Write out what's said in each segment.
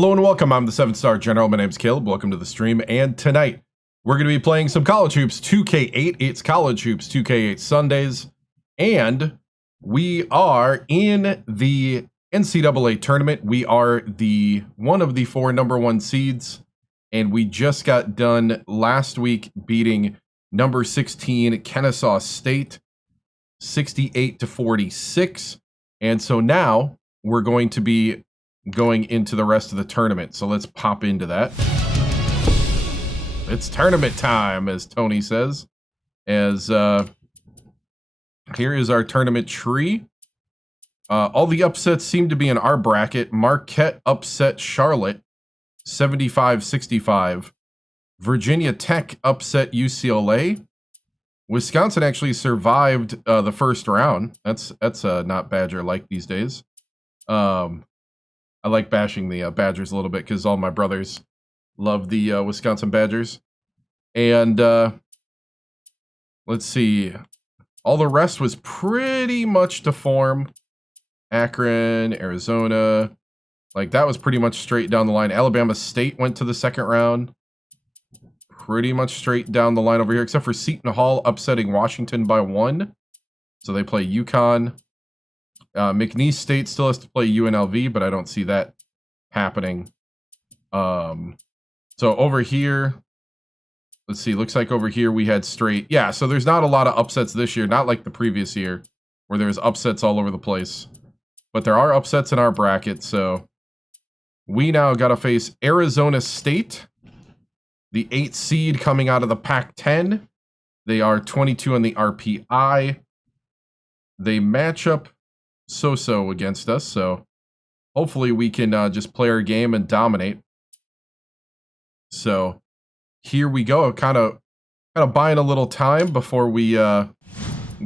Hello and welcome, I'm the 7-Star General, my name's Caleb, welcome to the stream, and tonight we're going to be playing some College Hoops 2K8, it's College Hoops 2K8 Sundays, and we are in the NCAA tournament. We are one of the 4 #1 seeds, and we just got done last week beating number 16 Kennesaw State 68-46, and so now we're going to be going into the rest of the tournament. So let's pop into that. It's tournament time, as Tony says. As here is our tournament tree. All the upsets seem to be in our bracket. Marquette upset Charlotte 75-65. Virginia Tech upset UCLA. Wisconsin actually survived the first round. That's not Badger-like these days. I like bashing the Badgers a little bit because all my brothers love the Wisconsin Badgers. And let's see. All the rest was pretty much to form. Akron, Arizona. Like, that was pretty much straight down the line. Alabama State went to the second round. Pretty much straight down the line over here, except for Seton Hall upsetting Washington by 1. So they play UConn. McNeese State still has to play UNLV, but I don't see that happening. So over here, let's see, looks like over here we had straight. Yeah, so there's not a lot of upsets this year, not like the previous year, where there's upsets all over the place. But there are upsets in our bracket, so we now got to face Arizona State, the 8th seed coming out of the Pac-10. They are 22 on the RPI. They match up so-so against us, so hopefully we can just play our game and dominate. So here we go, kind of buying a little time before we go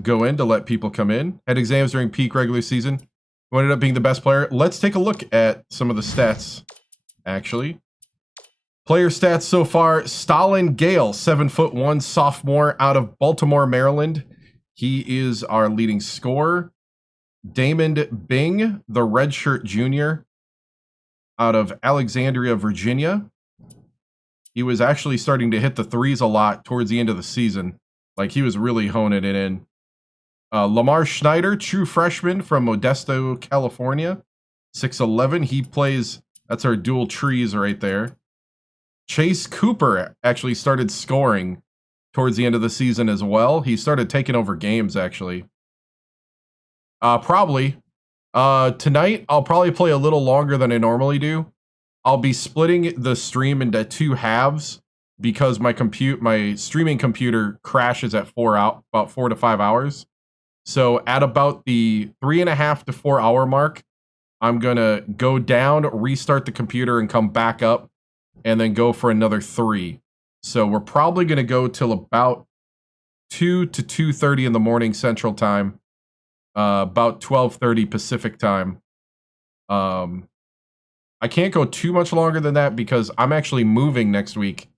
in to let people come in. Had exams during peak regular season. Who ended up being the best player? Let's take a look at some of the stats, actually. Player stats so far. Stalin Gale, 7'1", sophomore out of Baltimore, Maryland. He is our leading scorer. Damon Bing, the redshirt junior out of Alexandria, Virginia. He was actually starting to hit the threes a lot towards the end of the season. Like, he was really honing it in. Lamar Schneider, true freshman from Modesto, California. 6'11". He plays, that's our dual trees right there. Chase Cooper actually started scoring towards the end of the season as well. He started taking over games, actually. Probably. Tonight, I'll probably play a little longer than I normally do. I'll be splitting the stream into 2 halves because my streaming computer crashes at about 4 to 5 hours. So at about the 3.5 to 4 hour mark, I'm going to go down, restart the computer, and come back up, and then go for another 3. So we're probably going to go till about 2 to 2:30 in the morning Central Time. About 12:30 Pacific time. I can't go too much longer than that because I'm actually moving next week.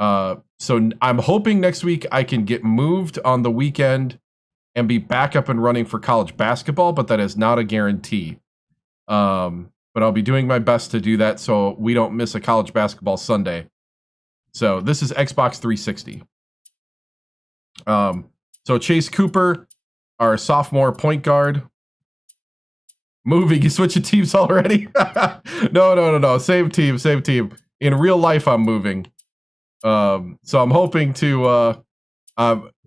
So I'm hoping next week I can get moved on the weekend and be back up and running for college basketball, but that is not a guarantee. But I'll be doing my best to do that so we don't miss a college basketball Sunday. So this is Xbox 360. So Chase Cooper, our sophomore point guard. Moving, you switching teams already? No. Same team. In real life, I'm moving. So I'm hoping to,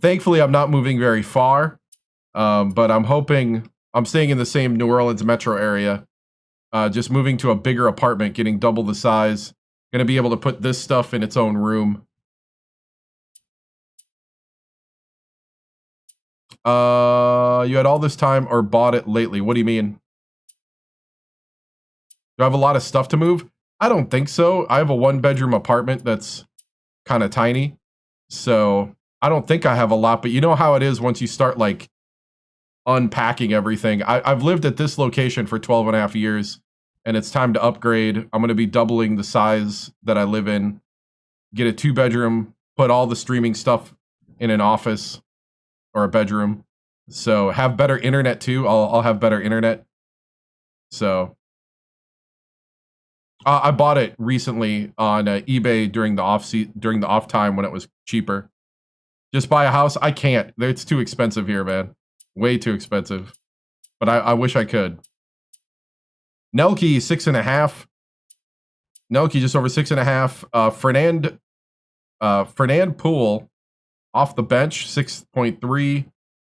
thankfully, I'm not moving very far. But I'm staying in the same New Orleans metro area. Just moving to a bigger apartment, getting double the size. Gonna be able to put this stuff in its own room. You had all this time or bought it lately. What do you mean? Do I have a lot of stuff to move? I don't think so. I have a 1-bedroom apartment that's kind of tiny. So I don't think I have a lot, but you know how it is once you start like unpacking everything. I've lived at this location for 12.5 years and it's time to upgrade. I'm going to be doubling the size that I live in. Get a 2-bedroom, put all the streaming stuff in an office or a bedroom. So have better internet too. I'll have better internet. So I bought it recently on eBay during the off time when it was cheaper. Just buy a house. I can't. It's too expensive here, man. Way too expensive. But I wish I could. Nelke 6.5. Nelke just over 6.5. Fernand Poole off the bench 6.3.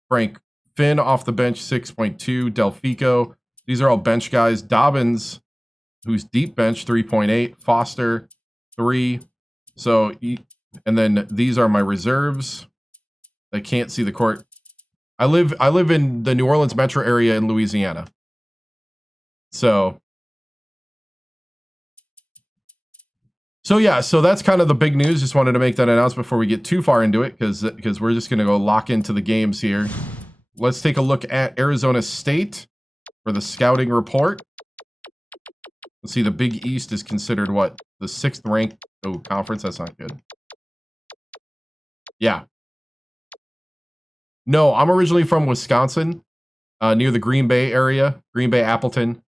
Frank Finn off the bench 6.2. Delfico. These are all bench guys. Dobbins, who's deep bench 3.8. Foster 3. So, and then these are my reserves. I can't see the court. I live in the New Orleans metro area in Louisiana. So yeah, so that's kind of the big news. Just wanted to make that announcement before we get too far into it, because we're just going to go lock into the games here. Let's take a look at Arizona State for the scouting report. Let's see, the Big East is considered what? The 6th ranked conference? That's not good. Yeah. No, I'm originally from Wisconsin, near the Green Bay area, Green Bay, Appleton.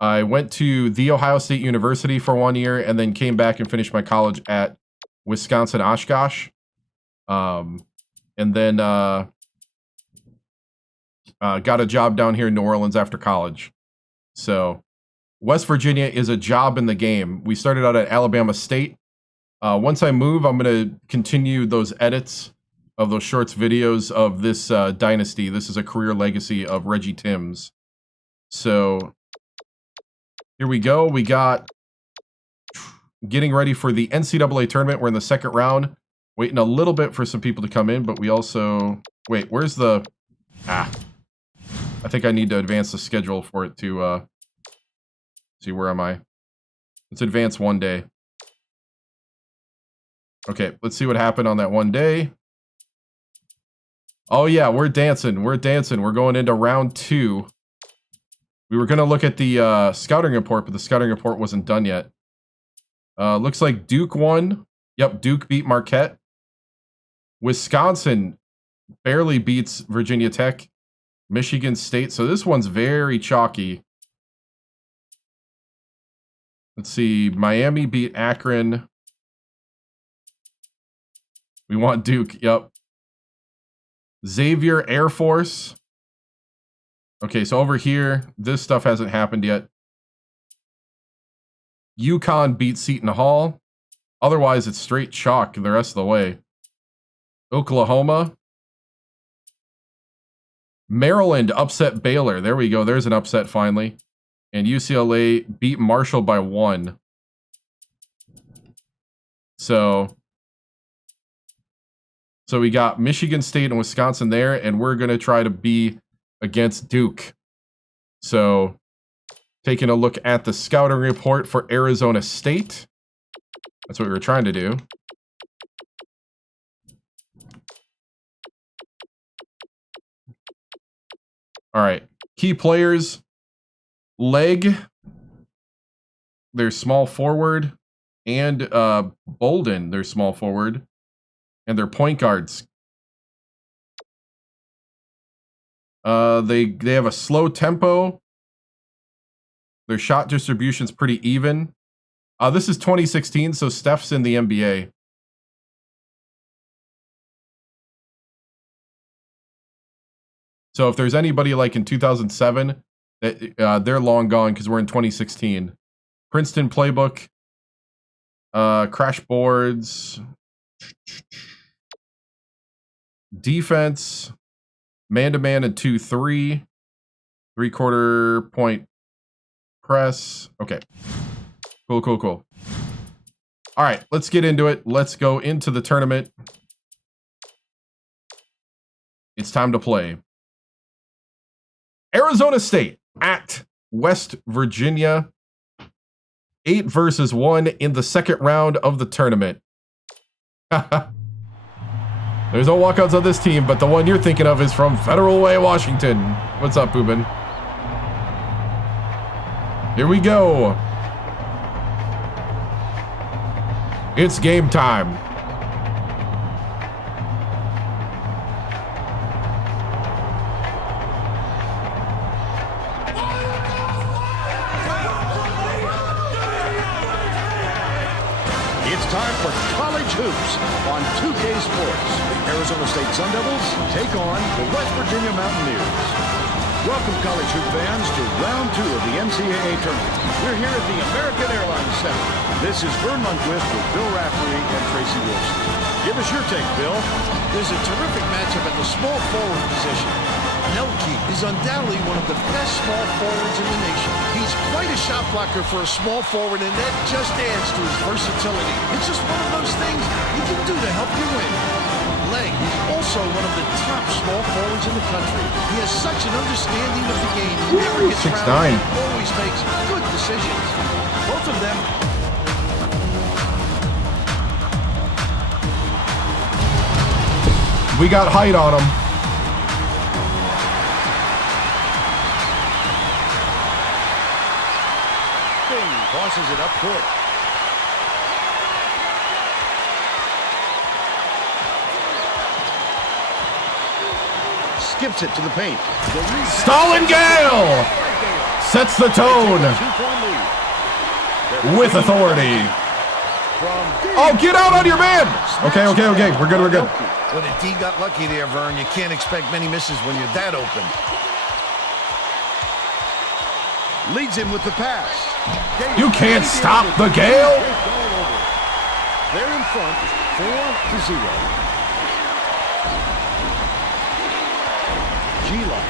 I went to The Ohio State University for 1 year and then came back and finished my college at Wisconsin Oshkosh. And then got a job down here in New Orleans after college. So West Virginia is a job in the game. We started out at Alabama State. Once I move, I'm going to continue those edits of those shorts videos of this dynasty. This is a career legacy of Reggie Timms. So here we go. We got getting ready for the NCAA tournament. We're in the 2nd round. Waiting a little bit for some people to come in, but we also... Wait, where's the... I think I need to advance the schedule for it to... see, where am I? Let's advance 1 day. Okay, let's see what happened on that 1 day. Oh yeah, we're dancing. We're dancing. We're going into round 2. We were going to look at the scouting report, but the scouting report wasn't done yet. Looks like Duke won. Yep, Duke beat Marquette. Wisconsin barely beats Virginia Tech. Michigan State. So this one's very chalky. Let's see. Miami beat Akron. We want Duke. Yep. Xavier Air Force. Okay, so over here, this stuff hasn't happened yet. UConn beat Seton Hall. Otherwise, it's straight chalk the rest of the way. Oklahoma. Maryland upset Baylor. There we go. There's an upset finally. And UCLA beat Marshall by 1. So we got Michigan State and Wisconsin there, and we're going to try to be against Duke. So taking a look at the scouting report for Arizona State. That's what we were trying to do. All right. Key players. Leg. Their small forward. And Bolden, their small forward. And their point guards. They have a slow tempo. Their shot distribution's pretty even. This is 2016, so Steph's in the NBA. So if there's anybody like in 2007, they're long gone because we're in 2016. Princeton playbook. Crash boards. Defense. Man-to-man and 2-3. 3/4 point press. Okay. Cool. All right, let's get into it. Let's go into the tournament. It's time to play. Arizona State at West Virginia. 8 versus 1 in the 2nd round of the tournament. There's no walkouts on this team, but the one you're thinking of is from Federal Way, Washington. What's up, Boobin? Here we go. It's game time. college hoops on 2K Sports. The Arizona State Sun Devils take on the West Virginia Mountaineers. Welcome, college hoop fans, to round 2 of the NCAA tournament. We're here at the American Airlines Center. This is Vern Lundquist with Bill Raftery and Tracy Wilson. Give us your take, Bill. There's a terrific matchup at the small forward position. Nelke is undoubtedly one of the best small forwards in the nation. He's quite a shot blocker for a small forward, and that just adds to his versatility. It's just one of those things you can do to help you win. Lang is also one of the top small forwards in the country. He has such an understanding of the game. He never gets around. He always makes good decisions. Both of them. We got height on him. Tosses it up court. Skips it to the paint. Stalin Gale sets the tone with authority. Oh, get out on your man. Okay. We're good. Well, the D got lucky there, Vern. You can't expect many misses when you're that open. Leads him with the pass. You can't stop the Gale. They're in front, 4-0. Gila.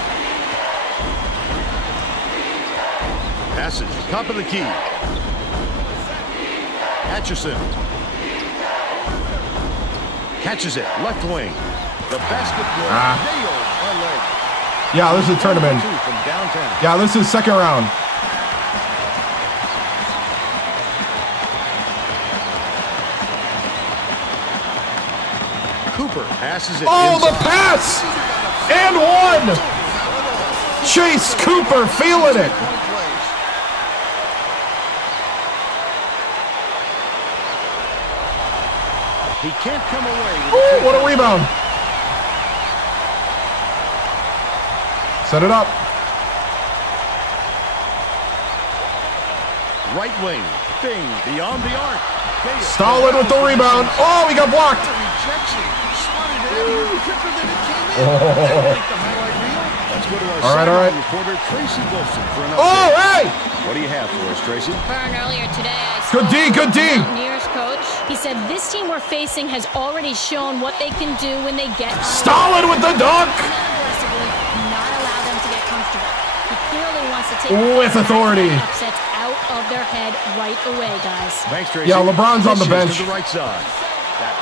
Passes, top of the key. Atchison. Catches it, left wing. The basketball. Yeah, this is a tournament. Yeah, this is second round. Cooper passes it. Oh, inside. the pass! And one! Chase Cooper feeling it. He can't come away. Ooh, what a rebound. Set it up. Right wing. Bing. Beyond the arc. Stalin with the rebound. Oh, he got blocked. All right. Reporter Tracy Wilson for an update. Oh, hey! What do you have for us, Tracy? Vern, earlier today, I spoke Good D. with the Mountaineers coach. He said this team we're facing has already shown what they can do when they get Stalin with the dunk. aggressively, not allow them to get comfortable. He clearly wants to take With authority. upsets out of their head right away, guys. Thanks, Tracy. Yeah, LeBron's on the bench. To the right side.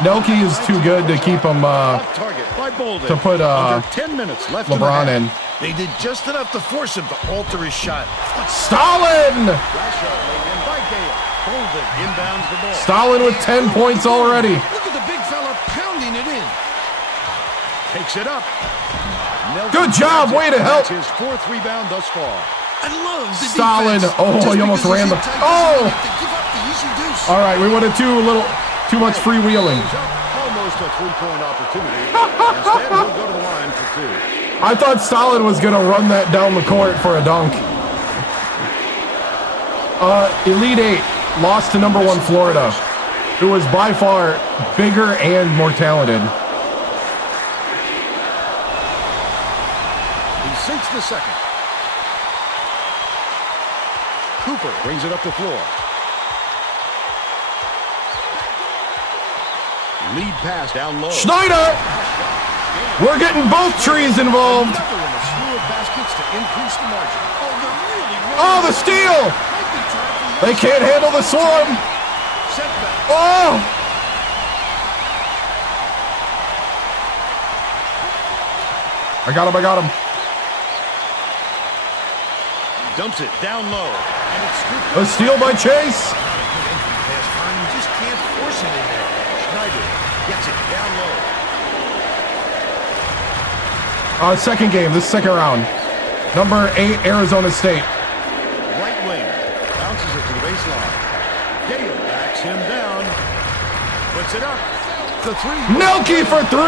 Nelke is too good to keep him Target by Bolden. to put Under 10 minutes left LeBron in. They did just enough to force him to alter his shot. Stalin! Last shot laid in by Gale. Bolden inbounds the ball. Stalin with 10 points already. Look at the big fella pounding it in. Takes it up. Good job. Way to help. That's his 4th rebound thus far. I love the Stalin. defense. Oh, Just he almost because ran he's the. in tight Oh! position, they give up the easy deuce. All right, we wanted too much freewheeling. Almost a 3-point opportunity. Instead, he'll go to the line for 2. I thought Stalin was going to run that down the court for a dunk. Elite 8 lost to number 1 Florida, who was by far bigger and more talented. He sinks the second. Cooper brings it up the floor. Lead pass down low. Schneider! We're getting both trees involved. Oh, the steal! They can't handle the swarm. Oh! I got him. Dumps it down low. A steal by Chase. You just can't force it in there. Schneider gets it down low. Second game, this second round. Number 8, Arizona State. Right wing. Bounces it to the baseline. Gale backs him down. Puts it up. The 3. Nelke for 3.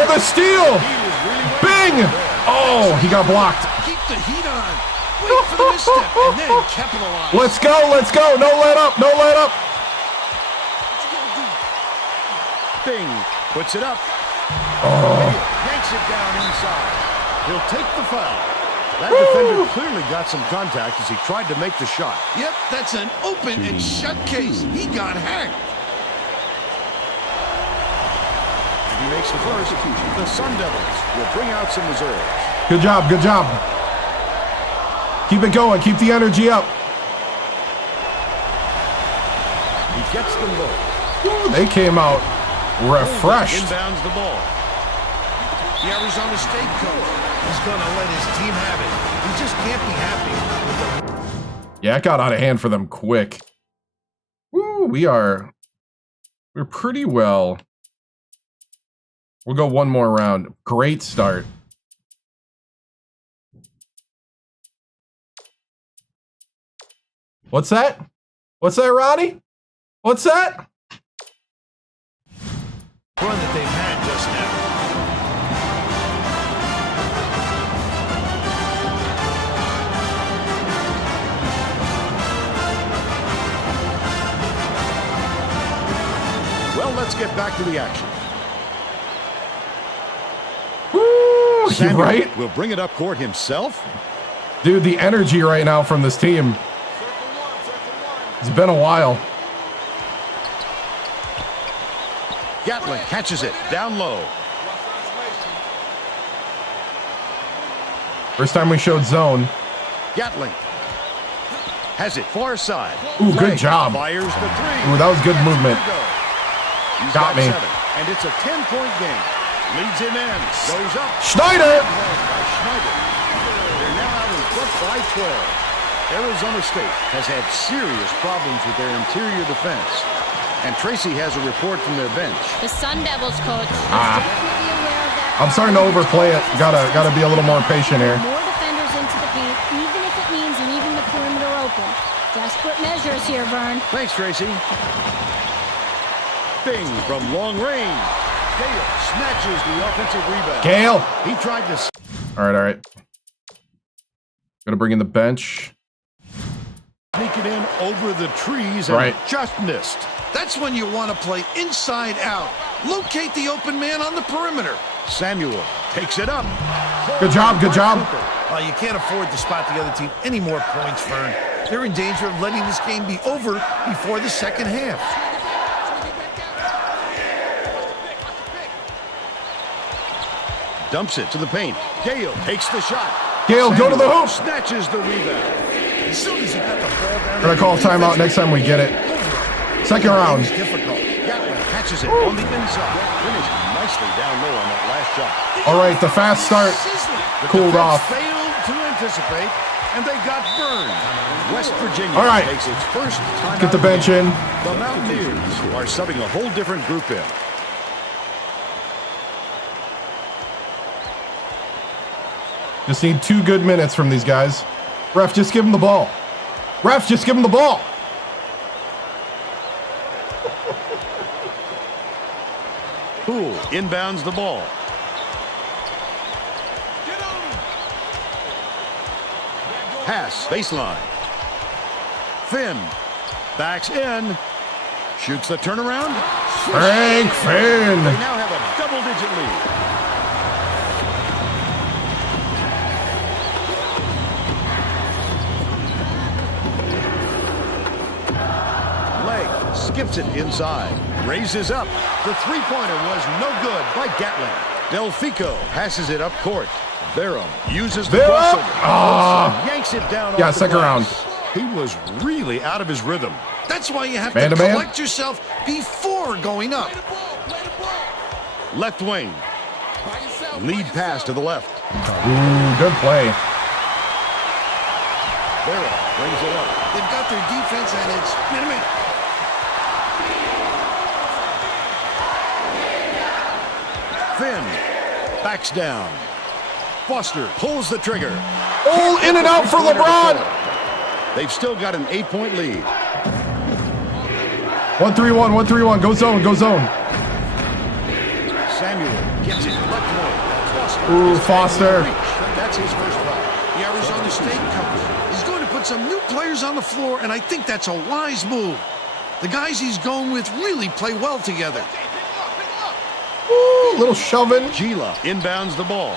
And the steal. Bing. Oh, he got blocked. Keep the heat on. Wait for the misstep and then capitalize. Let's go. No let up. Bing puts it up. Yanks it down inside. He'll take the foul. That defender clearly got some contact as he tried to make the shot. Yep, that's an open and shut case. He got hacked. If he makes the first, the Sun Devils will bring out some reserves. Good job, good job. Keep it going, keep the energy up. He gets them both. Ooh, they came out refreshed. Inbounds the ball. The Arizona State coach is going to let his team have it. He just can't be happy with the... Yeah, it got out of hand for them quick. Woo, we're pretty well. We'll go one more round. Great start. What's that? What's that, Ronnie? What's that? run that they've had just now. Well, let's get back to the action. Woo, you're right. Will bring it up court himself. Dude, the energy right now from this team. It's been a while. Gatling catches it down low. First time we showed zone. Gatling has it far side. Ooh, good job. Fires the three. Ooh, that was good movement. He's Got me. 7, and it's a 10-point game. Leads him in. Goes up. Schneider! By Schneider. They're now out in front by 12. Arizona State has had serious problems with their interior defense. And Tracy has a report from their bench. The Sun Devils coach is definitely aware of that. I'm starting to overplay it. Gotta be a little more patient here. More defenders into the paint, even if it means leaving the perimeter open. Desperate measures here, Vern. Thanks, Tracy. Bing from long range. Gale snatches the offensive rebound. Gale! He tried to... All right. Gonna bring in the bench. Sneak it in over the trees and just missed. That's when you want to play inside out. Locate the open man on the perimeter. Samuel takes it up. Good job, good job. Well, you can't afford to spot the other team any more points, Vern. They're in danger of letting this game be over before the second half. Dumps it to the paint. Gale takes the shot. Gale, go to the hoop. Snatches the rebound. As soon as he got the ball down, Gonna call timeout next time we get it. Second round. Difficult. Gatling catches it on the inside. Finished nicely down low on that last shot. All right, the fast start cooled off. Failed to anticipate, and they got burned. West Virginia All right. takes its first time. Get the bench in. The Mountaineers are subbing a whole different group in. Just need 2 good minutes from these guys. Ref, just give him the ball. Ref, just give him the ball. Poole inbounds the ball. Pass, baseline. Finn backs in. Shoots the turnaround. Frank Finn. They now have a double-digit lead. Leg skips it inside. Raises up. The three-pointer was no good by Gatling. Delfico passes it up court. Verum uses the crossover. Yanks it down. Yeah, off the second glass. round. He was really out of his rhythm. That's why you have Man to to man. collect yourself before going up. Left wing. Lead pass to the left. Ooh, good play. Verum brings it up. They've got their defense, and it's minute. Finn backs down. Foster pulls the trigger. Oh, in and out for LeBron. They've still got an 8-point lead. 1-3-1, 1-3-1. Go zone, go zone. Samuel gets it left wing. Ooh, Foster. That's his first foul. The Arizona State coach is going to put some new players on the floor, and I think that's a wise move. The guys he's going with really play well together. Ooh, little shoving. Gila inbounds the ball.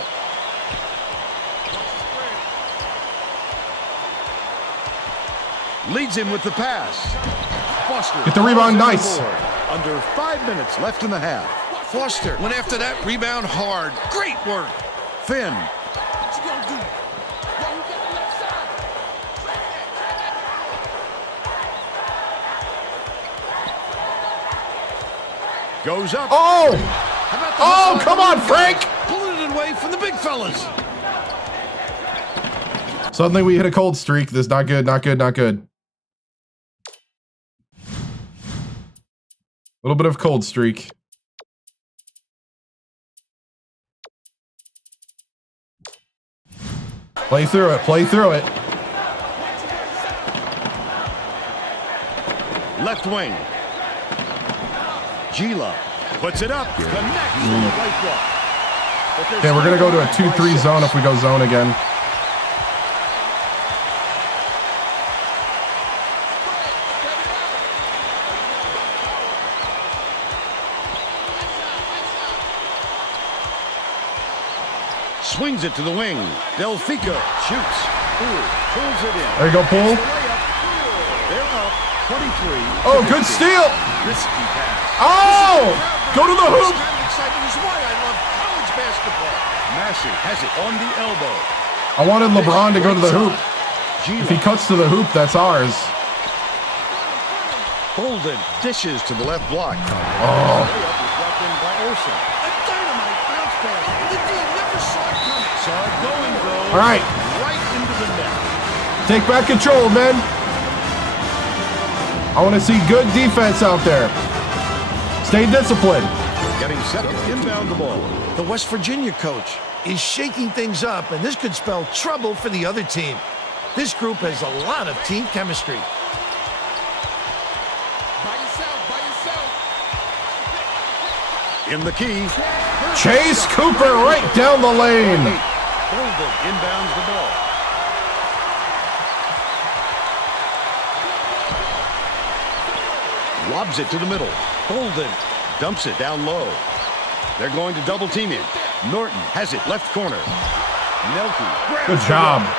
Leads him with the pass. Foster. Get the rebound, nice. Under 5 minutes left in the half. Foster went after that rebound hard. Great work. Finn. Goes up. Oh! How about the Oh, hustle come of the on, big Frank! guys? Pulling it away from the big fellas. Suddenly we hit a cold streak. This is not good, not good, not good. A little bit of cold streak. Play through it, play through it. Left wing. Gila puts it up. Connects on the right block. Okay, we're gonna go to a 2-3 zone if we go zone again. Swings it to the wing. Delfico shoots. Pulls it in. There you go, Poole. They're up 23. Oh, good steal. Risky pass. Oh! Go to the This hoop. kind of excitement is why I love college basketball. Massey has it on the elbow. I wanted LeBron to go to the hoop. Gila. If he cuts to the hoop, that's ours. Bolden dishes to the left block. Oh. Layup was dropped in by Olsen. A dynamite bounce pass. The D never saw it coming. Saw it going, though. All right, Right into the net. take back control, man. I want to see good defense out there. Stay disciplined. Getting set to inbound the ball. The West Virginia coach is shaking things up, and this could spell trouble for the other team. This group has a lot of team chemistry. In the key. Chase Cooper right down the lane. Bolden inbounds the ball. Lobs it to the middle. Bolden dumps it down low. They're going to double team him. Norton has it left corner. Nelke grabs Good the job. run.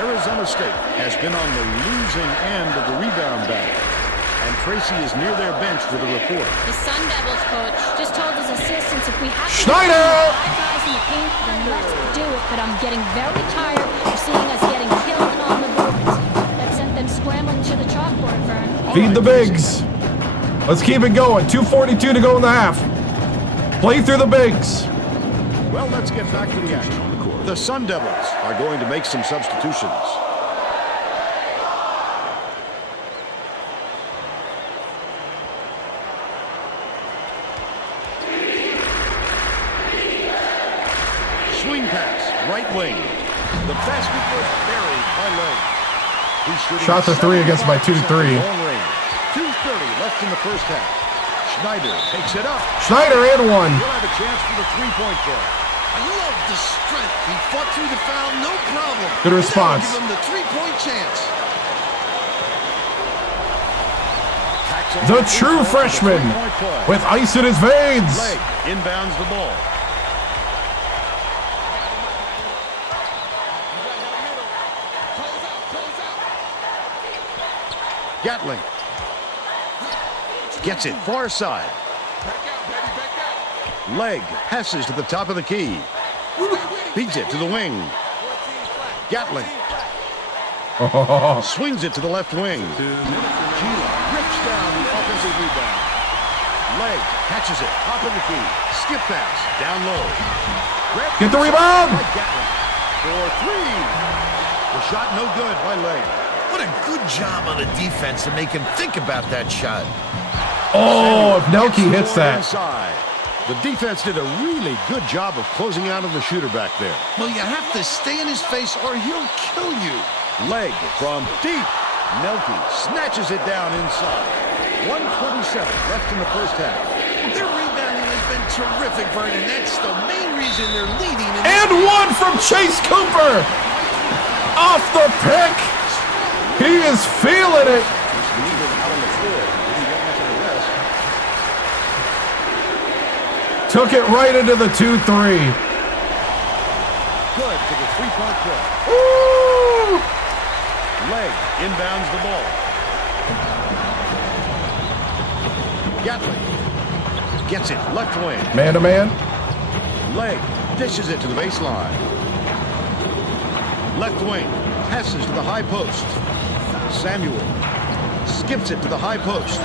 Arizona State has been on the losing end of the rebound battle. And Tracy is near their bench with a report. The Sun Devils coach just told his assistants if we have to Schneider! put 5 guys in the paint, then let's do it. But I'm getting very tired of seeing us getting killed on the boards. That sent them scrambling to the chalkboard, Vern. Feed the bigs. Let's keep it going. 2:42 to go in the half. Play through the bigs. Well, let's get back to the action. The Sun Devils are going to make some substitutions. Swing pass, right wing. The basket was buried by Leg. He's shooting Shot to three against my 2-3. 2:30 left in the first half. Schneider takes it up. Schneider and one. He'll have a chance for the three-point play. I love the strength. He fought through the foul, no problem. Good response. That'll give him the three-point chance. Packs on The the true inside for the freshman three-point play. with ice in his veins. Leg inbounds the ball. Gatling gets it far side. Leg passes to the top of the key. Feeds it to the wing. Gatling Oh, swings it to the left wing. Gila rips down the offensive rebound. Leg catches it, top of the key. Skip pass, down low. get the rebound. By Gatling for three. The shot no good by Leg. What a good job on the defense to make him think about that shot. Oh, if Nelke hits that. Inside. The defense did a really good job of closing out of the shooter back there. Well, you have to stay in his face or he'll kill you. Leg from deep. Nelke snatches it down inside. 1:27 left in the first half. Their rebounding has been terrific, Vernon. That's the main reason they're leading. And one from Chase Cooper. Off the pick. He is feeling it. He's leaving out on the floor. Didn't get much of a rest. Took it right into the 2-3. Good for the three-point play. Woo! Leg inbounds the ball. Gatling gets it left wing. Man to man. Leg dishes it to the baseline. Left wing passes to the high post. Samuel skips it to the high post.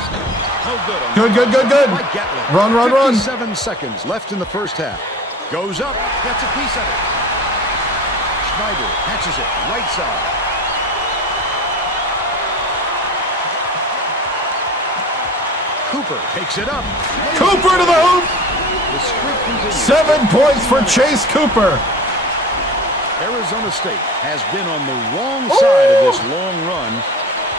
No good. Good. By Gatling. Run. 57 seconds left in the first half. Goes up, gets a piece of it. Schneider catches it right side. Cooper takes it up. Cooper to the hoop. The streak continues. 7 points for Chase Cooper. Arizona State has been on the wrong side of this long run,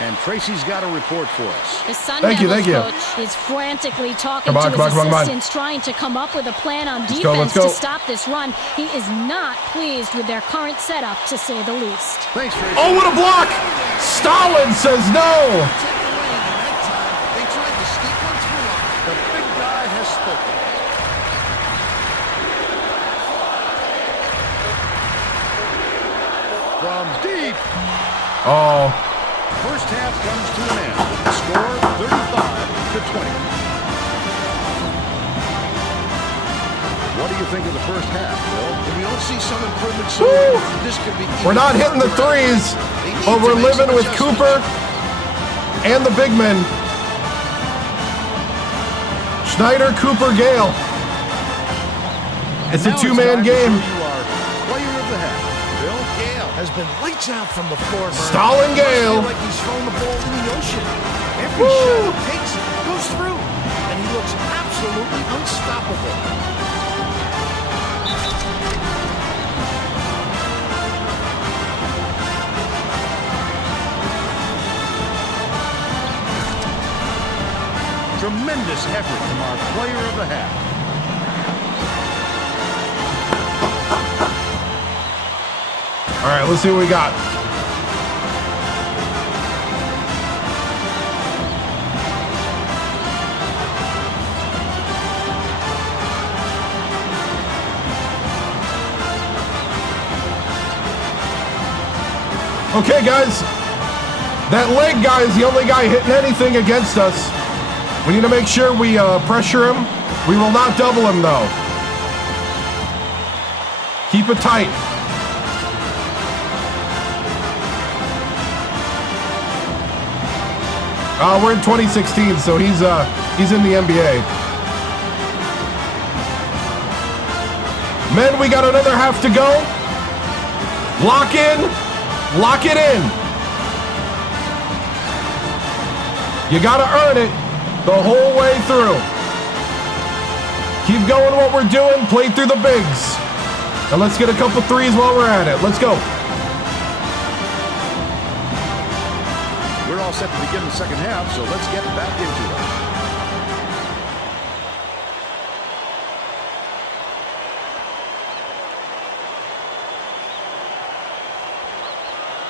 and Tracy's got a report for us. The Sun Thank you. Devils coach is frantically talking Come on, to come his on, come on. assistants, trying to come up with a plan on Let's go, defense let's go. to stop this run. He is not pleased with their current setup, to say the least. Thanks, Tracy. Oh, what a block! Stalin says no. They tried to sneak one through him. The big guy has spoken. From deep. Oh, First half comes to an end. The score 35-20. What do you think of the first half, Bill? If we don't see some improvement Woo! soon, this could be. we're not hitting the threes, but we're living with Cooper and the big men. Schneider, Cooper, Gale. It's a Now two-man time to game. show you our player of the half. Bill? Gale has been lights out from the floor. Vern. Stalin Must Gale. feel like he's throwing the ball in the ocean. Every Woo! shot he takes goes through, and he looks absolutely unstoppable. Tremendous effort from our player of the half. All right, let's see what we got. Okay, guys. That leg guy is the only guy hitting anything against us. We need to make sure we pressure him. We will not double him, though. Keep it tight. We're in 2016, so he's in the NBA. Men, we got another half to go. Lock in. Lock it in. You got to earn it the whole way through. Keep going what we're doing. Play through the bigs. And let's get a couple threes while we're at it. Let's go. We're all set to begin the second half, so let's get back into it.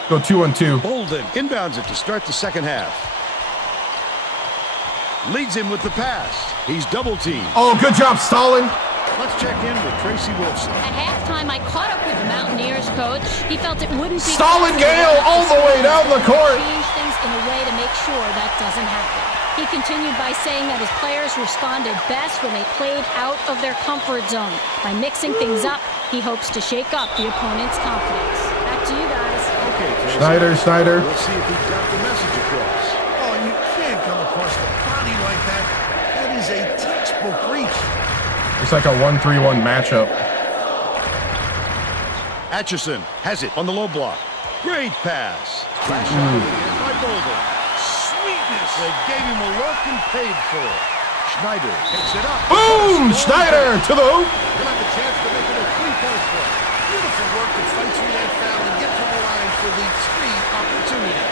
Go 2-on-2. Bolden inbounds it to start the second half. Leads him with the pass. He's double teamed. Oh, good job, Stalin. Let's check in with Tracy Wilson. At halftime, I caught up with the Mountaineers coach. He felt it wouldn't be Stalin Gale all the way down the court. Change things in a way to make sure that doesn't happen. He continued by saying that his players responded best when they played out of their comfort zone. By mixing things up, he hopes to shake up the opponent's confidence. Back to you guys. Okay, Tracy. Schneider. Let's see if he got the message across. Oh, you can't come across the body like that. That is a textbook reach. It's like a 1-3-1 matchup. Atchison has it on the low block. Great pass. Flash out by Bolden. Sweetness. They gave him a look and paid for it. Schneider picks it up. Boom! Schneider to the hoop. He'll have a chance to make it a three-point play. Beautiful work to fight through that foul and get to the line for the three opportunity.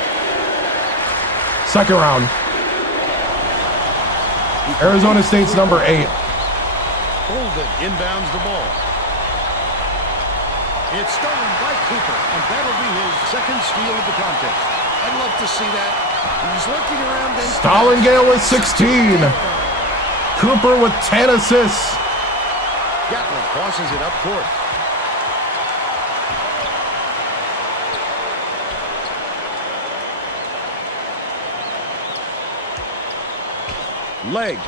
Second round. Arizona State's number 8. Bolden inbounds the ball. It's stolen by Cooper, and that'll be his second steal of the contest. I'd love to see that. He was looking around then. Stalin Gale with 16. Cooper with 10 assists. Gatlin tosses it up court. Leg.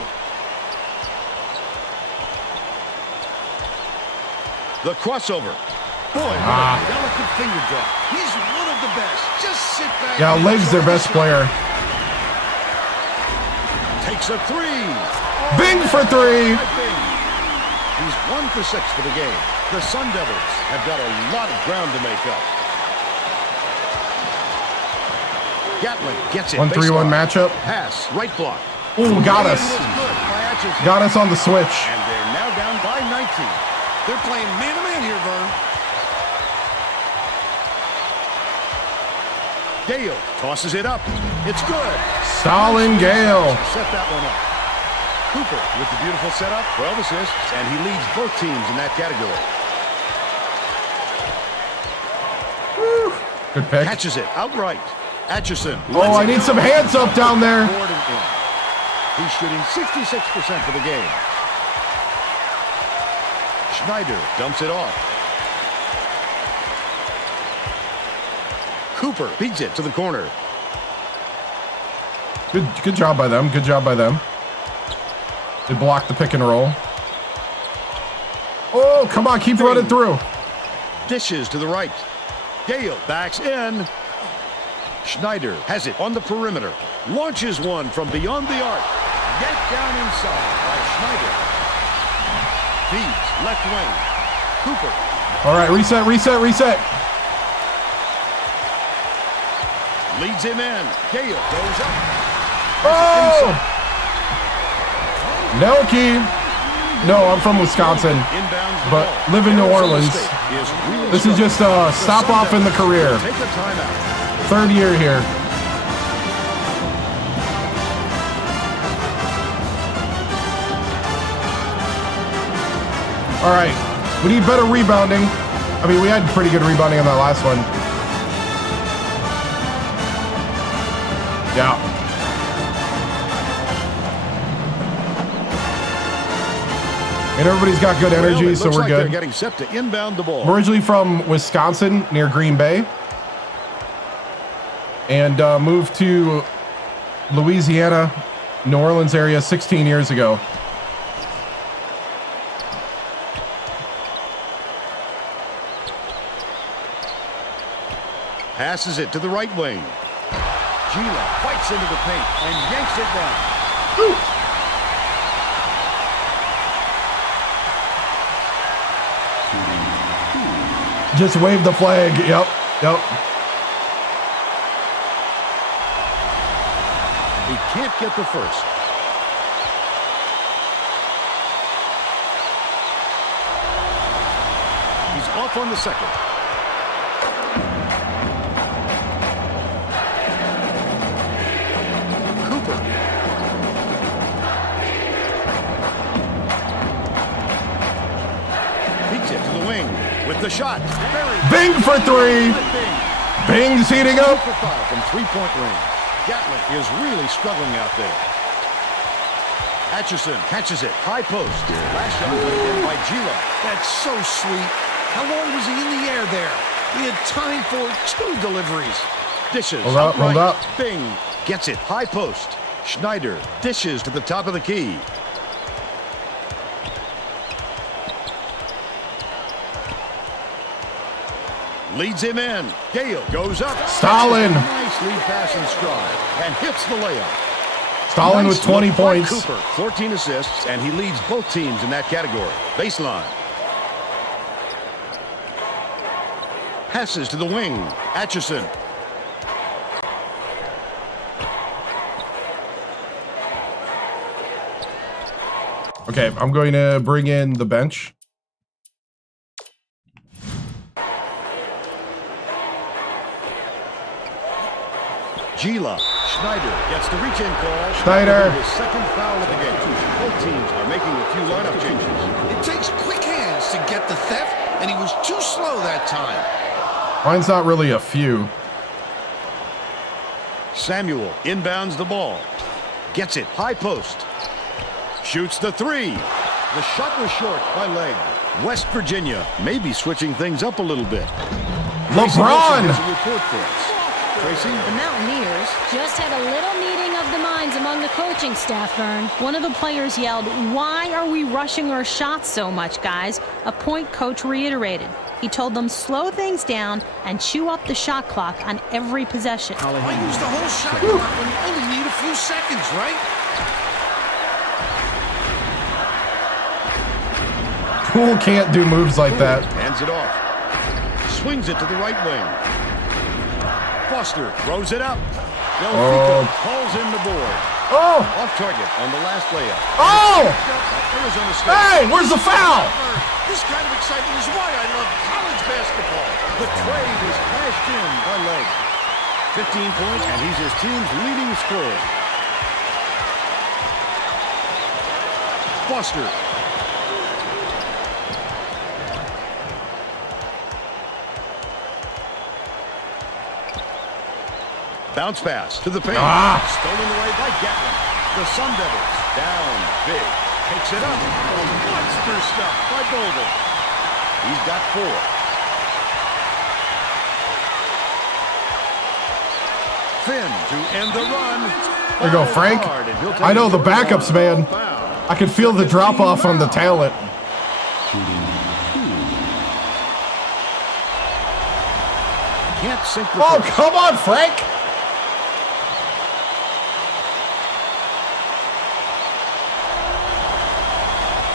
The crossover. Boy, what a delicate finger drop. He's one of the best. Just sit back. Yeah, and Leg's their enjoy best the player. Takes a three. Bing for three. Bing. He's 1 for 6 for the game. The Sun Devils have got a lot of ground to make up. Gatlin gets it. 1-3-1 matchup. Pass, right block. Ooh, got us. Got us on the switch. And they're now down by 19. They're playing man-to-man here, Vern. Gale tosses it up. It's good. Stalin Gale. Set that one up. Cooper with the beautiful setup, 12 assists, and he leads both teams in that category. Good pick. Catches it outright. Atchison. Oh, I need some hands up down there. He's shooting 66% for the game. Schneider dumps it off. Cooper beats it to the corner. Good job by them. Good job by them. They blocked the pick and roll. Oh, come on. Keep running through. Dishes to the right. Gale backs in. Schneider has it on the perimeter. Launches one from beyond the arc. Yanked down inside by Schneider. Feeds left wing. Cooper. All right, reset, reset, reset. Leads him in. Gale goes up. Oh! Nelke. No, I'm from Wisconsin, but live in New Orleans. This is just a stop off in the career. Take the timeout. 3rd year here. All right, we need better rebounding. I mean, we had pretty good rebounding on that last one. Yeah. And everybody's got good energy, so we're good. They're getting set to inbound the ball. I'm originally from Wisconsin, near Green Bay, and moved to Louisiana, New Orleans area 16 years ago. Passes it to the right wing. Gila fights into the paint and yanks it down. Woo. Just wave the flag. Yep. Yep. He can't get the first. He's off on the second. Cooper. Beats it to the wing with the shot. Bing for three. Bing's heating up. From three-point range. Gatlin is really struggling out there. Atchison catches it. High post. Last shot in by Gila. That's so sweet. How long was he in the air there? He had time for 2 deliveries. Dishes. Hold up, hold up. Bing gets it. High post. Schneider dishes to the top of the key. Leads him in. Gale goes up. Stalin. Nice lead pass in stride and hits the layup. Stalin Nice with 20 look by points. Cooper, 14 assists, and he leads both teams in that category. Baseline. Passes to the wing. Atchison. Okay, I'm going to bring in the bench. Gila. Schneider gets the reach-in call. Schneider. His second foul of the game. Both teams are making a few lineup changes. It takes quick hands to get the theft, and he was too slow that time. Mine's not really a few. Samuel inbounds the ball. Gets it. High post. Shoots the three. The shot was short by leg. West Virginia may be switching things up a little bit. LeBron! Report for us. Tracy? The Mountaineers just had a little meeting of the minds among the coaching staff, Vern. One of the players yelled, "Why are we rushing our shots so much, guys?" A point coach reiterated. He told them slow things down and chew up the shot clock on every possession. Why use the whole shot clock when you only need a few seconds, right? Poole can't do moves like that. Hands it off. Swings it to the right wing. Foster throws it up. Delfico calls in the board. Oh! Off target on the last layup. Oh! Arizona State. Hey, where's the foul? This kind of excitement is why I love college basketball. The trade is cashed in by Leg. 15 points, and he's his team's leading scorer. Foster. Bounce pass to the paint. Stolen away by Gatlin. The Sun Devils down big. Takes it up. Monster stuff by Golden. He's got 4. Finn to end the run. There you go, Frank. I know the backups, man. I can feel the drop-off on the talent. Can't sink the Oh, first. come on, Frank.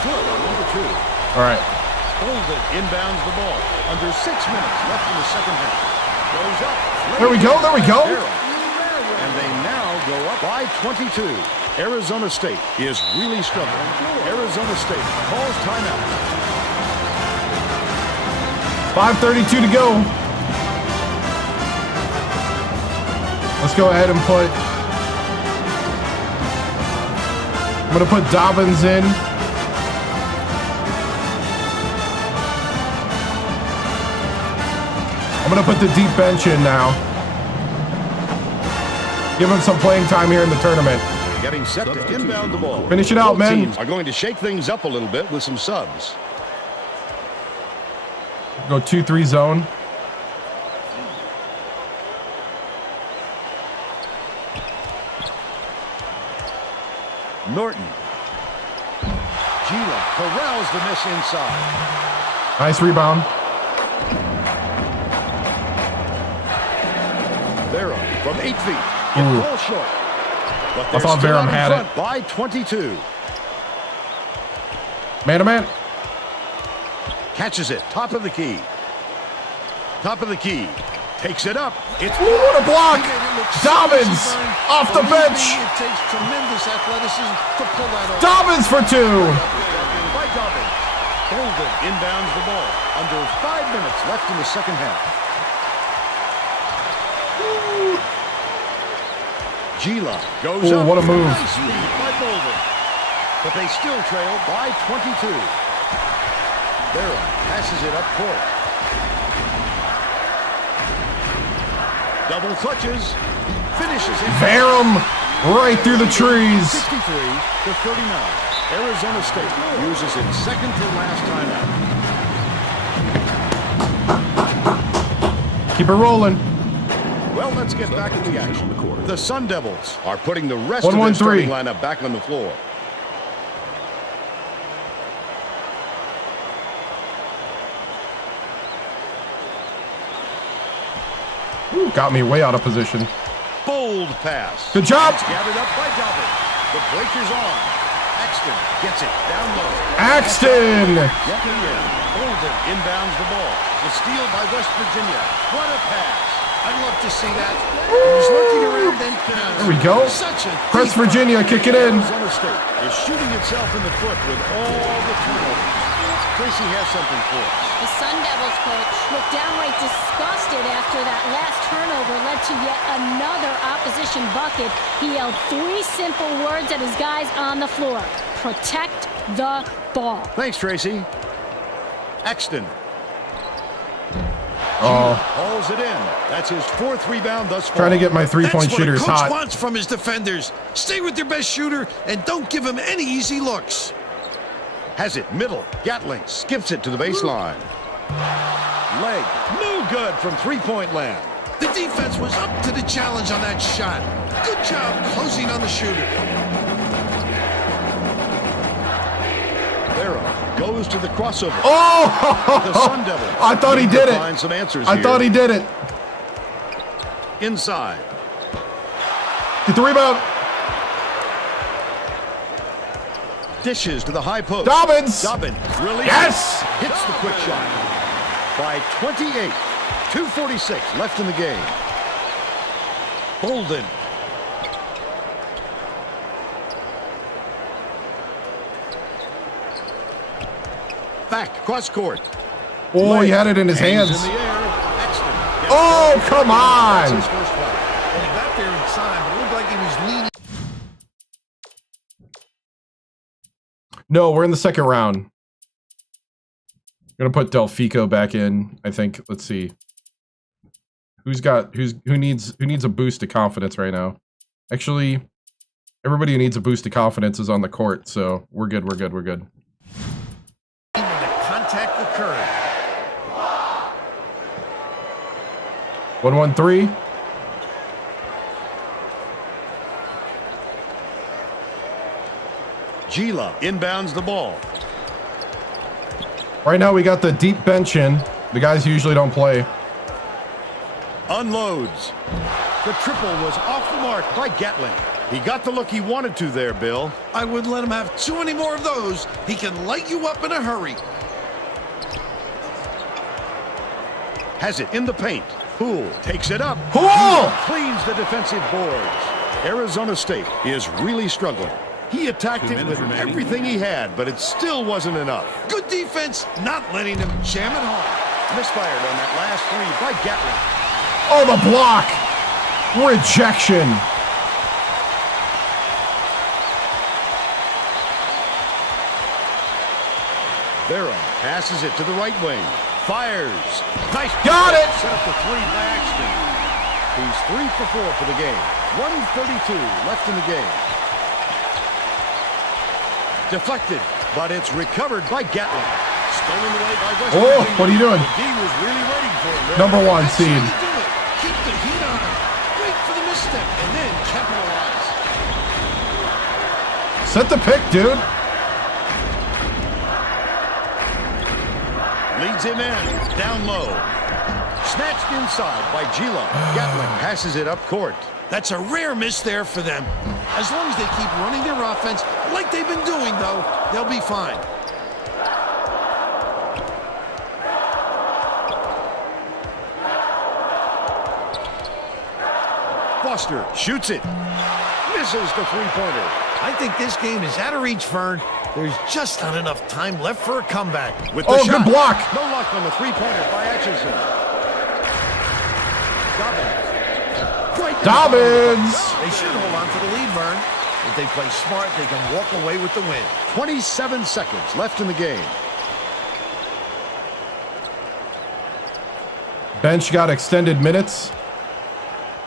Good on number 2. All right. Golden inbounds the ball. Under 6 minutes left in the second half. Goes up. There we go, there we go. And they now go up by 22. Arizona State is really struggling. Arizona State calls timeout. 5:32 to go. Let's go ahead and put... I'm going to put Dobbins in. I'm going to put the deep bench in now. Give him some playing time here in the tournament. Getting set to inbound the ball. Finish it out, Both man. teams are going to shake things up a little bit with some subs. Go 2-3 zone. Norton. Gila corrals the miss inside. Nice rebound. Vera from 8 feet. Ooh. It falls short. But I they're thought still Vera out in had front it. by 22. Man to man. Catches it. Top of the key. Top of the key. Takes it up. It's Ooh, what a block. Dobbins off the Believe bench. me, it takes tremendous athleticism to pull that off. Dobbins for 2. by Dobbins. Golden inbounds the ball. Under 5 minutes left in the second half. Gila goes Ooh, up. what a move. Nice speed by Golden. But they still trail by 22. Vera passes it up court. Double clutches. Finishes it. Barham right through the trees. 63 to 39. Arizona State uses its second to last timeout. Keep it rolling. Well, let's get back to the action. The Sun Devils are putting the rest 1-1-3. of their starting lineup back on the floor. Ooh, got me way out of position. Bold pass. Good job. It's gathered up by Dobbins. The breaker's on. Axton gets it down low. Axton. Get it in. Golden inbounds the ball. The steal by West Virginia. What a pass. I'd love to see that. He's looking around then. There we go. Such a Press Virginia, kick it in. Arizona State is shooting itself in the foot with all the turnovers. Tracy has something for us. The Sun Devils coach looked downright disgusted after that last turnover led to yet another opposition bucket. He yelled 3 simple words at his guys on the floor. Protect the ball. Thanks, Tracy. Axton Oh, hauls it in. That's his 4th rebound thus far. trying to get my That's three-point what shooters a coach hot. wants from his defenders. Stay with your best shooter and don't give him any easy looks. Has it, middle. Gatling skips it to the baseline. Leg, no good from three-point land. The defense was up to the challenge on that shot. Good job closing on the shooter. Barrow goes to the crossover. Oh! The Sun Devils. I thought he did it. Find some answers I here. thought he did it. Inside. Get the rebound. Dishes to the high post. Dobbins. Dobbins really Yes. hits the quick shot. By 28. 2:46 left in the game. Bolden. Back, cross court. Oh, he had it in his hands. In the air. Exton. Oh, come That's on. his first foul. He got there in time, but it looked like he was leaning. No, we're in the second round. Gonna put Delfico back in, I think. Let's see. Who needs a boost of confidence right now? Actually, everybody who needs a boost of confidence is on the court, so we're good. When the contact occurred. 1-1-3. Gila inbounds the ball. Right now we got the deep bench in. The guys who usually don't play. Unloads. The triple was off the mark by Gatling. He got the look he wanted to there, Bill. I wouldn't let him have too many more of those. He can light you up in a hurry. Has it in the paint. Poole takes it up. Poole! Cleans the defensive boards. Arizona State is really struggling. He attacked it with everything he had, but it still wasn't enough. Good defense, not letting him jam it home. Misfired on that last three by Gatling. Oh, the block! Rejection. Barrow passes it to the right wing. Fires. Nice. Got it! Set up the three by Axton. He's 3 for 4 for the game. 1:32 left in the game. Deflected, but it's recovered by Gatling. Stolen away by West Oh, Virginia. what are you doing? The D was really waiting for him there. Number 1 That's how seed. you do it. Keep the heat on him. Wait for the misstep and then capitalize. Set the pick, dude. Leads him in. Down low. Snatched inside by Gila. Gatling passes it up court. That's a rare miss there for them. As long as they keep running their offense like they've been doing, though, they'll be fine. Foster shoots it. Misses the three-pointer. I think this game is out of reach, Vern. There's just not enough time left for a comeback. With the Oh, shot. good block. No luck on the three-pointer by Atchison. Dobbins. They should hold on to the lead, Vern. If they play smart, they can walk away with the win. 27 seconds left in the game. Bench got extended minutes.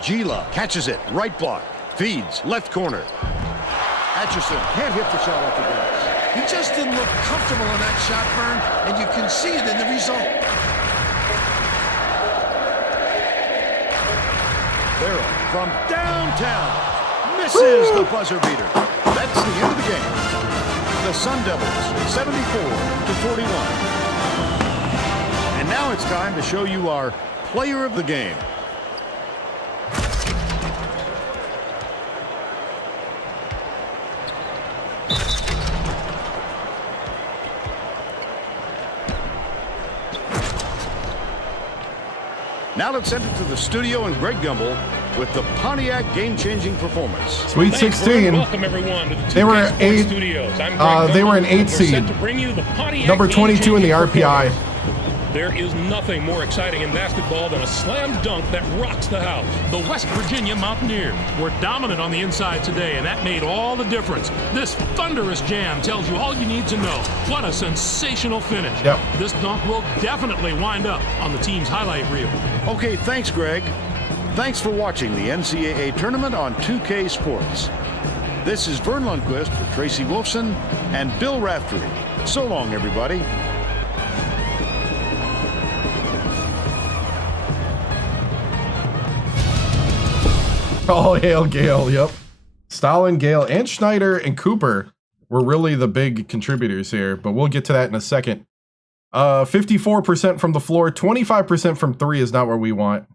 Gila catches it. Right block. Feeds. Left corner. Atchison can't hit the shot off the glass. He just didn't look comfortable in that shot, Vern, and you can see it in the result. Barrow from downtown. Misses the buzzer beater. That's the end of the game. The Sun Devils, 74-41. And now it's time to show you our player of the game. Now let's send it to the studio and Greg Gumbel with the Pontiac game-changing performance. Sweet Thanks, 16. Vern. Welcome everyone to the They were 2K Sports 8 Studios. I'm they Greg were an Gumbel, 8 and we're set seed. to bring you the Pontiac Number 22 in the game-changing RPI. performance. There is nothing more exciting in basketball than a slam dunk that rocks the house. The West Virginia Mountaineers were dominant on the inside today, and that made all the difference. This thunderous jam tells you all you need to know. What a sensational finish. Yep. This dunk will definitely wind up on the team's highlight reel. Okay, thanks, Greg. Thanks for watching the NCAA tournament on 2K Sports. This is Vern Lundquist for Tracy Wolfson and Bill Raftery. So long, everybody. Oh, hail Gale, yep. Stalin, Gale, and Schneider and Cooper were really the big contributors here, but we'll get to that in a second. 54% from the floor, 25% from three is not where we want.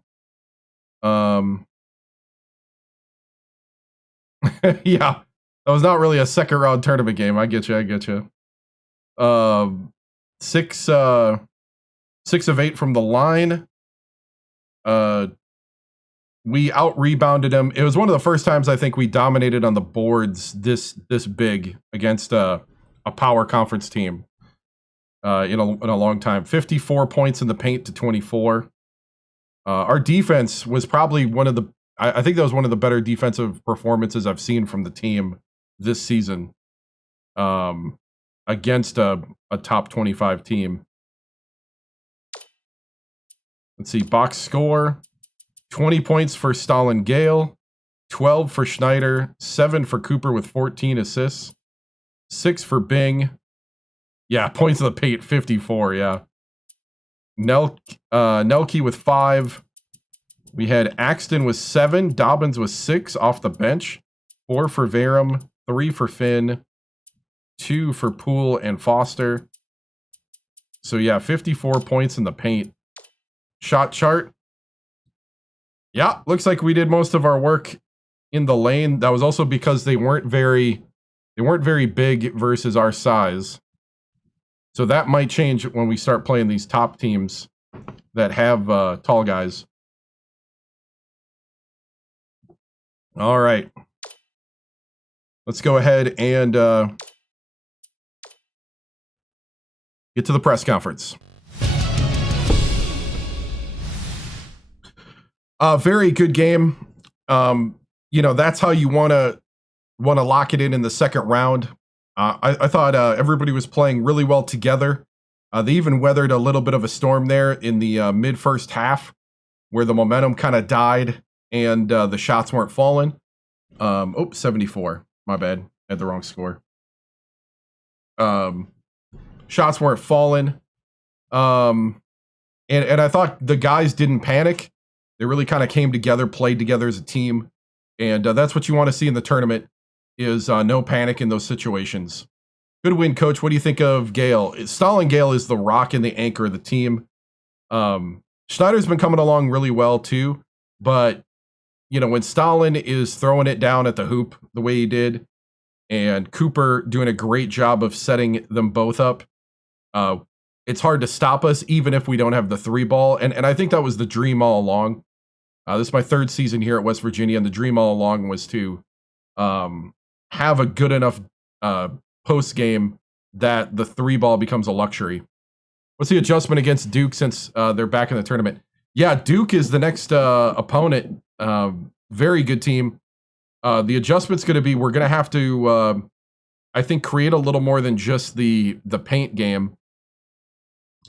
Yeah, that was not really a second round tournament game. I get you. 6 of 8 from the line. We out rebounded them. It was one of the first times I think we dominated on the boards this big against a power conference team in a long time. 54 points in the paint to 24. Our defense was probably I think that was one of the better defensive performances I've seen from the team this season against a top 25 team. Let's see, box score. 20 points for Stalin Gale, 12 for Schneider, 7 for Cooper with 14 assists, 6 for Bing. Yeah, points of the paint, 54, yeah. Nelke with 5. We had Axton with 7, Dobbins with 6 off the bench, 4 for Varum, 3 for Finn, 2 for Poole and Foster. So yeah, 54 points in the paint. Shot chart. Yeah, looks like we did most of our work in the lane. That was also because they weren't very big versus our size. So that might change when we start playing these top teams that have tall guys. All right. Let's go ahead and get to the press conference. Very good game. That's how you want to lock it in the second round. I thought everybody was playing really well together. They even weathered a little bit of a storm there in the mid first half, where the momentum kind of died and the shots weren't falling. 74. My bad. I had the wrong score. Shots weren't falling. And I thought the guys didn't panic. They really kind of came together, played together as a team. And that's what you want to see in the tournament is no panic in those situations. Good win, Coach. What do you think of Gale? Stalin Gale is the rock and the anchor of the team. Schneider's been coming along really well, too. But, when Stalin is throwing it down at the hoop the way he did, and Cooper doing a great job of setting them both up, it's hard to stop us, even if we don't have the 3 ball. And I think that was the dream all along. This is my 3rd season here at West Virginia, and the dream all along was to have a good enough post game that the 3 ball becomes a luxury. What's the adjustment against Duke since they're back in the tournament? Yeah, Duke is the next opponent. Very good team. The adjustment's going to be we're going to have to, I think, create a little more than just the paint game.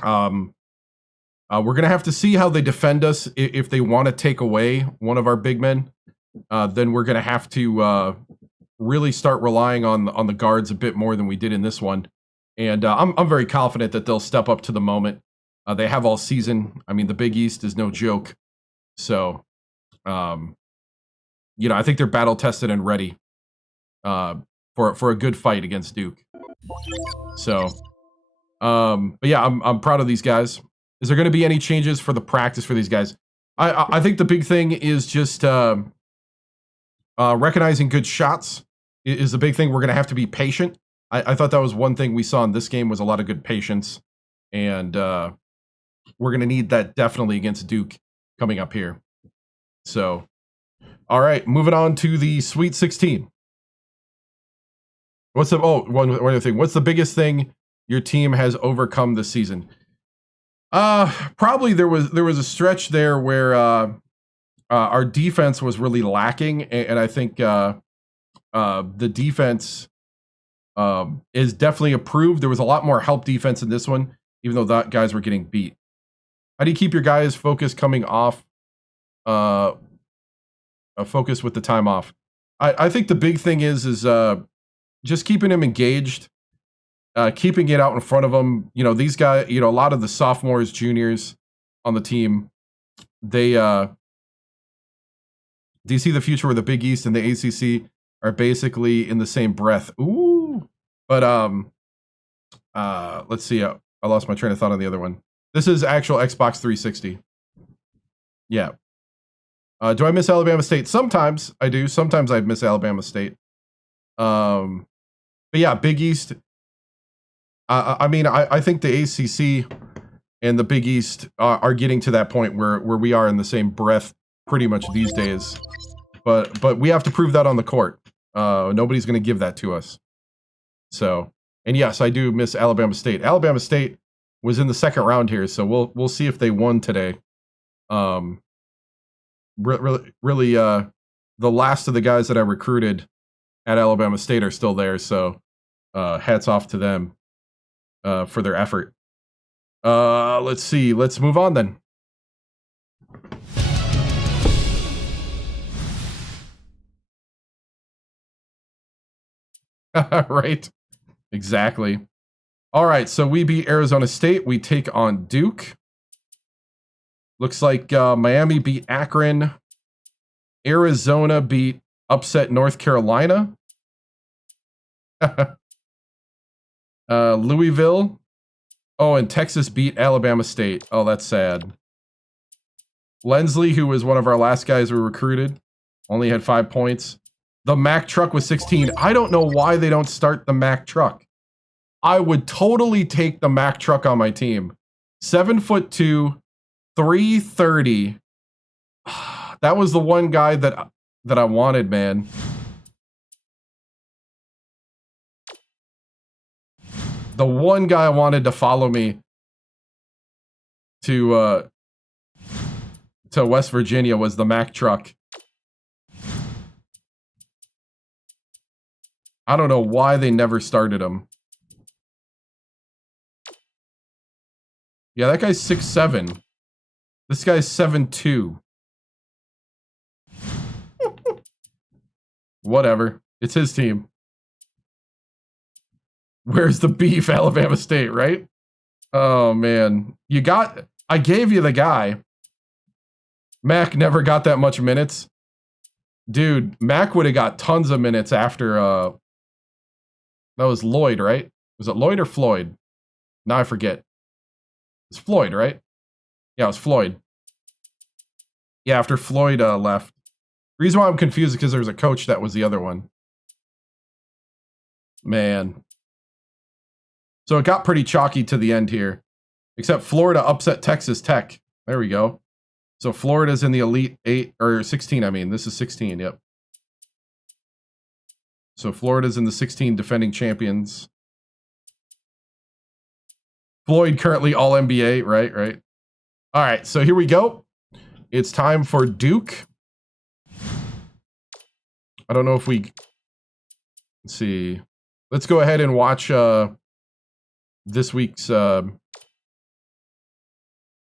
We're going to have to see how they defend us. If they want to take away one of our big men, then we're going to have to really start relying on the guards a bit more than we did in this one. And I'm very confident that they'll step up to the moment. They have all season. I mean, the Big East is no joke. So, I think they're battle tested and ready for a good fight against Duke. So, but yeah, I'm proud of these guys. Is there going to be any changes for the practice for these guys? I think the big thing is just recognizing good shots is the big thing. We're going to have to be patient. I thought that was one thing we saw in this game was a lot of good patience. And we're going to need that definitely against Duke coming up here. So, all right, moving on to the Sweet 16. One other thing. What's the biggest thing your team has overcome this season? Probably there was a stretch there where our defense was really lacking, and I think the defense is definitely improved. There was a lot more help defense in this one, even though that guys were getting beat. How do you keep your guys focused coming off? Focus with the time off. I think the big thing is just keeping him engaged, keeping it out in front of him. You know, these guys, you know, a lot of the sophomores, juniors on the team, they do you see the future where the Big East and the ACC are basically in the same breath? Ooh. But let's see. I lost my train of thought on the other one. This is actual Xbox 360. Yeah. Do I miss Alabama State? Sometimes I do. Sometimes I miss Alabama State. But yeah, Big East. I mean, I think the ACC and the Big East are getting to that point where we are in the same breath pretty much these days. But we have to prove that on the court. Nobody's going to give that to us. So, and yes, I do miss Alabama State. Alabama State was in the second round here, so we'll see if they won today. Really, the last of the guys that I recruited at Alabama State are still there, so hats off to them for their effort. Let's see. Let's move on then. Right. Exactly. All right, so we beat Arizona State. We take on Duke. Looks like Miami beat Akron. Arizona upset North Carolina. Louisville. Oh, and Texas beat Alabama State. Oh, that's sad. Lensley, who was one of our last guys we recruited, only had 5 points. The Mack truck was 16. I don't know why they don't start the Mack truck. I would totally take the Mack truck on my team. 7'2", 330. That was the one guy that I wanted, man. The one guy I wanted to follow me to West Virginia was the Mack truck. I don't know why they never started him. Yeah, that guy's 6'7". This guy's 7'2". Whatever. It's his team. Where's the beef, Alabama State, right? Oh, man. I gave you the guy. Mac never got that much minutes. Dude, Mac would have got tons of minutes after, that was Lloyd, right? Was it Lloyd or Floyd? Now I forget. It's Floyd, right? Yeah, it was Floyd. Yeah, after Floyd left. The reason why I'm confused is because there's a coach that was the other one. Man. So it got pretty chalky to the end here. Except Florida upset Texas Tech. There we go. So Florida's in the Elite 8, or 16, I mean. This is 16, yep. So Florida's in the 16 defending champions. Floyd currently All-NBA, right. All right, so here we go. It's time for Duke. I don't know if we... Let's see. Let's go ahead and watch this week's College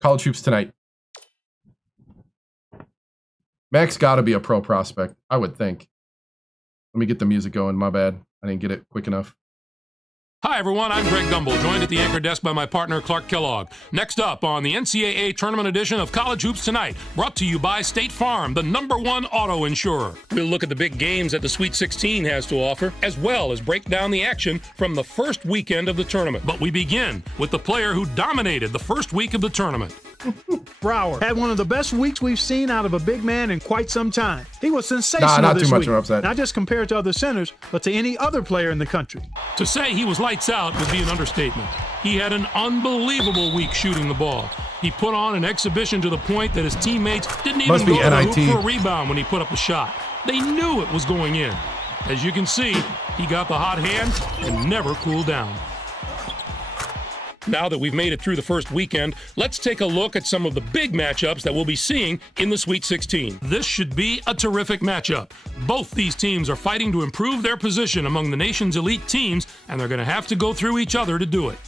Hoops Tonight. Mac's got to be a pro prospect, I would think. Let me get the music going. My bad. I didn't get it quick enough. Hi, everyone. I'm Greg Gumbel, joined at the anchor desk by my partner, Clark Kellogg. Next up on the NCAA Tournament Edition of College Hoops Tonight, brought to you by State Farm, the #1 auto insurer. We'll look at the big games that the Sweet 16 has to offer, as well as break down the action from the first weekend of the tournament. But we begin with the player who dominated the first week of the tournament. Brower had one of the best weeks we've seen out of a big man in quite some time. He was sensational not this too much week, of an upset. not just compared to other centers, but to any other player in the country. To say he was lights out would be an understatement. He had an unbelievable week shooting the ball. He put on an exhibition to the point that his teammates didn't even go to the hoop for a rebound when he put up a shot. They knew it was going in. As you can see, he got the hot hand and never cooled down. Now that we've made it through the first weekend, let's take a look at some of the big matchups that we'll be seeing in the Sweet 16. This should be a terrific matchup. Both these teams are fighting to improve their position among the nation's elite teams, and they're going to have to go through each other to do it.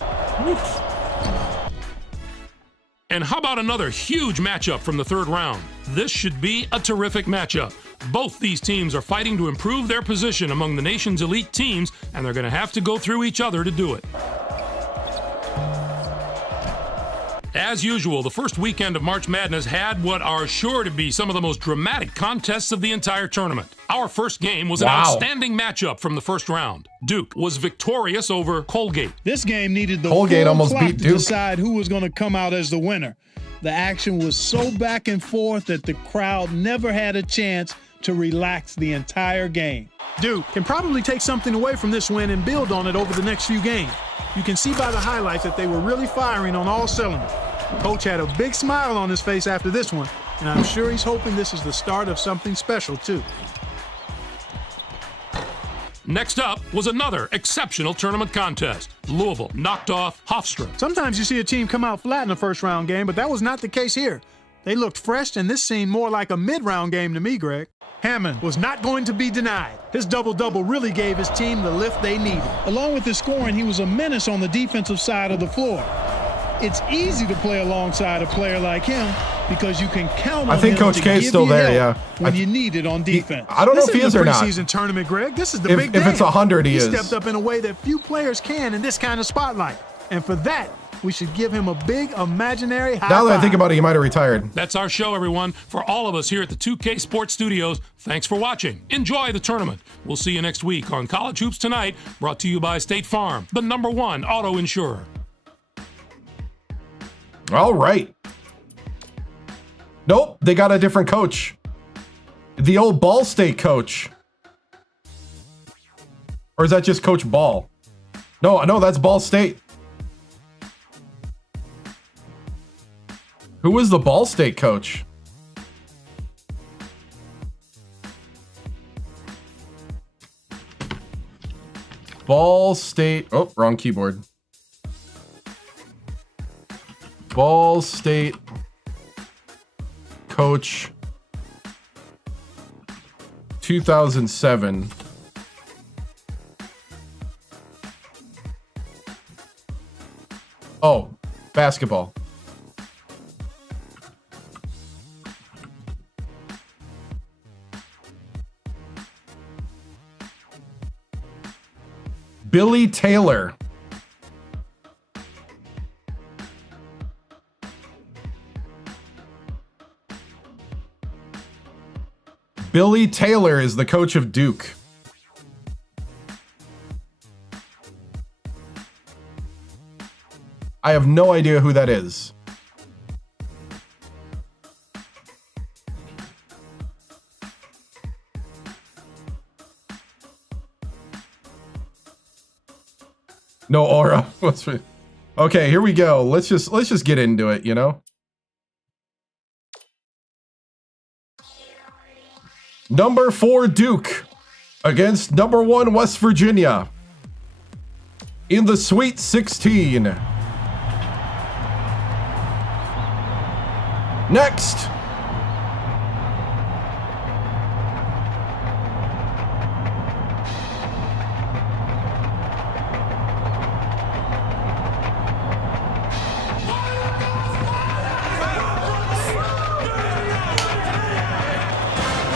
And how about another huge matchup from the third round? This should be a terrific matchup. Both these teams are fighting to improve their position among the nation's elite teams, and they're going to have to go through each other to do it. As usual, the first weekend of March Madness had what are sure to be some of the most dramatic contests of the entire tournament. Our first game was an outstanding matchup from the first round. Duke was victorious over Colgate. This game needed the Colgate full almost clock beat to Duke. decide who was going to come out as the winner. The action was so back and forth that the crowd never had a chance to relax the entire game. Duke can probably take something away from this win and build on it over the next few games. You can see by the highlights that they were really firing on all cylinders. Coach had a big smile on his face after this one, and I'm sure he's hoping this is the start of something special too. Next up was another exceptional tournament contest. Louisville knocked off Hofstra. Sometimes you see a team come out flat in a first-round game, but that was not the case here. They looked fresh, and this seemed more like a mid-round game to me, Greg. Hammond was not going to be denied. His double-double really gave his team the lift they needed. Along with his scoring, he was a menace on the defensive side of the floor. It's easy to play alongside a player like him because you can count on him Coach to K is give still you there, help yeah. when you need it on defense. I don't know if he is or not. This isn't the preseason tournament, Greg. This is the big day. If it's 100, he is. He stepped up in a way that few players can in this kind of spotlight. And for that, we should give him a big imaginary high Now that I five. think about it, he might have retired. That's our show, everyone. For all of us here at the 2K Sports Studios, thanks for watching. Enjoy the tournament. We'll see you next week on College Hoops Tonight, brought to you by State Farm, the #1 auto insurer. All right. Nope, they got a different coach. The old Ball State coach. Or is that just Coach Ball? No, that's Ball State. Who was the Ball State coach? Ball State. Oh, wrong keyboard. Ball State coach 2007. Oh, basketball. Billy Taylor. Billy Taylor is the coach of Duke. I have no idea who that is. No aura. Okay, here we go. Let's just get into it, you know? Number 4 Duke against number 1 West Virginia in the Sweet 16. Next.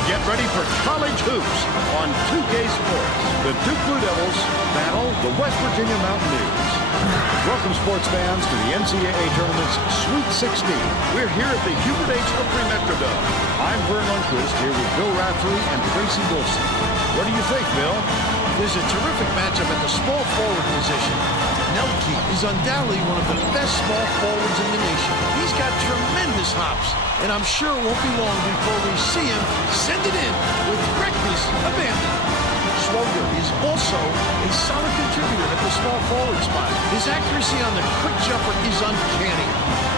Get ready for college hoops on 2K Sports. The Duke Blue Devils battle the West Virginia Mountaineers. Welcome, sports fans, to the NCAA Tournament's Sweet 16. We're here at the Hubert H. Humphrey Metrodome. I'm Vern Lundquist here with Bill Raftery and Tracy Wilson. What do you think, Bill? There's a terrific matchup at the small forward position. Nelke is undoubtedly one of the best small forwards in the nation. He's got tremendous hops, and I'm sure it won't be long before we see him send it in with reckless abandon. Swoger is also a solid contributor at the small forward spot. His accuracy on the quick jumper is uncanny.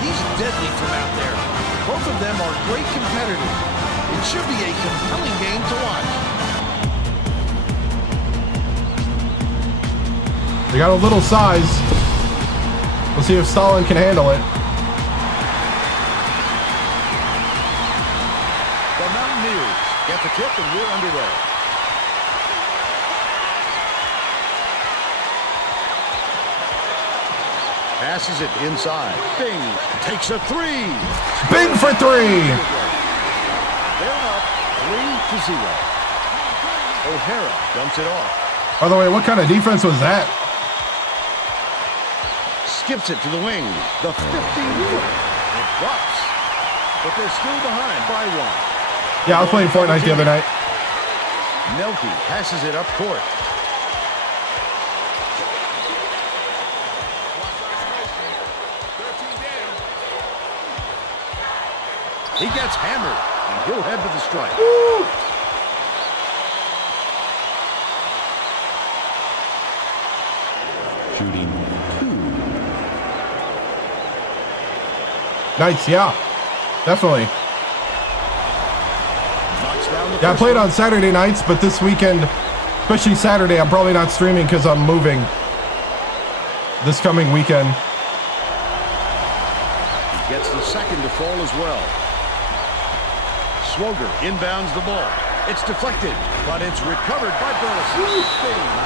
He's deadly from out there. Both of them are great competitors. It should be a compelling game to watch. They got a little size. We'll see if Stalin can handle it. The Mountaineers get the tip and we're underway. Passes it inside. Bing takes a three. Bing for 3. They're up 3-0. O'Hara dumps it off. By the way, what kind of defense was that? Skips it to the wing. The 15-foot. It drops. But they're still behind by 1. Yeah, I was playing Fortnite the other night. Melky passes it up court. He gets hammered, and he'll head to the strike. Woo! Shooting 2. Nice, yeah. Definitely. Knocks down the Yeah, I first played one. on Saturday nights, but this weekend, especially Saturday, I'm probably not streaming because I'm moving this coming weekend. He gets the second to fall as well. Swoger inbounds the ball. It's deflected, but it's recovered by Burleson.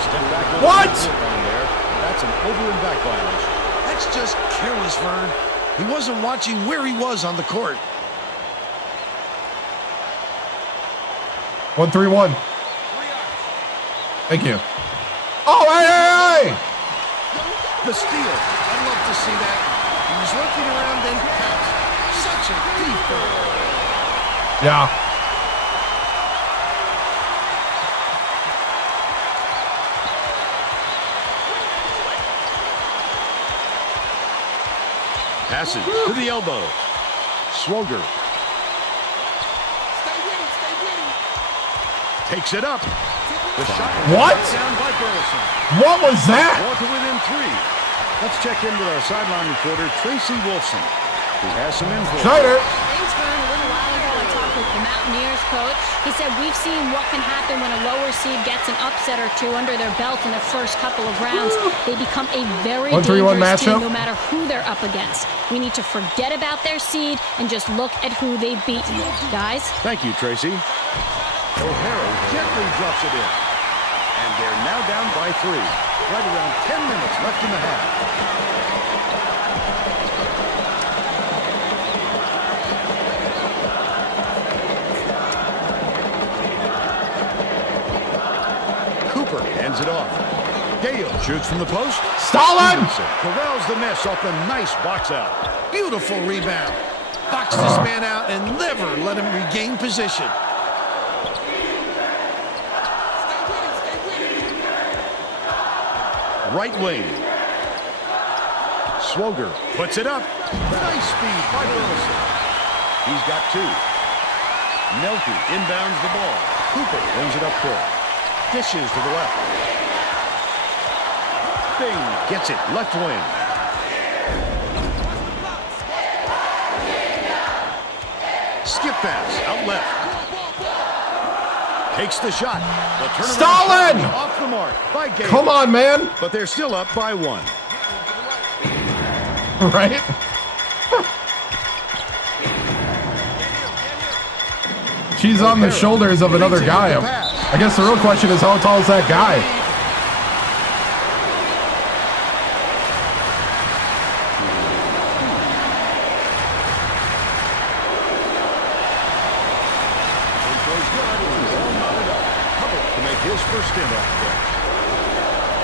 Step back over What? the line there. That's an over and back violation. That's just careless, Vern. He wasn't watching where he was on the court. 1-3-1. Thank you. Oh, hey! The steal. I'd love to see that. He was looking around and pounce. Such a deep ball. Yeah. Passes to the elbow. Swoger. Takes it up. The shot was What? down by Burleson. What was that? Ball to within 3. Let's check in with our sideline reporter, Tracy Wolfson, who has some info. Schneider. Thanks, Vern. A little while ago, I talked with the Mountaineers coach. He said we've seen what can happen when a lower seed gets an upset or two under their belt in the first couple of rounds. They become a very 1-3-1 dangerous team matchup. no matter who they're up against. We need to forget about their seed and just look at who they've beaten. Guys? Thank you, Tracy. O'Hara gently drops it in. And they're now down by 3. Right around 10 minutes left in the half. Cooper hands it off. Gale shoots from the post. Stalin! Stevenson corrals the miss off a nice box out. Beautiful rebound. Box this man out and never let him regain position. Right wing. Swoger puts it up. Nice speed by Burleson. He's got 2. Melky inbounds the ball. Cooper brings it up court. Dishes to the left. Bing gets it left wing. Skip pass out left. Takes the shot. The turnaround Stalin! shot off the mark by Gale. Come on, man. But they're still up by 1. Right? She's on the shoulders of another guy. I guess the real question is, how tall is that guy? To make his first stint off the bench.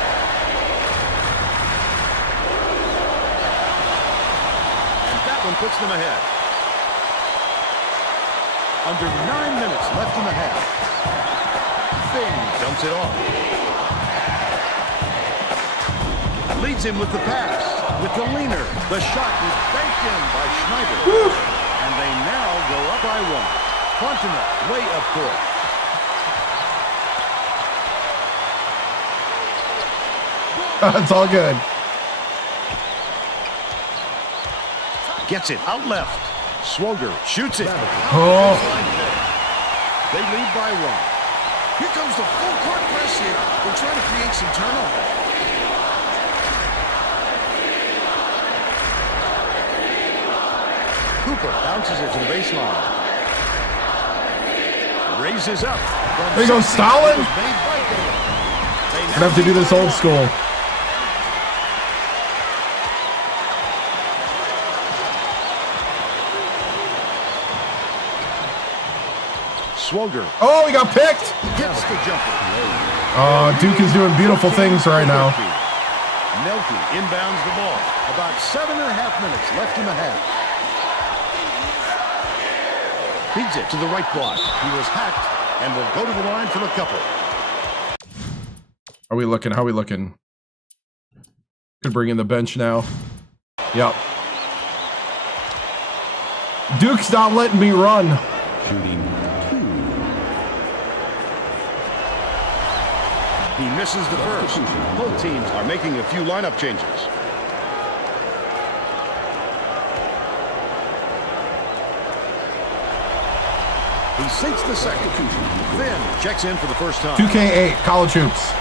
And that one puts them ahead. Under 9 minutes left in the half. Bing dumps it off. Leads him with the pass. With the leaner. The shot was banked in by Schneider. And they now go up by 1. Fontenot way up court. It's all good. Gets it out left. Swoger shoots it. Oh. They lead by 1. Here comes the full court press here. They're trying to create some turnover. Cooper bounces it to the baseline. Raises up. There you go, Stalin. Gonna have to do this old school. Swoger Oh, he got picked. gets the jumper. Oh, Duke is doing beautiful things right now. Nelke inbounds the ball. About 7.5 minutes left in the half. Feeds it to the right block. He was hacked and will go to the line for a couple. Are we looking? How are we looking? Could bring in the bench now. Yep. Duke's not letting me run. He misses the first. Both teams are making a few lineup changes. He sinks the second. Then checks in for the first time. 2K8, college hoops.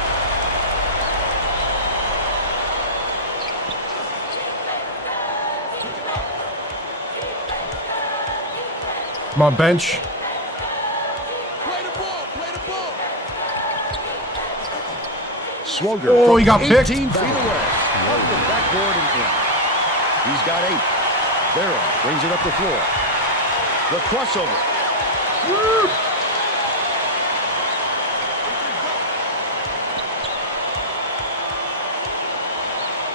Come on, bench. Swoger. Oh, he got picked. 18 feet away. Off the backboard and in. He's got 8. Barrow brings it up the floor. The crossover.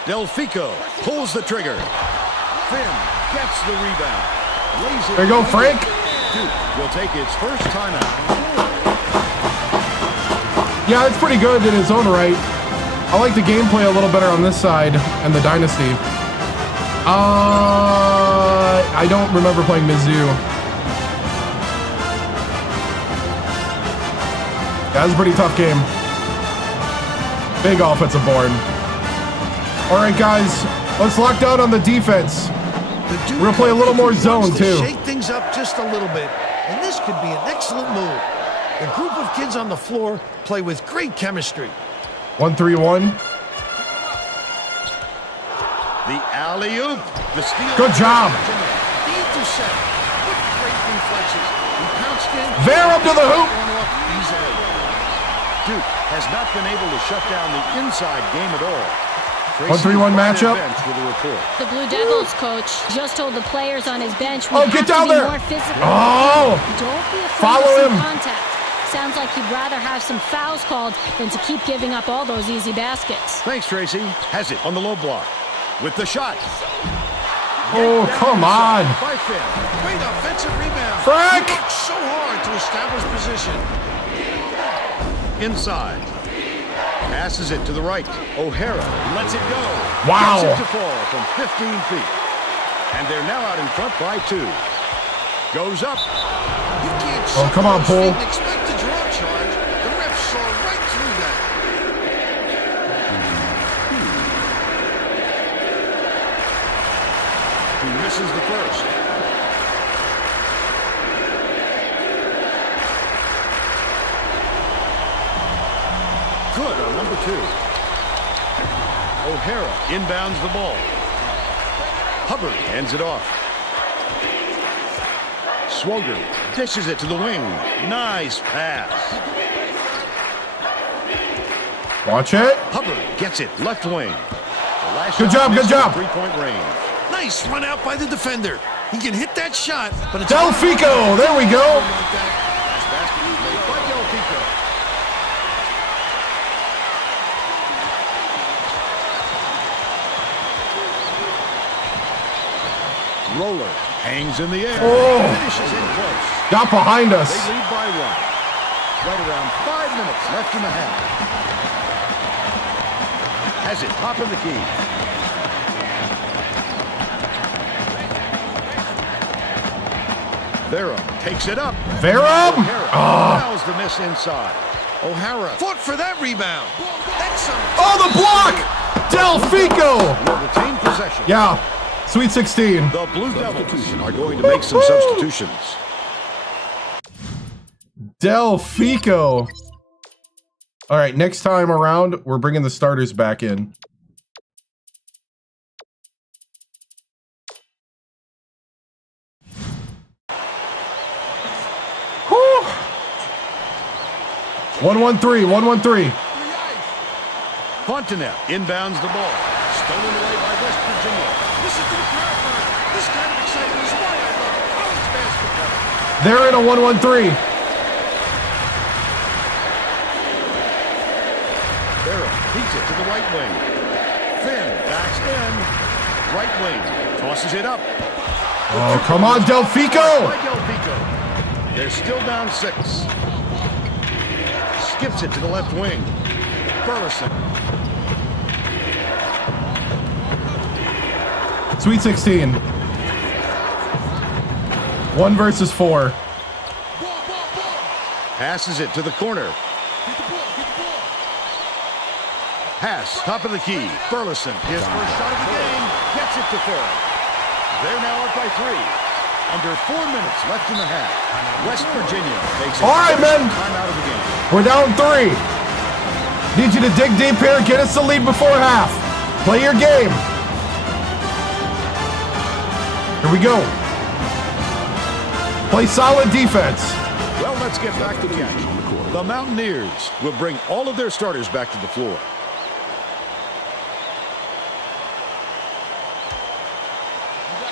Delfico pulls the trigger. Finn gets the rebound. Lays it. There you go, Frank. Duke will take its first timeout. Yeah, it's pretty good in his own right. I like the gameplay a little better on this side and the dynasty. I don't remember playing Mizzou. That was a pretty tough game. Big offensive board. All right, guys, let's lock down on the defense. We're gonna play a little more zone too. Shake things up just a little bit, and this could be an excellent move. The group of kids on the floor play with great chemistry. 1-3-1. The alley-oop. The steal. Good job. The intercept. With great reflexes. He pounced in. Bear up to the hoop. Easily. Duke has not been able to shut down the inside game at all. 1-3-1 matchup. With a report. The Blue Devils coach just told the players on his bench we Oh, have get to down be there. more physical. Oh. Don't be afraid Follow of some him. contact. Sounds like he'd rather have some fouls called than to keep giving up all those easy baskets. Thanks, Tracy. Has it on the low block. With the shot. Oh, come on. By Finn. Great offensive rebound. Frank. He worked so hard to establish position. Inside. Passes it to the right. O'Hara lets it go. Wow. Gets it to fall from 15 feet. And they're now out in front by 2. Goes up. You can't Oh, come on, shuffle Paul. those feet and expect to draw a charge. The ref saw right through that. He misses the first. Good on number 2. O'Hara inbounds the ball. Hubbard hands it off. Swoger dishes it to the wing. Nice pass. Watch it. Hubbard gets it left wing. The last Good shot job, good missed job. at 3-point range. Nice run out by the defender. He can hit that shot, but it's Delfico. There we go. Last basket is made by Delfico. Roller hangs in the air. Oh. Finishes in close. Got behind us. They lead by 1. Right around 5 minutes left in the half. Has it top of the key. Vera takes it up. Vera. O'Hara Oh. allows the miss inside. O'Hara fought for that rebound. That's some Oh, the block. Delfico. will retain possession. Yeah. Sweet 16. The Blue Devils are going to make some substitutions. Delfico. All right, next time around, we're bringing the starters back in. Whew. 1-1-3, 1-1-3. Fontenelle inbounds the ball. Stolen away by West Virginia. Listen to the crowd burn. This kind of excitement is why I love college basketball. They're in a 1-1-3. Beats it to the right wing. Finn backs in. Right wing. Tosses it up. Oh, come on, Delfico! By Delfico. They're still down 6. Skips it to the left wing. Burleson. Sweet 16. 1 versus 4. Passes it to the corner. Pass, top of the key. Burleson, his first shot of the game, gets it to third. They're now up by 3. Under 4 minutes left in the half. West Virginia takes a time out of the game. We're down 3. Need you to dig deep here. Get us the lead before half. Play your game. Here we go. Play solid defense. Well, let's get back to the action. The Mountaineers will bring all of their starters back to the floor.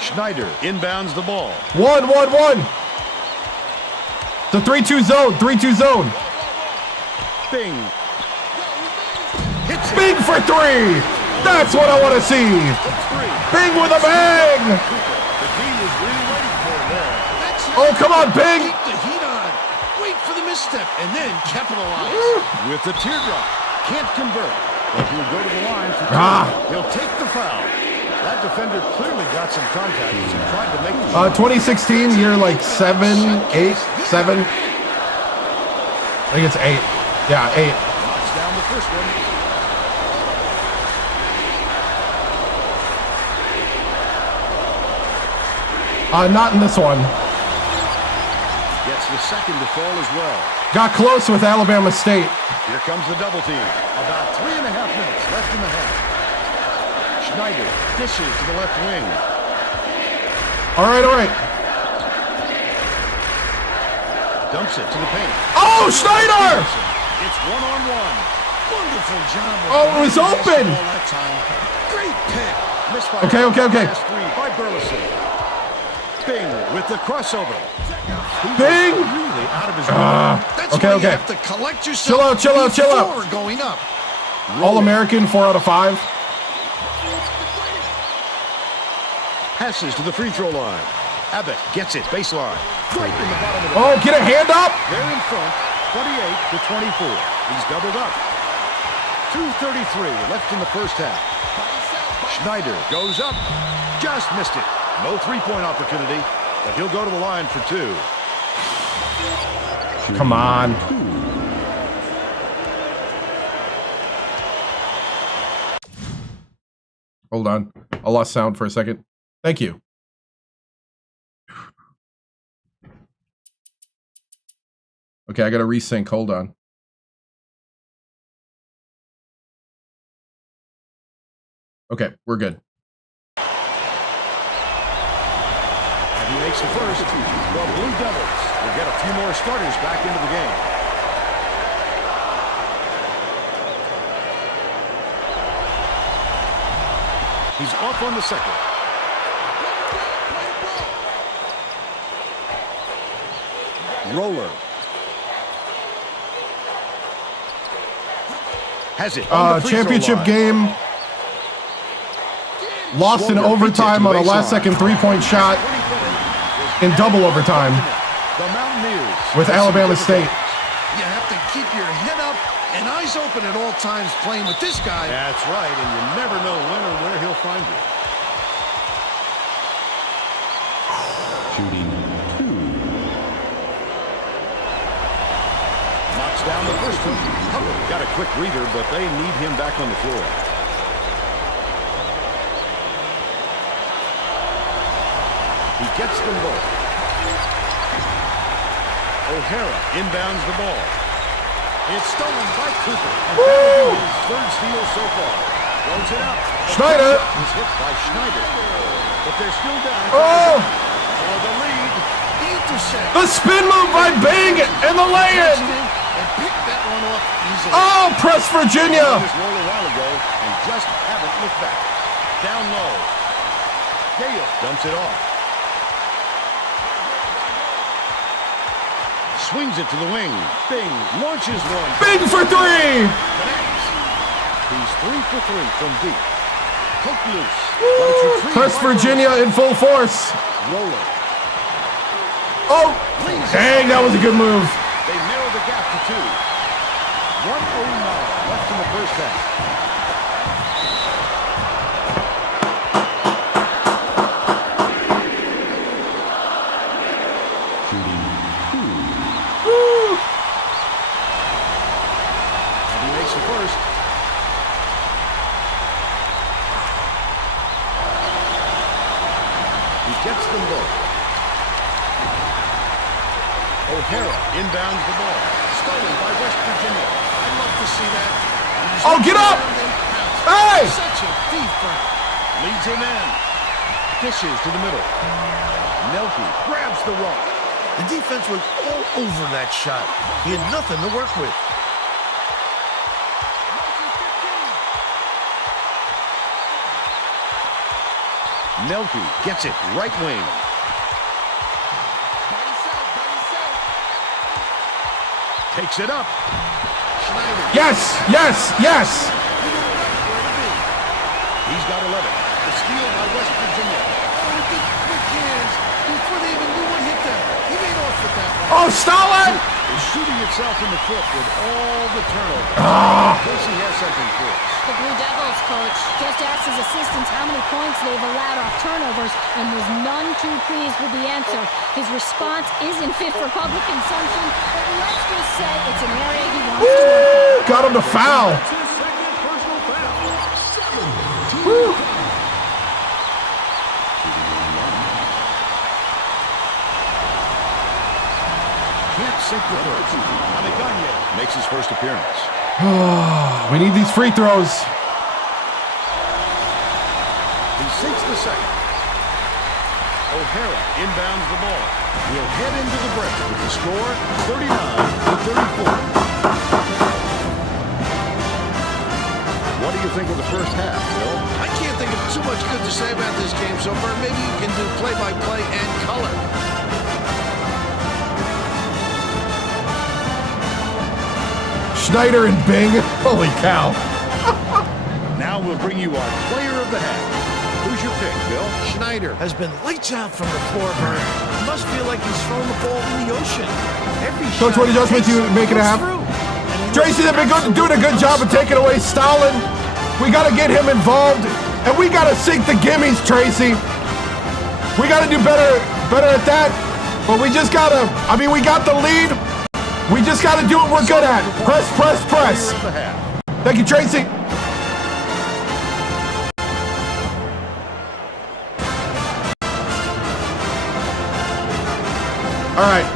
Schneider inbounds the ball. 1-1-1. The 3-2 zone. 3-2 zone. Bing. Hits it. Bing for 3. That's what I want to see. Bing with a bang. The team was really waiting for it there. Oh, come on, Bing. Keep the heat on. Wait for the misstep and then capitalize. With the teardrop. Can't convert. But he'll go to the line for 2. He'll take the foul. That defender clearly got some contact as he tried to make the 2016, year like 7, 8, 7. I think it's 8. Yeah, 8. knocks down the first one. Not in this one. Gets the second to fall as well. Got close with Alabama State. Here comes the double team. About 3.5 minutes left in the half. Schneider dishes to the left wing. All right. Dumps it to the paint. Oh, Schneider! It's one-on-one. Wonderful job. Oh, it was open. That time. Great pick. Misfire. Okay. Pass 3 by Burleson. Bing with the crossover. Bing! Really out of his That's Okay, why okay. you have to collect yourself. Chill out. before going up. All-American, 4 out of 5. Passes to the free throw line. Abbott gets it baseline. Right in the bottom of the Oh, get a hand up! They're in front, 28-24. He's doubled up. 2:33 left in the first half. Schneider goes up. Just missed it. No three-point opportunity, but he'll go to the line for 2. Come on. Hold on. I lost sound for a second. Thank you. Okay, I gotta resync. Hold on. Okay, we're good. And he makes the first. The Blue Devils will get a few more starters back into the game. He's off on the second. Roller. Has it on the free throw Championship line. game. Lost in overtime on a last-second three-point shot in double overtime The Mountaineers with Alabama State. You have to keep your head up and eyes open at all times playing with this guy. That's right, and you never know when or where he'll find you. Shooting 2. Knocks down the first one. Hubbard got a quick reader, but they need him back on the floor. He gets them both. O'Hara inbounds the ball. It's stolen by Cooper. And that'll be his third steal so far. Throws it up. Schneider. Was hit by Schneider. But they're still down. Oh! For the lead. Intercept. The spin move by Bing and the lay-in. And pick that one off easily. Oh, press Virginia. This roll a while ago and just haven't looked back. Down low. Gale dumps it off. Swings it to the wing. Bing launches one. Bing for 3. Connects. He's 3 for 3 from deep. Hook loose. But it's retrieved West by Virginia in full force. Roller. Oh, dang, that was a good move. They narrow the gap to 2. 1:09 left in the first half. Shooting 2. And he makes the first. He gets them both. O'Hara inbounds the ball. Stolen by West Virginia. I'd love to see that. Oh, get up! Hey! Such a defense. Leads him in. Dishes to the middle. Nelke grabs the rock. The defense was all over that shot. He had nothing to work with. Nelke gets it right wing. Takes it up. Schneider. Yes, yes, yes. He's got 11. The steal by West Virginia. Oh, he did quick hands before they even knew what hit them. He made off with that one. Oh, Stalin! Is shooting itself in the foot with all the turnover. Casey has something for us. The Blue Devils coach just asked his assistants how many points they've allowed off turnovers and was none too pleased with the answer. His response isn't fit for public consumption, but let's just say it's an area he wants to work on. Got him to foul. Woo. Can't sink the first. Amiganya makes his first appearance. We need these free throws. He sinks the second. O'Hara inbounds the ball. He'll head into the break with the score 39-34. What do you think of the first half, Bill? I can't think of too much good to say about this game so far. Maybe you can do play-by-play and color. Schneider and Bing. Holy cow. Now we'll bring you our player of the half. Who's your pick, Bill? Schneider has been lights out from the floor, Bert. He must feel like he's throwing the ball in the ocean. Every Coach, what adjustments you make it a half? Tracy, they've been doing a good job of taking away Stalin. We got to get him involved, and we got to sink the gimmies, Tracy. We got to do better at that. But we just got to, I mean, we got the lead. We just got to do what we're good at. Press, press, press. Thank you, Tracy. All right.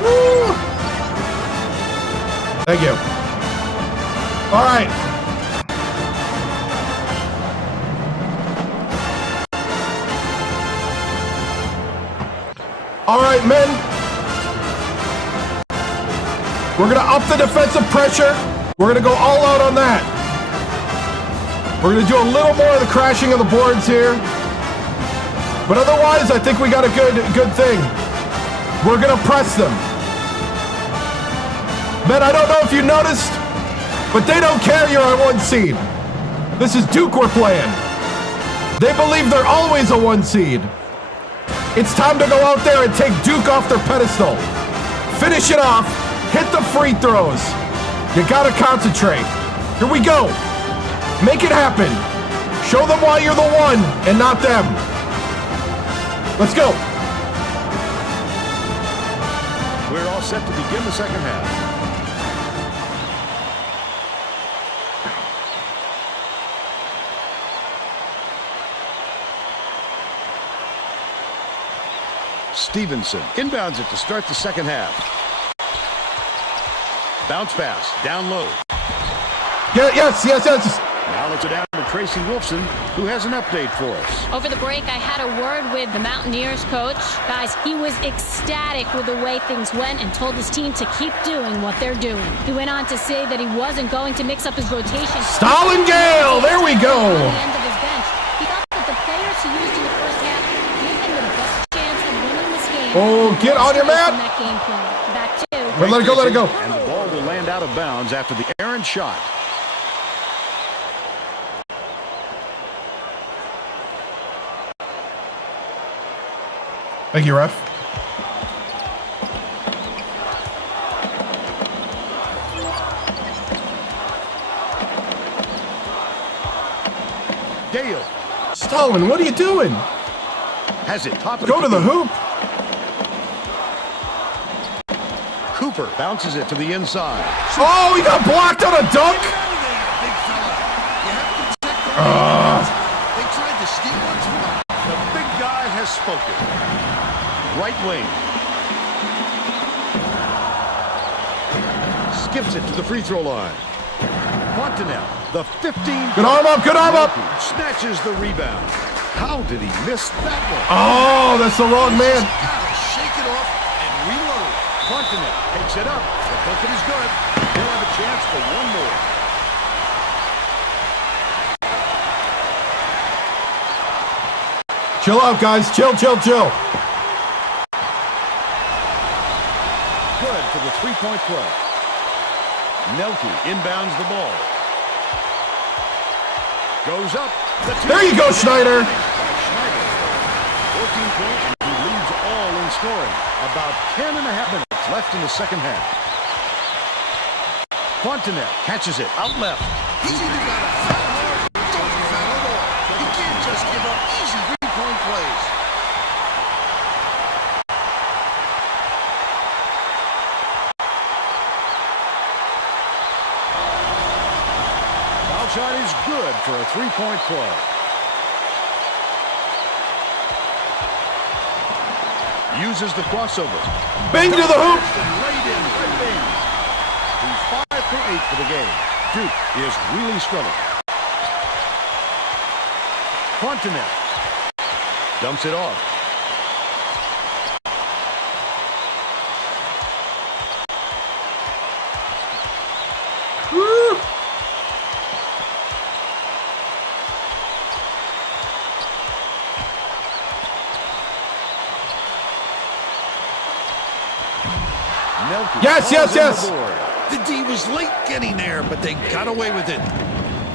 Woo. Thank you. All right. All right, men. We're going to up the defensive pressure. We're going to go all out on that. We're going to do a little more of the crashing of the boards here. But otherwise, I think we got a good thing. We're going to press them. Ben, I don't know if you noticed, but they don't care you're a 1 seed. This is Duke we're playing. They believe they're always a 1 seed. It's time to go out there and take Duke off their pedestal. Finish it off. Hit the free throws. You gotta concentrate. Here we go. Make it happen. Show them why you're the one and not them. Let's go. We're all set to begin the second half. Stevenson inbounds it to start the second half. Bounce pass, down low. Yeah, yes. Now let's go down to Tracy Wolfson, who has an update for us. Over the break, I had a word with the Mountaineers coach. Guys, he was ecstatic with the way things went and told his team to keep doing what they're doing. He went on to say that he wasn't going to mix up his rotation. Stalin Gale, there we go. On the end of his bench. He thought that the players he used in the first half Oh, get on your man. That game plan. Back to. Wait, let it go, let it go. And the ball will land out of bounds after the errant shot. Thank you, ref. Dale Stalin, what are you doing? has it. Top of Go to the hoop. Cooper bounces it to the inside. Oh, he got blocked on a dunk. They tried to steal one through. The big guy has spoken. Right wing. Skips it to the free throw line. Fontenelle, the 15. Good arm up, good arm up. Snatches the rebound. How did he miss that one? Oh, that's the wrong man. Gotta shake it off and reload. Fontenelle takes it up. The bucket is good. They'll have a chance for one more. Chill out, guys. Chill, chill, chill. Good for the three-point play. Nelke inbounds the ball. Goes up. There you go, Schneider. 14 points. He leads all in scoring. About 10 and a half minutes left in the second half. Fontenelle catches it out left. He's either got to foul hard or don't foul at all. You can't just give up easy three-point plays. Foul shot is good for a three-point play. Uses the crossover. Bing to the hoop. Right in, right in. He's 5 for 8 for the game. Duke is really struggling. Fontenelle dumps it off. Woo. Nelke Yes, yes, falls on yes. the board. The D was late getting there, but they got away with it.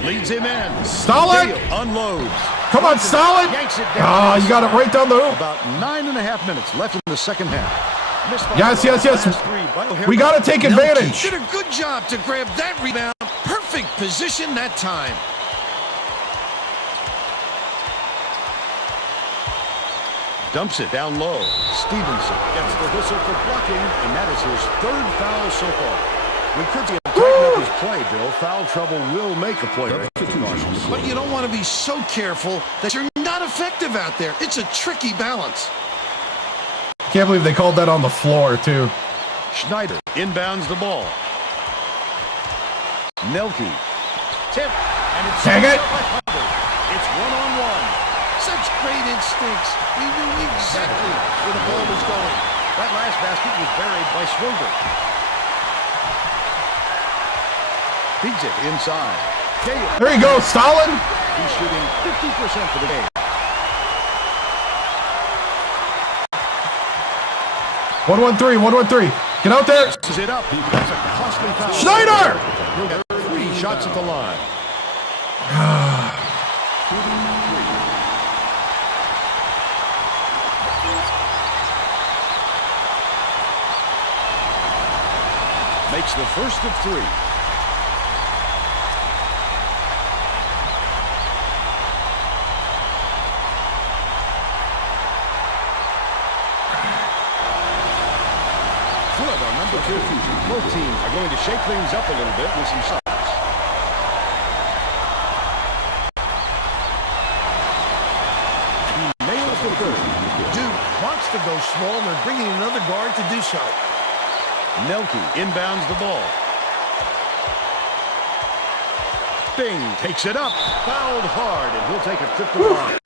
Leads him in. Stalin. Dale unloads. Come on, Stalin. Yanks it Ah, down. you got it right down the hoop. About 9.5 minutes left in the second half. Missed by Yes, the yes, yes. last three by O'Hara. We got to take advantage. Did a good job to grab that rebound. Perfect position that time. Dumps it down low. Stevenson gets the whistle for blocking, and that is his third foul so far. We could be tighten up his play, Bill. Foul trouble will make a player cautious. But you don't want to be so careful that you're not effective out there. It's a tricky balance. Can't believe they called that on the floor, too. Schneider inbounds the ball. Nelke. Tip. And it's Dang it. It's one-on-one. Such great instincts. He knew exactly where the ball was going. That last basket was buried by Swingle. Feeds it inside. Dale. There you go, Stalin. He's shooting 50% for the game. 1-1-3, 1-1-3. Get out there. Is it up? That's a costly foul. Schneider. He'll get 3 shots at the line. Makes the first of 3. Good on number 2. Both teams are going to shake things up a little bit with some shots. He nails the third. Duke wants to go small. They're bringing another guard to do so. Nelke inbounds the ball. Bing takes it up. Fouled hard, and he'll take a trip to the line.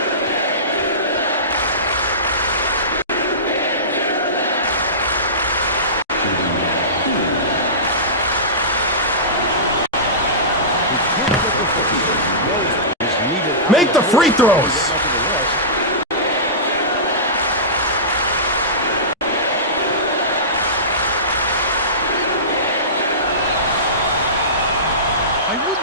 He can't get the first. Is needed. Make the free throws.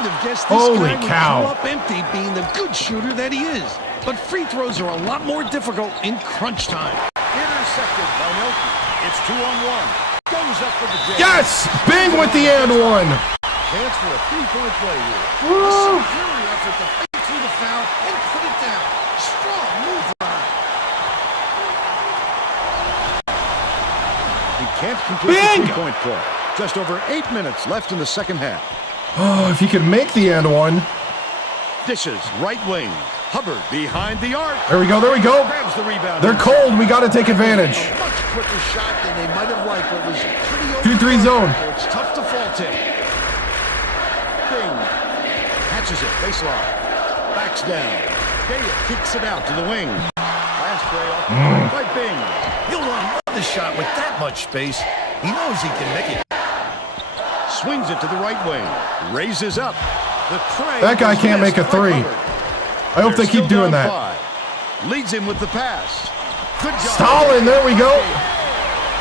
wouldn't have guessed this Holy guy would cow. come up empty, being the good shooter that he is. But free throws are a lot more difficult in crunch time. Intercepted by Milky. It's 2-on-1. Goes up for the jam. Yes! Bing with the and one. Chance for a three-point play here. A superior effort to fight through the foul and put it down. Strong move, Ron. He can't complete Bing! the three-point play. Just over 8 minutes left in the second half. Oh, if he could make the and one. Dishes, right wing. Hubbard behind the arc. There we go, there we go. Grabs the rebound. They're cold. We got to take advantage. A much quicker shot than they might have liked, but was pretty 2-3 zone. It's tough to fault him. Bing. Catches it, baseline. Backs down. Gaya kicks it out to the wing. Last play off by Bing. He'll run the shot with that much space. He knows he can make it. Swings it to the right wing. Raises up. The tray. That guy is can't make a missed by three. Hubbard. I hope they They're keep still doing down that. 5. Leads him with the pass. Good job. Stalin, there we go.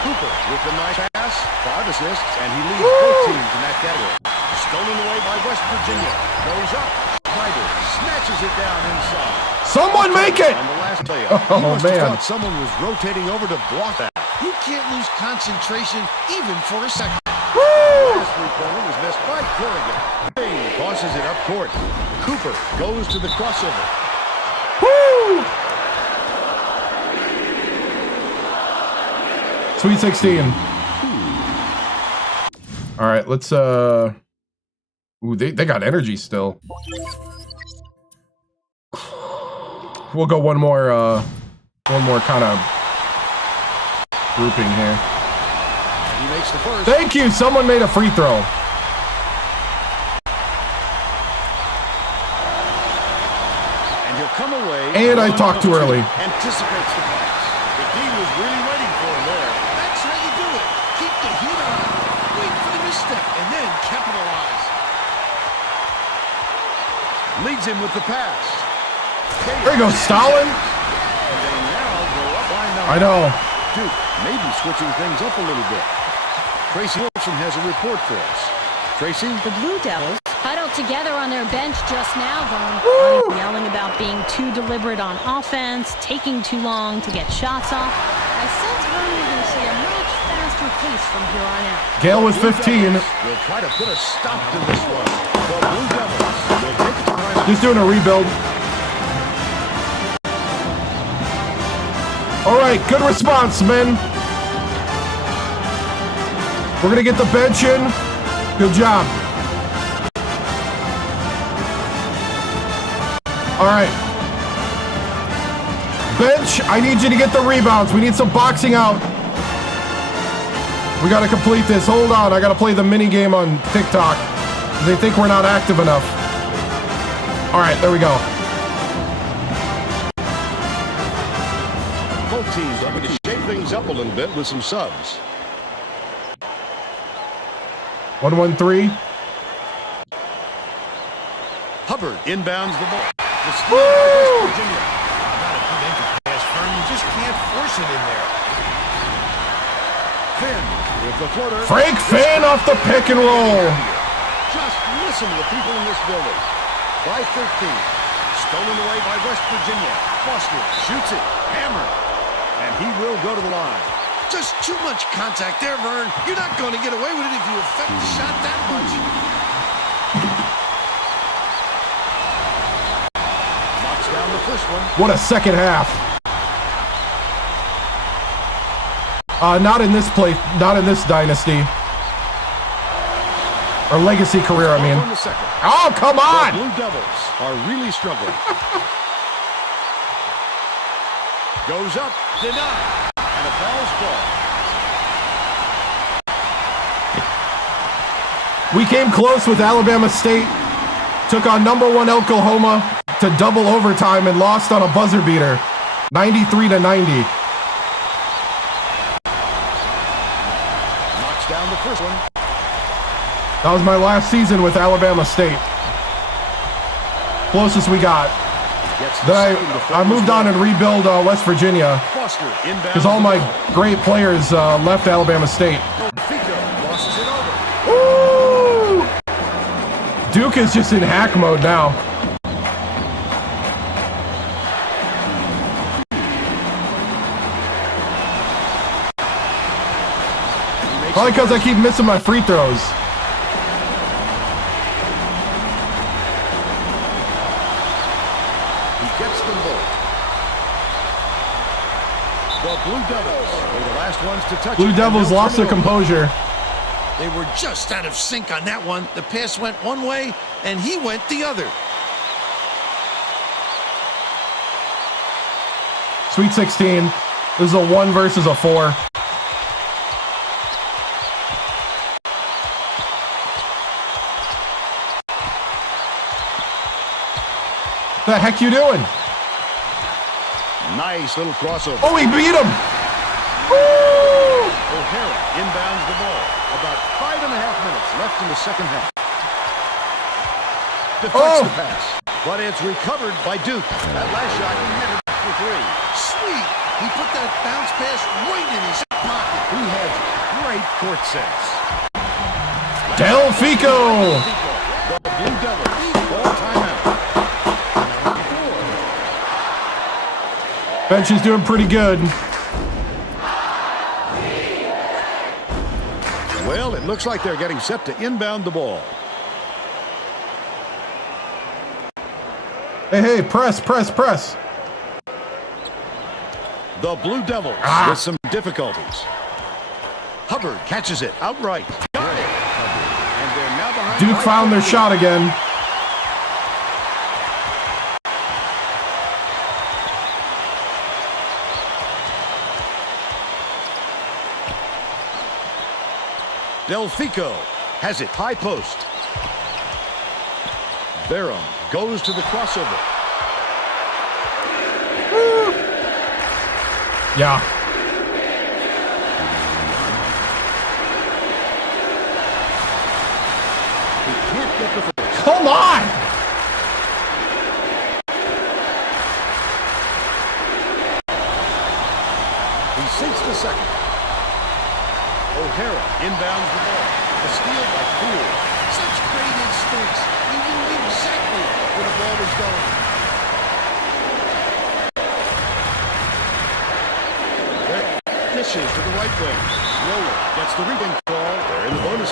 Cooper with the nice pass. 5 assists, and he leads both teams in that category. Stolen away by West Virginia. Goes up. Schneider snatches it down inside. Someone make it. On the last layup. Oh, He must have man. thought someone was rotating over to block that. You can't lose concentration even for a second. Last three-pointer was missed by Corrigan. Bing tosses it up court. Cooper goes to the crossover. Woo! Sweet 16. All right, let's ooh, they got energy still. We'll go one more kind of grouping here. He makes the first. Thank you. Someone made a free throw. And he'll come away. And I talked too early. Anticipates the pass. The D was really waiting for him there. That's how you do it. Keep the heat on. Wait for the misstep and then capitalize. Leads him with the pass. There you go, Stalin. And they now go up by number. I know. Duke maybe switching things up a little bit. Tracy Wilson has a report for us. Tracy? The Blue Devils Huddled together on their bench just now, Vaughn. yelling about being too deliberate on offense, taking too long to get shots off. I sense Vaughn is going to see a much faster pace from here on out. Gale with 15. Will try to put a stop to this one. The Blue Devils will take the time. Just doing a rebuild. All right, good response, men. We're going to get the bench in. Good job. All right. Bench, I need you to get the rebounds. We need some boxing out. We got to complete this. Hold on. I got to play the mini game on TikTok. They think we're not active enough. All right, there we go. Both teams are going to shake things up a little bit with some subs. 1-1-3. Hubbard inbounds the ball. The steal by West Virginia. Not a good entry pass, Fern. You just can't force it in there. Finn with the floater. Frank Finn off the pick and roll. Just listen to the people in this building. By 13. Stolen away by West Virginia. Foster shoots it. Hammer. And he will go to the line. Just too much contact there, Vern. You're not going to get away with it if you affect the shot that much. Knocks down the first one. What a second half. Not in this place, not in this dynasty. Or legacy career, I mean. On the second. Oh, come The on! Blue Devils are really struggling. Goes up, denied, and a foul's called. We came close with Alabama State. Took on #1 Oklahoma to double overtime and lost on a buzzer beater, 93-90. Knocks down the first one. That was my last season with Alabama State. Closest we got. Gets the Then second to I moved on and rebuild West Virginia Foster inbounds because all the my ball. great players left Alabama State. Fico crosses it over. Woo! Duke is just in hack mode now. Probably because I keep missing my free throws. He gets them both. The Blue Devils were the last ones to touch Blue it, Devils and they'll lost their turn it over. composure. They were just out of sync on that one. The pass went one way, and he went the other. Sweet 16. This is a 1 versus a 4. What the heck you doing? Nice little crossover. Oh, he beat him! Woo! O'Hara inbounds the ball. About 5.5 minutes left in the second half. Deflects the pass, but it's recovered by Duke. That last shot he hit it for 3. Sweet. He put that bounce pass right in his pocket. He has great court sense. Del Fico! The Blue Devils ball timeout. Bench is doing pretty good. Well, it looks like they're getting set to inbound the ball. Hey, press, press, press. The Blue Devils with some difficulties. Hubbard catches it outright. Got it. And they're now behind. Duke found their shot again. Del Fico has it high post. Barham goes to the crossover. Yeah. He can't get the first. Come on! He sinks the second. O'Hara inbounds the ball. A steal by Poole. Such great instincts. He knew exactly where the ball was going. Dishes to the right wing. Roller gets the rebound call. They're in the bonus.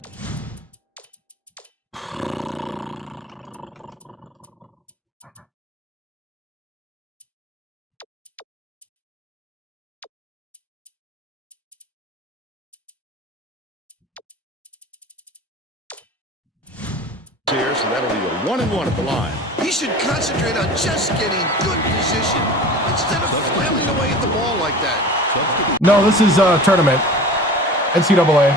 Here, so that'll be a 1-and-1 at the line. He should concentrate on just getting good position instead of flailing away at the ball like that. No, this is tournament. NCAA.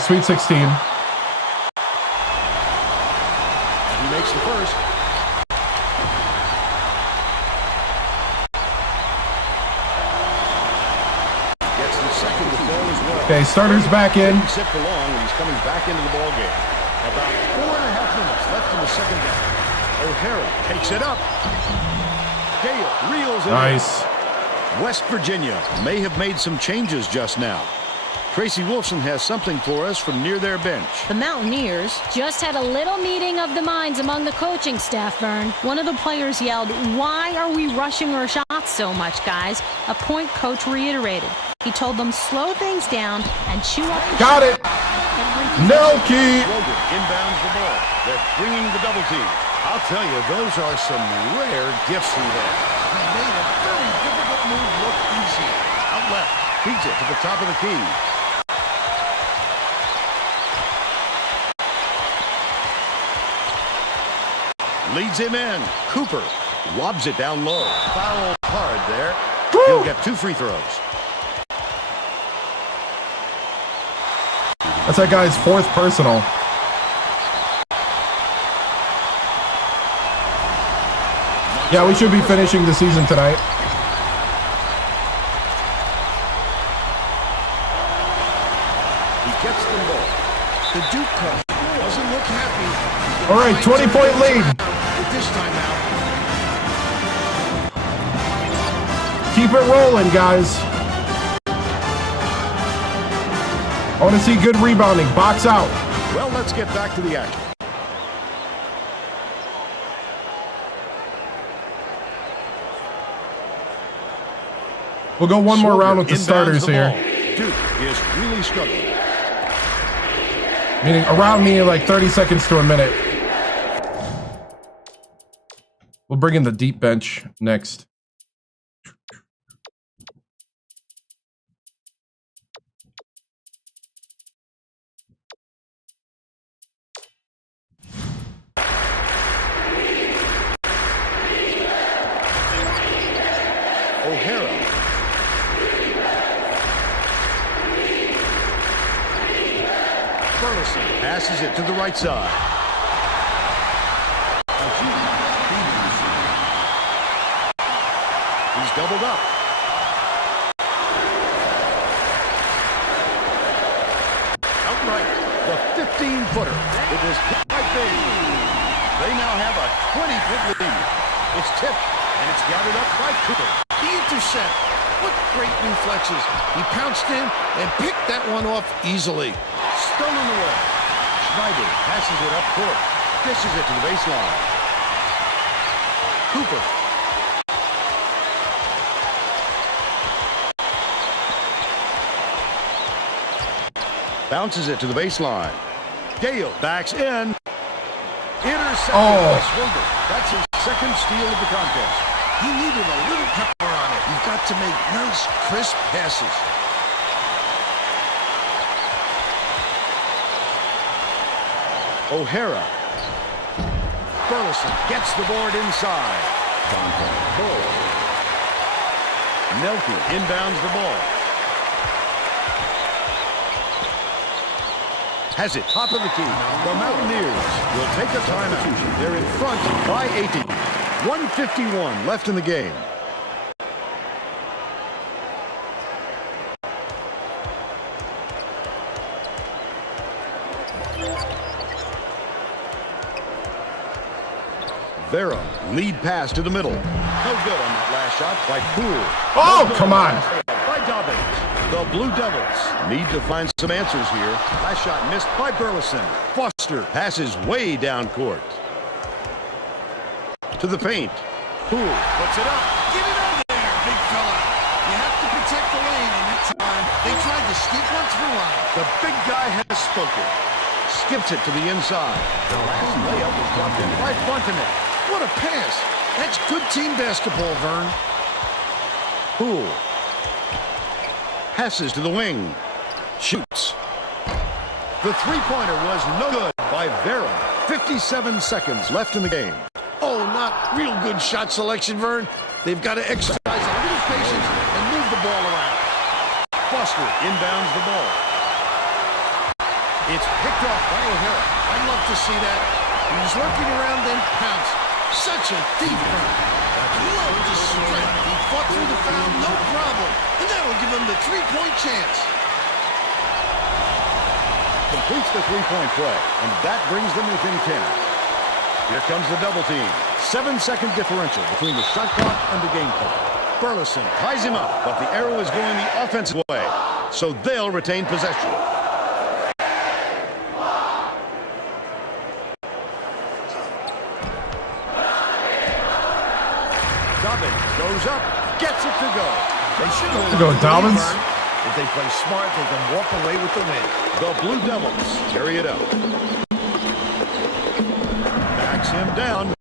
Sweet 16. And he makes the first. Gets the second to fall as well. Okay, starters back in. Didn't sit for long, and he's coming back into the ball game. About 4.5 minutes left in the second half. O'Hara takes it up. Gale reels it in. Nice. West Virginia may have made some changes just now. Tracy Wolfson has something for us from near their bench. The Mountaineers Just had a little meeting of the minds among the coaching staff, Vern. One of the players yelled, "Why are we rushing our shots so much, guys?" A point coach reiterated. He told them slow things down and chew up the Got it. Nelke. Logan inbounds the ball. They're bringing the double team. I'll tell you, those are some rare gifts he has. He made a very difficult move look easy. Out left, feeds it to the top of the key. Leads him in. Cooper lobs it down low. Foul hard there. He'll get 2 free throws. That's that guy's 4th personal. Yeah, we should be finishing the season tonight. He gets them both. The Duke coach doesn't look happy. All right, 20-point lead. With this timeout. Keep it rolling, guys. I want to see good rebounding. Box out. Well, let's get back to the action. We'll go one more round with the Inbounds starters the here. ball. Duke is really struggling. Meaning around me like 30 seconds to a minute. We'll bring in the deep bench next. O'Hara. Burleson passes it to the right side. He's doubled up. Outright, the 15-footer. It was hit by Bailey. They now have a 20-foot lead. It's tipped, and it's gathered up by Cooper. The intercept. What great reflexes. He pounced in and picked that one off easily. Stolen away. Schneider passes it up court. Dishes it to the baseline. Cooper. Bounces it to the baseline. Gale backs in. Intercepted by Swindle. That's his second steal of the contest. He needed a little pepper on it. You've got to make nice, crisp passes. O'Hara. Burleson gets the board inside. Nelke inbounds the ball. Has it top of the key. The Mountaineers will take a timeout. They're in front by 80. 1:51 left in the game. Vera, lead pass to the middle. No good on that last shot by Poole. Oh, come on. By Dobbins. The Blue Devils need to find some answers here. Last shot missed by Burleson. Foster passes way down court. To the paint. Poole puts it up. Get it over there, big fella. You have to protect the lane, and that time they tried to sneak one through on him. The big guy has spoken. Skips it to the inside. The last layup was dropped in by Fontenay. What a pass. That's good team basketball, Vern. Poole passes to the wing. Shoots. The three-pointer was no good by Vera. 57 seconds left in the game. Oh, not real good shot selection, Vern. They've got to exercise a little patience and move the ball around. Foster inbounds the ball. It's picked off by O'Hara. I'd love to see that. He was lurking around, then pounced. Such a thief, Vern. Love the strength. He fought through the foul, no problem. And that'll give him the three-point chance. Completes the three-point play, and that brings them within 10. Here comes the double team. 7-second differential between the shot clock and the game clock. Burleson ties him up, but the arrow is going the offensive way, so they'll retain possession. Dobbins goes up, gets it to go. They should Go, Dobbins. If they play smart, they can walk away with the win. The Blue Devils carry it out. Backs him down.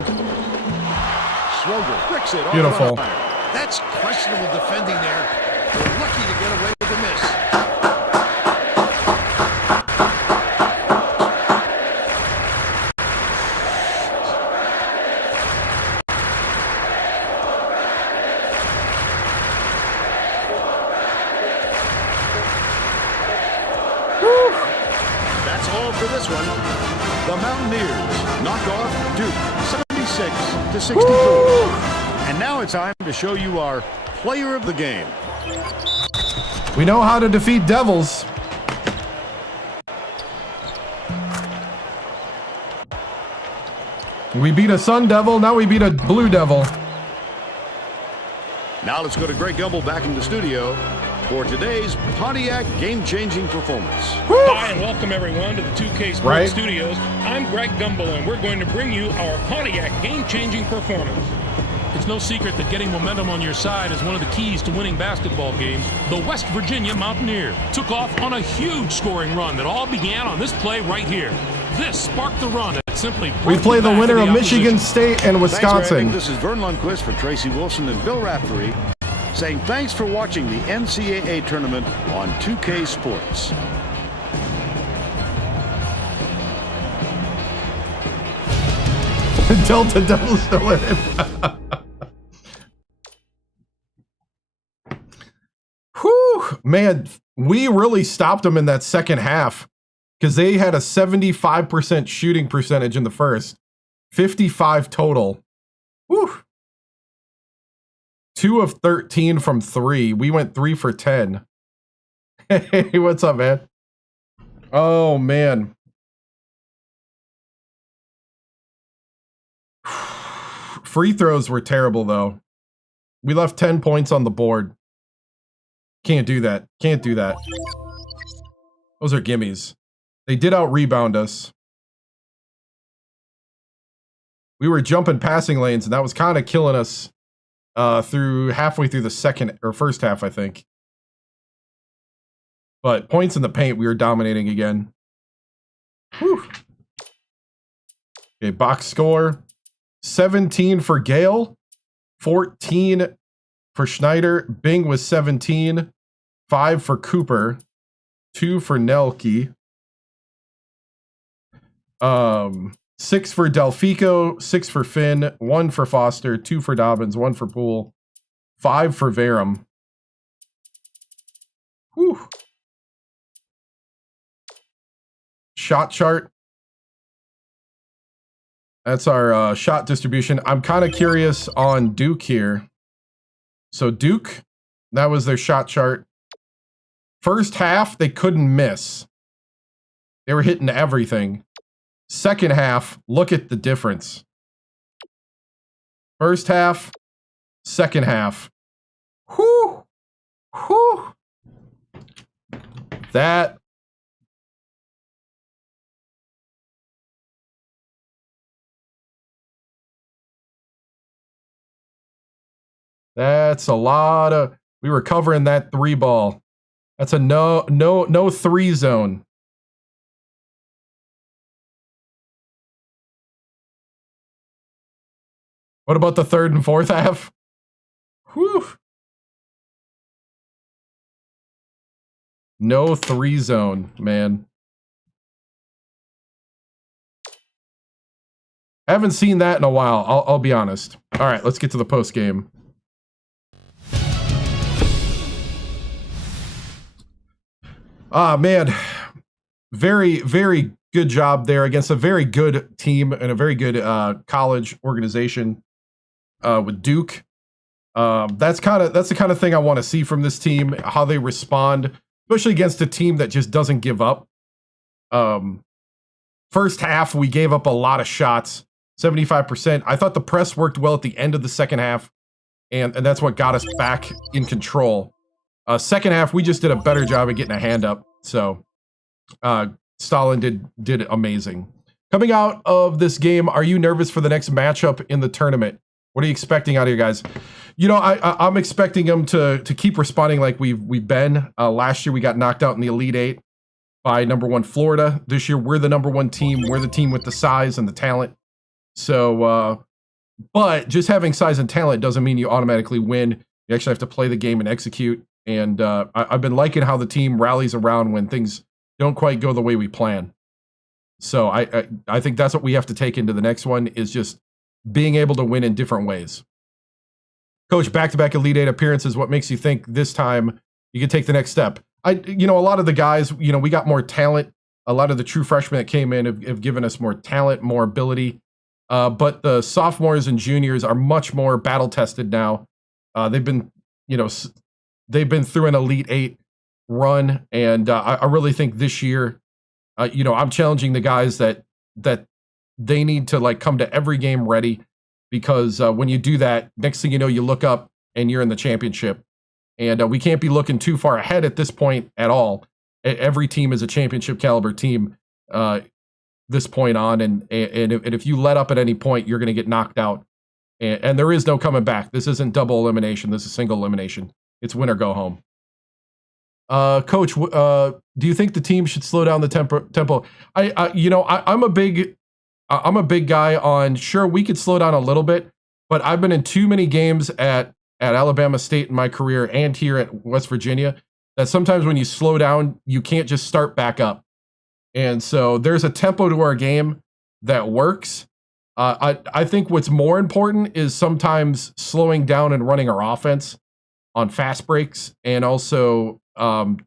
Swogel bricks it. Beautiful. That's questionable defending there. They're lucky to get away with the miss. That's all for this one. The Mountaineers knock off Duke 76-64. And now it's time to show you our player of the game. We know how to defeat devils. We beat a Sun Devil, now we beat a Blue Devil. Now let's go to Greg Gumbel back in the studio for today's Pontiac game-changing performance. Hi, and welcome everyone to the 2K Sports Right. Studios. I'm Greg Gumbel, and we're going to bring you our Pontiac game-changing performance. It It's no secret that getting momentum on your side is one of the keys to winning basketball games. The West Virginia Mountaineers took off on a huge scoring run that all began on this play right here. This sparked the run that simply We play the winner of Michigan State and Thanks, Wisconsin. Randy. This is Vern Lundquist for Tracy Wilson and Bill Raftery saying thanks for watching the NCAA tournament on 2K Sports. Delta Devils still in it. Whew, man, we really stopped them in that second half because they had a 75% shooting percentage in the first, 55 total. Whew. 2 of 13 from 3. We went 3 for 10. Hey, what's up, man? Oh, man. Free throws were terrible, though. We left 10 points on the board. Can't do that. Can't do that. Those are gimmies. They did out-rebound us. We were jumping passing lanes, and that was kind of killing us through halfway through the second or first half, I think. But points in the paint, we were dominating again. Whew. Okay, box score. 17 for Gale, 14 for Schneider. Bing was 17, 5 for Cooper, 2 for Nelke, 6 for Delfico, 6 for Finn, 1 for Foster, 2 for Dobbins, 1 for Poole, 5 for Varum. Whew. Shot chart. That's our shot distribution. I'm kind of curious on Duke here. So Duke, that was their shot chart. First half, they couldn't miss. They were hitting everything. Second half, look at the difference. First half, second half. Whew. Whew. That's a lot of. We were covering that 3 ball. That's a no 3 zone. What about the third and fourth half? Whew. No 3 zone, man. I haven't seen that in a while. I'll be honest. All right, let's get to the post game. Ah, man, very, very good job there against a very good team and a very good college organization with Duke. That's the kind of thing I want to see from this team, how they respond, especially against a team that just doesn't give up. First half, we gave up a lot of shots, 75%. I thought the press worked well at the end of the second half, and that's what got us back in control. Second half, we just did a better job of getting a hand up. So Stalin did amazing. Coming out of this game, are you nervous for the next matchup in the tournament? What are you expecting out of you guys? You know, I'm expecting them to keep responding like we've been. Last year, we got knocked out in the Elite Eight by #1 Florida. This year, we're the #1 team. We're the team with the size and the talent. So, but just having size and talent doesn't mean you automatically win. You actually have to play the game and execute. And I've been liking how the team rallies around when things don't quite go the way we plan. So I think that's what we have to take into the next one, is just being able to win in different ways. Coach, back-to-back Elite Eight appearances. What makes you think this time you can take the next step? A lot of the guys, we got more talent. A lot of the true freshmen that came in have given us more talent, more ability. But the sophomores and juniors are much more battle-tested now. They've been through an Elite Eight run, and I really think this year, I'm challenging the guys that they need to come to every game ready, because when you do that, next thing you know, you look up and you're in the championship, and we can't be looking too far ahead at this point at all. Every team is a championship caliber team this point on, and if you let up at any point, you're going to get knocked out. And there is no coming back. This isn't double elimination. This is single elimination. It's win or go home. Coach, do you think the team should slow down the tempo? I'm a big guy on, sure, we could slow down a little bit, but I've been in too many games at Alabama State in my career and here at West Virginia that sometimes when you slow down, you can't just start back up. And so there's a tempo to our game that works. I think what's more important is sometimes slowing down and running our offense on fast breaks and also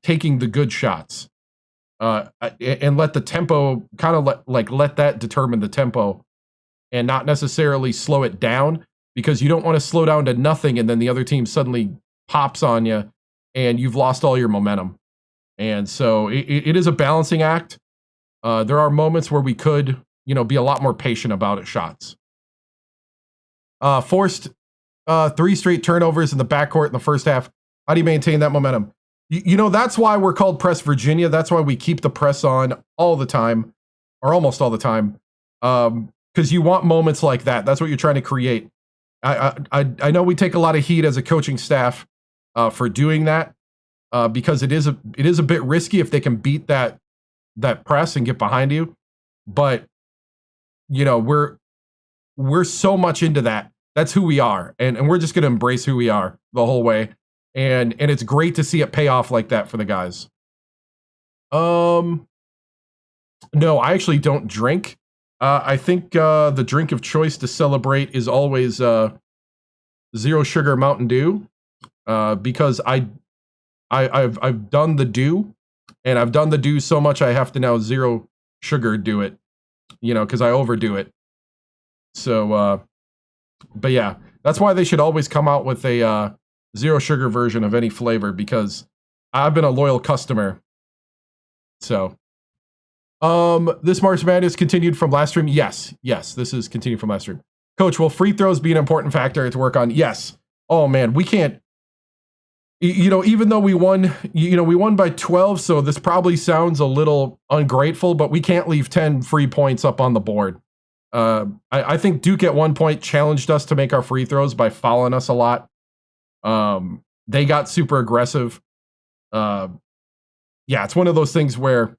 taking the good shots and let the tempo kind of let that determine the tempo and not necessarily slow it down, because you don't want to slow down to nothing and then the other team suddenly pops on you and you've lost all your momentum. And so it is a balancing act. There are moments where we could, be a lot more patient about it. Shots. Forced 3 straight turnovers in the backcourt in the first half. How do you maintain that momentum? That's why we're called Press Virginia. That's why we keep the press on all the time, or almost all the time, because you want moments like that. That's what you're trying to create. I know we take a lot of heat as a coaching staff for doing that because it is a bit risky if they can beat that press and get behind you. But we're so much into that. That's who we are, and we're just going to embrace who we are the whole way. And it's great to see it pay off like that for the guys. No, I actually don't drink. I think the drink of choice to celebrate is always zero sugar Mountain Dew, because I've done the dew, and I've done the dew so much I have to now zero sugar do it, because I overdo it. So, but yeah, that's why they should always come out with a zero sugar version of any flavor, because I've been a loyal customer. So, this March Madness continued from last stream. Yes, this is continued from last stream. Coach, will free throws be an important factor to work on? Yes. Oh man, we can't, even though we won, we won by 12. So this probably sounds a little ungrateful, but we can't leave 10 free points up on the board. I think Duke at one point challenged us to make our free throws by fouling us a lot. They got super aggressive. Yeah, it's one of those things where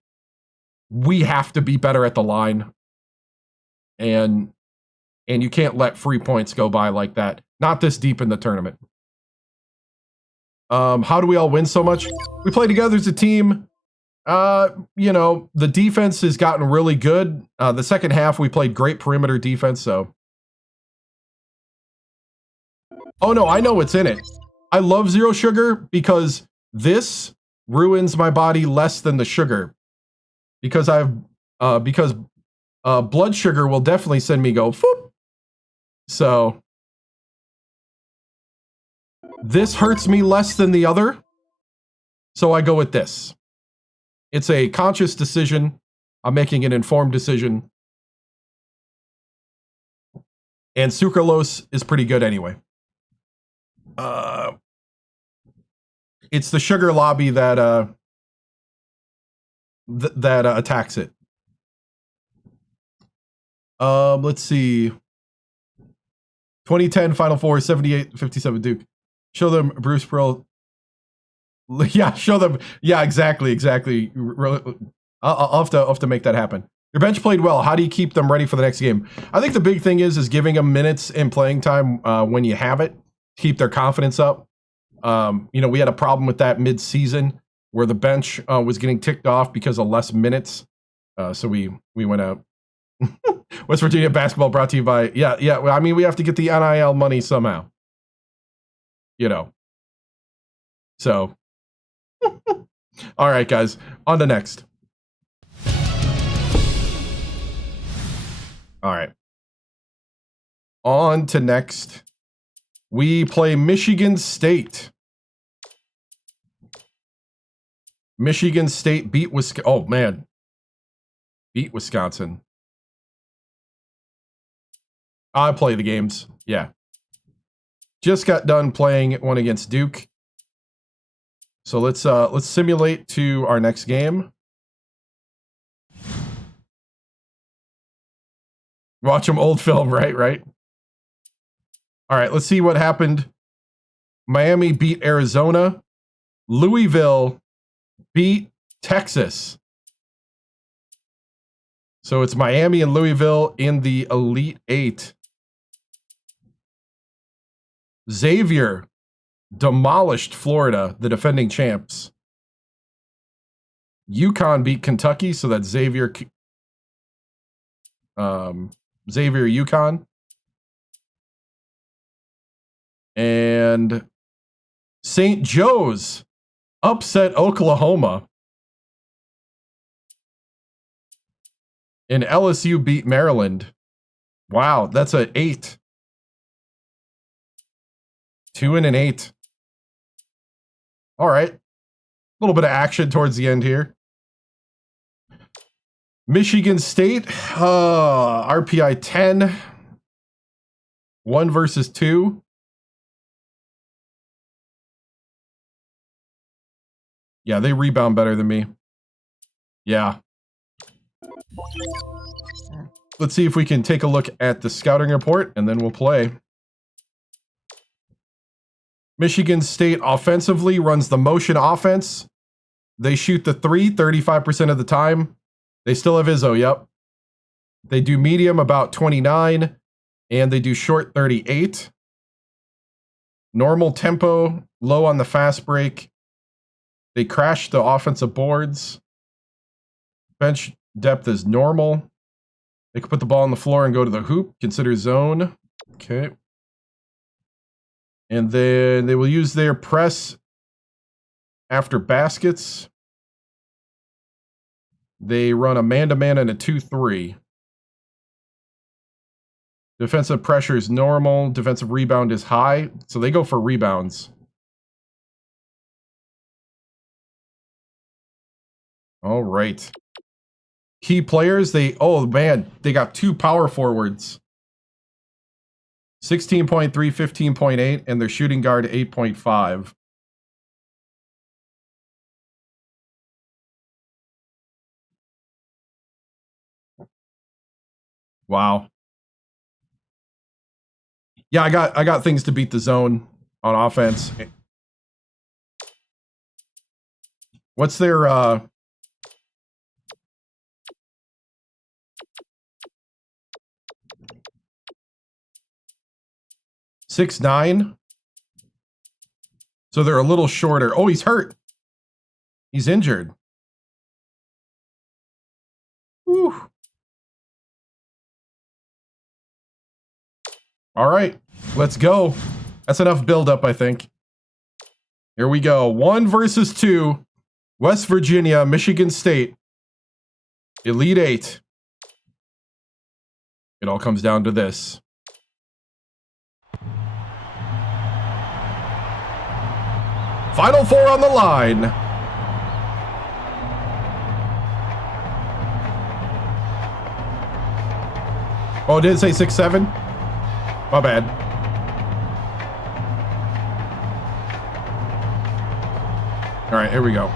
we have to be better at the line, and you can't let free points go by like that. Not this deep in the tournament. How do we all win so much? We play together as a team. The defense has gotten really good. The second half, we played great perimeter defense. So, oh no, I know what's in it. I love zero sugar because this ruins my body less than the sugar. Because blood sugar will definitely send me go, whoop. So this hurts me less than the other. So I go with this. It's a conscious decision. I'm making an informed decision. And sucralose is pretty good anyway. It's the sugar lobby that attacks it. Let's see. 2010 Final Four, 78-57 Duke. Show them Bruce Pearl. Yeah, show them. Yeah, exactly. I'll have to make that happen. Your bench played well. How do you keep them ready for the next game? I think the big thing is giving them minutes and playing time when you have it. Keep their confidence up. We had a problem with that mid-season where the bench was getting ticked off because of less minutes. So we went out. West Virginia basketball brought to you by, yeah. I mean, we have to get the NIL money somehow. So, all right, guys, on to next. All right. On to next. We play Michigan State. Michigan State beat Wisconsin. Oh, man. Beat Wisconsin. I play the games. Yeah. Just got done playing one against Duke. So let's simulate to our next game. Watch them old film, right? All right, let's see what happened. Miami beat Arizona. Louisville beat Texas. So it's Miami and Louisville in the Elite Eight. Xavier demolished Florida, the defending champs. UConn beat Kentucky, so that's Xavier UConn. And St. Joe's upset Oklahoma. And LSU beat Maryland. Wow, that's an 8. 2 and an 8. All right. A little bit of action towards the end here. Michigan State, RPI 10. 1 versus 2. Yeah, they rebound better than me. Yeah. Let's see if we can take a look at the scouting report, and then we'll play. Michigan State offensively runs the motion offense. They shoot the 3 35% of the time. They still have Izzo, yep. They do medium about 29, and they do short 38. Normal tempo, low on the fast break. They crash the offensive boards. Bench depth is normal. They can put the ball on the floor and go to the hoop. Consider zone. Okay. And then they will use their press after baskets. They run a man-to-man and a 2-3. Defensive pressure is normal. Defensive rebound is high. So they go for rebounds. All right. Key players, oh man, they got 2 power forwards. 16.3, 15.8, and their shooting guard 8.5. Wow. Yeah, I got things to beat the zone on offense. What's their 6'9". So they're a little shorter. Oh, he's hurt. He's injured. Whew. All right, let's go. That's enough buildup, I think. Here we go. 1 versus 2. West Virginia, Michigan State. Elite Eight. It all comes down to this. Final 4 on the line. Oh, did it say 6'7"? My bad. All right, here we go.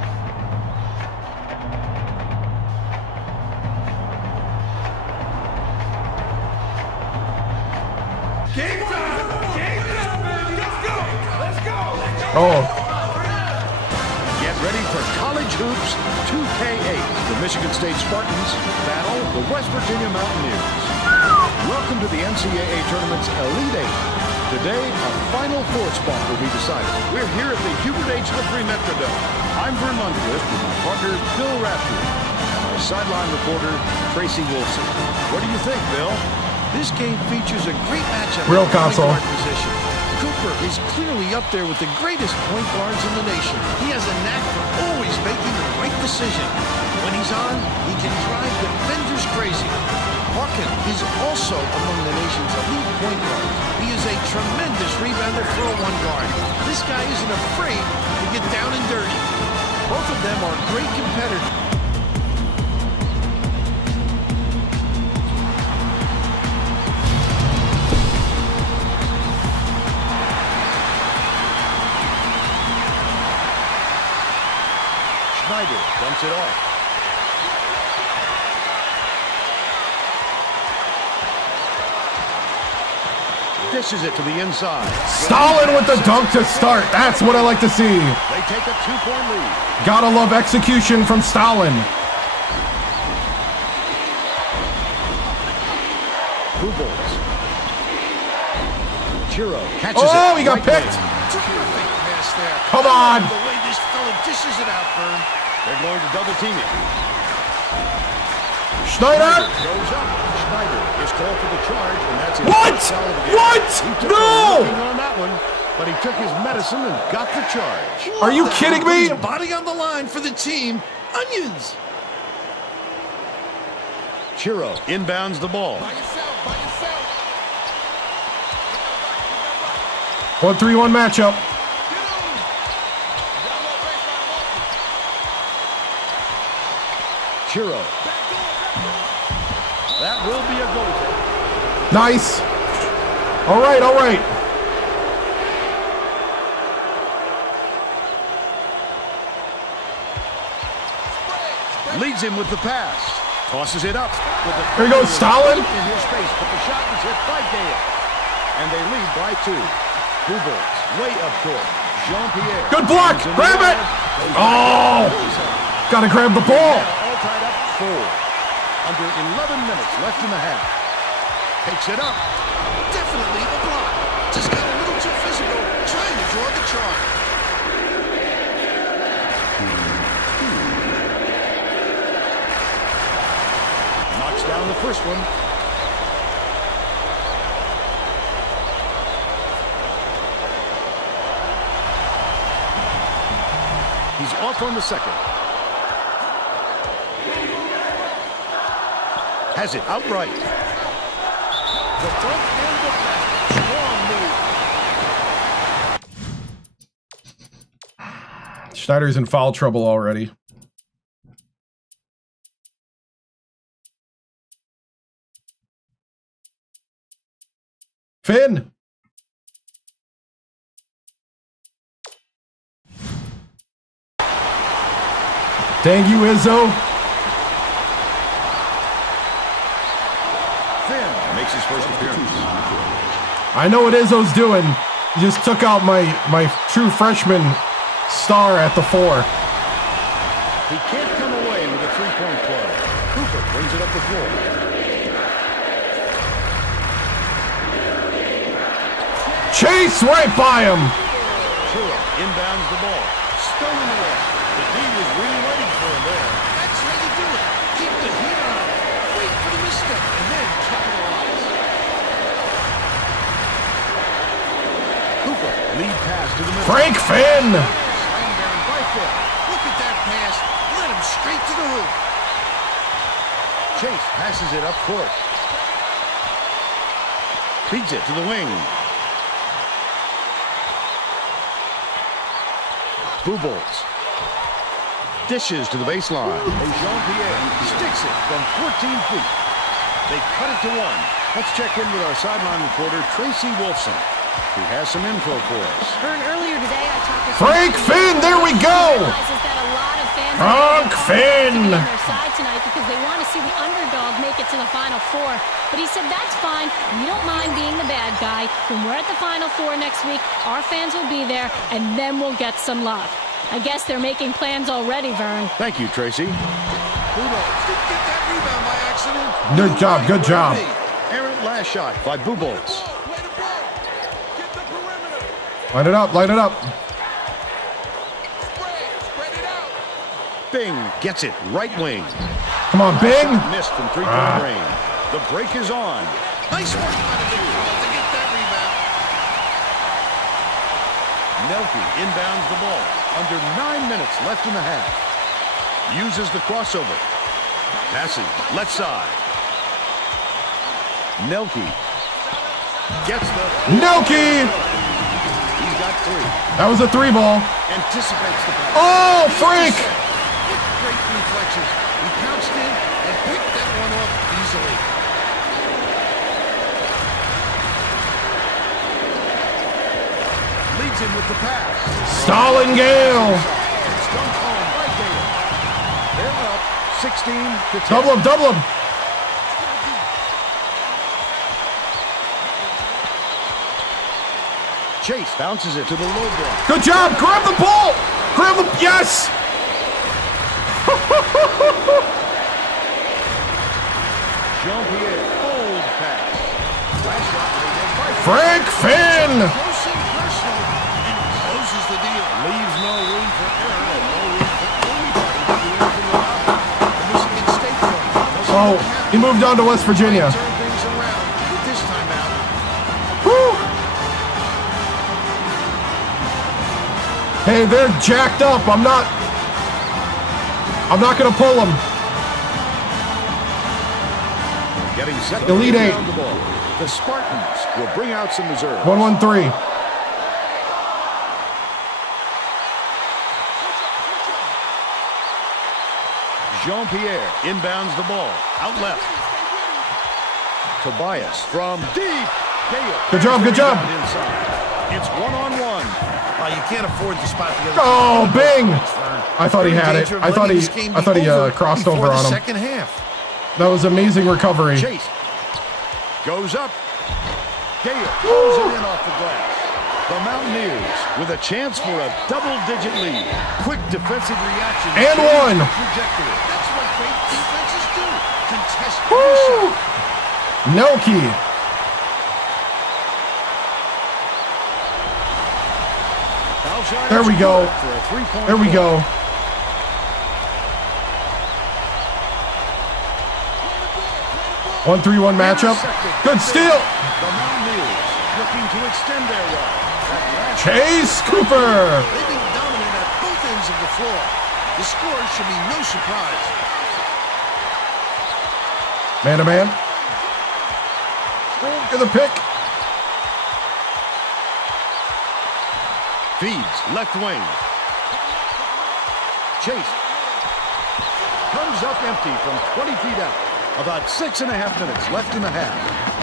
Game time! Game time, baby! Let's go! Let's go! Oh. Get ready for College Hoops 2K8. The Michigan State Spartans battle the West Virginia Mountaineers. Welcome to the NCAA Tournament's Elite Eight. Today, a Final 4 spot will be decided. We're here at the Hubert H. Labrie Metrodome. I'm Vern Lundquist with my partner, Bill Raftery, and our sideline reporter, Tracy Wilson. What do you think, Bill? This game features a great matchup Real at the point console. guard position. Cooper is clearly up there with the greatest point guards in the nation. He has a knack for always making the right decision. When he's on, he can drive defenders crazy. Harkin is also among the nation's elite point guards. He is a tremendous rebounder for a 1 guard. This guy isn't afraid to get down and dirty. Both of them are great competitors. Schneider dumps it off. Dishes it to the inside. Stalin with the dunk to start. That's what I like to see. They take a 2-point lead. Gotta love execution from Stalin. Bubolz. Chiro catches it. Oh, he got right picked. Terrific pass there. Come on. The way this fella dishes it out, Vern. They're going to double team it. Schneider. Goes up. Schneider is called for the charge, and that's his What? first foul of the game. What? He took No. a whipping on that one, but he took his medicine and got the charge. Are you kidding me? His body on the line for the team. Onions. Chiro inbounds the ball. 1-3-1 matchup. Chiro. That will be a goal. Nice. All right, all right. Leads him with the pass. Tosses it up. With the Here goes Stalin. in his face, but the shot was hit by Gale. And they lead by 2. Bubolz way up court. Jean-Pierre. Good block. Grab it. Oh. Gotta grab the ball. All tied up 4. Under 11 minutes left in the half. Takes it up. Definitely a block. Just got a little too physical, trying to draw the charge. Knocks down the first one. He's off on the second. Has it outright. The front and the back. Strong move. Schneider's in foul trouble already. Finn. Dang you, Izzo. Finn makes his first appearance. I know what Izzo's doing. He just took out my true freshman star at the 4. He can't come away with a 3-point play. Cooper brings it up the floor. Chase right by him. Chiro inbounds the ball. Stolen away. The D was really waiting for him there. That's how you do it. Keep the heat on. Wait for the misstep and then capitalize. Cooper, lead pass to the middle. Frank Finn. Slam down by Finn. Look at that pass. Let him straight to the hoop. Chase passes it up court. Feeds it to the wing. Bubolz. Dishes to the baseline. Jean-Pierre sticks it from 14 feet. They cut it to 1. Let's check in with our sideline reporter, Tracy Wolfson, who has some info for us. Vern, earlier today I talked to Frank Finn, there we go. realizes that a lot of fans Frank Finn. on their side tonight because they want to see the underdog make it to the Final Four. But he said that's fine. We don't mind being the bad guy. When we're at the Final Four next week, our fans will be there, and then we'll get some love. I guess they're making plans already, Vern. Thank you, Tracy. Bubolz didn't get that rebound by accident. Good job, good job. Errant last shot by Bubolz. Play the ball. Get the perimeter. Line it up, line it up. Spread it out. Bing gets it right wing. Come on, Bing. Missed from 3-point range. The break is on. Nice work by the big fella to get that rebound. Nelke inbounds the ball. Under 9 minutes left in the half. Uses the crossover. Passes left side. Nelke gets the... Nelke. He's got 3. That was a 3 ball. Anticipates the pass. Oh, Frank. With great reflexes. He pounced in and picked that one up easily. Leads him with the pass. Stalin Gale. It's dunked home by Gale. They're up 16-10. Double him, double him. Chase bounces it to the low block. Good job. Grab the ball. Grab the... Yes. Jean-Pierre, old pass. Last shot laid in by Frank Finn. Close and personal, and closes the deal. Leaves no room for error and no room for anybody to do anything about it. The Michigan State coach. Oh, he moved on to West Virginia. Turn things around with this time out. Woo. Hey, they're jacked up. I'm not going to pull them. Getting set to Elite Eight. inbound the ball. The Spartans will bring out some reserves. 1-1-3. Jean-Pierre inbounds the ball. Out left. Tobias from deep. Gale. Good job, good job. Inside. It's one-on-one. You can't afford to spot the other. Oh, Bing! I thought he You're in had it. danger of I thought letting he this game I thought be he over crossed before over the on him. second half. That was amazing recovery. Chase goes up. Gale pulls it in off the glass. The Mountaineers with a chance for a double-digit lead. Quick defensive reaction. And one. Trajectory. That's what great defenses do. Contest every Woo! shot. Nelke. Foul shot There we is go. good for a three-point There we play. go. One-3-1 matchup. Good steal. The Mountaineers looking to extend their run. That last Chase Cooper. They've been dominant at both ends of the floor. The score should be no surprise. Man to man. Get the pick. feeds left wing. Chase comes up empty from 20 feet out. About 6.5 minutes left in the half.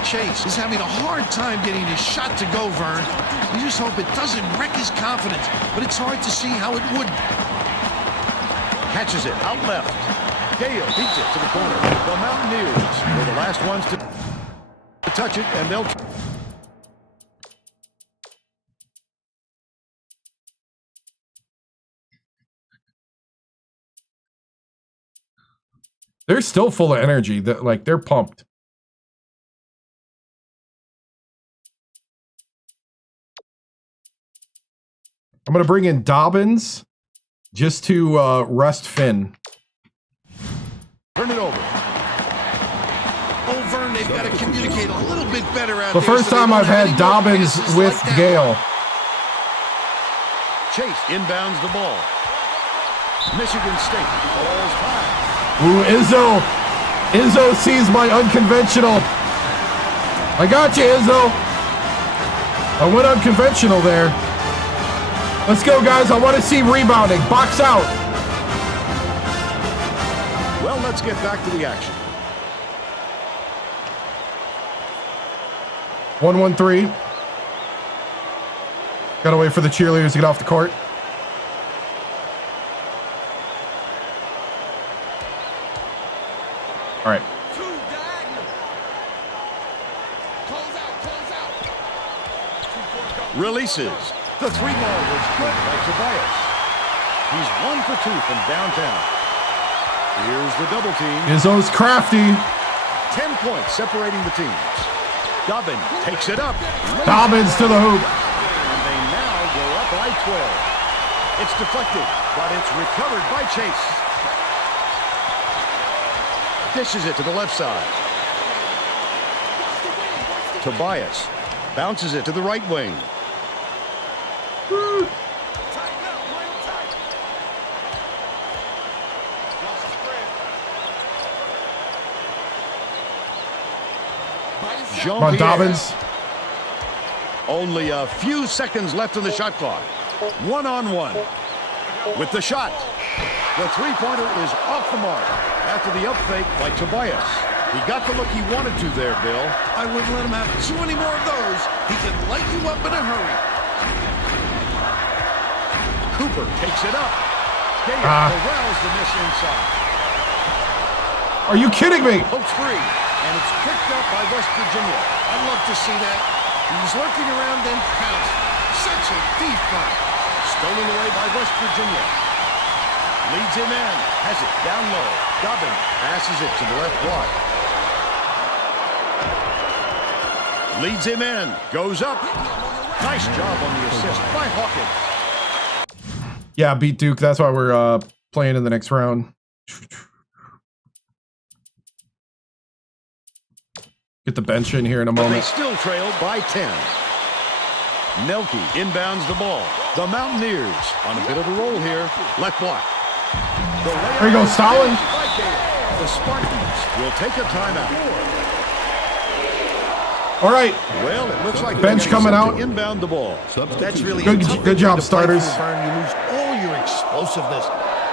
Chase is having a hard time getting his shot to go, Vern. You just hope it doesn't wreck his confidence, but it's hard to see how it would. Catches it out left. Gale beats it to the corner. The Mountaineers were the last ones to touch it, and they'll... They're still full of energy. They're pumped. I'm going to bring in Dobbins just to rest Finn. Turn it over. Oh, Vern, they've got to communicate a little bit better out The there. first time I've had Dobbins with Gale. Chase inbounds the ball. Michigan State falls high. Ooh, Izzo. Izzo sees my unconventional. I got you, Izzo. I went unconventional there. Let's go, guys. I want to see rebounding. Box out. Well, let's get back to the action. 1-1-3. Gotta wait for the cheerleaders to get off the court. All right. Releases. The three ball was good by Tobias. He's 1 for 2 from downtown. Here's the double team. Izzo's crafty. 10 points separating the teams. Dobbins takes it up. Dobbins to the hoop. And they now go up by 12. It's deflected, but it's recovered by Chase. Dishes it to the left side. Tobias bounces it to the right wing. Come on, Dobbins. Only a few seconds left on the shot clock. 1-on-1 with the shot. The three-pointer is off the mark after the up fake by Tobias. He got the look he wanted to there, Bill. I wouldn't let him have too many more of those. He can light you up in a hurry. Cooper takes it up. Gale corrals the miss inside. Are you kidding me? Post free, and it's picked up by West Virginia. I'd love to see that. He was lurking around, then pounced. a defense. Stolen away by West Virginia. Leads him in. Has it down low. Dobbin passes it to the left block. Leads him in. Goes up. Nice job on the assist by Hawkins. Yeah, beat Duke. That's why we're playing in the next round. Get the bench in here in a But they moment. still trailed by 10. Nelke inbounds the ball. The Mountaineers on a bit of a roll here. Left block. There you go, Stalin. The Spartans will take a timeout. All right. Well, it looks like Bench they're gonna coming set out. to inbound the ball. That's really Good- a tough good job, thing to play starters. through, Vern. You lose all your explosiveness.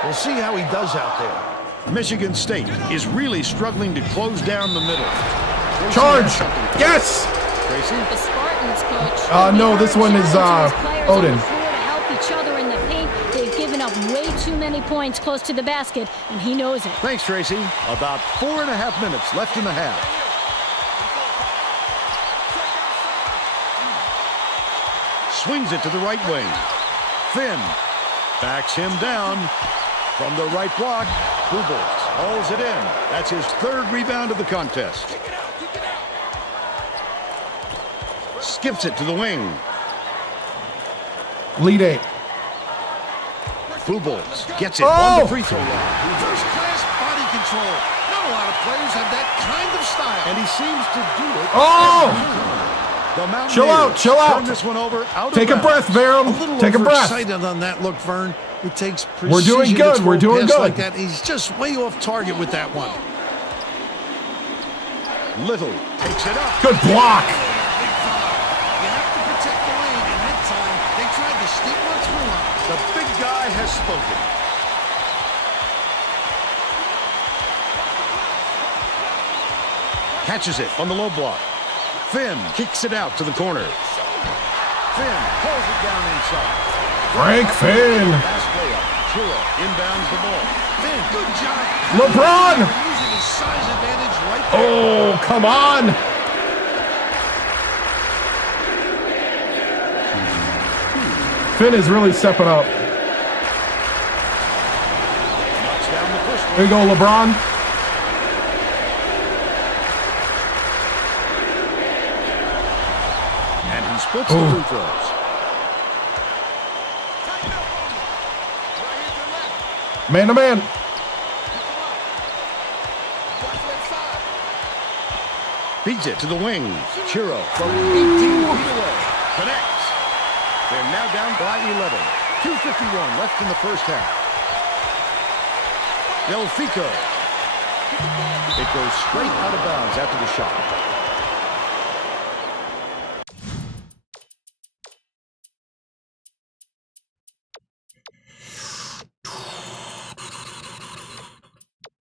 We'll see how he does out there. Michigan State is really struggling to close down the middle. Charge. Yes. Tracy? The Spartans, coach. No, this one is, Odin. To help each other in the paint. They've given up way too many points close to the basket, and he knows it. Thanks, Tracy. About 4.5 minutes left in the half. Swings it to the right wing. Finn backs him down from the right block. Bubbles hauls it in. That's his third rebound of the contest. Skips it to the wing. Lead 8. Bubbles gets it on the free throw line. First-class body control. Not a lot of players have that kind of style. And he seems to do it. Oh! The Mountaineers Chill out, chill out. turn this one over out Take a of bounds. breath, Varum. A little Take a breath. overexcited on that look, Vern. It takes precision. We're doing good. to throw We're doing a pass good. Like that. He's just way off target with that one. Little takes it up. Good block. Big fella. You have to protect the lane, and that time they tried to sneak one through him. The big guy has spoken. Catches it on the low block. Finn kicks it out to the corner. Finn pulls it down inside. Frank Finn. Last layup. Chura inbounds the ball. Finn, good job. LeBron. Using his size advantage right there. Oh, come on. Finn is really stepping up. Knocks down the first one. There you go, LeBron. And he splits the free throws. Man to man. Feeds it to the wing. Chiro from 18 feet away. Connects. They're now down by 11. 2:51 left in the first half. Del Fico. It goes straight out of bounds after the shot.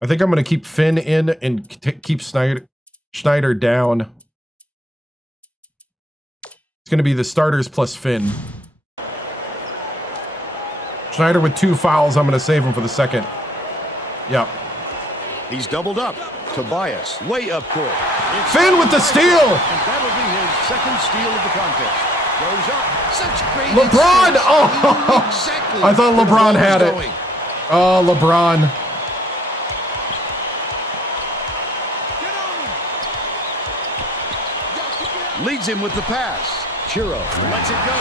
I think I'm going to keep Finn in and keep Schneider down. It's going to be the starters plus Finn. Schneider with 2 fouls. I'm going to save him for the second. Yeah. He's doubled up. Tobias way up court. Finn with the steal. And that'll be his second steal of the contest. Goes up. Such great LeBron! instincts. Oh! He knew exactly I thought where the LeBron ball was had it. going. Oh, LeBron. Leads him with the pass. Chiro lets it go.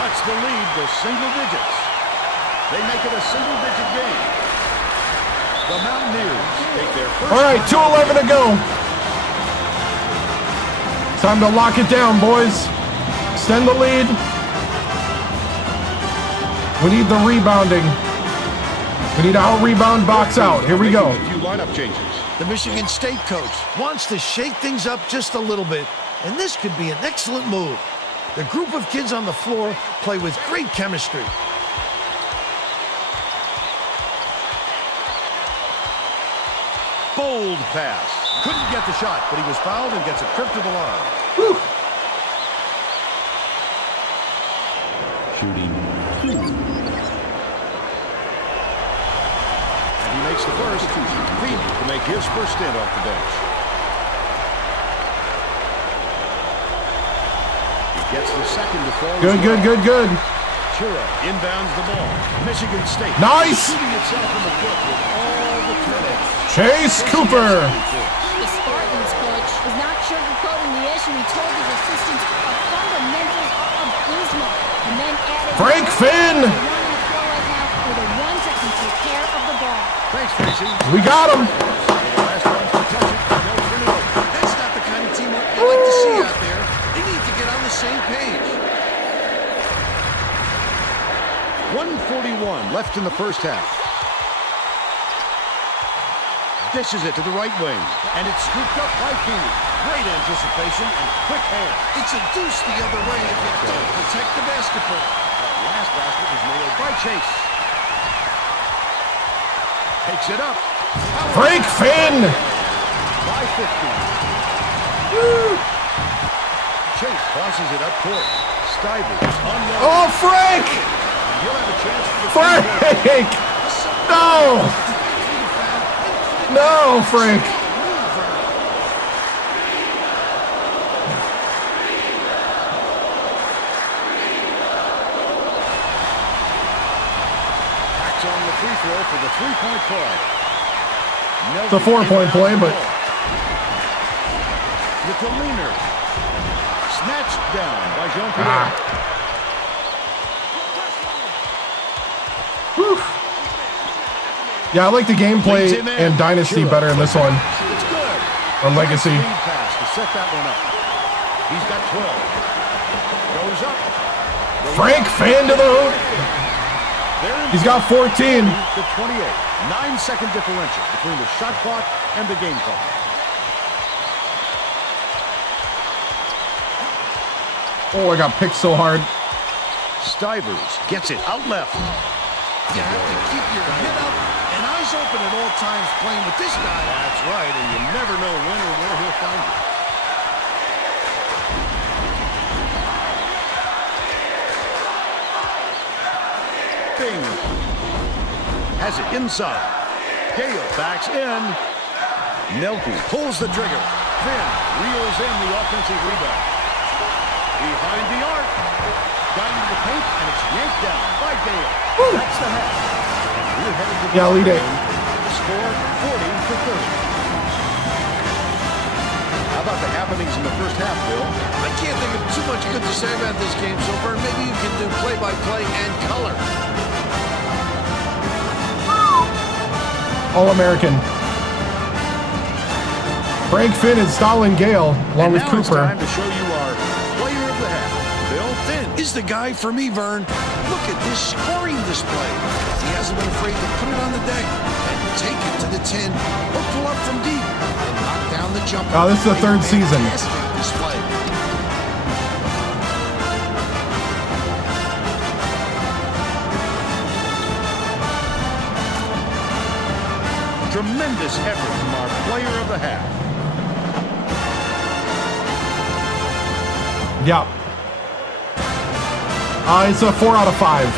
Cuts the lead to single digits. They make it a single-digit game. The Mountaineers take their first. All right, 2:11 to go. Time to lock it down, boys. Extend the lead. We need the rebounding. We need to out-rebound, box out. Here we go. A few lineup changes. The Michigan State coach wants to shake things up just a little bit, and this could be an excellent move. The group of kids on the floor play with great chemistry. Bold pass. Couldn't get the shot, but he was fouled and gets a trip to the line. Shooting 2. And he makes the first. Phoebe to make his first stint off the bench. He Gets the second to fall. Good, good, good, good. Chura inbounds the ball. Michigan State. Nice. Shooting itself in the foot with all the turnovers. Chase Cooper. The Spartans coach is not sugarcoating the issue. He told his assistants the fundamentals are abysmal, and then added Frank Finn. The one on the floor right now are the ones that can take care of the ball. Thanks, Tracy. We got him. Last ones to touch it. They'll turn it over. That's not the kind of teamwork you like to see out there. They need to get on the same page. 1:41 left in the first half. Dishes it to the right wing, and it's scooped up by Feeney. Great anticipation and quick hands. It's a deuce the other way if you don't protect the basketball. That last basket was nailed by Chase. Takes it up. Frank Finn. By 50. Chase tosses it up court. Stivers unloads. Oh, Frank. He'll have a chance for the Frank. No. No, Frank. Backs on the free throw for the three-point play. It's a 4-point play, but With the leaner. Snatched down by Jean-Pierre. yeah, I like the gameplay and Dynasty better in this one. It's good. Or Legacy. Nice lead pass to set that one up. He's got 12. Goes up. Frank Finn to the hoop. He's got 14. The 28. 9-second differential between the shot clock and the game clock. Oh, I got picked so hard. Stivers gets it out left. You have to keep your head up and eyes open at all times playing with this guy. That's right, and you never know when or where he'll find you. Bing. Has it inside. Gale backs in. Nelke pulls the trigger. Finn reels in the offensive rebound. Behind the arc. Got into the paint, and it's yanked down by Gale. That's the half. We're headed to the Yeah, lead it. Score 40-30. How about the happenings in the first half, Bill? I can't think of too much good to say about this game so far. Maybe you can do play-by-play and color. All-American. Frank Finn and Stalin Gale, along with Now it's Cooper. time to show you our player of the half. Bill Finn is the guy for me, Vern. Look at this scoring display. He hasn't been afraid to put it on the deck and take it to the 10 or pull up from deep and knock down the jumper. Oh, this is the A third season. fantastic display. Tremendous effort from our player of the half. Yeah. It's a 4 out of 5.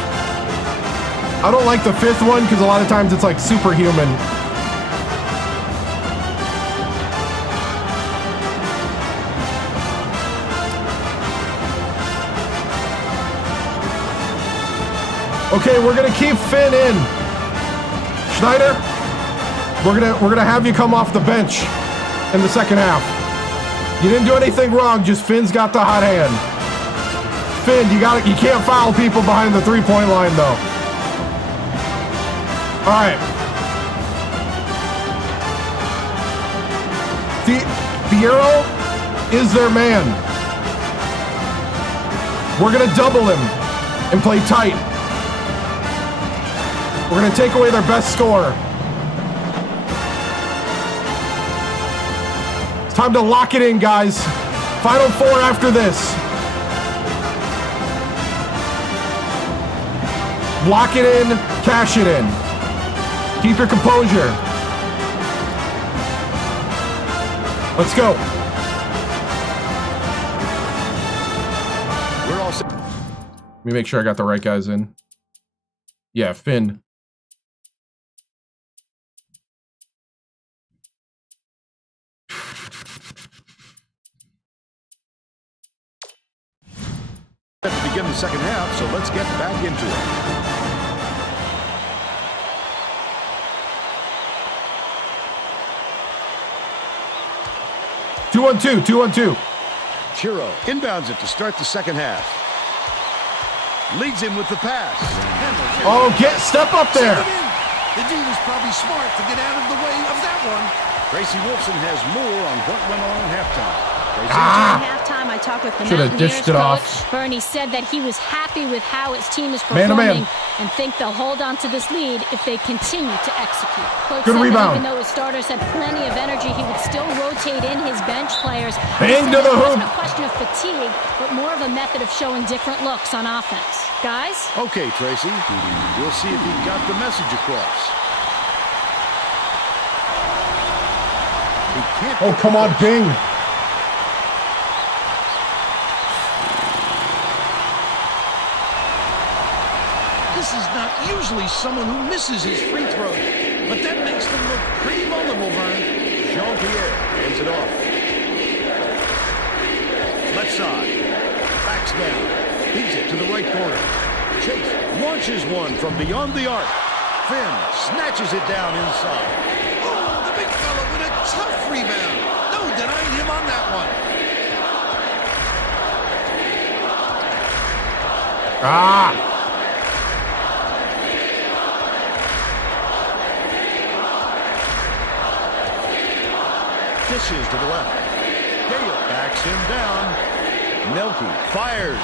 I don't like the fifth one because a lot of times it's like superhuman. Okay, we're gonna keep Finn in. Schneider, we're gonna have you come off the bench in the second half. You didn't do anything wrong, just Finn's got the hot hand. Finn, you can't foul people behind the three-point line though. All right. Fierro is their man. We're gonna double him and play tight. We're gonna take away their best scorer. It's time to lock it in, guys. Final 4 after this. Lock it in, cash it in. Keep your composure. Let's go. We're all set. Let me make sure I got the right guys in. Yeah, Finn. begin the second half, so let's get back into it. Two-on-two. Chiro inbounds it to start the second half. Leads him with the pass. Oh, step up there. The D was probably smart to get out of the way of that one. Tracy Wolfson has more on what went on at halftime. Tracy? During halftime, I talked with the Should have Mountaineers dished it coach. off. Bernie said that he was happy with how his team is Man to performing man. and think they'll hold on to this lead if they continue to execute. Coach Good said rebound. that even though his starters had plenty of energy, he would still rotate in his bench players. Bang He to said the it hoop. wasn't a question of fatigue, but more of a method of showing different looks on offense. Guys? Okay, Tracy. We'll see if he got the message across. He can't. Oh, come on, Bing. This is not usually someone who misses his free throws, but that makes them look pretty vulnerable, Vern. Jean-Pierre hands it off. Left side. Backs down. Feeds it to the right corner. Chase launches one from beyond the arc. Finn snatches it down inside. Oh, the big fella with a tough rebound. No denying him on that one. Dishes to the left. Gale backs him down. Nelke fires.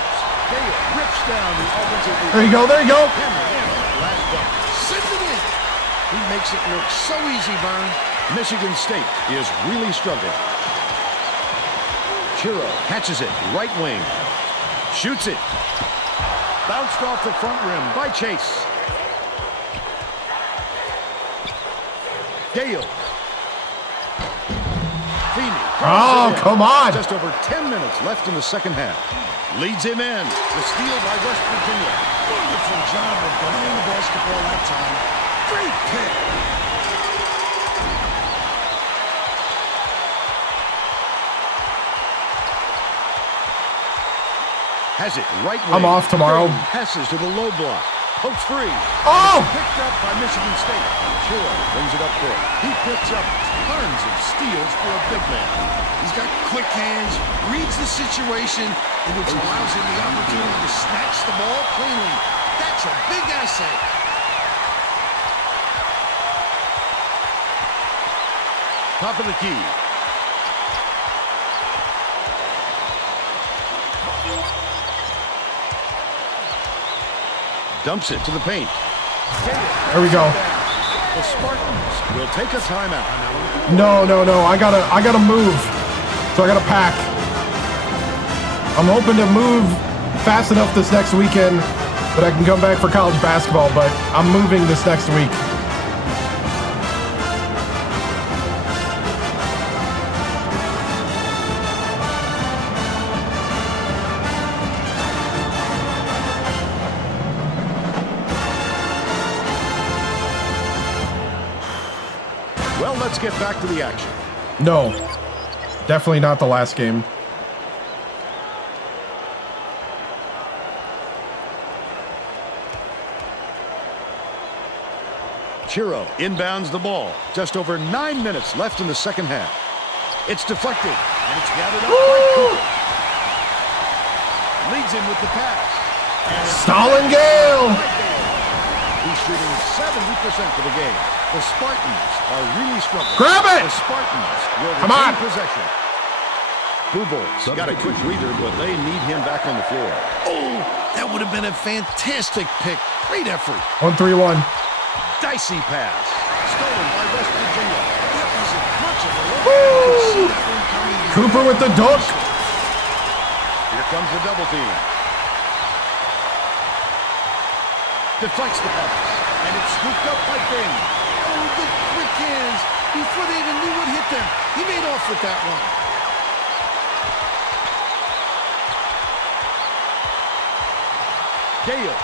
Gale rips down the offensive rebound. There you go. Last dunk. Send it in. He makes it look so easy, Vern. Michigan State is really struggling. Chiro catches it, right wing. Shoots it. Bounced off the front rim by Chase. Gale. Feeney. Oh, come on. Just over 10 minutes left in the second half. Leads him in. The steal by West Virginia. Wonderful job of playing the basketball that time. Great pick. Has it right wing. I'm off tomorrow. Passes to the low block. Pokes free. Oh! Picked up by Michigan State. Chiro brings it up court. He picks up tons of steals for a big man. He's got quick hands, reads the situation, which allows him the opportunity to snatch the ball cleanly. That's a big asset. Top of the key. Dumps it to the paint. There we go. The Spartans will take a timeout. No. I gotta move. So I gotta pack. I'm hoping to move fast enough this next weekend that I can come back for college basketball, but I'm moving this next week. Well, let's get back to the action. No. Definitely not the last game. Chiro inbounds the ball. Just over 9 minutes left in the second half. It's deflected, and it's gathered up by Cooper. Leads him with the pass. Stalin Gale! He's shooting 70% for the game. The Spartans are really struggling. Grab it! The Spartans will Come on! retain possession. Bubol's got a quick breather, but they need him back on the floor. Oh, that would have been a fantastic pick. Great effort. 1-3-1. Dicey pass. Stolen by West Virginia. That wasn't much of a look. Woo! Cooper with the dunk. Here comes the double team. Deflects the pass. And it's scooped up by Bing. Oh, the quick hands. Before they even knew what hit them, he made off with that one. Gale.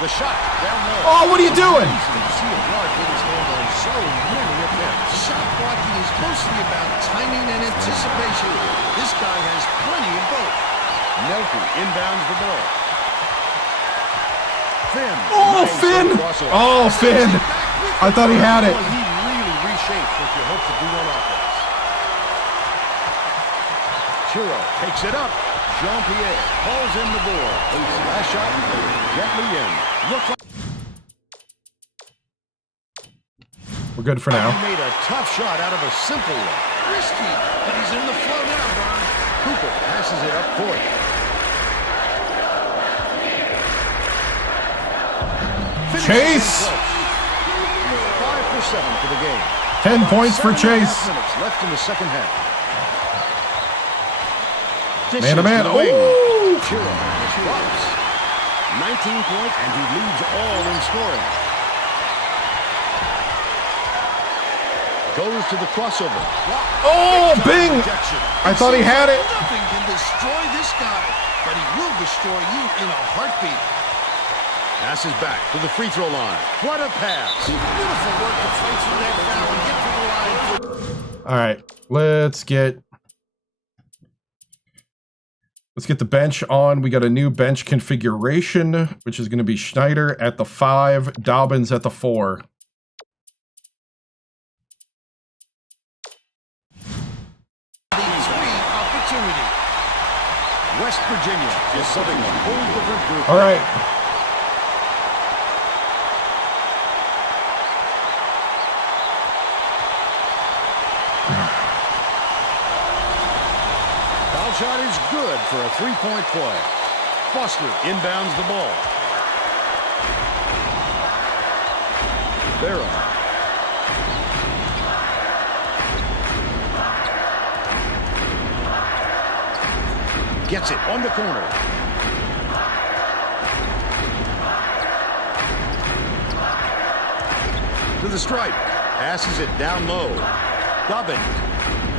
The shot down low. Oh, what are you doing? You see a guard get his hand on so many attempts. Shot blocking is mostly about timing and anticipation. This guy has plenty of both. Nelke inbounds the ball. Finn. Oh, Nice Finn! crossover. Oh, Finn! I thought he had it. He really reshapes what you hope to do on offense. Chiro takes it up. Jean-Pierre pulls in the board. Last shot gently in. Looks like We're good for now. he made a tough shot out of a simple one. Risky, but he's in the flow now, Vern. Cooper passes it up court. Chase! 5 for 7 for the game. 10 points for 7.5 Chase. minutes left in the second half. Man to man. Dishes to the wing. Ooh! Chiro drops. 19 points, and he leads all in scoring. Goes to the crossover. Oh, Bing! Rejection. I thought he had it. Nothing can destroy this guy, but he will destroy you in a heartbeat. Passes back to the free throw line. What a pass. Beautiful work to fight through that foul and get to the line. All right, let's get the bench on. We got a new bench configuration, which is going to be Schneider at the 5, Dobbins at the 4. West Virginia is subbing a whole different group. All right. Foul shot is good for a 3-point play. Foster inbounds the ball. Barrow. Gets it on the corner. To the stripe. Passes it down low. Dobbins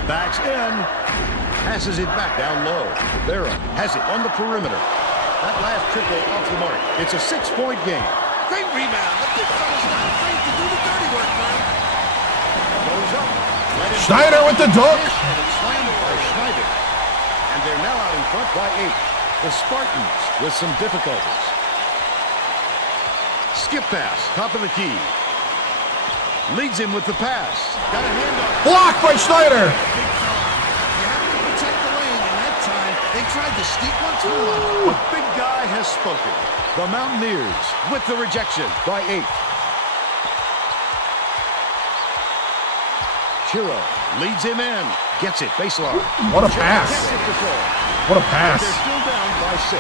backs in. Passes it back down low. Barrow has it on the perimeter. That last triple off the mark. It's a 6-point game. Great rebound. The big fella's not afraid to do the dirty work, man. Goes up. Schneider with the dunk. And it's slammed by Schneider. And they're now out in front by 8. The Spartans with some difficulties. Skip pass, top of the key. Leads him with the pass. Got a handoff. Blocked by Schneider. Big fella. You have to protect the lane, and that time they tried to sneak one through him. The big guy has spoken. The Mountaineers with the rejection by 8. Chiro leads him in. Gets it, baseline. What a pass. Gets it to throw. What a pass. They're still down by 6.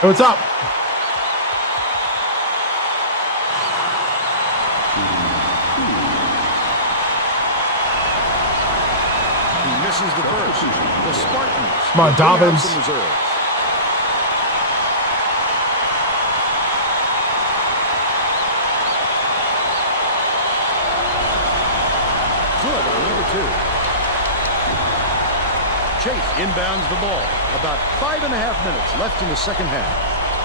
Hey, what's up? He misses the first. The Spartans. Come on, Dobbins. Some reserves. Good on number 2. Chase inbounds the ball. About 5.5 minutes left in the second half.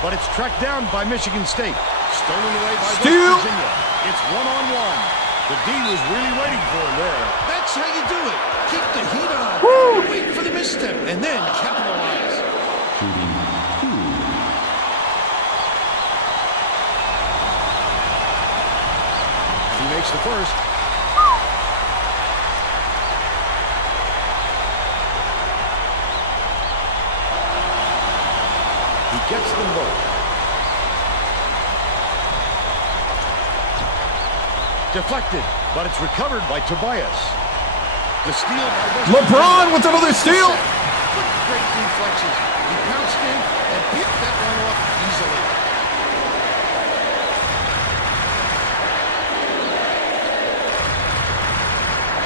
But it's tracked down by Michigan State. Stolen away by Steal. West Virginia. It's one-on-one. The D was really waiting for him there. That's how you do it. Keep the heat on. Wait for the misstep, and then capitalize. Shooting 2. He makes the first. He gets them both. Deflected, but it's recovered by Tobias. The steal by West LeBron with another steal. Great reflexes. He pounced in and picked that one off easily.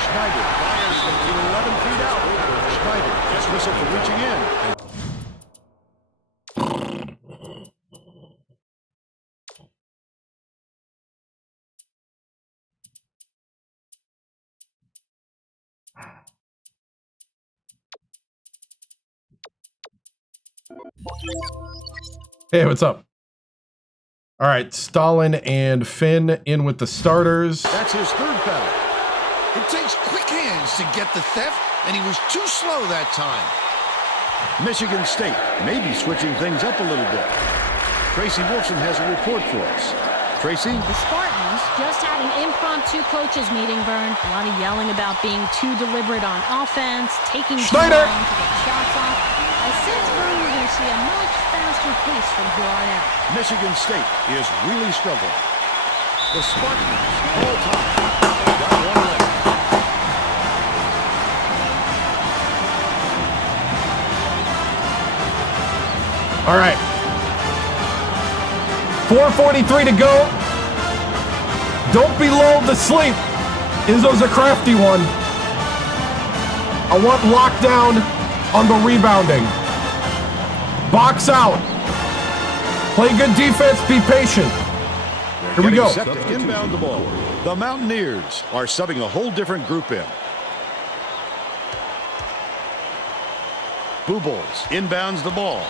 Schneider fires from 11 feet out. Schneider gets whistled for reaching in. Hey, what's up? All right, Stalin and Finn in with the starters. That's his third foul. It takes quick hands to get the theft, and he was too slow that time. Michigan State may be switching things up a little bit. Tracy Wolfson has a report for us. Tracy? The Spartans just had an impromptu coaches meeting, Vern. A lot of yelling about being too deliberate on offense, taking too Schneider! long to get shots off. I sense, Vern, we're going to see a much faster pace from here on out. Michigan State is really struggling. The Spartans, all time, got one left. All right. 4:43 to go. Don't be lulled to sleep. Izzo's a crafty one. I want lockdown on the rebounding. Box out. Play good defense. Be patient. Here we go. Set to inbound the ball. The Mountaineers are subbing a whole different group in. Boobles inbounds the ball.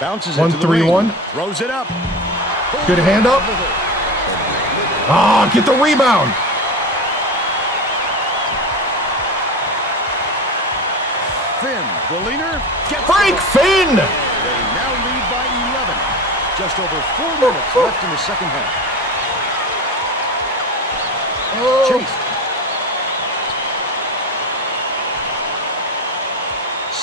Bounces into the wing. 1-3-1. Throws it up. Good hand up. Ah, get the rebound. Finn, the leader, gets Frank it. Finn. They now lead by 11. Just over 4 minutes left in the second half. Chase.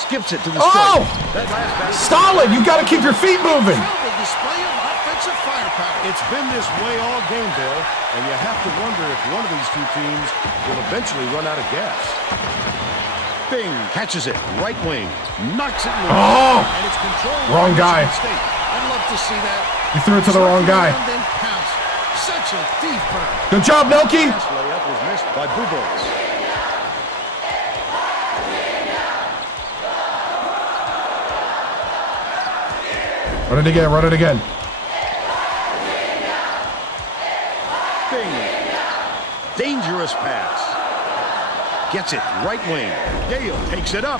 Skips it to the Oh! strike. That last basket. Stalin, you got to keep your feet moving. Incredible display of offensive firepower. It's been this way all game, Bill, and you have to wonder if one of these two teams will eventually run out of gas. Bing catches it, right wing, knocks it loose. Oh! And it's controlled Wrong by guy. Michigan State. I'd love to see that. You threw it to the wrong guy. And then pounce. Such a thief burn. Good job, Nelke. Pass layup was missed by Boobles. Run it again. Run it again. Bing. Dangerous pass. Gets it, right wing. Gale takes it up.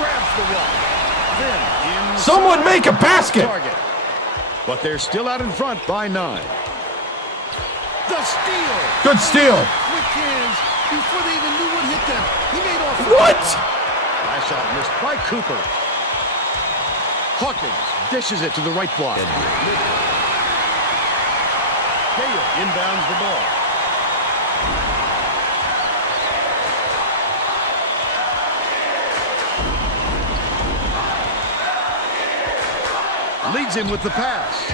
Grabs the rock. Then in. Someone make a basket. Target. But they're still out in front by 9. The steal. Good steal. Quick hands before they even knew what hit them. He made off. What? Last shot missed by Cooper. Hawkins dishes it to the right block. Gale inbounds the ball. Leads him with the pass.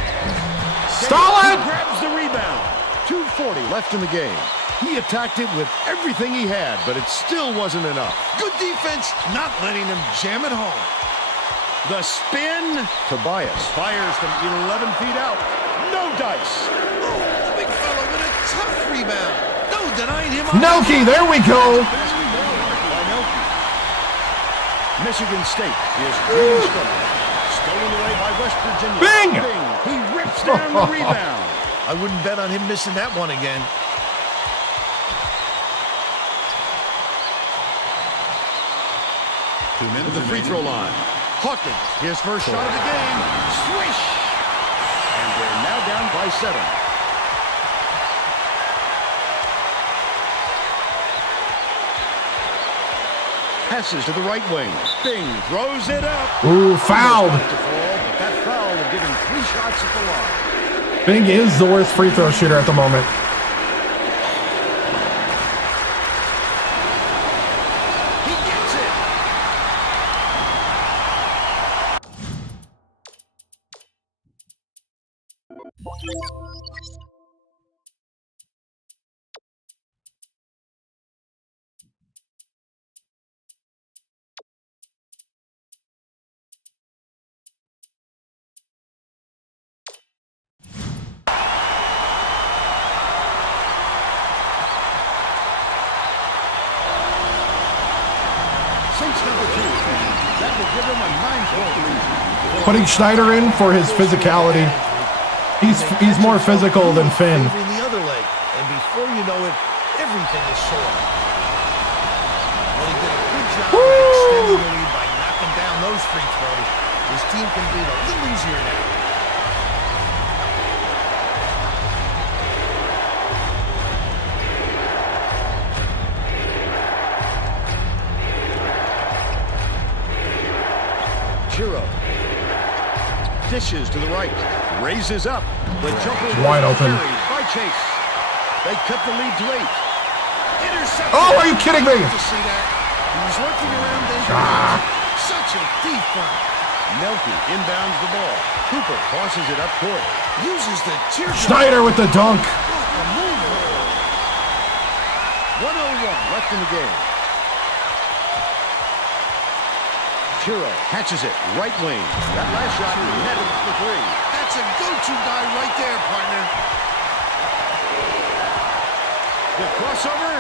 Stalin. He grabs the rebound. 2:40 left in the game. He attacked it with everything he had, but it still wasn't enough. Good defense, not letting them jam it home. The spin. Tobias fires from 11 feet out. No dice. Oh, the big fella with a tough rebound. No denying him. Nelke, there we go. Michigan State is really struggling. Stolen away by West Virginia. Bing! He rips down the rebound. I wouldn't bet on him missing that one again. To the free throw line. Hawkins, his first shot of the game. Swish! And they're now down by 7. Passes to the right wing. Bing throws it up. Ooh, fouled. But that foul will give him 3 shots at the line. Bing is the worst free throw shooter at the moment. He gets it. That will give him a 9-point lead. Putting Schneider in for his physicality. He's more physical than Finn. In the other leg, and before you know it, everything is sore. Well, he did a good job of extending the lead by knocking down those free throws. His team can breathe a little easier now. dishes to the right. Raises up. The jumper Wide open. carried by Chase. They cut the lead to 8. Intercepted. Oh, are you kidding me? To see that. He was looking around danger. Such a deep run. Nelke inbounds the ball. Cooper tosses it up court. Uses the teardrop. Schneider with the dunk. A move. 1:01 left in the game. Chiro catches it. Right wing. That last shot netted for 3. That's a go-to guy right there, partner. The crossover.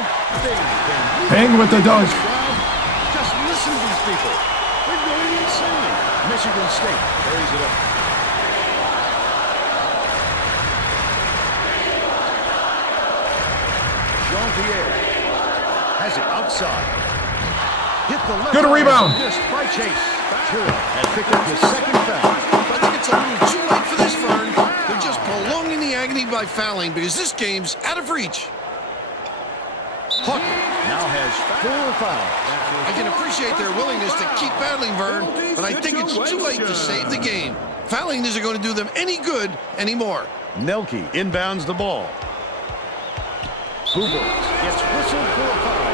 Bang with the dunk. Just listen to these people. They're going insane. Michigan State carries it up. Jean-Pierre has it outside. Hit the left. Good rebound. Missed by Chase. Chiro has picked up his second foul. I think it's a little too late for this, Vern. They're just prolonging the agony by fouling because this game's out of reach. Hawker now has 4 fouls. I can appreciate their willingness to keep battling, Vern, but I think it's too late to save the game. Fouling isn't going to do them any good anymore. Nelke inbounds the ball. Boober gets whistled for a foul.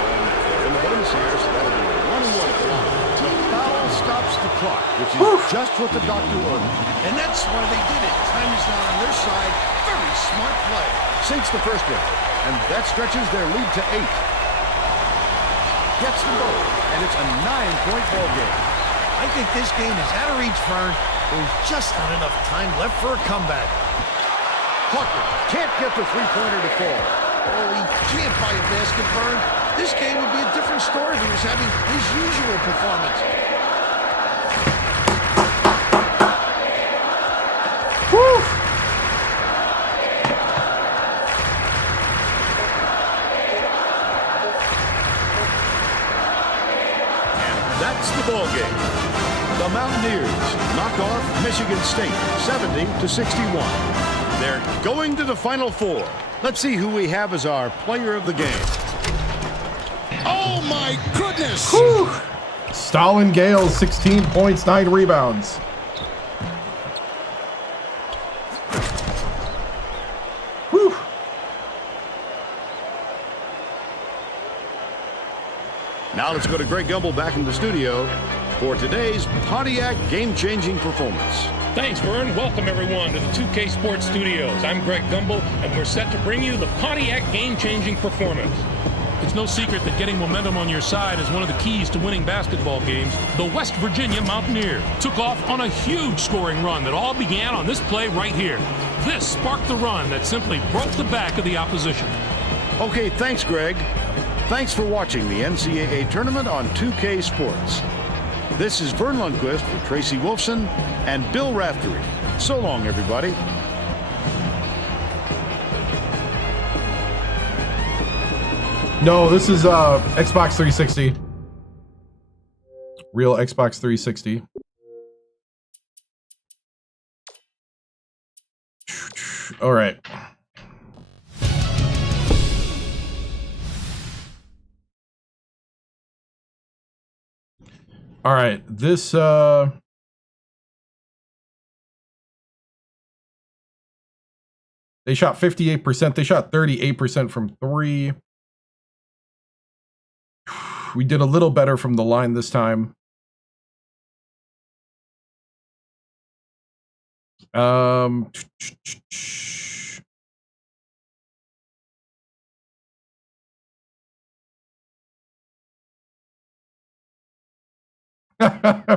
And the bonus here, so that'll be 1-1 clock. The foul stops the clock, which is just what the doctor ordered. And that's why they did it. Time is not on their side. Very smart play. Sinks the first one, and that stretches their lead to 8. Gets the goal, and it's a 9-point ball game. I think this game is out of reach, Vern. There's just not enough time left for a comeback. Hawker can't get the three-pointer to fall. Oh, he can't buy a basket, Vern. This game would be a different story if he was having his usual performance. Woo! That's the ball game. The Mountaineers knock off Michigan State 70-61. They're going to the Final Four. Let's see who we have as our player of the game. Oh, my goodness! Whew. Stalin Gale, 16 points, 9 rebounds. Whew. Now let's go to Greg Gumbel back in the studio for today's Pontiac game-changing performance. Thanks, Vern. Welcome, everyone, to the 2K Sports Studios. I'm Greg Gumbel, and we're set to bring you the Pontiac game-changing performance. It's no secret that getting momentum on your side is one of the keys to winning basketball games. The West Virginia Mountaineers took off on a huge scoring run that all began on this play right here. This sparked the run that simply broke the back of the opposition. Okay, thanks, Greg. Thanks for watching the NCAA tournament on 2K Sports. This is Vern Lundquist for Tracy Wolfson and Bill Raftery. So long, everybody. No, this is Xbox 360. Real Xbox 360. All right. All right, this they shot 58%. They shot 38% from 3. We did a little better from the line this time.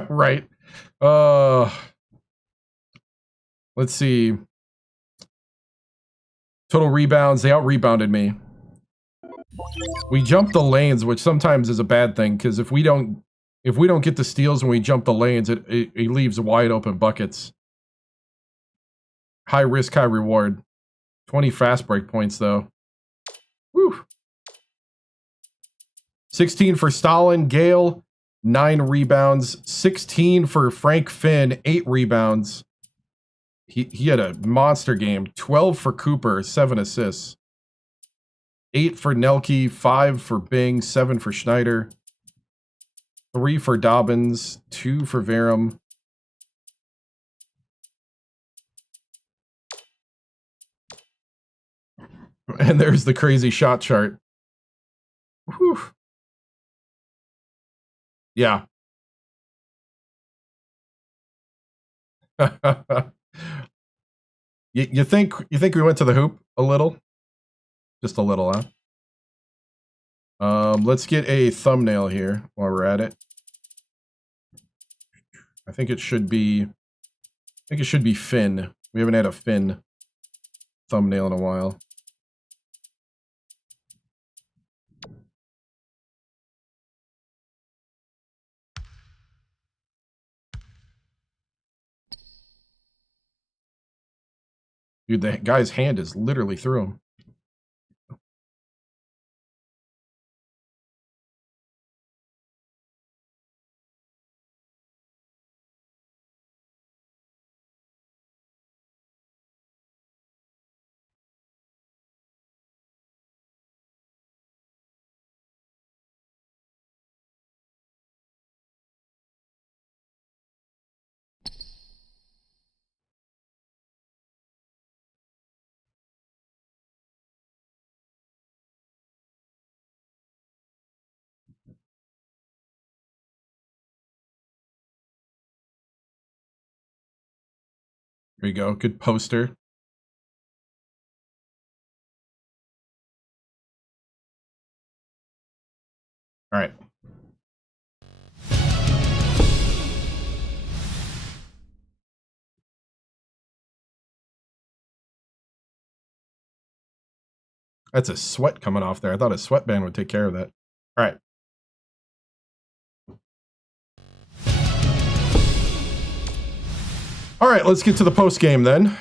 Right. Let's see. Total rebounds. They out-rebounded me. We jumped the lanes, which sometimes is a bad thing, because if we don't get the steals when we jump the lanes, it leaves wide open buckets. High risk, high reward. 20 fast break points though. Woo. 16 for Stalin Gale, 9 rebounds. 16 for Frank Finn, 8 rebounds. He had a monster game. 12 for Cooper, 7 assists. 8 for Nelke, 5 for Bing, 7 for Schneider. 3 for Dobbins, 2 for Verum. And there's the crazy shot chart. Whew. Yeah. you think we went to the hoop a little? Just a little, huh? Let's get a thumbnail here while we're at it. I think it should be Finn. We haven't had a Finn thumbnail in a while. Dude, the guy's hand is literally through him. There you go. Good poster. All right. That's a sweat coming off there. I thought a sweatband would take care of that. All right. All right, let's get to the post game then.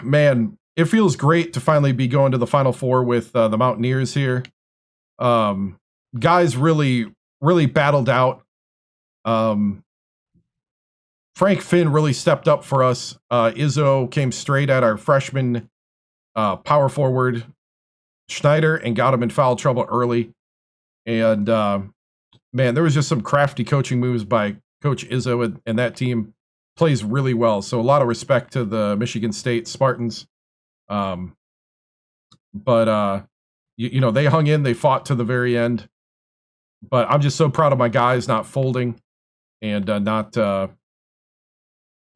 Man, it feels great to finally be going to the Final Four with the Mountaineers here. Guys really battled out. Frank Finn really stepped up for us. Izzo came straight at our freshman power forward, Schneider, and got him in foul trouble early. And man, there was just some crafty coaching moves by Coach Izzo, and that team plays really well. So a lot of respect to the Michigan State Spartans. But you know, they hung in, they fought to the very end. But I'm just so proud of my guys not folding and not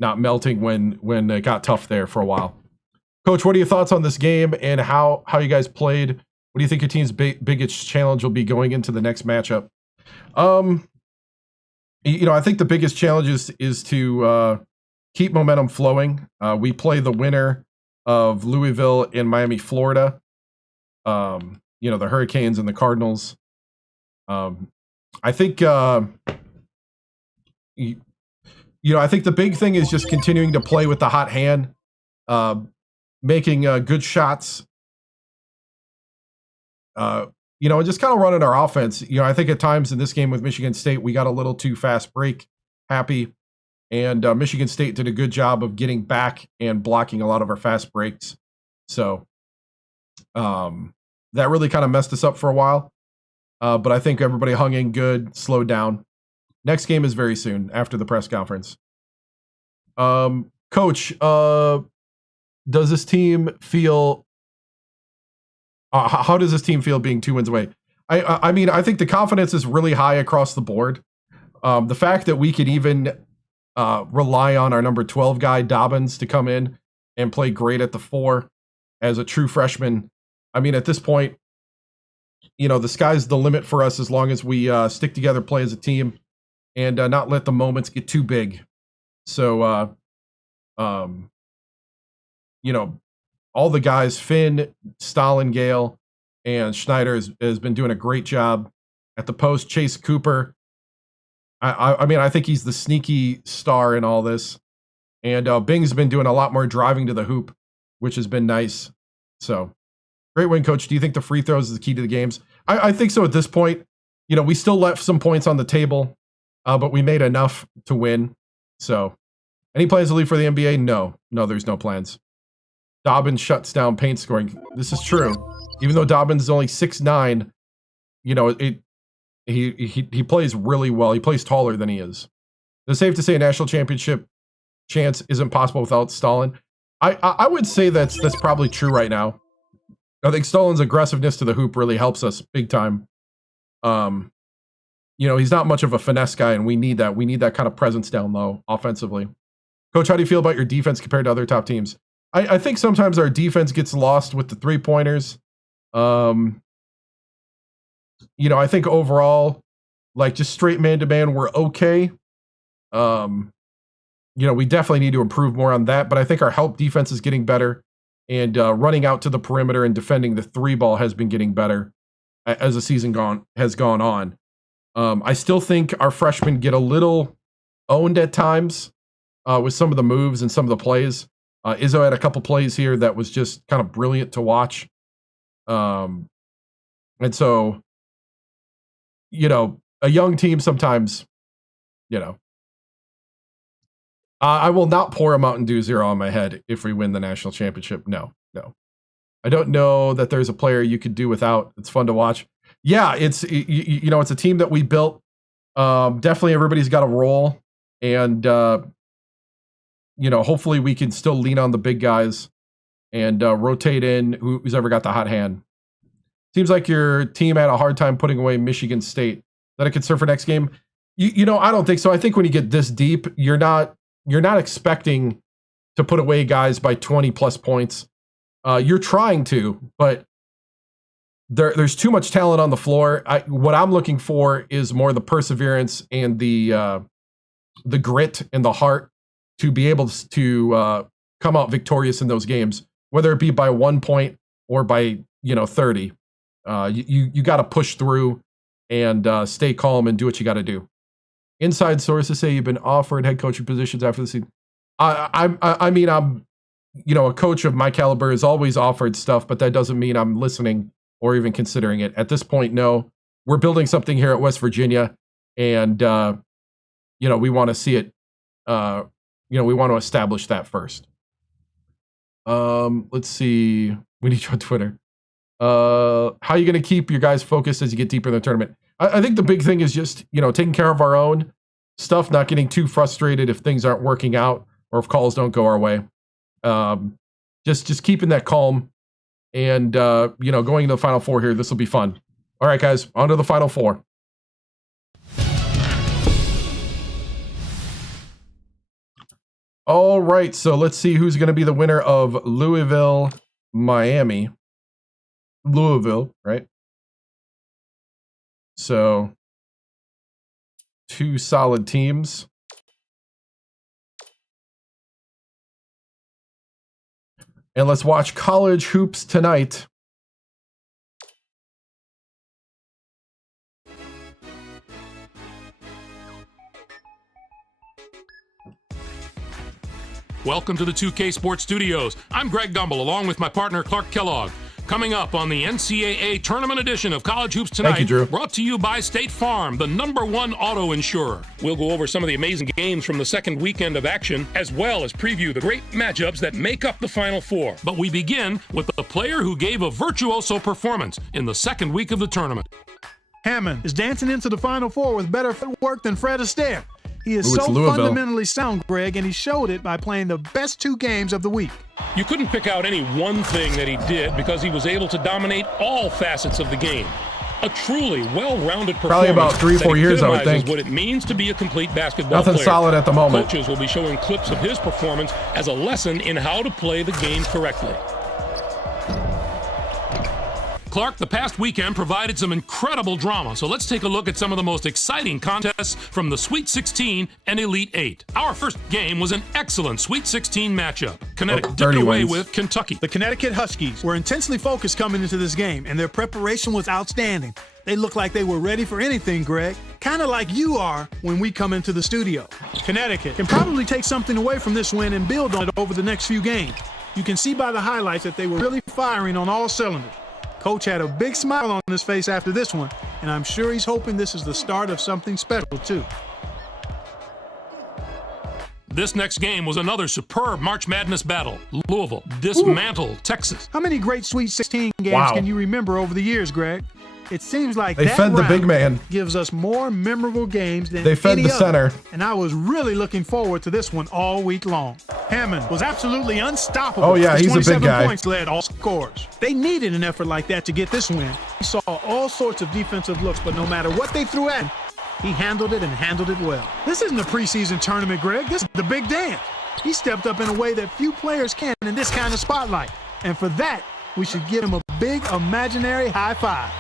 melting when it got tough there for a while. Coach, what are your thoughts on this game and how you guys played? What do you think your team's biggest challenge will be going into the next matchup? You know, I think the biggest challenge is to keep momentum flowing. We play the winner of Louisville and Miami, Florida. You know, the Hurricanes and the Cardinals. I think, you know, I think the big thing is just continuing to play with the hot hand, making good shots, you know, and just kind of running our offense. You know, I think at times in this game with Michigan State, we got a little too fast break happy, and Michigan State did a good job of getting back and blocking a lot of our fast breaks. So that really kind of messed us up for a while. But I think everybody hung in good, slowed down. Next game is very soon after the press conference. Coach, does this team feel... how does this team feel being 2 wins away? I mean, I think the confidence is really high across the board. The fact that we could even rely on our number 12 guy, Dobbins, to come in and play great at the 4 as a true freshman. I mean, at this point, you know, the sky's the limit for us as long as we stick together, play as a team, and not let the moments get too big. So, you know, all the guys, Finn, Gale, and Schneider has been doing a great job at the post. Chase Cooper, I mean, I think he's the sneaky star in all this. And Bing's been doing a lot more driving to the hoop, which has been nice. So, great win, Coach. Do you think the free throws is the key to the games? I think so at this point. You know, we still left some points on the table, but we made enough to win. So, any plans to leave for the NBA? No, there's no plans. Dobbins shuts down paint scoring. This is true. Even though Dobbins is only 6'9", you know, he plays really well. He plays taller than he is. It's safe to say a national championship chance isn't possible without Stalin. I would say that's probably true right now. I think Stalin's aggressiveness to the hoop really helps us big time. He's not much of a finesse guy, and we need that. We need that kind of presence down low offensively. Coach, how do you feel about your defense compared to other top teams? I think sometimes our defense gets lost with the three-pointers. I think overall, like just straight man-to-man, we're okay. We definitely need to improve more on that, but I think our help defense is getting better, and running out to the perimeter and defending the three ball has been getting better as the season has gone on. I still think our freshmen get a little owned at times with some of the moves and some of the plays. Izzo had a couple plays here that was just kind of brilliant to watch. And so, a young team sometimes, I will not pour a Mountain Dew Zero on my head if we win the national championship. No. I don't know that there's a player you could do without. It's fun to watch. Yeah, it's a team that we built. Definitely everybody's got a role, and hopefully we can still lean on the big guys and rotate in who's ever got the hot hand. Seems like your team had a hard time putting away Michigan State. Is that a concern for next game? I don't think so. I think when you get this deep, you're not expecting to put away guys by 20 plus points. You're trying to, but there's too much talent on the floor. What I'm looking for is more the perseverance and the grit and the heart to be able to come out victorious in those games, whether it be by 1 point or by 30. You got to push through and stay calm and do what you got to do. Inside sources say you've been offered head coaching positions after the season. I'm a coach of my caliber is always offered stuff, but that doesn't mean I'm listening or even considering it. At this point, no. We're building something here at West Virginia, and we want to see it. We want to establish that first. Let's see. We need you on Twitter. How are you going to keep your guys focused as you get deeper in the tournament? I think the big thing is just, taking care of our own stuff, not getting too frustrated if things aren't working out or if calls don't go our way. Just keeping that calm and, going into the Final Four here. This will be fun. All right, guys, on to the Final Four. All right, so let's see who's going to be the winner of Louisville, Miami. Louisville, right? So, two solid teams. And let's watch college hoops tonight. Welcome to the 2K Sports Studios. I'm Greg Gumbel, along with my partner Clark Kellogg. Coming up on the NCAA Tournament Edition of College Hoops tonight, Thank you, Drew. Brought to you by State Farm, the #1 auto insurer. We'll go over some of the amazing games from the second weekend of action, as well as preview the great matchups that make up the Final Four. But we begin with the player who gave a virtuoso performance in the second week of the tournament. Hammond is dancing into the Final Four with better footwork than Fred Astaire. He is Ooh, it's so Louisville. fundamentally sound, Greg, and he showed it by playing the best 2 games of the week. You couldn't pick out any one thing that he did because he was able to dominate all facets of the game. A truly well-rounded performance. Probably about 3-4 years, I would think. What it means to be a complete basketball Nothing player. solid at the moment. Coaches will be showing clips of his performance as a lesson in how to play the game correctly. Clark, the past weekend provided some incredible drama, so let's take a look at some of the most exciting contests from the Sweet 16 and Elite 8. Our first game was an excellent Sweet 16 matchup. Connecticut dipped away with Kentucky. The Connecticut Huskies were intensely focused coming into this game, and their preparation was outstanding. They looked like they were ready for anything, Greg. Kind of like you are when we come into the studio. Connecticut can probably take something away from this win and build on it over the next few games. You can see by the highlights that they were really firing on all cylinders. Coach had a big smile on his face after this one, and I'm sure he's hoping this is the start of something special, too. This next game was another superb March Madness battle. Louisville dismantled Texas. How many great Sweet 16 games can you remember over the years, Greg? It seems like They that fed the round big man. gives us more memorable games than They fed any the center. other, and I was really looking forward to this one all week long. Hammond was absolutely unstoppable. Oh, yeah, His he's a big 27 guy. points led all scores. They needed an effort like that to get this win. We saw all sorts of defensive looks, but no matter what they threw at him, he handled it and handled it well. This isn't a preseason tournament, Greg. This is the big dance. He stepped up in a way that few players can in this kind of spotlight. And for that, we should give him a big imaginary high five.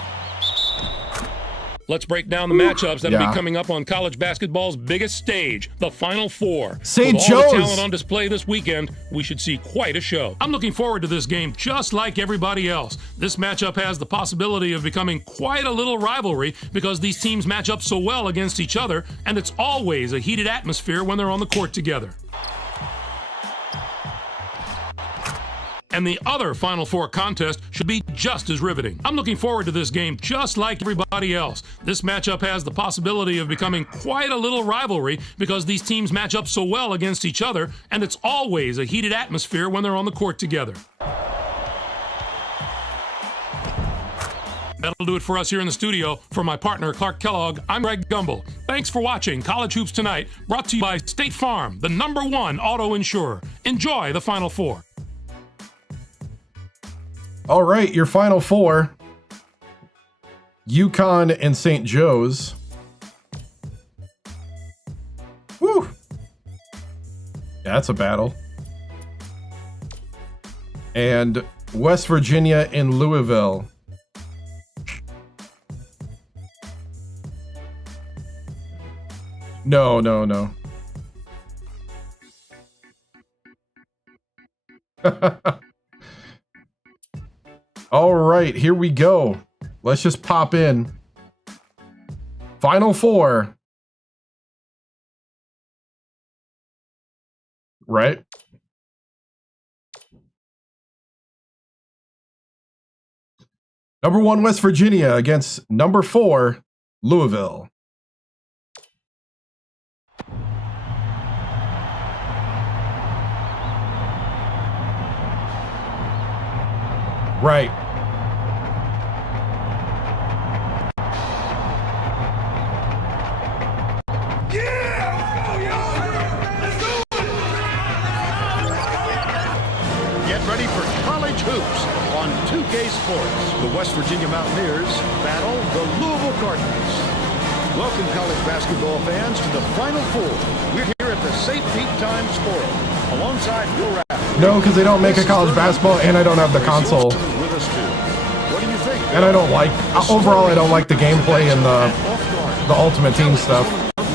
Let's break down the matchups that'll Yeah. be coming up on college basketball's biggest stage, the Final Four. St. With all Joe's. the talent on display this weekend, we should see quite a show. I'm looking forward to this game just like everybody else. This matchup has the possibility of becoming quite a little rivalry because these teams match up so well against each other, and it's always a heated atmosphere when they're on the court together. And the other Final Four contest should be just as riveting. I'm looking forward to this game just like everybody else. This matchup has the possibility of becoming quite a little rivalry because these teams match up so well against each other, and it's always a heated atmosphere when they're on the court together. That'll do it for us here in the studio. For my partner, Clark Kellogg, I'm Greg Gumbel. Thanks for watching College Hoops Tonight, brought to you by State Farm, the #1 auto insurer. Enjoy the Final Four. All right, your Final Four. UConn and St. Joe's. Woo! Yeah, that's a battle. And West Virginia and Louisville. No. All right, here we go. Let's just pop in. Final Four. Right? #1 West Virginia against #4 Louisville. Right. Get ready for college hoops on 2K Sports. The West Virginia Mountaineers battle the Louisville Cardinals. Welcome, college basketball fans, to the Final Four. We're here at the St. Pete Times Forum, alongside Will Rapp. No, because they don't make a college basketball, and I don't have the console. With us too. What do you think? And I don't like, overall, I don't like the gameplay and the Ultimate Team stuff.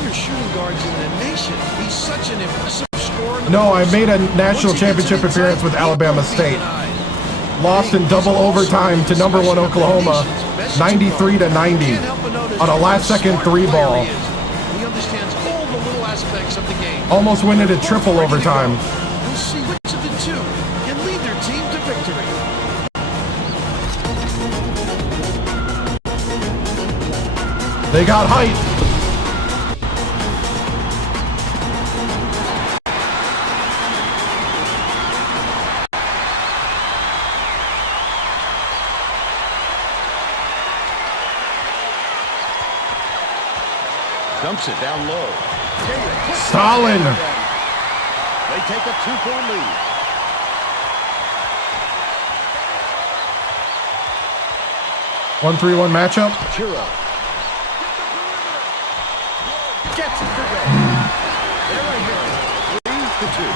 Your shooting guards in the nation. He's such an impressive scorer. No, I made a national championship appearance with Alabama State. Lost in double overtime to #1 Oklahoma, 93-90 on a last-second 3-ball. He understands all the little aspects of the game. Almost win it at triple overtime. We'll see which of the two can lead their team to victory. They got height. Dumps it down low. Stalin. They take a 2-point lead. One 3-1 matchup. Chiro gets it to go. They're ahead, 3-2.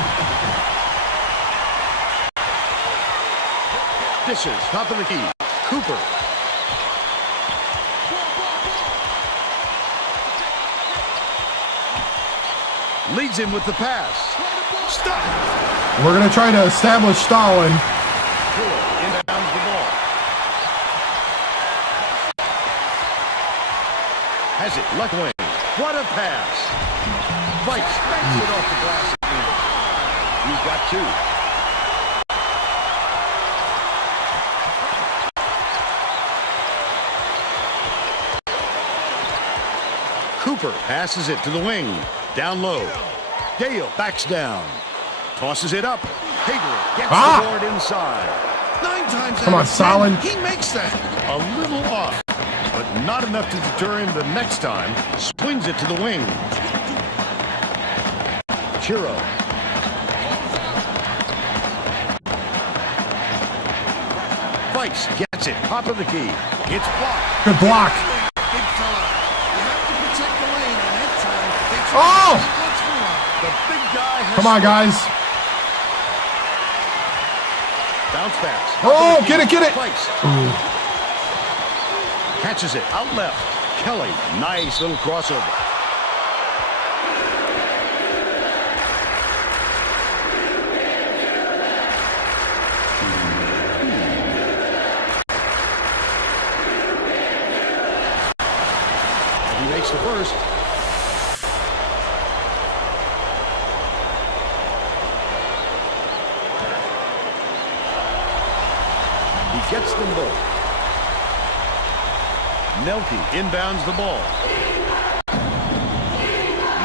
Dishes, top of the key. Cooper. Leads him with the pass. Stop. We're going to try to establish Stalin. Inbounds the ball. Has it, left wing. What a pass. Fights, banks it off the glass. He's got 2. Cooper passes it to the wing. Down low. Gale backs down. Tosses it up. Hager gets the board inside. 9 times Come out on, of 10, Stalin. he makes that. A little off. Not enough to deter him the next time. Swings it to the wing. Chiro. Fights, gets it, top of the key. It's blocked. Good block. Big fella. You have to protect the lane, and that time, they try Oh! to once for one. The big guy has Come on, guys. bounce pass. Oh, get it, get it. Fights. Catches it, out left. Kelly, nice little crossover. He makes the first. He gets them both. Nelke inbounds the ball.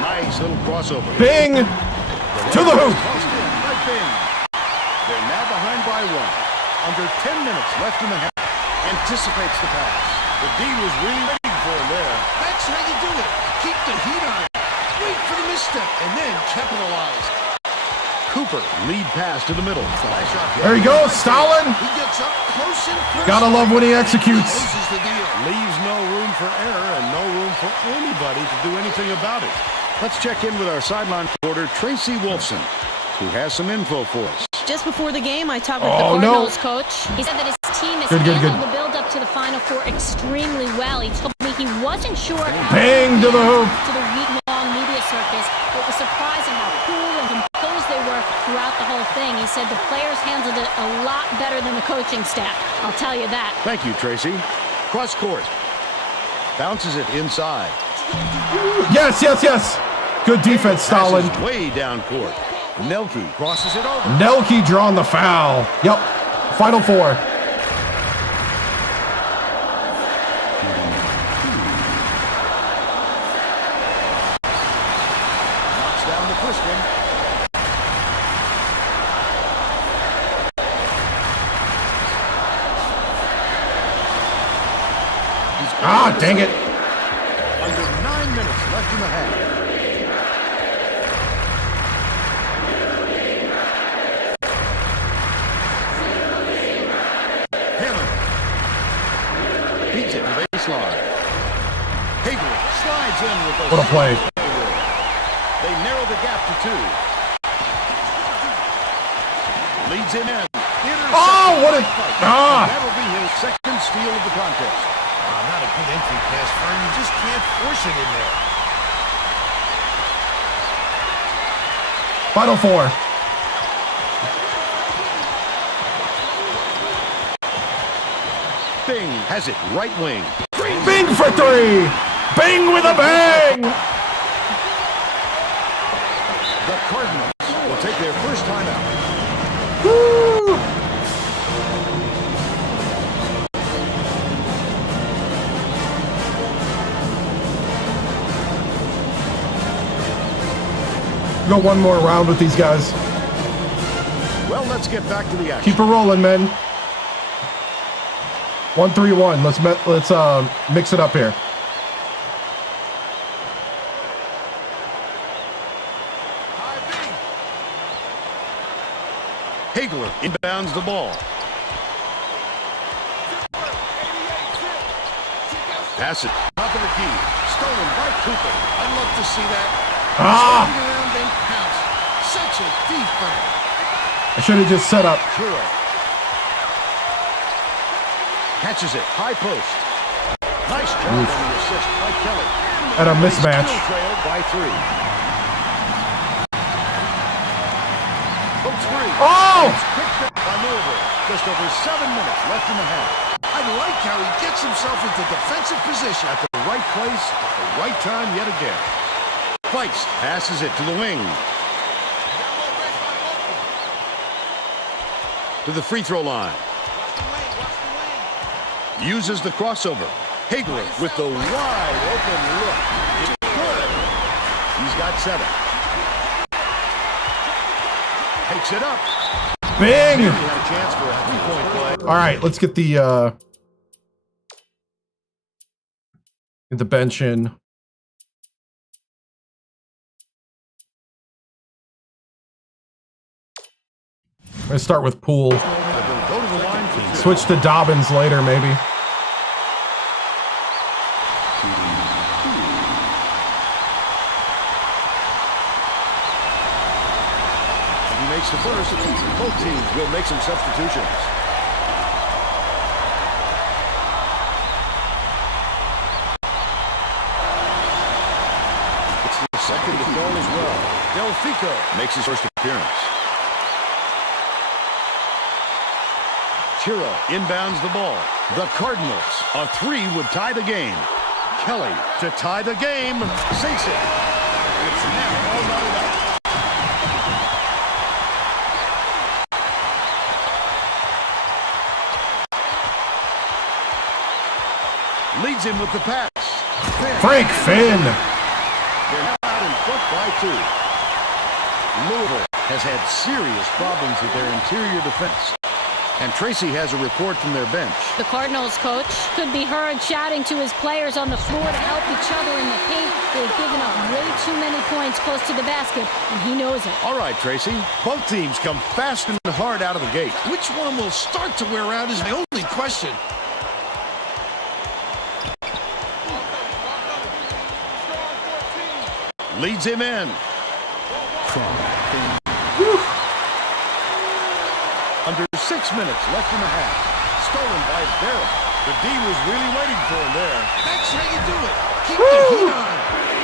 Nice little crossover. Bing to the hoop. Tossed in by Bing. They're now behind by one. Under 10 minutes left in the half. Anticipates the pass. The D was really waiting for him there. That's how you do it. Keep the heat on. Wait for the misstep, and then capitalize. Cooper, lead pass to the middle. Flash out. There he goes, Stalin. He gets up close and personal. Gotta love when he executes. Closes the deal. Leaves no room for error and no room for anybody to do anything about it. Let's check in with our sideline reporter, Tracy Wolfson, who has some info for us. Just before the game, I talked with the Oh, no. Cardinals coach. He said that his team has Good. handled the build-up to the Final Four extremely well. He told me he wasn't sure how Bang to the hoop. to the week-long media circus. It was surprising how cool and composed they were throughout the whole thing. He said the players handled it a lot better than the coaching staff. I'll tell you that. Thank you, Tracy. Cross court. Bounces it inside. Yes. Good defense, Stalin. Passes way down court. Nelke crosses it over. Nelke drawing the foul. Yep. Final four. Knocks down the first one. Ah, dang it. Under 9 minutes left in the half. Hammond beats it to the baseline. Hagler slides in with a What a play. They narrow the gap to 2. Leads him in. Oh, what a... Ah. That'll be his second steal of the contest. Not a good entry pass, Fern. You just can't force it in there. Final four. Bing has it right wing. Bing for three. Bing with a bang. The Cardinals will take their first time out. Woo. Go one more round with these guys. Well, let's get back to the action. Keep it rolling, men. 1-3-1. Let's mix it up here. Hagler inbounds the ball. Pass it. Top of the key. Stolen by Cooper. I'd love to see that. Ah! Swing around and pounce. Such a defense. I should have just set up. Chiro. Catches it. High post. Nice job on the assist by Kelly. At a mismatch. Still trailed by 3. Hooks free. Oh! Picked up by Louisville. Just over 7 minutes left in the half. I like how he gets himself into defensive position. At the right place, at the right time yet again. Fights. Passes it to the wing. To the free throw line. Uses the crossover. Hagler with the wide open look. It's good. He's got 7. Takes it up. Bing! He had a chance for a 3-point play. All right, let's get the Get the bench in. I'm going to start with Poole. Go to the line for two. Switch to Dobbins later, maybe. He makes the first. Both teams will make some substitutions. It's the second to fall as well. Delfico makes his first appearance. Chiro inbounds the ball. The Cardinals, a 3 would tie the game. Kelly to tie the game. Sinks it. It's now all knotted up. Leads him with the pass. Frank Finn. They're now out in front by 2. Louisville has had serious problems with their interior defense. And Tracy has a report from their bench. The Cardinals coach could be heard shouting to his players on the floor to help each other in the paint. They've given up way too many points close to the basket, and he knows it. All right, Tracy. Both teams come fast and hard out of the gate. Which one will start to wear out is my only question. Leads him in. Under 6 minutes left in the half. Stolen by Barrett. The D was really waiting for him there. That's how you do it. Keep the heat on.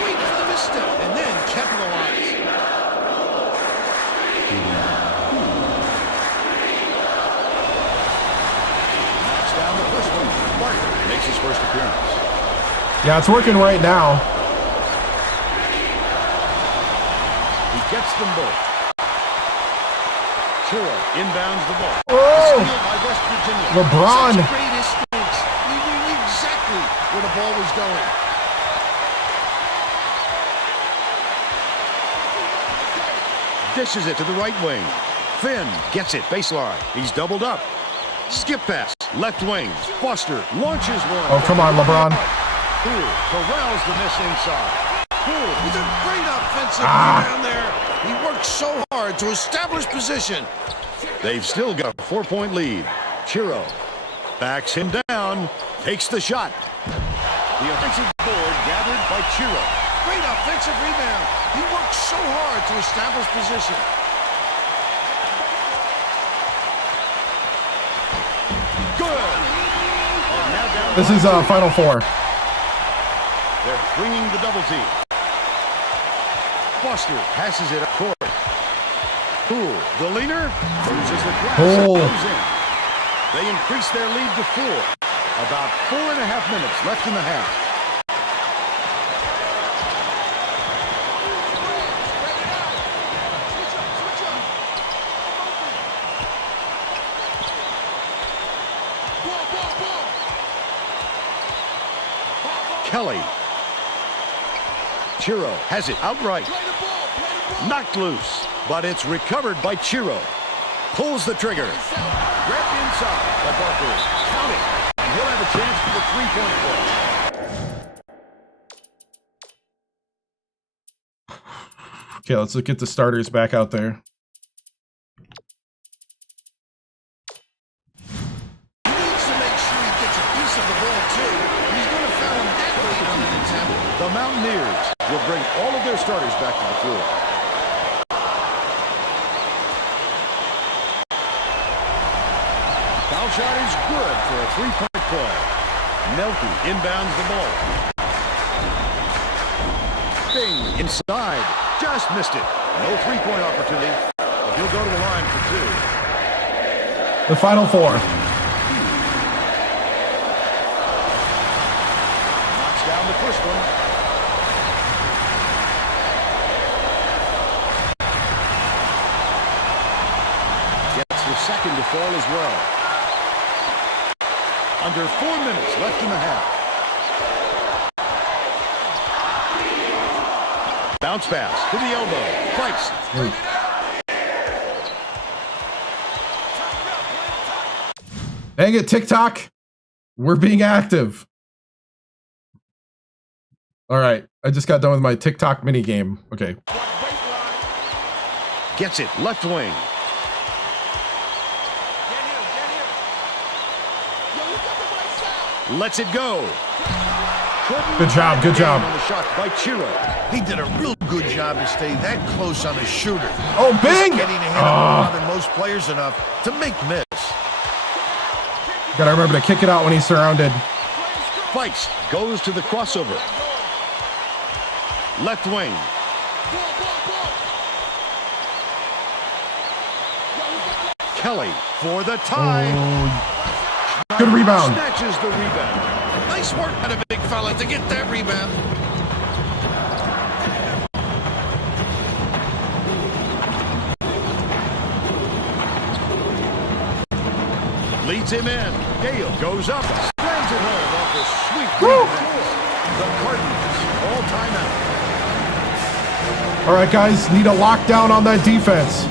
Wait for the misstep, and then capitalize. Knocks down the first one. Barker makes his first appearance. Yeah, it's working right now. He gets them both. Chiro inbounds the ball. Oh! Steal by West Virginia. LeBron. Such great instincts. He knew exactly where the ball was going. Dishes it to the right wing. Finn gets it baseline. He's doubled up. Skip pass. Left wing. Foster launches one. Oh, come on, LeBron. Poole corrals the miss inside. Poole With a great offensive rebound there. He worked so hard to establish position. They've still got a 4-point lead. Chiro backs him down, takes the shot. The offensive board gathered by Chiro. Great offensive rebound. He worked so hard to establish position. Good. And now down This is Final Four. They're bringing the double team. Foster passes it up court. Poole, the leaner, loses the glass. Poole. Goes in. They increase their lead to 4. About 4.5 minutes left in the half. Kelly. Chiro has it outright. Knocked loose, but it's recovered by Chiro. Pulls the trigger. Grabbed inside by Barker. Counting. And he'll have a chance for the three-point play. Okay, let's look at the starters back out there. He needs to make sure he gets a piece of the ball, too. He's going to foul him that late on an attempt. The Mountaineers will bring all of their starters back to the floor. Foul shot is good for a three-point play. Melky inbounds the ball. Bing inside. Just missed it. No three-point opportunity, but he'll go to the line for 2. The Final Four. Knocks down the first one. Gets the second to fall as well. Under 4 minutes left in the half. Bounce pass to the elbow. Price. Dang it, TikTok. We're being active. All right. I just got done with my TikTok mini game. Okay. Gets it, left wing. Lets it go. Good job, good job. On the shot by Chiro. He did a real good job to stay that close on his shooter. Oh, bing! Getting ahead of him more than most players enough to make miss. Gotta remember to kick it out when he's surrounded. Feist goes to the crossover. Left wing. Kelly for the tie. Oh, good rebound. Snatches the rebound. Nice work by the big fella to get that rebound. Leads him in. Gale goes up. Slams it home off a sweet pass. The Cardinals all timeout. All right, guys, need a lockdown on that defense.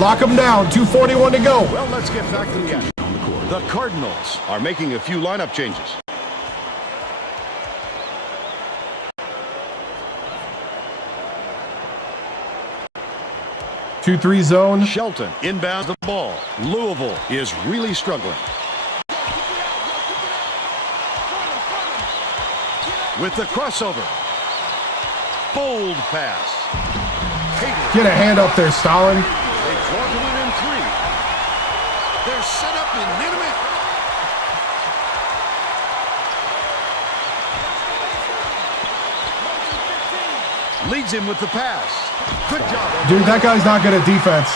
Lock them down. 2:41 to go. Well, let's get back to the action. The Cardinals are making a few lineup changes. Two-three zone. Shelton inbounds the ball. Louisville is really struggling. With the crossover. Bold pass. Get a hand up there, Stalin. They draw to within 3. They're set up in minute. Leads him with the pass. Good job. Dude, that guy's not good at defense.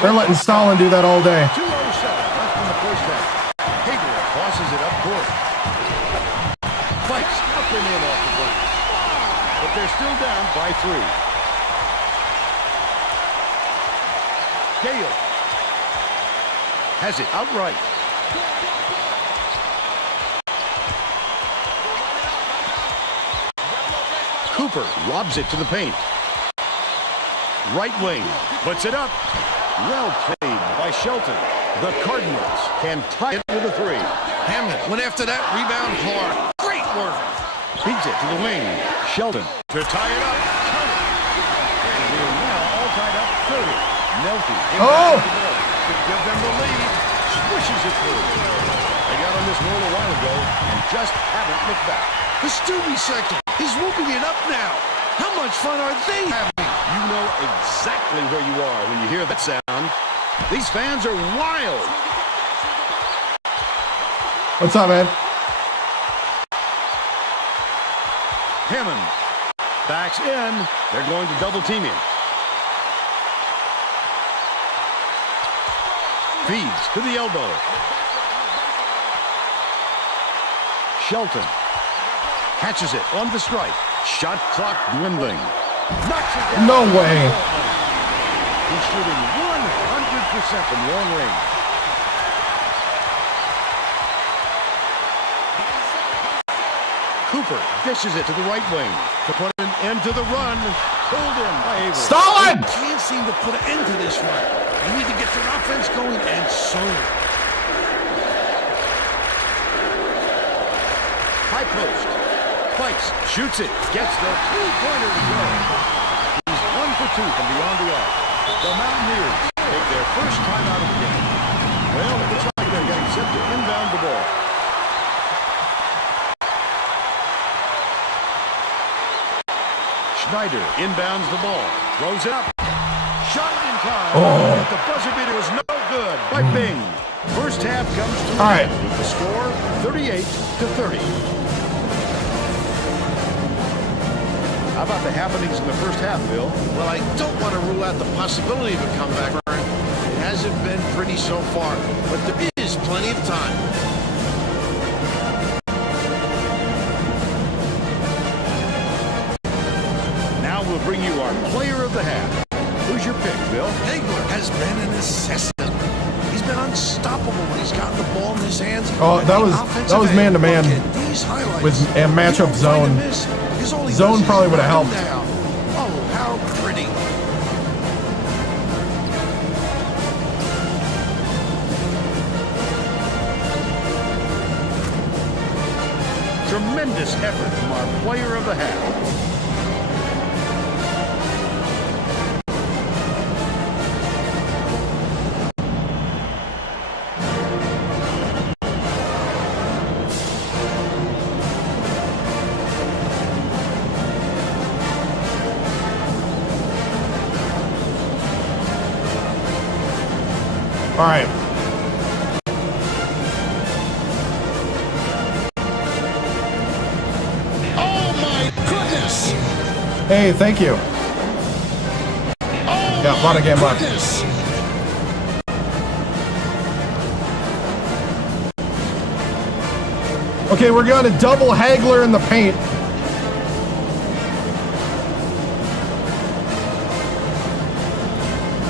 They're letting Stalin do that all day. 2:07 left in the first half. Hager tosses it up court. Fights up and in off the glass. But they're still down by 3. Gale has it outright. Cooper lobs it to the paint. Right wing puts it up. Well played by Shelton. The Cardinals can tie it with a 3. Hammond went after that rebound hard. Great work. Feeds it to the wing. Shelton to tie it up. And we're now all tied up 30. Nelke to give them the lead. Swishes it through. They got on this roll a while ago and just haven't looked back. The Stubby second. He's whooping it up now. How much fun are they having? You know exactly where you are when you hear that sound. These fans are wild. What's up, man? Hammond backs in. They're going to double team him. Feeds to the elbow. Shelton catches it on the strike. Shot clock dwindling. Knocks it down. No way. He's shooting 100% from long range. Cooper dishes it to the right wing to put an end to the run. Pulled in by Avery. Stalin! Can't seem to put an end to this run. They need to get their offense going, and soon. High post. Fights. Shoots it. Gets the two-pointer to go. He's 1 for 2 from beyond the arc. The Mountaineers take their first time out of the game. Well, it looks like they're getting set to inbound the ball. Schneider inbounds the ball. Throws it up. Shot it in time. But the buzzer beater was no good by Bing. First half comes to an end with the score 38-30. How about the happenings in the first half, Bill? Well, I don't want to rule out the possibility of a comeback. It hasn't been pretty so far, but there is plenty of time. Now we'll bring you our player of the half. Who's your pick, Bill? Hagler has been an assassin. He's been unstoppable when he's gotten the ball in his hands. Oh, that was man-to-man with a matchup zone. Zone probably would have helped. Oh, how pretty. Tremendous effort from our player of the half. All right. Oh my goodness! Hey, thank you. Oh Yeah, a lot of game left. goodness! Okay, we're going to double Hagler in the paint.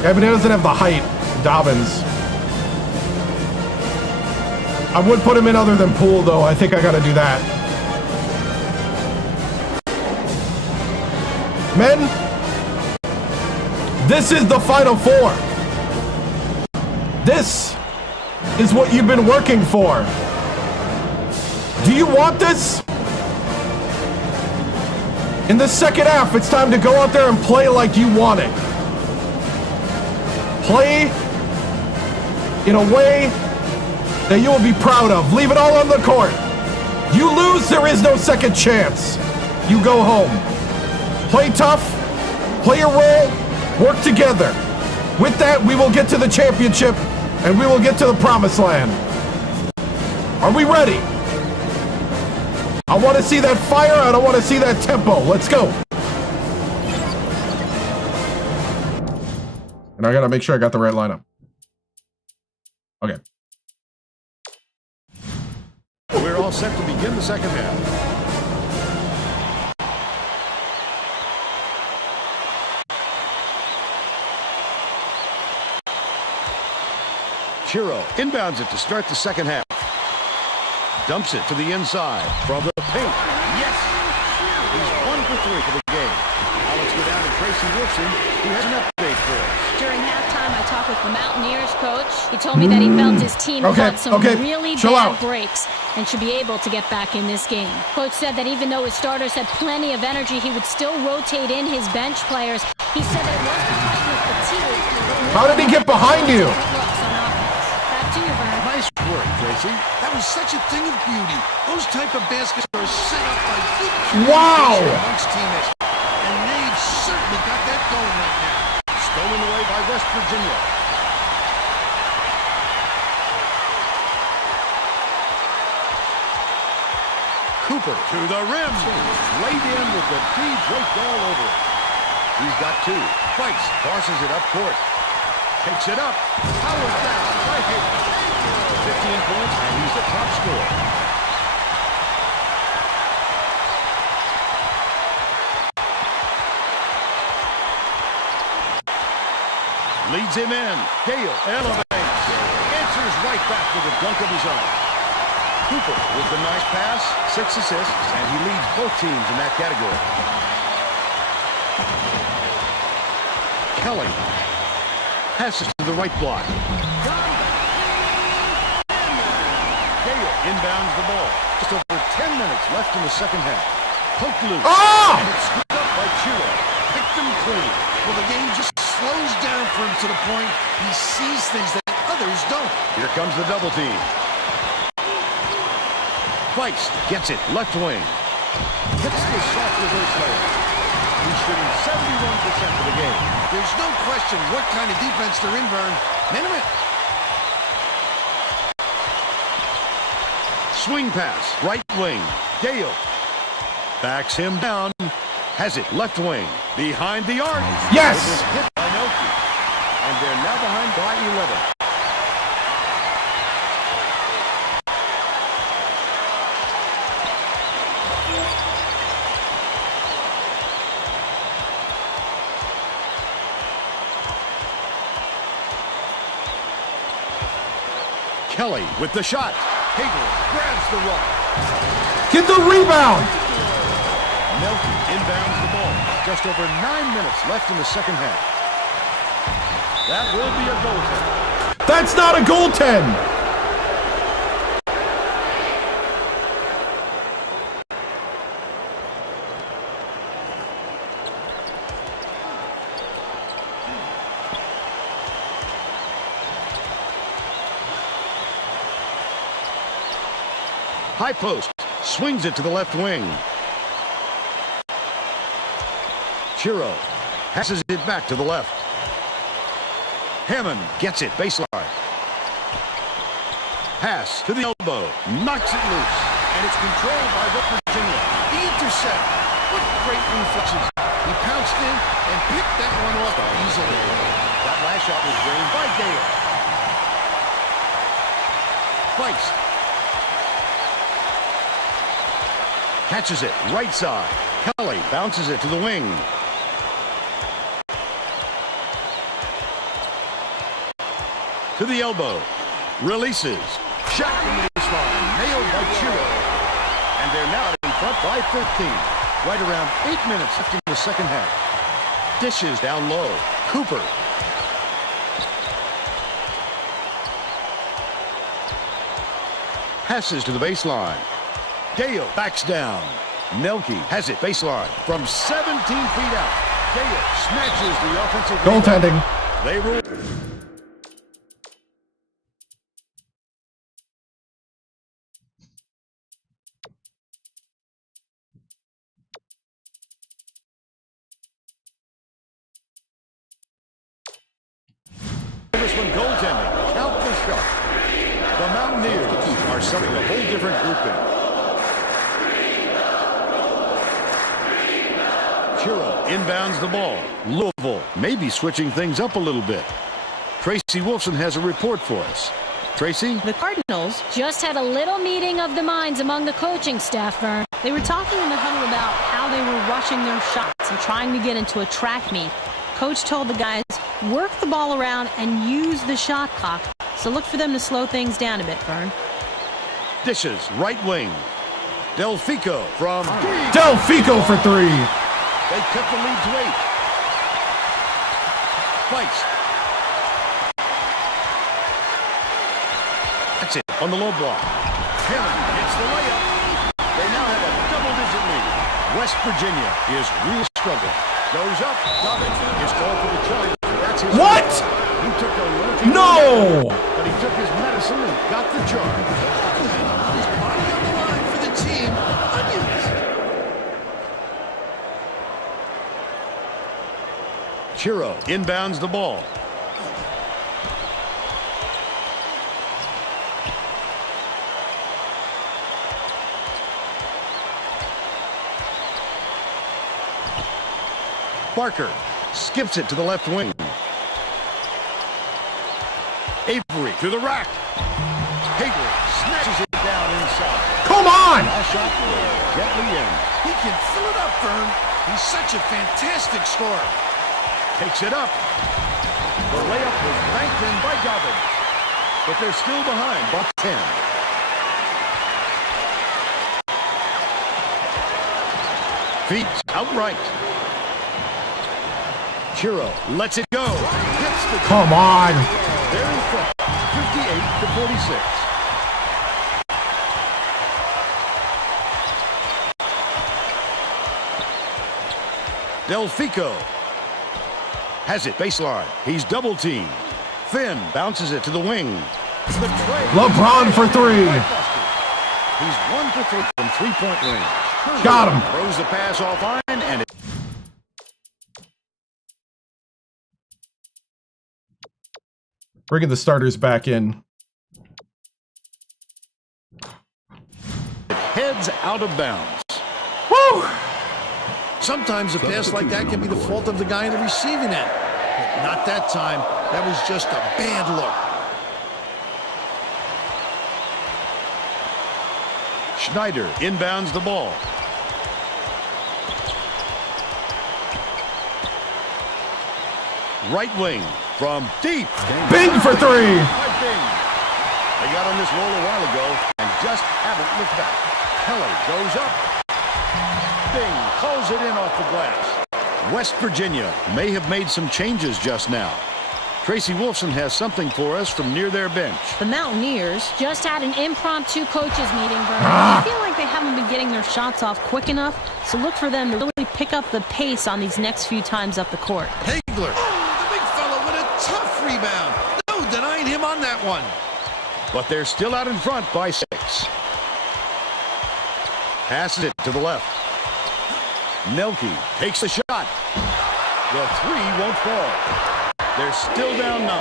Yeah, but he doesn't have the height. Dobbins. I would put him in other than Poole, though. I think I got to do that. Men, this is the Final Four. This is what you've been working for. Do you want this? In the second half, it's time to go out there and play like you want it. Play in a way that you will be proud of. Leave it all on the court. You lose, there is no second chance. You go home. Play tough, play your role, work together. With that, we will get to the championship and we will get to the promised land. Are we ready? I want to see that fire. I don't want to see that tempo. Let's go. And I got to make sure I got the right lineup. Okay. We're all set to begin the second half. Chiro inbounds it to start the second half. Dumps it to the inside from the paint. Yes! He's 1 for 3 for the game. Now let's go down to Tracy Wilson, who has an update for us. During halftime, I talked with the Mountaineers coach. He told me that he felt his team caught some really bad breaks and should be able to get back in this game. Coach said that even though his starters had plenty of energy, he would still rotate in his bench players. He said that it wasn't a question of fatigue. How did he get behind you? Back to you, Vern. Nice work, Tracy. That was such a thing of beauty. Those type of baskets are set up by big Wow. amongst teammates. And they've certainly got that going right now. Stolen away by West Virginia. Cooper to the rim. Laid in with the D draped all over it. He's got 2. Price tosses it up court. Takes it up. Powers down. Right here. 15 points, and he's the top scorer. Leads him in. Gale elevates. Answers right back with a dunk of his own. Cooper with the nice pass, 6 assists, and he leads both teams in that category. Kelly passes to the right block. Gale inbounds the ball. Just over 10 minutes left in the second half. Poked loose. Ah! And it's scooped up by Chiro. Picked him clean. Well, the game just slows down for him to the point he sees things that others don't. Here comes the double team. Feist gets it, left wing. Hits the soft reverse layup. He's shooting 71% of the game. There's no question what kind of defense they're in, Vern. Minimum. Swing pass, right wing. Gale backs him down. Has it, left wing. Behind the arc. Yes! It was hit by Noki. And they're now behind by 11. Kelly with the shot. Hagel grabs the rock. Get the rebound! Melton inbounds the ball. Just over 9 minutes left in the second half. That will be a goaltend. That's not a goaltend! High post. Swings it to the left wing. Chiro passes it back to the left. Hammond gets it baseline. Pass to the elbow. Knocks it loose. And it's controlled by West Virginia. The intercept. What great reflexes. He pounced in and picked that one off easily. That last shot was drained by Gale. Feist. Catches it right side. Kelly bounces it to the wing. To the elbow. Releases. Shot from the baseline. Nailed by Chiro. And they're now in front by 13. Right around 8 minutes left in the second half. Dishes down low. Cooper. Passes to the baseline. Gale backs down. Nelke has it baseline from 17 feet out. Gale snatches the offensive Goaltending. rebound. They rule. This one goaltending. Count the shot. The Mountaineers are setting a whole different grouping. Chiro inbounds the ball. Louisville maybe switching things up a little bit. Tracy Wolfson has a report for us. Tracy? The Cardinals, Just had a little meeting of the minds among the coaching staff, Vern. they were talking in the huddle about how they were rushing their shots and trying to get into a track meet. Coach told the guys, work the ball around and use the shot clock. So look for them to slow things down a bit, Vern. Dishes right wing. Delfico from deep. Delfico for 3. They cut the lead to 8. Feist. That's it on the low block. Hammond hits the layup. They now have a double-digit lead. West Virginia is really struggling. Goes up. Dobbin is called for the charge. That's his. What? He took a lurking. No! But he took his medicine and got the charge. His body on the line for the team. Onions. Chiro inbounds the ball. Barker skips it to the left wing. Avery to the rack. Hayward snatches it down inside. Come on! Last shot gently in. He can fill it up, Vern. He's such a fantastic scorer. Takes it up. The layup was banked in by Dobbin. But they're still behind by 10. Feet outright. Chiro lets it go. Hits the Come on! They're in front, 58 to 46. Delfico has it baseline. He's double teamed. Finn bounces it to the wing. The tray. LeBron for 3. He's 1 for 3 from three-point range. Got him. Throws the pass offline and it. Bringing the starters back in. It heads out of bounds. Woo! Sometimes a pass like that can be the fault of the guy in the receiving end. But not that time. That was just a bad look. Schneider inbounds the ball. Right wing from deep. Bing for 3. By Bing. They got on this roll a while ago and just haven't looked back. Kelly goes up. Bing calls it in off the glass. West Virginia may have made some changes just now. Tracy Wolfson has something for us from near their bench. The Mountaineers, Just had an impromptu coaches meeting, Vern. I feel like they haven't been getting their shots off quick enough, so look for them to really pick up the pace on these next few times up the court. Hagler. Oh, the big fella with a tough rebound. No denying him on that one. But they're still out in front by 6. Passes it to the left. Nelke takes the shot. The three won't fall. They're still down 9.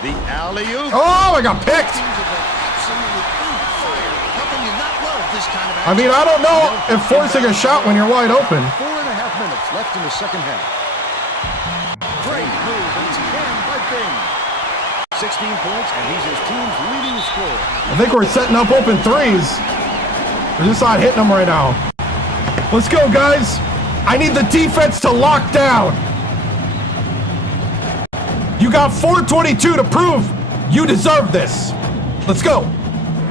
The alley-oop. Oh, I got picked. I mean, I don't know if forcing a shot when you're wide open. 4.5 minutes left in the second half. Great move, and it's jammed by Bing. 16 points, and he's his team's leading scorer. I think we're setting up open threes. We're just not hitting them right now. Let's go, guys. I need the defense to lock down. You got 4:22 to prove you deserve this. Let's go.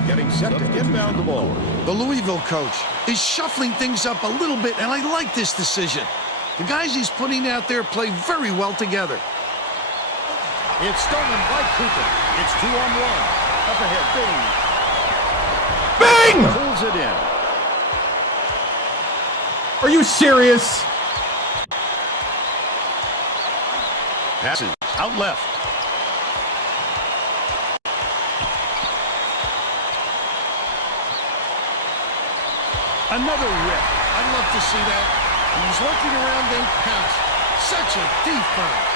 Getting set to inbound the ball. The Louisville coach is shuffling things up a little bit, and I like this decision. The guys he's putting out there play very well together. It's stolen by Cooper. It's 2-on-1. Up ahead, Bing. Bing! Pulls it in. Are you serious? Passes out left. Another rip. I'd love to see that. He's looking around and pounce. Such a defense.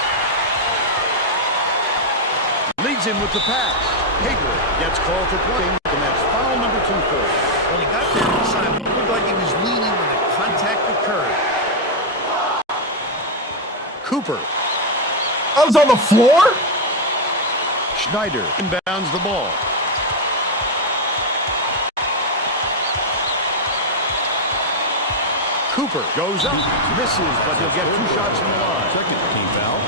Leads him with the pass. Hager gets called for blocking, and that's foul number 2 for him. When he got there inside, it looked like he was leaning when the contact occurred. Cooper. I was on the floor? Schneider inbounds the ball. Cooper goes up, misses, but he'll get 2 shots from the line. Second team foul.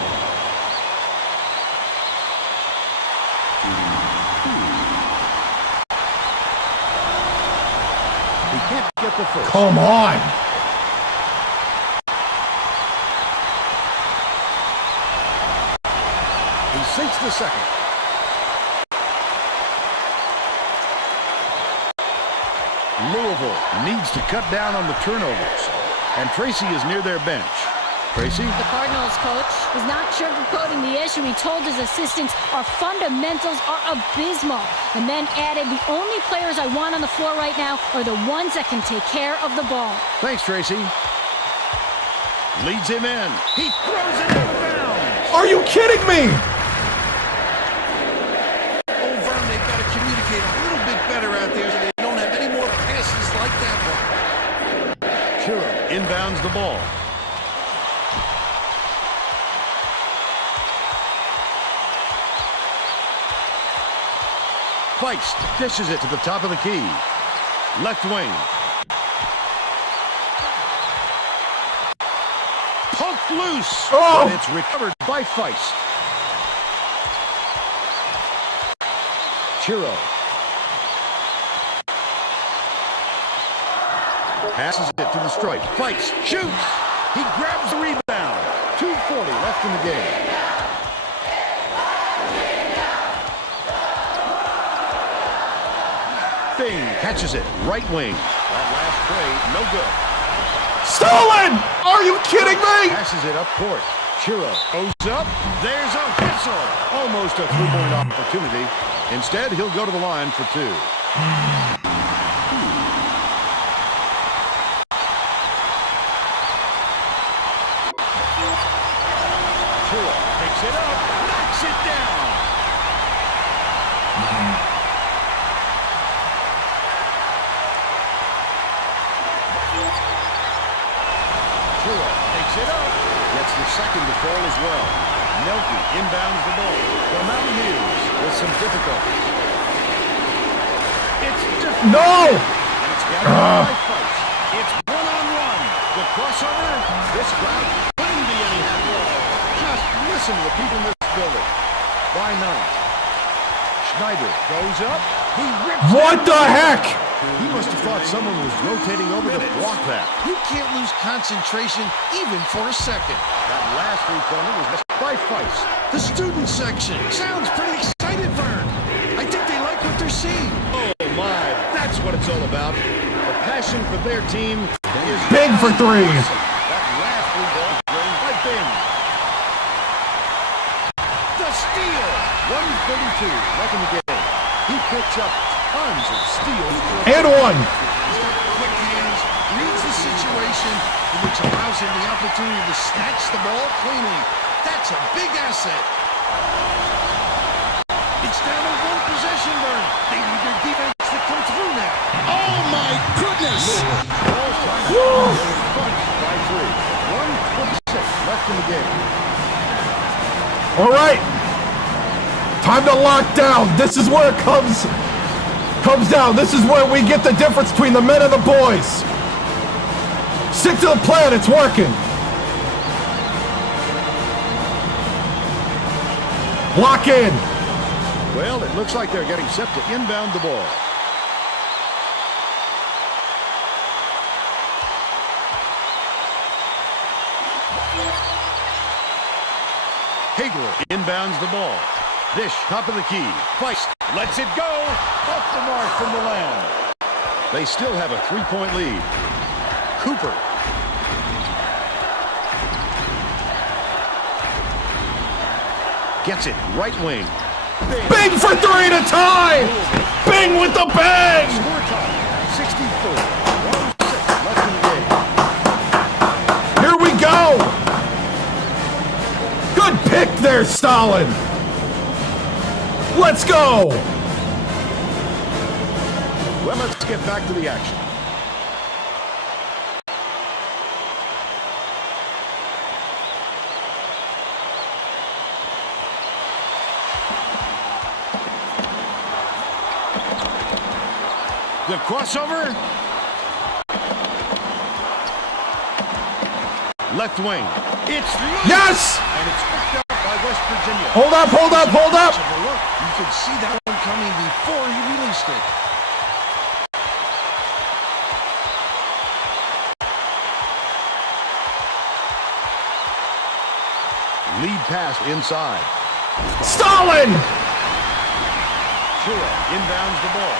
He can't get the first. Come on. He sinks the second. Louisville needs to cut down on the turnovers, and Tracy is near their bench. Tracy? The Cardinals coach is not sugarcoating the issue. He told his assistants our fundamentals are abysmal, and then added, the only players I want on the floor right now are the ones that can take care of the ball. Thanks, Tracy. Leads him in. He throws it out of bounds. Are you kidding me? Oh, Vern, they've got to communicate a little bit better out there so they don't have any more passes like that one. Chiro inbounds the ball. Feist dishes it to the top of the key. Left wing. Poked loose. Oh! But it's recovered by Feist. Chiro. Passes it to the stripe. Feist shoots. He grabs the rebound. 2:40 left in the game. Bing catches it. Right wing. That last play, no good. Stolen! Are you kidding me? Passes it up court. Chiro goes up. There's a whistle. Almost a 3-point opportunity. Instead, he'll go to the line for 2. Chiro picks it up. Knocks it down. Chiro picks it up. Gets the second to fall as well. Nelke inbounds the ball. The Mountaineers with some difficulty. It's difficult. No! And it's gathered by Feist. It's 1-on-1. The crossover. This crowd couldn't be any happier. Just listen to the people in this building. By 9. Schneider goes up. He rips What the heck? He must have thought someone was rotating over to block that. You can't lose concentration even for a second. That last three-pointer was missed by Feist. The student section sounds pretty excited, Vern. I think they like what they're seeing. Oh, my. That's what it's all about. The passion for their team is Big for 3. That last three ball drained by Bing. The steal. 1:32 left in the game. He picks up tons of steals. And 1. He's got quick hands, formation, which allows him the opportunity to snatch the ball cleanly. That's a big asset. It's down to one possession, Vern. They need their defense to come through now. Oh, my goodness! Woo! By 3. 1:26 left in the game. All right. Time to lock down. This is where it comes down. This is where we get the difference between the men and the boys. Stick to the plan. It's working. Lock in. Well, it looks like they're getting set to inbound the ball. Hagler inbounds the ball. Dish, top of the key. Feist lets it go. Off the mark from the land. They still have a 3-point lead. Cooper. Gets it. Right wing. Bing for 3 to tie. Bing with the bang. Score tie. 64. 1:06 left in the game. Here we go. Good pick there, Stalin. Let's go. Well, let's get back to the action. The crossover. Left wing. It's loose. Yes. And it's picked up by West Virginia. Hold up, hold up, hold up. Look, you could see that one coming before he released it. Lead pass inside. Stalin. Chua inbounds the ball.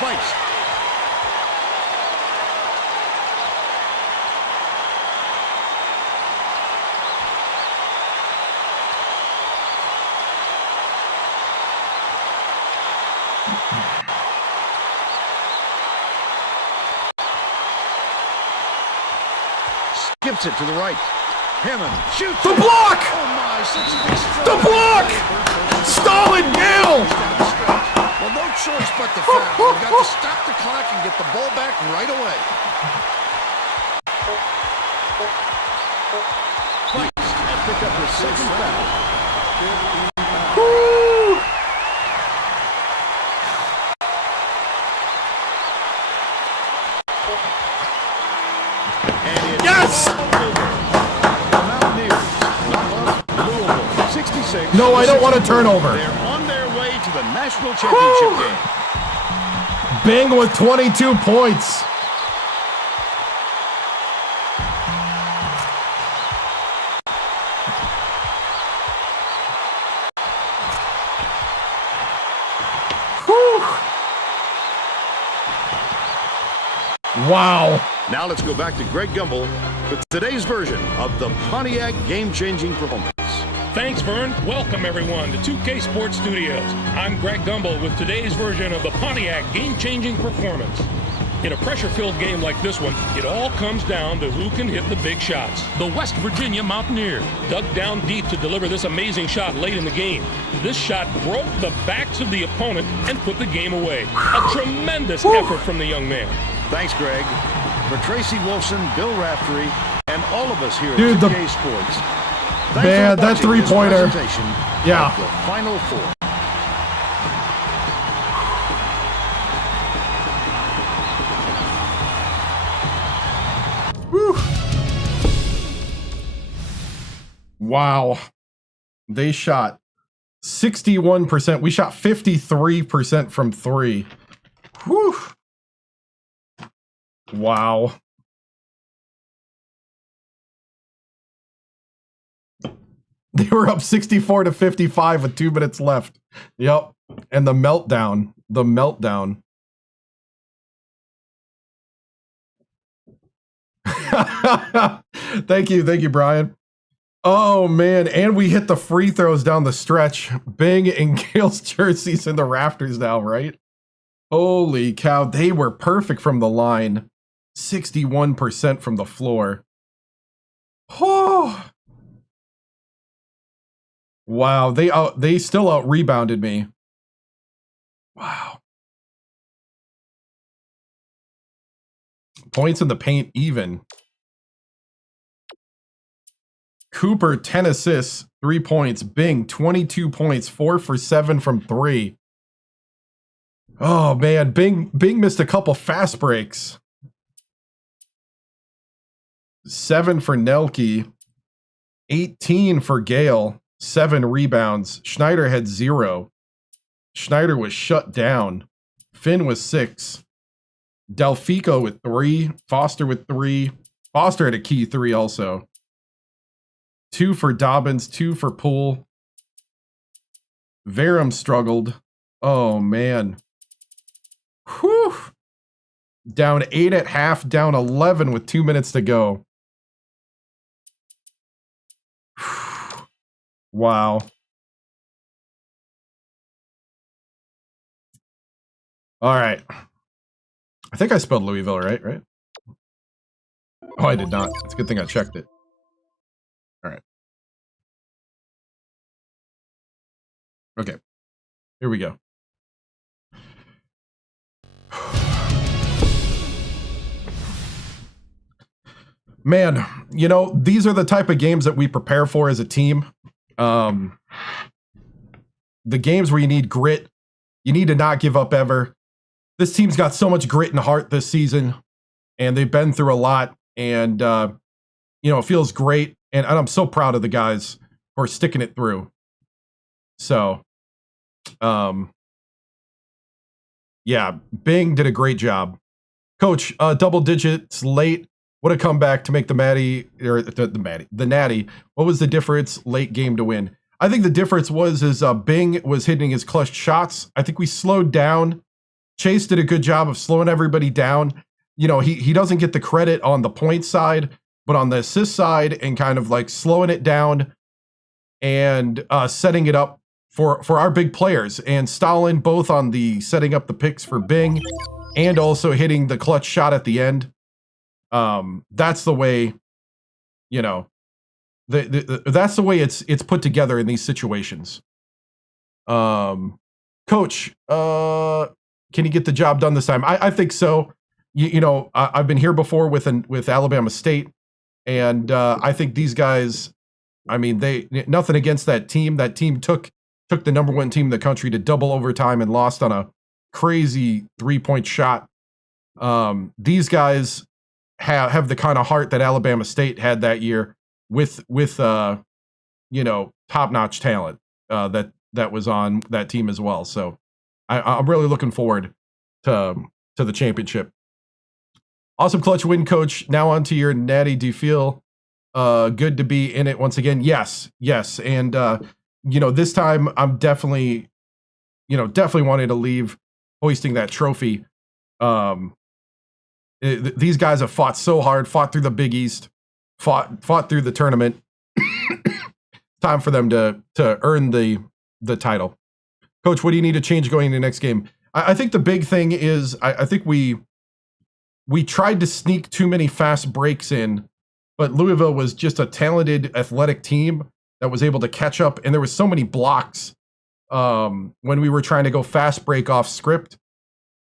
Feist. Skips it to the right. Hammond shoots. The block. Oh my, such a big strike. The block. Stalin nailed. Well, no choice but to foul. You've got to stop the clock and get the ball back right away. Feist has picked up his second foul. Woo. And it's Yes. the Mountaineers knock off Louisville 66. No, I don't want a turnover. They're on their way to the national championship Woo. game. Bing with 22 points. Whew. Wow. Now let's go back to Greg Gumbel with today's version of the Pontiac game-changing performance. Thanks, Vern. Welcome, everyone, to 2K Sports Studios. I'm Greg Gumbel with today's version of the Pontiac game-changing performance. In a pressure-filled game like this one, it all comes down to who can hit the big shots. The West Virginia Mountaineers dug down deep to deliver this amazing shot late in the game. This shot broke the backs of the opponent and put the game away. A tremendous effort from the young man. Thanks, Greg. For Tracy Wolfson, Bill Raftery, and all of us here at Dude, 2K Sports. Thanks Man, for that watching three-pointer. this presentation Yeah. of the Final Four. Whew. Wow. They shot 61%. We shot 53% from 3. Whew. Wow. They were up 64 to 55 with 2 minutes left. Yep. And the meltdown. The meltdown. Thank you, Brian. Oh, man. And we hit the free throws down the stretch. Bing and Gale's jerseys in the rafters now, right? Holy cow. They were perfect from the line. 61% from the floor. Oh. Wow, they still out-rebounded me. Wow. Points in the paint even. Cooper, 10 assists, 3 points. Bing, 22 points, 4 for 7 from 3. Oh, man. Bing missed a couple fast breaks. 7 for Nelke. 18 for Gale. 7 rebounds. Schneider had 0. Schneider was shut down. Finn was 6. Delfico with 3. Foster with 3. Foster had a key 3 also. 2 for Dobbins, 2 for Poole. Varum struggled. Oh, man. Whew. Down 8 at half, down 11 with 2 minutes to go. Wow. All right. I think I spelled Louisville right? Oh, I did not. It's a good thing I checked it. All right. Okay. Here we go. Man, you know, these are the type of games that we prepare for as a team. The games where you need grit. You need to not give up ever. This team's got so much grit and heart this season, and they've been through a lot, and, you know, it feels great, and I'm so proud of the guys who are sticking it through. So, yeah, Bing did a great job. Coach, double digits late. What a comeback to make the Natty. What was the difference late game to win? I think the difference was Bing was hitting his clutch shots. I think we slowed down. Chase did a good job of slowing everybody down. You know, he doesn't get the credit on the point side, but on the assist side and kind of like slowing it down and setting it up for our big players. And Stalin both on the setting up the picks for Bing and also hitting the clutch shot at the end. That's the way, you know, that's the way it's put together in these situations. Coach, can you get the job done this time? I think so. You know, I've been here before with Alabama State, and I think these guys, I mean, nothing against that team. That team took the number 1 team in the country to double overtime and lost on a crazy 3-point shot. These guys have the kind of heart that Alabama State had that year with you know, top-notch talent that was on that team as well. So I'm really looking forward to the championship. Awesome clutch win, Coach. Now on to your Natty. Do you feel good to be in it once again? Yes. And you know, this time I'm definitely wanting to leave hoisting that trophy. These guys have fought so hard, fought through the Big East, fought through the tournament. Time for them to earn the title. Coach, what do you need to change going into the next game? I think the big thing is I think we tried to sneak too many fast breaks in, but Louisville was just a talented, athletic team that was able to catch up, and there was so many blocks when we were trying to go fast break off script.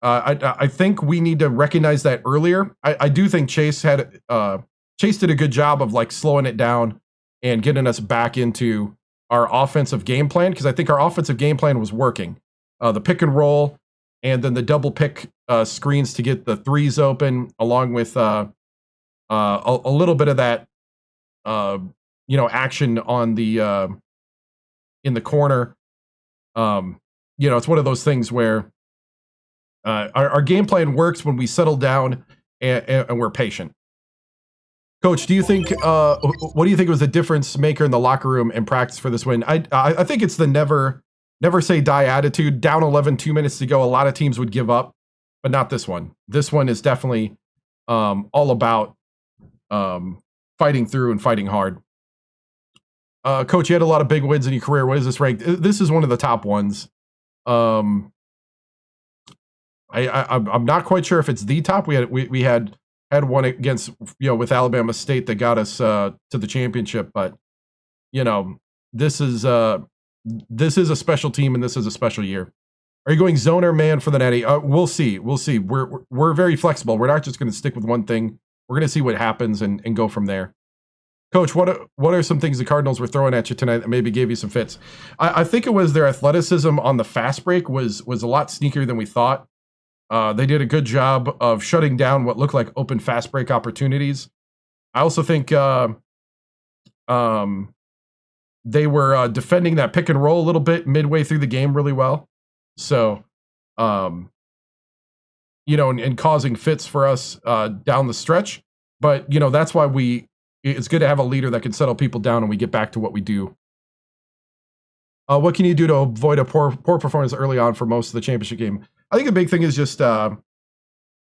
I think we need to recognize that earlier. I do think Chase did a good job of like slowing it down and getting us back into our offensive game plan, because I think our offensive game plan was working. The pick and roll, and then the double pick screens to get the threes open, along with a little bit of that, you know, action on the in the corner. You know, it's one of those things where our game plan works when we settle down and we're patient. Coach, do you think what do you think was the difference maker in the locker room and practice for this win? I think it's the never say die attitude. Down 11, 2 minutes to go. A lot of teams would give up, but not this one. This one is definitely all about fighting through and fighting hard. Coach, you had a lot of big wins in your career. What is this ranked? This is one of the top ones. I'm not quite sure if it's the top. We had had one against, with Alabama State that got us to the championship. But, this is a special team and this is a special year. Are you going zone or man for the Natty? We'll see. We'll see. We're very flexible. We're not just going to stick with one thing. We're going to see what happens and go from there. Coach, what are some things the Cardinals were throwing at you tonight that maybe gave you some fits? I think it was their athleticism on the fast break was a lot sneakier than we thought. They did a good job of shutting down what looked like open fast break opportunities. I also think they were defending that pick and roll a little bit midway through the game really well. So, and causing fits for us down the stretch. But, that's why it's good to have a leader that can settle people down and we get back to what we do. What can you do to avoid a poor performance early on for most of the championship game? I think the big thing is just,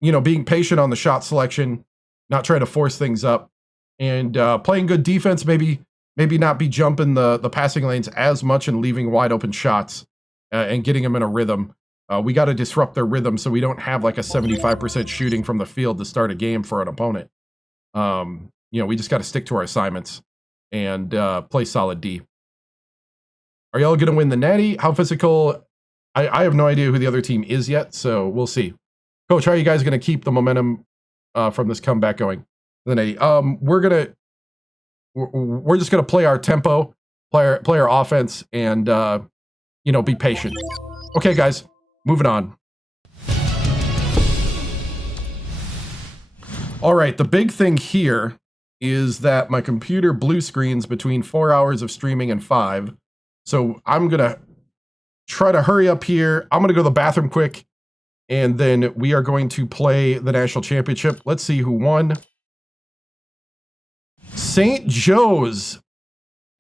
being patient on the shot selection, not trying to force things up, and playing good defense, maybe not be jumping the passing lanes as much and leaving wide open shots and getting them in a rhythm. We got to disrupt their rhythm so we don't have like a 75% shooting from the field to start a game for an opponent. We just got to stick to our assignments and play solid D. Are y'all going to win the Natty? How physical? I have no idea who the other team is yet, so we'll see. Coach, how are you guys going to keep the momentum from this comeback going? The Natty. We're just going to play our tempo, play our offense, and be patient. Okay, guys, moving on. All right, the big thing here is that my computer blue screens between 4 hours of streaming and 5. So I'm going to try to hurry up here. I'm going to go to the bathroom quick, and then we are going to play the national championship. Let's see who won. St. Joe's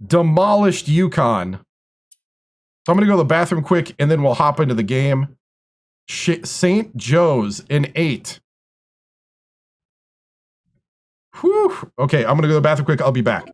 demolished UConn. So I'm going to go to the bathroom quick, and then we'll hop into the game. St. Joe's in 8. Whew. Okay, I'm going to go to the bathroom quick. I'll be back.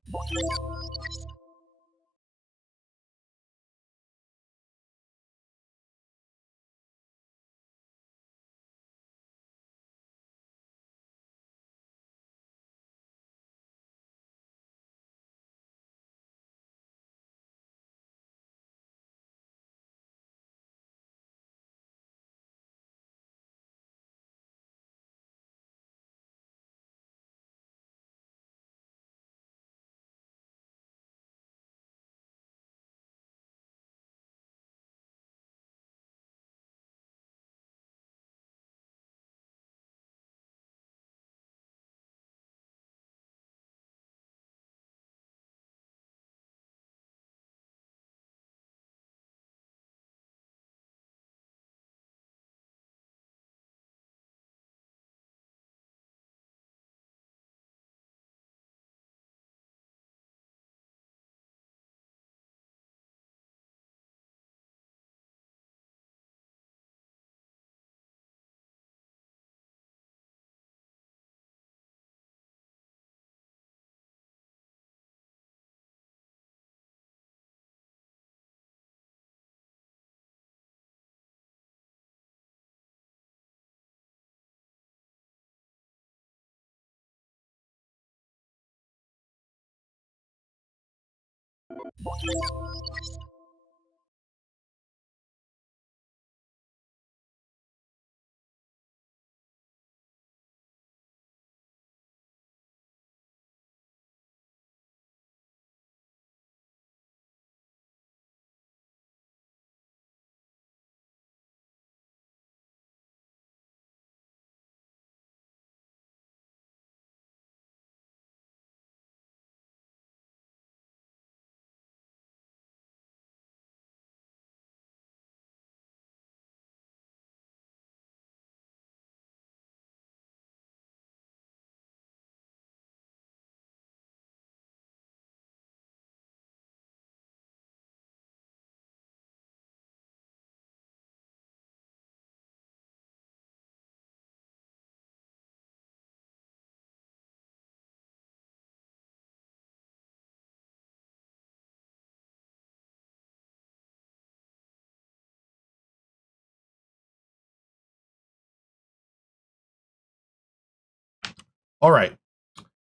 All right.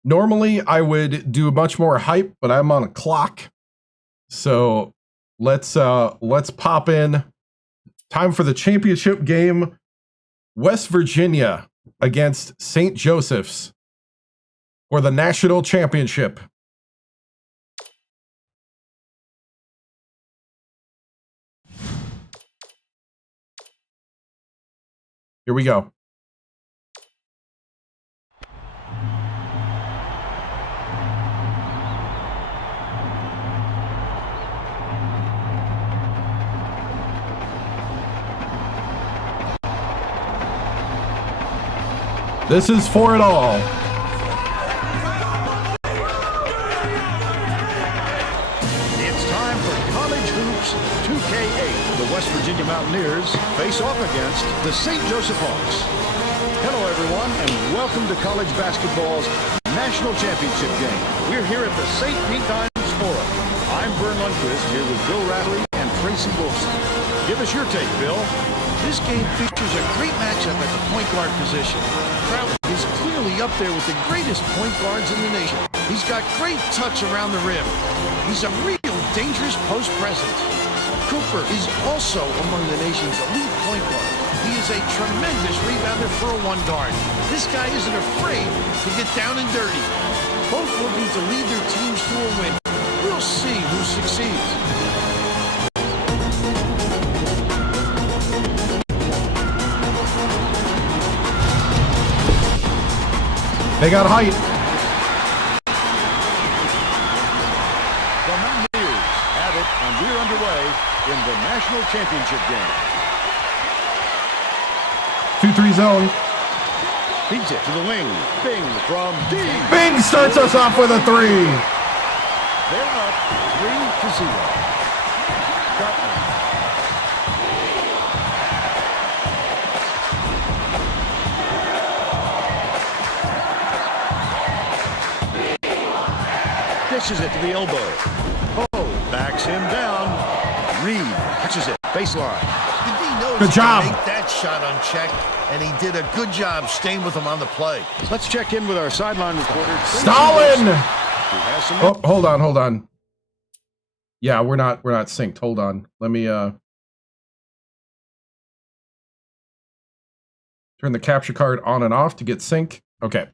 Normally, I would do much more hype, but I'm on a clock. So let's pop in. Time for the championship game. West Virginia against St. Joseph's for the national championship. Here we go. This is for it all. It's time for College Hoops 2K8. The West Virginia Mountaineers face off against the St. Joseph Hawks. Hello, everyone, and welcome to college basketball's national championship game. We're here at the St. Pete Times Forum. I'm Vern Lundquist here with Bill Radley and Tracy Wilson. Give us your take, Bill. This game features a great matchup at the point guard position. Crowley is clearly up there with the greatest point guards in the nation. He's got great touch around the rim. He's a real dangerous post presence. Cooper is also among the nation's elite point guards. He is a tremendous rebounder for a one guard. This guy isn't afraid to get down and dirty. Both looking to lead their teams to a win. We'll see who succeeds. They got height. The Mountaineers have it, and we're underway in the national championship game. 2-3 zone. Feeds it to the wing. Bing from deep. Bing starts us off with a 3. They're up 3-0. Gutman. Dishes it to the elbow. Oh, backs him down. Reed catches it. Baseline. He knows Good he job. can make that shot unchecked, and he did a good job staying with him on the play. Let's check in with our sideline reporter. Stalin. Who has some Oh, hold on. Yeah, we're not synced. Hold on. Let me turn the capture card on and off to get sync. Okay.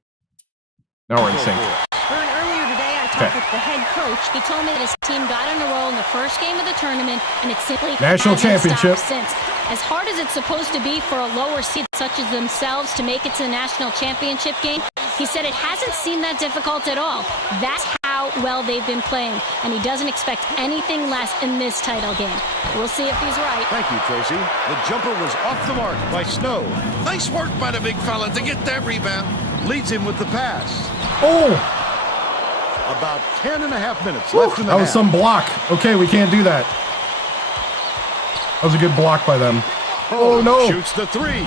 Now we're in sync. Vern, earlier today, I talked with the head coach. He told me that his team got on a roll in the first game of the tournament, and it simply National hasn't championship. stopped since. As hard as it's supposed to be for a lower seed such as themselves to make it to the national championship game, he said it hasn't seemed that difficult at all. That's how well they've been playing, and he doesn't expect anything less in this title game. We'll see if he's right. Thank you, Tracy. The jumper was off the mark by Snow. Nice work by the big fella to get that rebound. Leads him with the pass. Oh, About 10.5 minutes left in the that was half. some block. Okay, we can't do that. That was a good block by them. Oh, no. Shoots the 3. Got it.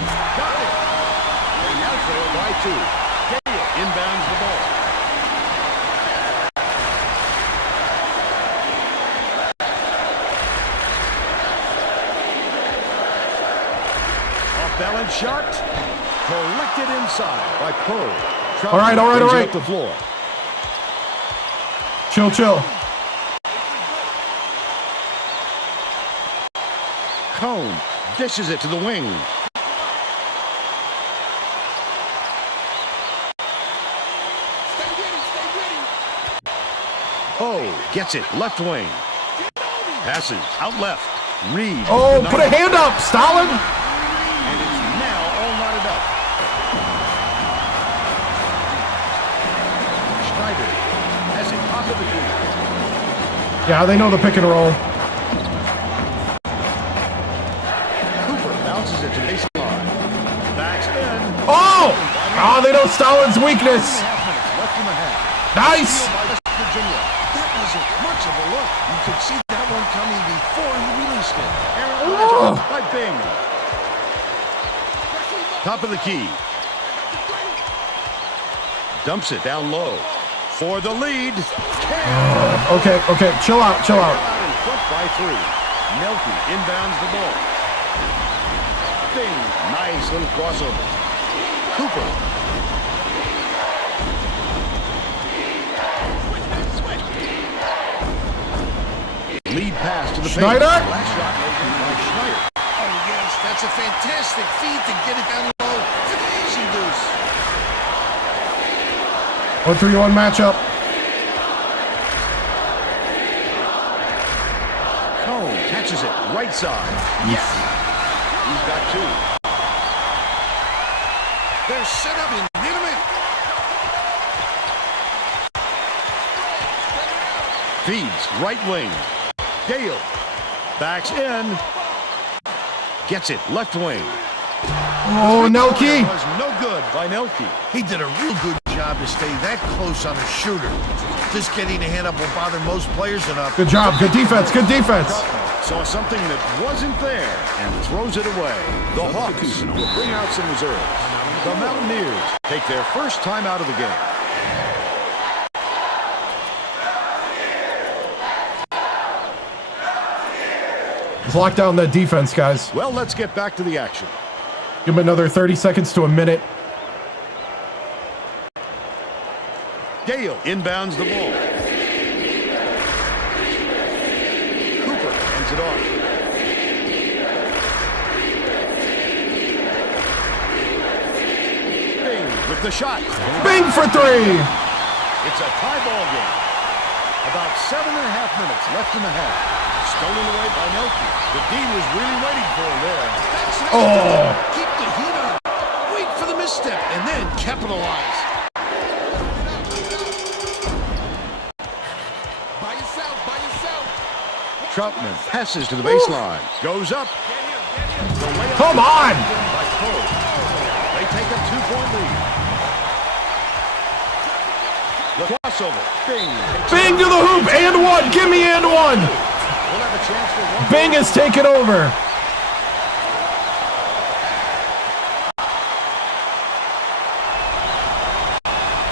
They now trail by 2. Daniel inbounds the ball. Off balance shot. Collected inside by Poe. All right. Up the floor. Chill. Cone dishes it to the wing. Oh, gets it left wing. Passes out left. Reed. Oh, denied put a it. hand up, Stalin. And it's now all knotted up. Schneider has it top of the key. Yeah, they know the pick and roll. Cooper bounces it to baseline. Backs in. Oh, they know Stalin's weakness. 2.5 minutes left in the half. Nice. Steal by West Virginia. That wasn't much of a look. You could see that one coming before he released it. Aaron Oh. by Bing. Top of the key. Dumps it down low. For the lead. Okay, chill out. In front by 3. Nelke inbounds the ball. Bing. Nice little crossover. Cooper. the Schneider? paint. Last shot made by Schneider. Oh, yes, that's a fantastic feed to get it down low. It's an easy deuce. 1-3-1 matchup. Cone catches it right side. Yes. He's got two. They're set up in minute. Feeds right wing. Gale backs in. Gets it left wing. Oh, Nelke. Was no good by Nelke. He did a real good job to stay that close on a shooter. Just getting a hand up will bother most players enough. Good job. Good defense. Good defense. Saw something that wasn't there and throws it away. The Hawks will bring out some reserves. The Mountaineers take their first time out of the game. Let's lock down that defense, guys. Well, let's get back to the action. Give him another 30 seconds to a minute. Gale inbounds the ball. Cooper hands it off. Bing with the shot. Bing for three. It's a tie ball game. About 7.5 minutes left in the half. Stolen away by Nelke. The D was really waiting for him there. Oh. Keep the heat on. Wait for the misstep and then capitalize. By yourself. Troutman passes to the baseline. Goes up. Come on. By Cole. They take a 2-point lead. The crossover. Bing. Bing to the hoop. And one. Give me and one. We'll have a chance for one. Bing has taken over.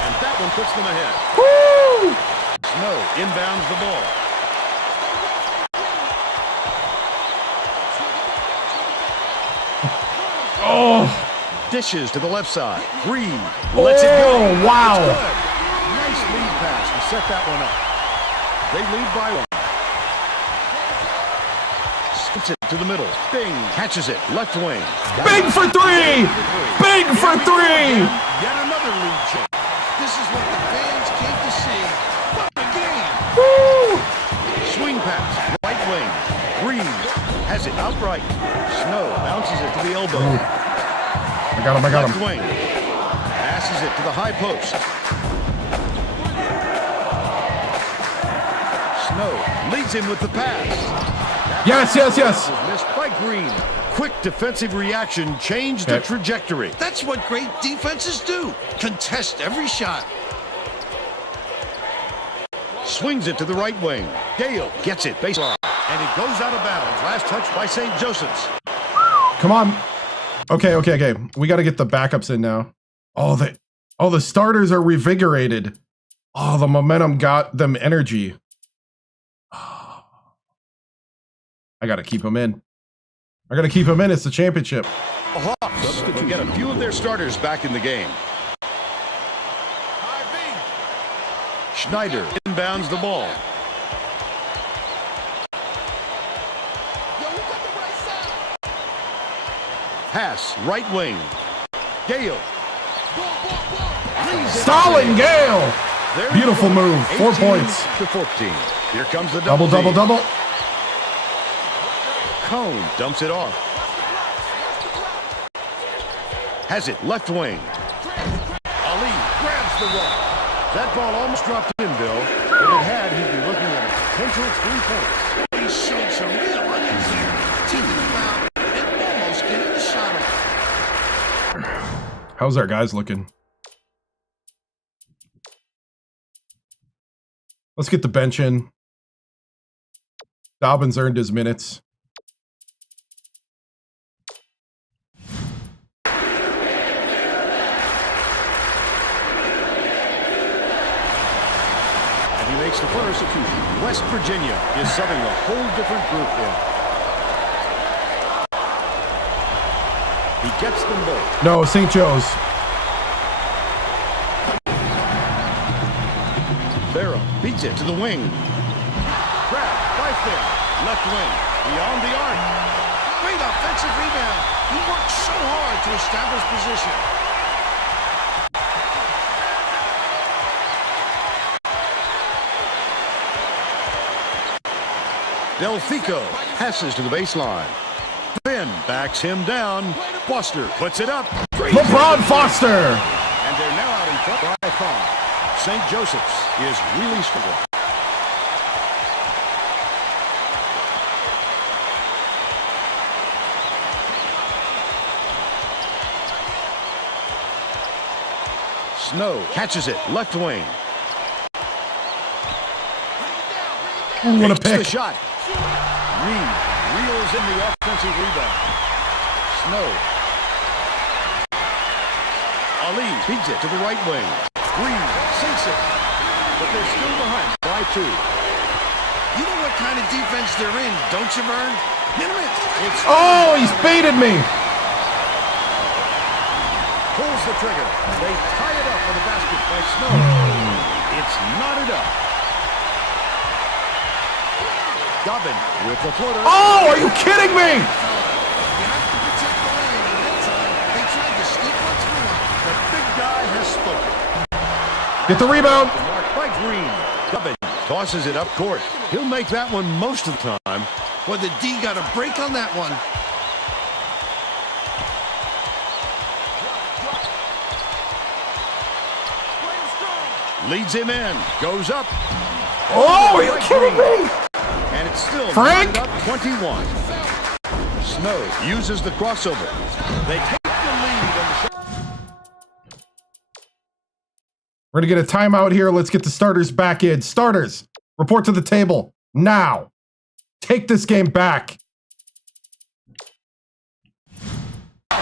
And that one puts them ahead. Woo. Snow inbounds the ball. Oh. Dishes to the left side. Green lets it go. Oh, wow. It's good. Nice lead pass to set that one up. They lead by one. Skips it to the middle. Bing catches it. Left wing. Bing for three. Bing for three. Yet another lead change. This is what the fans came to see. What a game. Woo. Swing pass. Right wing. Green has it outright. Snow bounces it to the elbow. I got him. Left wing. Passes it to the high post. Snow leads him with the pass. Yes. Was missed by Green. Quick defensive reaction changed the trajectory. That's what great defenses do. Contest every shot. Swings it to the right wing. Gale gets it baseline. And it goes out of bounds. Last touch by St. Joseph's. Come on. Okay. We got to get the backups in now. Oh, the starters are revigorated. Oh, the momentum got them energy. I got to keep them in. It's the championship. The Hawks will get a few of their starters back in the game. Schneider inbounds the ball. Pass, right wing. Gale. Stalling Gale. There Beautiful you go. move. 4 points. To 14. Here comes the Double. Cone dumps it off. Has it left wing. Ali grabs the rock. That ball almost dropped in, Bill. If it had, he'd be looking at a potential 3 points. He showed some real unease here. Taking him out and almost getting the shot off. How's our guys looking? Let's get the bench in. Dobbins earned his minutes. Makes the first. West Virginia is subbing a whole different group in. He gets them both. No, St. Joe's. Barrow beats it to the wing. Grab by Finn. Left wing, beyond the arc. Great offensive rebound. He worked so hard to establish position. Delfico passes to the baseline. Finn backs him down. Foster puts it up. LeBron Foster. And they're now out in front by 5. St. Joseph's is really struggling. Snow catches it, left wing. What a Takes the pick. shot. Reed reels in the offensive rebound. Snow. Ali feeds it to the right wing. Green sinks it. But they're still behind by 2. You know what kind of defense they're in, don't you, Vern? Hit him it. Oh, he's baited me. Pulls the trigger. They tie it up for the basket by Snow. It's knotted up. Dobbin with the floater. Oh, are you kidding me? You have to protect the lane, and that time they tried to sneak one through him. The big guy has spoken. Get the rebound. Marked by Green. Dobbin tosses it up court. He'll make that one most of the time. Well, the D got a break on that one. Leads him in. Goes up. Oh, are you kidding me? And it's still Frank? up 21. Snow uses the crossover. They take the lead on the shot. We're going to get a timeout here. Let's get the starters back in. Starters, report to the table now. Take this game back. They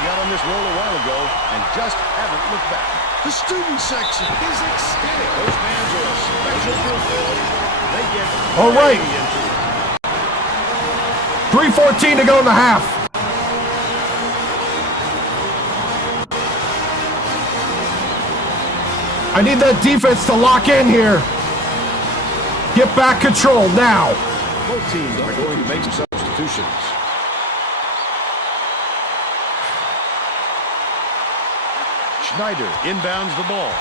got on this roll a while ago and just haven't looked back. The student section is ecstatic. Those fans are a special group. They get All right. into it. 3:14 to go in the half. I need that defense to lock in here. Get back control now. Both teams are going to make some substitutions. Schneider inbounds the ball.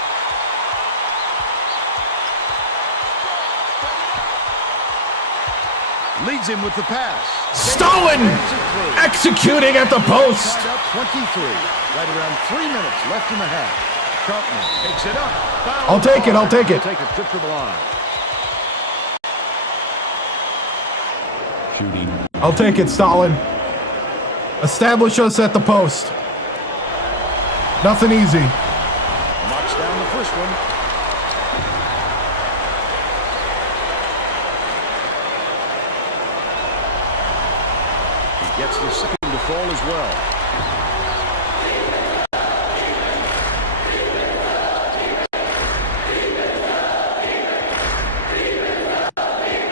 Leads him with the pass. Stalin executing at the post. Tied up 23. Right around 3 minutes left in the half. Troutman takes it up. Foul I'll take it, I'll take it. Take a trip to the line. Shooting. I'll take it, Stalin. Establish us at the post. Nothing easy. Knocks down the first one. He gets the second to fall as well.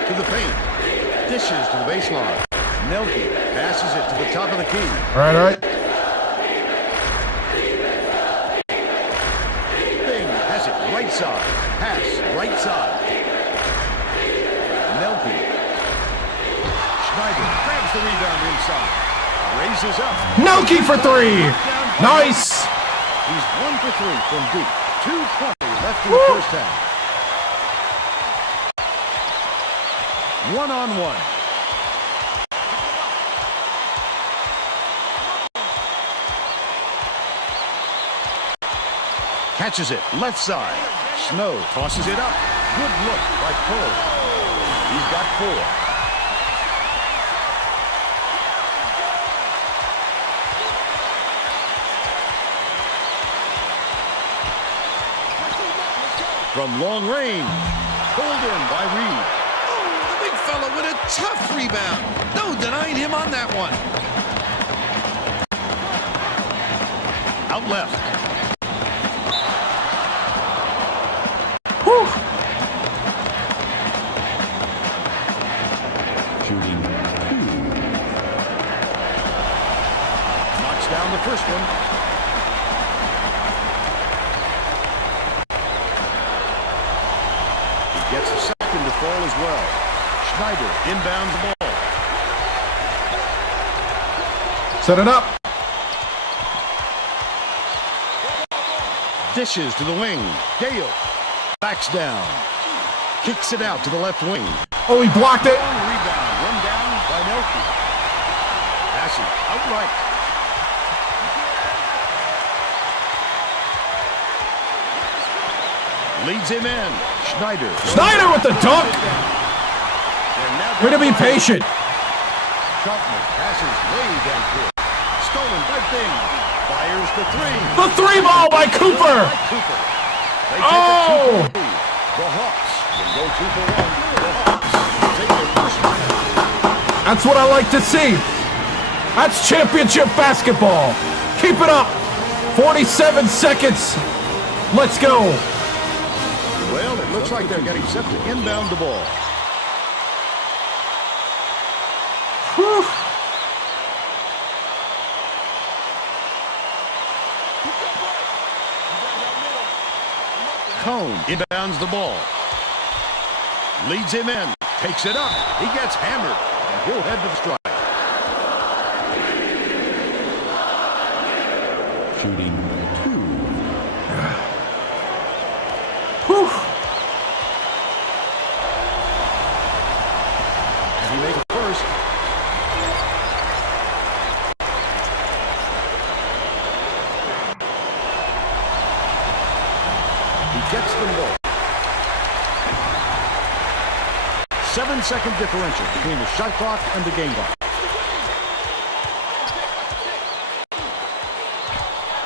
To the paint. Dishes to the baseline. Nelke passes it to the top of the key. All right, all right. Has it right side. Pass right side. Nelke. Schneider grabs the rebound inside. Raises up. Nelke for 3. Nice. He's 1 for 3 from deep. 2:20 left in the first half. 1-on-1. Catches it, left side. Snow tosses it up. Good look by Cole. He's got 4. From long range. Pulled in by Reed. Oh, the big fella with a tough rebound. No denying him on that one. Out left. Shooting. Knocks down the first one. He gets the second. expecting to fall as well. Schneider inbounds the ball. Set it up. Dishes to the wing. Gale backs down. Kicks it out to the left wing. Oh, he blocked it. Rebound. Run down by Nelke. Passing outright. Leads him in. Schneider. Schneider with the dunk. Way to be patient. Troutman passes way downfield. Stolen by Bing. Fires the three. The three ball by Cooper. They take a 2-point lead. The Hawks can go 2 for 1. The Hawks take their first win. That's what I like to see. That's championship basketball. Keep it up. 47 seconds. Let's go. Well, it looks like they're getting set to inbound the ball. Whew. Cone inbounds the ball. Leads him in. Takes it up. He gets hammered. And he'll head to the strike. Shooting 2. Whew. And he makes it first. He gets them both. 7-second differential between the shot clock and the game clock.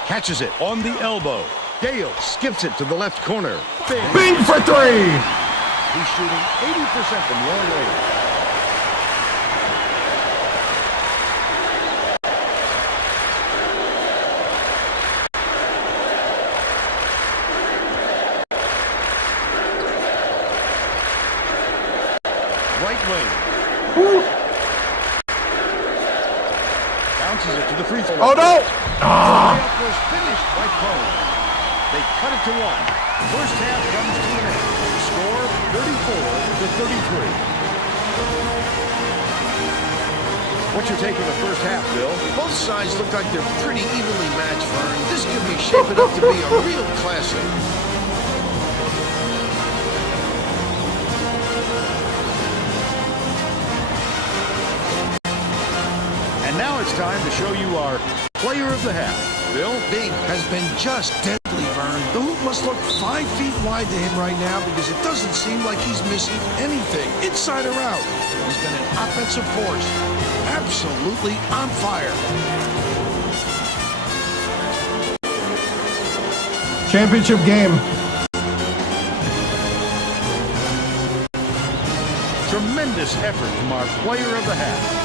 Catches it on the elbow. Gale skips it to the left corner. Bing for three. He's shooting 80% from long range. Right wing. Whew. Bounces it to the free throw. Oh no! The layup was finished by Cone. They cut it to 1. First half comes to an end. Score 34-33. What's your take of the first half, Bill? Both sides look like they're pretty evenly matched, Vern. This could be shaping up to be a real classic. And now it's time to show you our player of the half. Bill? Bing has been just deadly, Vern. The hoop must look 5 feet wide to him right now because it doesn't seem like he's missing anything, inside or out. He's been an offensive force, absolutely on fire. Championship game. Tremendous effort from our player of the half.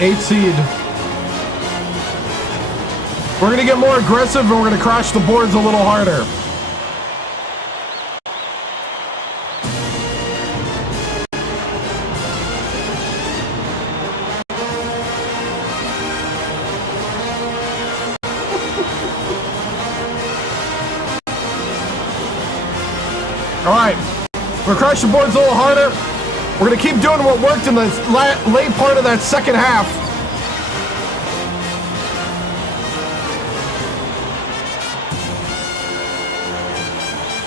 Eighth seed. We're going to get more aggressive and we're going to crash the boards a little harder. All right. We're going to crash the boards a little harder. We're going to keep doing what worked in the late part of that second half.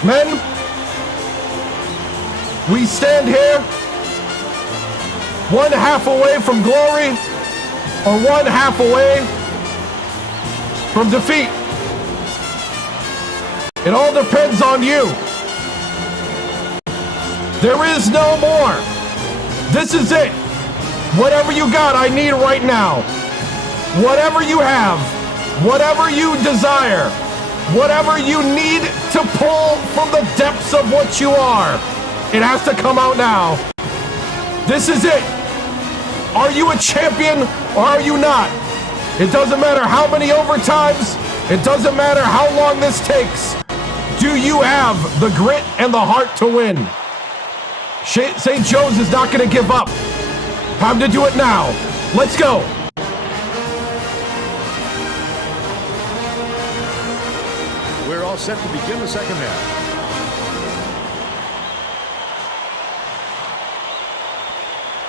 Men, we stand here 1/2 away from glory or 1/2 away from defeat. It all depends on you. There is no more. This is it. Whatever you got, I need right now. Whatever you have, whatever you desire, whatever you need to pull from the depths of what you are, it has to come out now. This is it. Are you a champion or are you not? It doesn't matter how many overtimes. It doesn't matter how long this takes. Do you have the grit and the heart to win? St. Joe's is not going to give up. Time to do it now. Let's go. We're all set to begin the second half.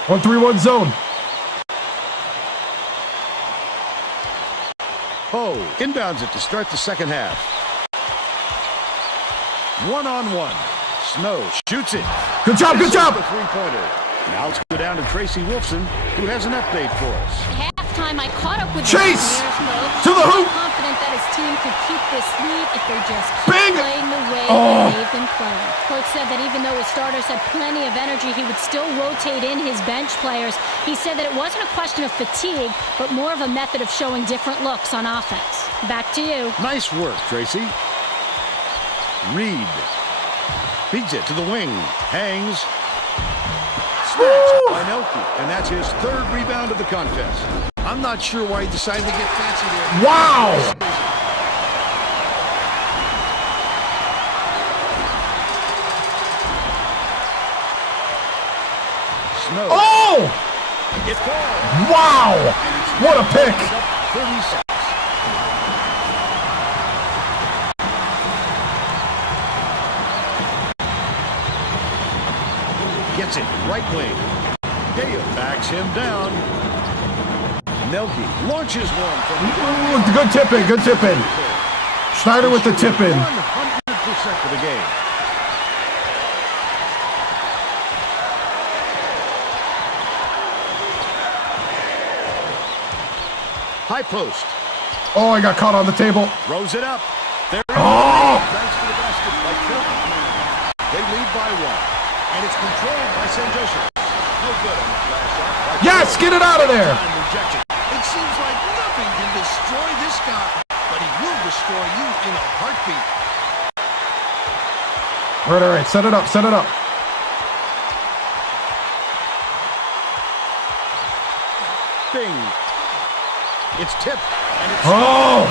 One 3-1 zone. Oh, inbounds it to start the second half. One-on-one. Snow shoots it. Good job, good job. The three-pointer. Now let's go down to Tracy Wolfson, who has an update for us. Halftime, I caught up with Chase! the Mountaineers, To the hoop! confident that his team could keep this lead if they just Bing! keep playing the way that they've been playing. Coach said that even though his starters had plenty of energy, he would still rotate in his bench players. He said that it wasn't a question of fatigue, but more of a method of showing different looks on offense. Back to you. Nice work, Tracy. Reed feeds it to the wing. Hangs. Snatched by Nelke. And that's his third rebound of the contest. I'm not sure why he decided to get fancy there. Wow! Snow. Oh! It falls. Wow! What a pick! 36. Gets it, right wing. Gale backs him down. Nelke launches one from Ooh, good tip in, good tip in. Schneider with the tip in. 100% for the game. High post. Oh, I got caught on the table. Throws it up. There it is. Oh! Thanks to the basket by Trump. They lead by one. And it's controlled by St. Joseph. No good on the flash shot. Yes, get it out of there. Rejection. It seems like nothing can destroy this guy, but he will destroy you in a heartbeat. All right. Set it up, set it up. Bing. It's tipped. And it's Oh!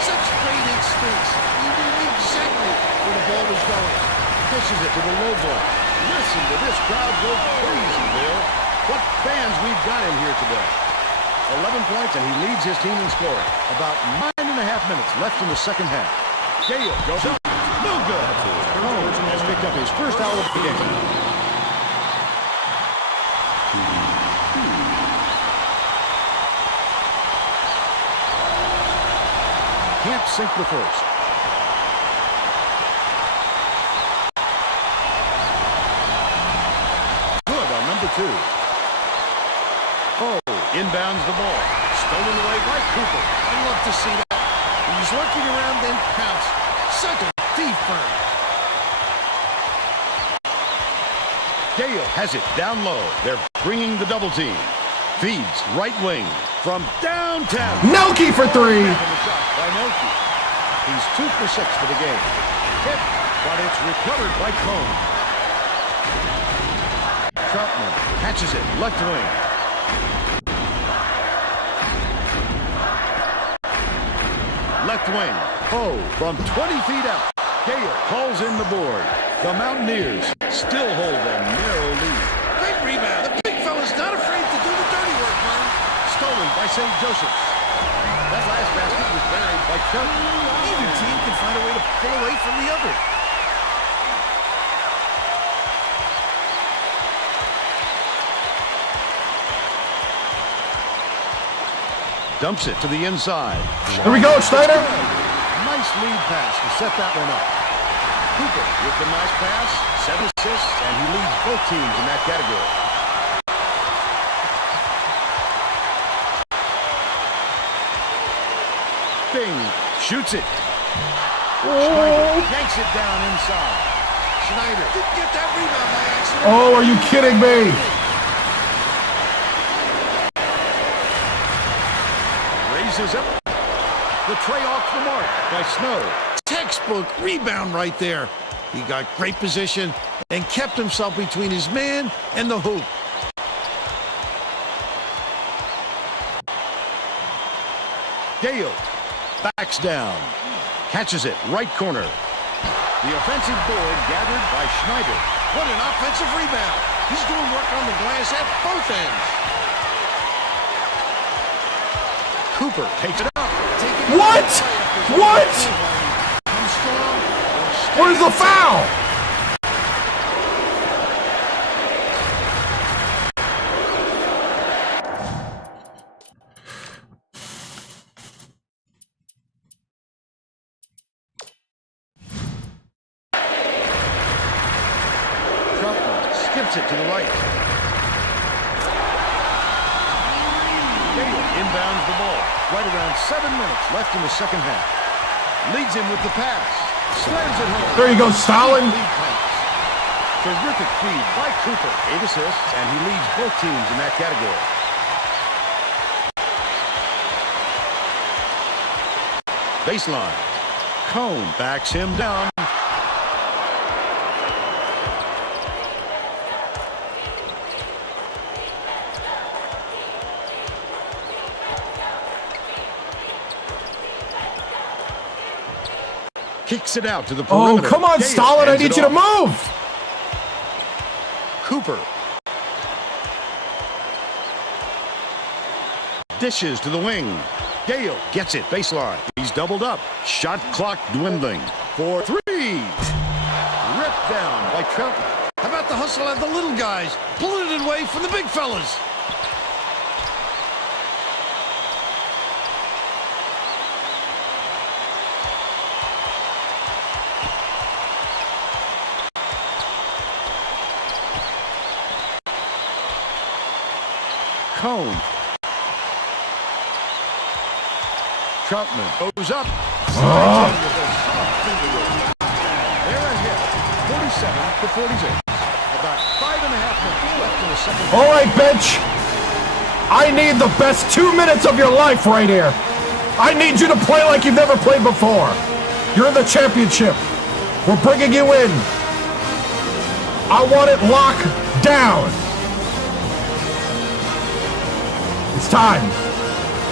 Such great instincts. He knew exactly where the ball was going. Dishes it to the low ball. Listen to this crowd go crazy, Bill. What fans we've got in here today. 11 points, and he leads his team in scoring. About 9.5 minutes left in the second half. Gale goes up. No good. Turnovers has picked up his first foul of the game. Can't sink the first. Good on number two. Oh, inbounds the ball. Stolen away by Cooper. I love to see that. He's lurking around, then pounce. Such a thief bird. Gale has it down low. They're bringing the double team. Feeds right wing from downtown. Nelke for three. By Nelke. He's 2 for 6 for the game. Hit, but it's recovered by Cone. Troutman catches it left wing. Left wing. Oh, from 20 feet out. Gale calls in the board. The Mountaineers still hold a narrow lead. Great rebound. The big fella's not afraid to do the dirty work, man. Stolen by St. Joseph's. That last basket was buried by Troutman. Either team can find a way to pull away from the other. Dumps it to the inside. There we go, Schneider. Nice lead pass to set that one up. Cooper with the nice pass, 7 assists, and he leads both teams in that category. Bing shoots it. Schneider yanks it down inside. Schneider didn't get that rebound by accident. Oh, are you kidding me? Raises up. The tray off the mark by Snow. Textbook rebound right there. He got great position and kept himself between his man and the hoop. Gale backs down. Catches it right corner. The offensive board gathered by Schneider. What an offensive rebound. He's doing work on the glass at both ends. Cooper takes it up. What? What? Where's the foul? Skips it to the right. Gale inbounds the ball. Right around 7 minutes left in the second half. Leads him with the pass. Slams it home. There you go, Stalin. Terrific feed by Cooper. 8 assists, and he leads both teams in that category. Baseline. Cone backs him down. Kicks it out to the perimeter. Oh, come on, Gale Stalin. I hands need it you to off. move. Cooper. Dishes to the wing. Gale gets it. Baseline. He's doubled up. Shot clock dwindling. For 3. Ripped down by Troutman. How about the hustle of the little guys? Pulling it away from the big fellas. Cone. Troutman goes up. They're ahead. 47-46. About 5.5 minutes left in the second half. All right, bench. I need the best 2 minutes of your life right here. I need you to play like you've never played before. You're in the championship. We're bringing you in. I want it locked down. It's time.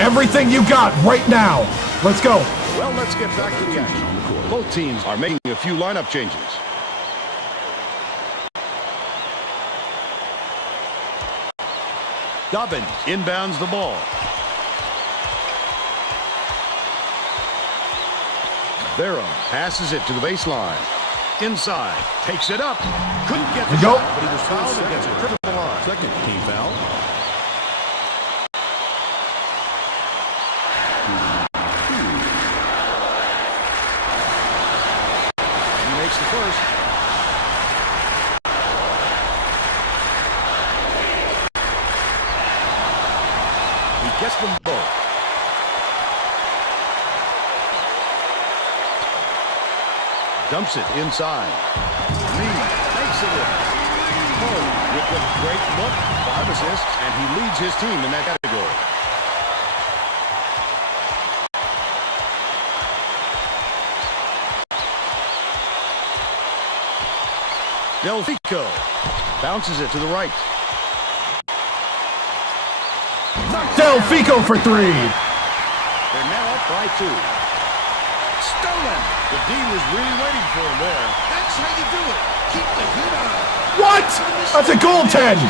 Everything you got right now. Let's go. Well, let's get back to the action. Both teams are making a few lineup changes. Dobbins inbounds the ball. Vera passes it to the baseline. Inside, takes it up. Couldn't get the Go. shot, but he was fouled against a triple line. Second team foul. He makes the first. He gets them both. Dumps it inside. Reed makes it in. Cole with a great look, 5 assists, and he leads his team in that category. Delfico bounces it to the right. Delfico for 3. They're now up by 2. Stolen. The D was really waiting for him there. That's how you do it. Keep the heat on. What? That's a goaltend.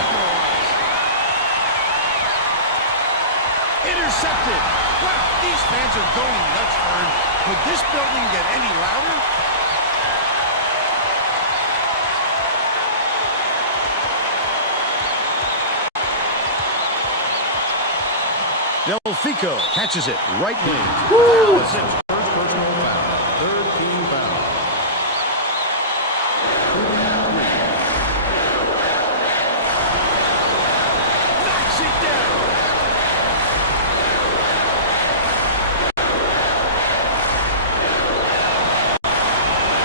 Intercepted. Wow, these fans are going nuts, Vern. Could this building get any louder? Delfico catches it. Right wing. First personal foul. Third team foul. Knocks it down.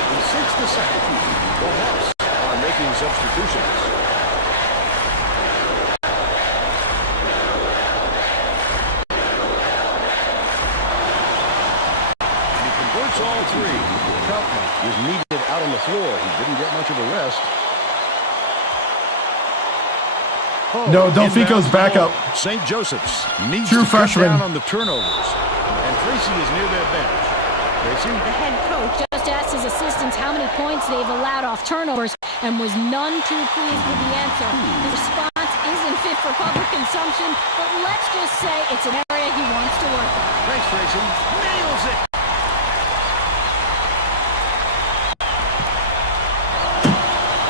And since the second, the Hawks are making substitutions. All 3. Troutman was needed out on the floor. He didn't get much of a rest. No, Delfico's back up. St. Joseph's needs True to cut freshman. down on the turnovers. And Tracy is near their bench. Tracy? The head coach just asked his assistants how many points they've allowed off turnovers. and was none too pleased with the answer. His response isn't fit for public consumption, but let's just say it's an area he wants to work on. Thanks, Tracy. Nails it.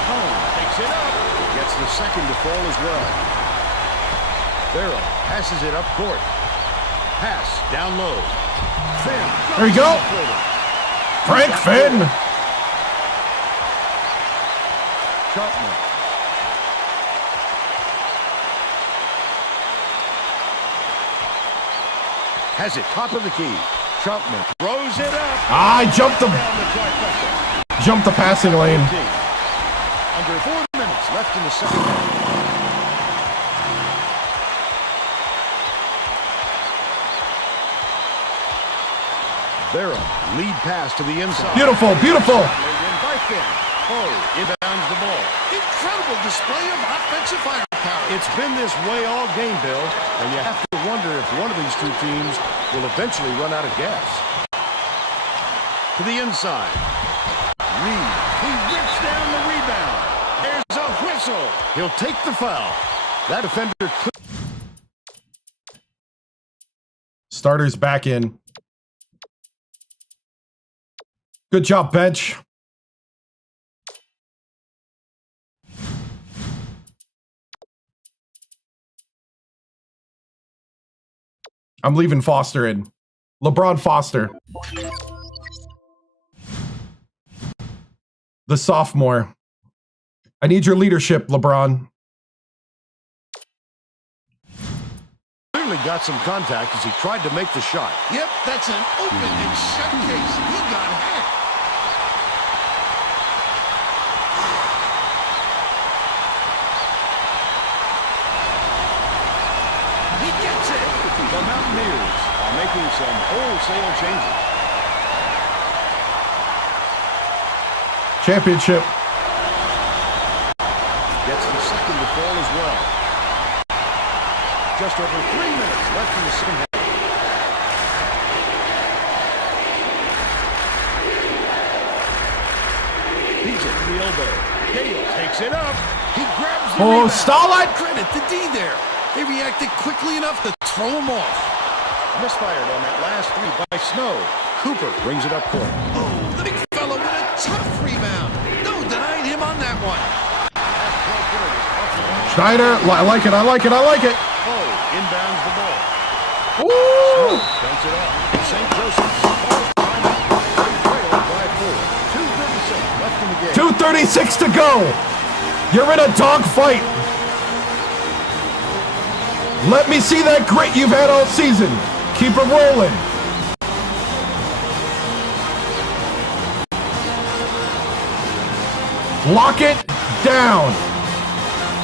Cone takes it up. Gets the second to fall as well. Farrell passes it up court. Pass down low. Finn. There you go. Frank Finn. Chapman. Has it top of the key. Chapman throws it up. I jumped the passing lane. Under 4 minutes left in the second half. Vera, lead pass to the inside. Beautiful, beautiful. By Finn. Oh, inbounds the ball. Incredible display of offensive firepower. It's been this way all game, Bill, and you have to wonder if one of these two teams will eventually run out of gas. To the inside. Reed. He rips down the rebound. There's a whistle. He'll take the foul. That defender. Starters back in. Good job, bench. I'm leaving Foster in. LeBron Foster. The sophomore. I need your leadership, LeBron. Clearly got some contact as he tried to make the shot. Yep, that's an open and shut case. He got hit. He gets it. The Mountaineers are making some wholesale changes. Championship. Gets the second to fall as well. Just over 3 minutes left in the second half. Beats it to the elbow. Gale takes it up. He grabs the rebound. Stahlite. Credit to D there. They reacted quickly enough to throw him off. Misfired on that last three by Snow. Cooper brings it up court. Oh, the big fella with a tough rebound. No denying him on that one. Schneider, I like it, I like it, I like it. Oh, inbounds the ball. Woo! Dumps it up. St. Joseph's. Trail by 4. 2:36 left in the game. 2:36 to go. You're in a dogfight. Let me see that grit you've had all season. Keep it rolling. Lock it down.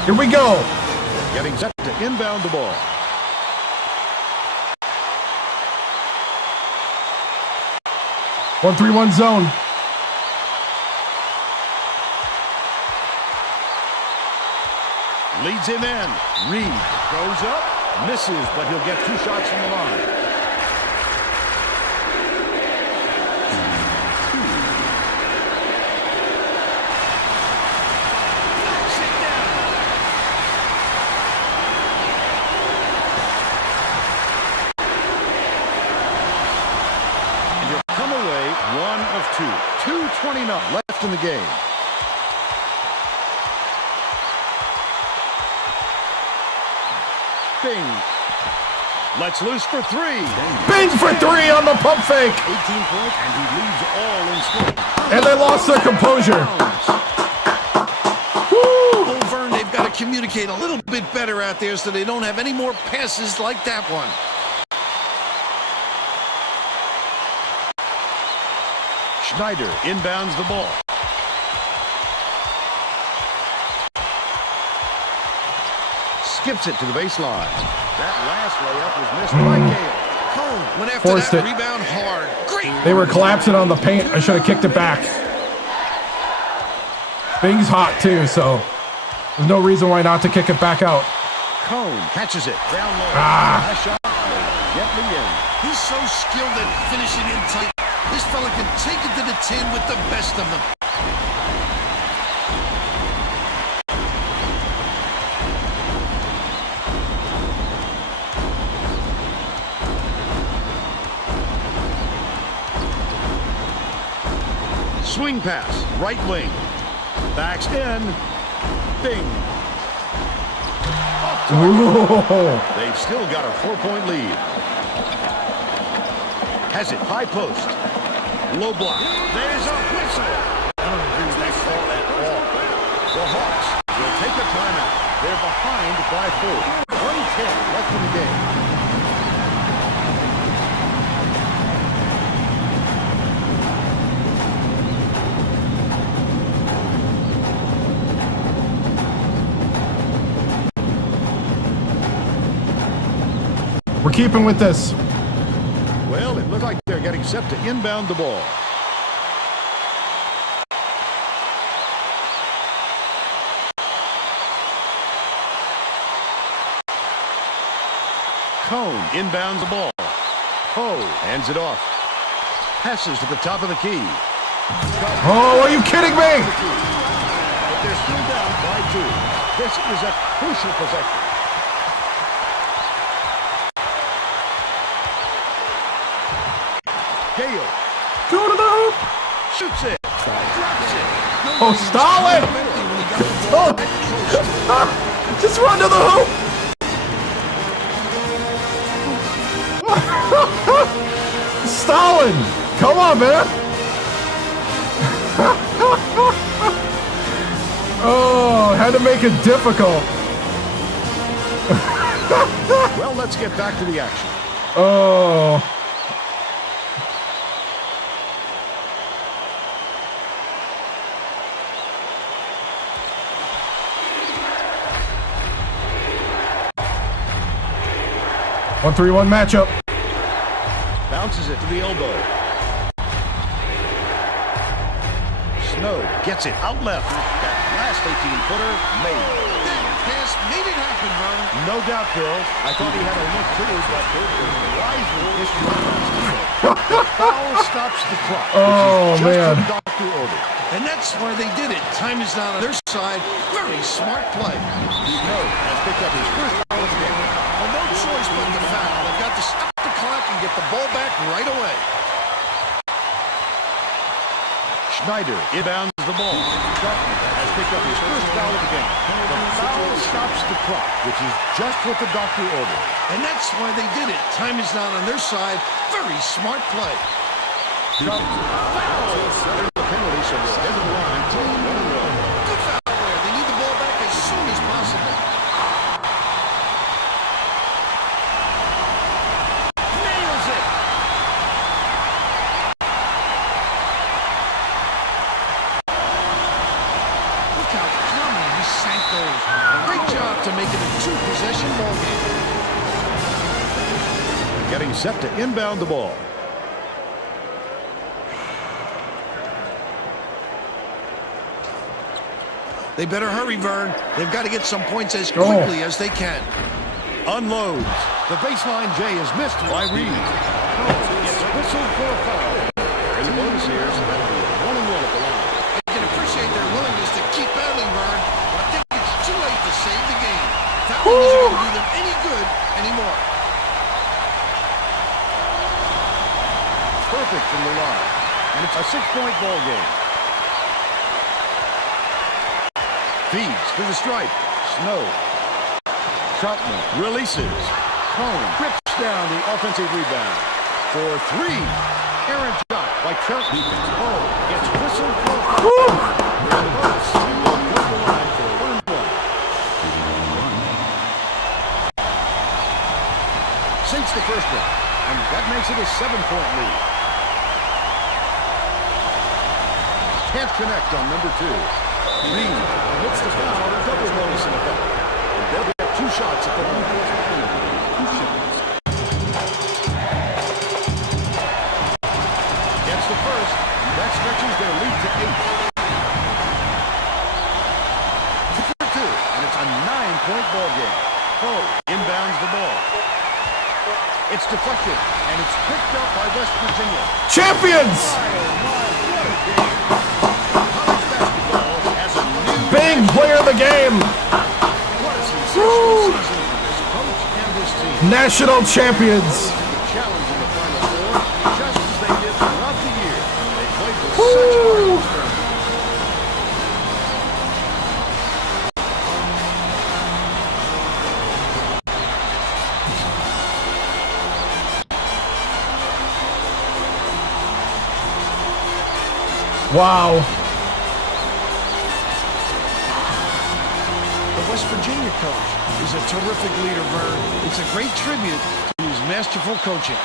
Here we go. Getting set to inbound the ball. One 3-1 zone. Leads him in. Reed goes up, misses, but he'll get 2 shots from the line. And you'll come away 1 of 2. 2:29 left in the game. Bing. Let's loose for 3. Bing for 3 on the pump fake. 18 points, and he leads all in scoring. And they lost their composure. Oh, Vern, they've got to communicate a little bit better out there so they don't have any more passes like that one. Schneider inbounds the ball. Skips it to the baseline. That last layup was missed by Gale. Cone went after Forced that it. rebound hard. Great. They were collapsing on the paint. I should have kicked it back. Bing's hot too, so there's no reason why not to kick it back out. Cone catches it down low. Nice shot. Gently in. He's so skilled at finishing in tight. This fella can take it to the tin with the best of them. Swing pass, right wing. Backs in. Bing. Off target. They've still got a 4-point lead. Has it, high post. Low block. There's a whistle. I don't agree with that call at all. The Hawks will take a timeout. They're behind by 4. 1:10 left in the game. We're keeping with this. Well, it looked like they're getting set to inbound the ball. Cone inbounds the ball. Poe hands it off. Passes to the top of the key. Oh, are you kidding me? But they're still down by 2. This is a crucial possession. Gale. Go to the hoop. Shoots it. Drops it. Oh, Stalin! Oh. Just run to the hoop. Stalin! Come on, man. Oh, had to make it difficult. Well, let's get back to the action. Oh. One 3-1 matchup. Bounces it to the elbow. Snow gets it out left. That last 18-footer made. That pass made it happen, Vern. No doubt, Bill. I thought he had a look too, but wisely issued on his teammate. The foul stops the clock. Oh, which is just man. what the doctor ordered. And that's where they did it. Time is not on their side. Very smart play. Snow has picked up his first foul of the game. Well, no choice but the foul. They've got to stop the clock and get the ball back right away. Schneider inbounds the ball. Shelton has picked up his first foul of the game. The foul stops the clock, which is just what the doctor ordered. And that's why they did it. Time is not on their side. Very smart play. Shelton fouls. There's the penalty, so they're head of the line to 1-0. Good foul there. They need the ball back as soon as possible. Nails it. Look how calmly he sank those. Great job to make it a 2-possession ball game. Getting set to inbound the ball. They better hurry, Vern. They've got to get some points as quickly as they can. Unloads. The baseline J is missed by Reed. It's whistled for a foul. They're in the bonus here, so that'll be 1-1 at the line. I can appreciate their willingness to keep battling, Vern, but I think it's too late to save the game. Fouling isn't going to do them any good anymore. Perfect from the line. And it's a 6-point ball game. Feeds to the stripe. Snow. Troutman releases. Cone rips down the offensive rebound. For 3. Aaron shot by Troutman. Oh, gets whistled for a foul. We're in the bonus. We will go to the line for 1-1. Sinks the first one. And that makes it a 7-point lead. Can't connect on number 2. Reed hits the foul, double bonus in effect. And they'll get 2 shots at the line. 2 shots. Gets the first, and that stretches their lead to 8. 2 for 2, and it's a 9-point ball game. Poe inbounds the ball. It's deflected, and it's picked up by West Virginia. Champions! Big player of the game. Woo! National champions. Challenge in the Final Four, just as they did throughout the year. They played with such heart. Wow. The West Virginia coach is a terrific leader, Vern. It's a great tribute to his masterful coaching.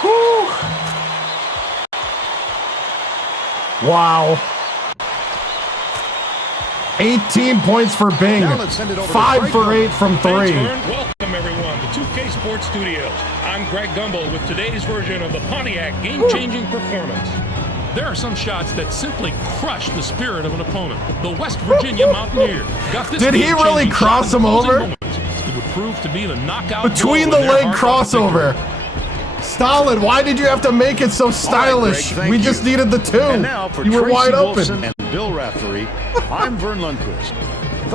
Whew. Wow. 18 points for Bing. Now let's send it over to 5 Greg for Gumbel. 8 from 3. Thanks, Vern. Welcome, everyone, to 2K Sports Studios. I'm Greg Gumbel with today's version of the Pontiac game-changing performance. There are some shots that simply crush the spirit of an opponent. The West Virginia Mountaineers got this. Did he really game-changing cross shot in him the closing over? moments. It would prove to be the knockout Between blow the in their leg hard-fought crossover. victory. Stalin, why did you have to make it so stylish? Greg, thank We you. just needed the 2. And now for You were Tracy wide Wolfson open. and Bill Raftery, I'm Vern Lundquist.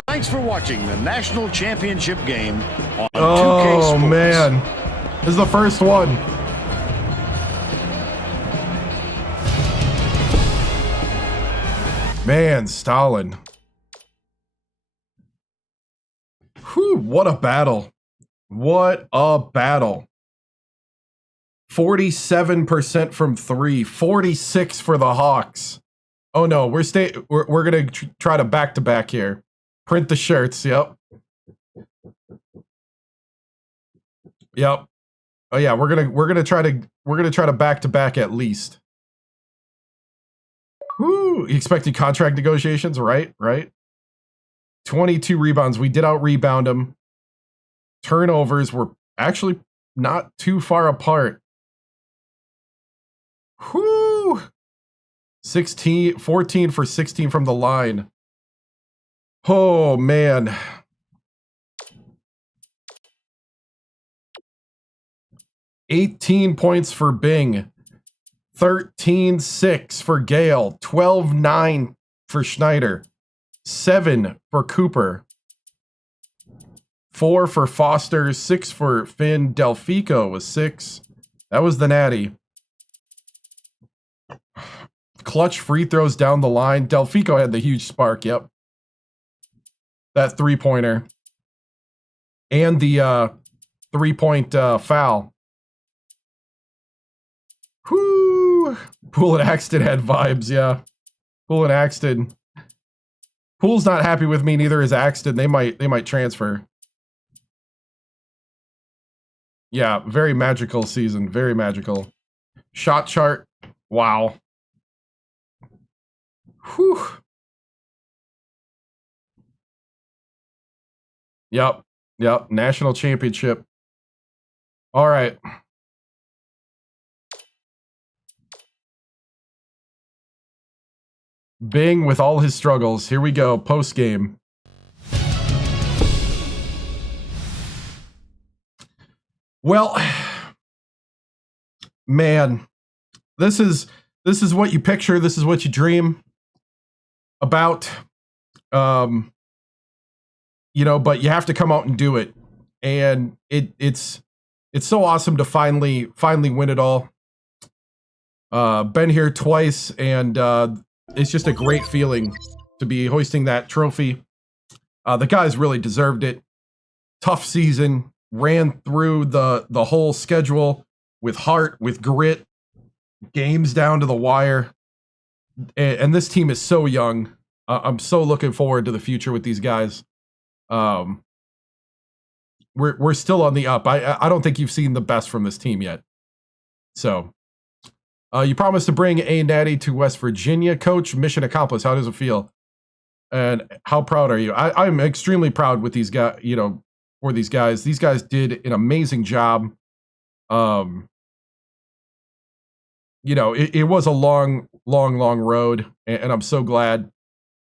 Thanks for watching the National Championship game on 2K Oh, Sports. man. This is the first one. Man, Stalin. Whew, what a battle. What a battle. 47% from 3, 46 for the Hawks. Oh no, we're gonna try to back here. Print the shirts. Yep. Yep. Oh yeah, we're gonna try to back at least. Whoo! You expected contract negotiations, right? Right. 22 rebounds. We did out rebound them. Turnovers were actually not too far apart. Whoo! 14 for 16 from the line. Oh man. $18 points for Bing. 13-6 for Gale. 12-9 for Schneider. 7 for Cooper. 4 for Foster. 6 for Finn. Delfico was 6. That was the natty. Clutch free throws down the line. Delfico had the huge spark. Yep. That 3-pointer. And the 3-point foul. Whoo! Poole and Axton had vibes, yeah. Poole and Axton. Poole's not happy with me, neither is Axton. They might transfer. Yeah, very magical season. Very magical. Shot chart. Wow. Whew. Yep. Yep. National championship. All right. Bing with all his struggles. Here we go. Post game. Well, man, this is what you picture. This is what you dream about. You know, but you have to come out and do it. And it's so awesome to finally win it all. Been here twice, and it's just a great feeling to be hoisting that trophy. The guys really deserved it. Tough season, ran through the whole schedule with heart, with grit, games down to the wire. And this team is so young. I'm so looking forward to the future with these guys. We're still on the up. I don't think you've seen the best from this team yet. So, you promised to bring a natty to West Virginia, Coach. Mission accomplished. How does it feel? And how proud are you? I'm extremely proud with these guys. You know, for these guys. These guys did an amazing job. You know, it was a long road, and I'm so glad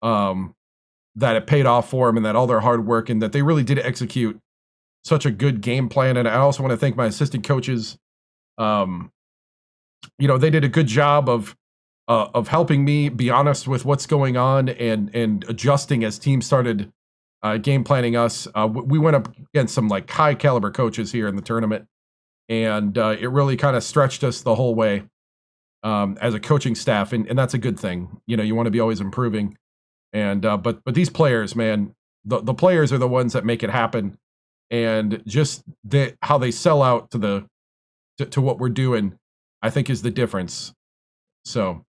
that it paid off for them, and that all their hard work, and that they really did execute such a good game plan. And I also want to thank my assistant coaches. You know, they did a good job of helping me be honest with what's going on, and adjusting as teams started game planning us. We went up against some like high caliber coaches here in the tournament, and it really kind of stretched us the whole way as a coaching staff, and that's a good thing. You know, you want to be always improving, and but these players, man, the players are the ones that make it happen. and just how they sell out to what we're doing, I think is the difference. So,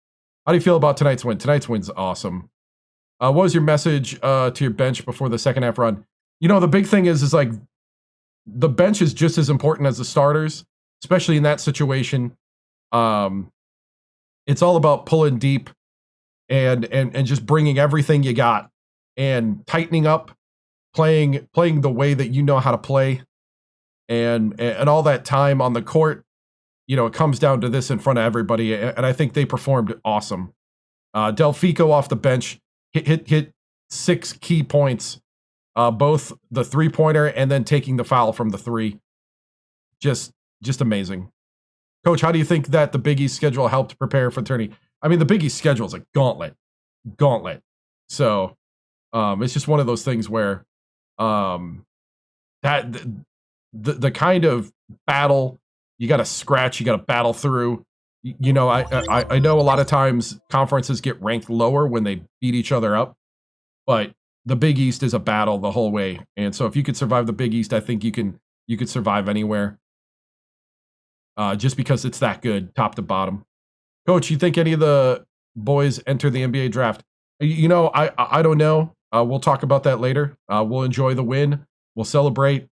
how do you feel about tonight's win? Tonight's win's awesome. What was your message to your bench before the second half run? You know, the big thing is like the bench is just as important as the starters, especially in that situation. It's all about pulling deep and just bringing everything you got and tightening up, playing the way that you know how to play, and all that time on the court. You know, it comes down to this in front of everybody, and I think they performed awesome. Delfico off the bench hit 6 key points, both the 3-pointer and then taking the foul from the 3. Just amazing. Coach, how do you think that the Big East schedule helped prepare for the tourney? I mean, the Big East schedule is a gauntlet. So it's just one of those things where that the kind of battle you got to scratch, you got to battle through. You know, I know a lot of times conferences get ranked lower when they beat each other up, but the Big East is a battle the whole way. And so if you could survive the Big East, I think you could survive anywhere. Just because it's that good, top to bottom. Coach, you think any of the boys enter the NBA draft? You know, I don't know. We'll talk about that later. We'll enjoy the win. We'll celebrate,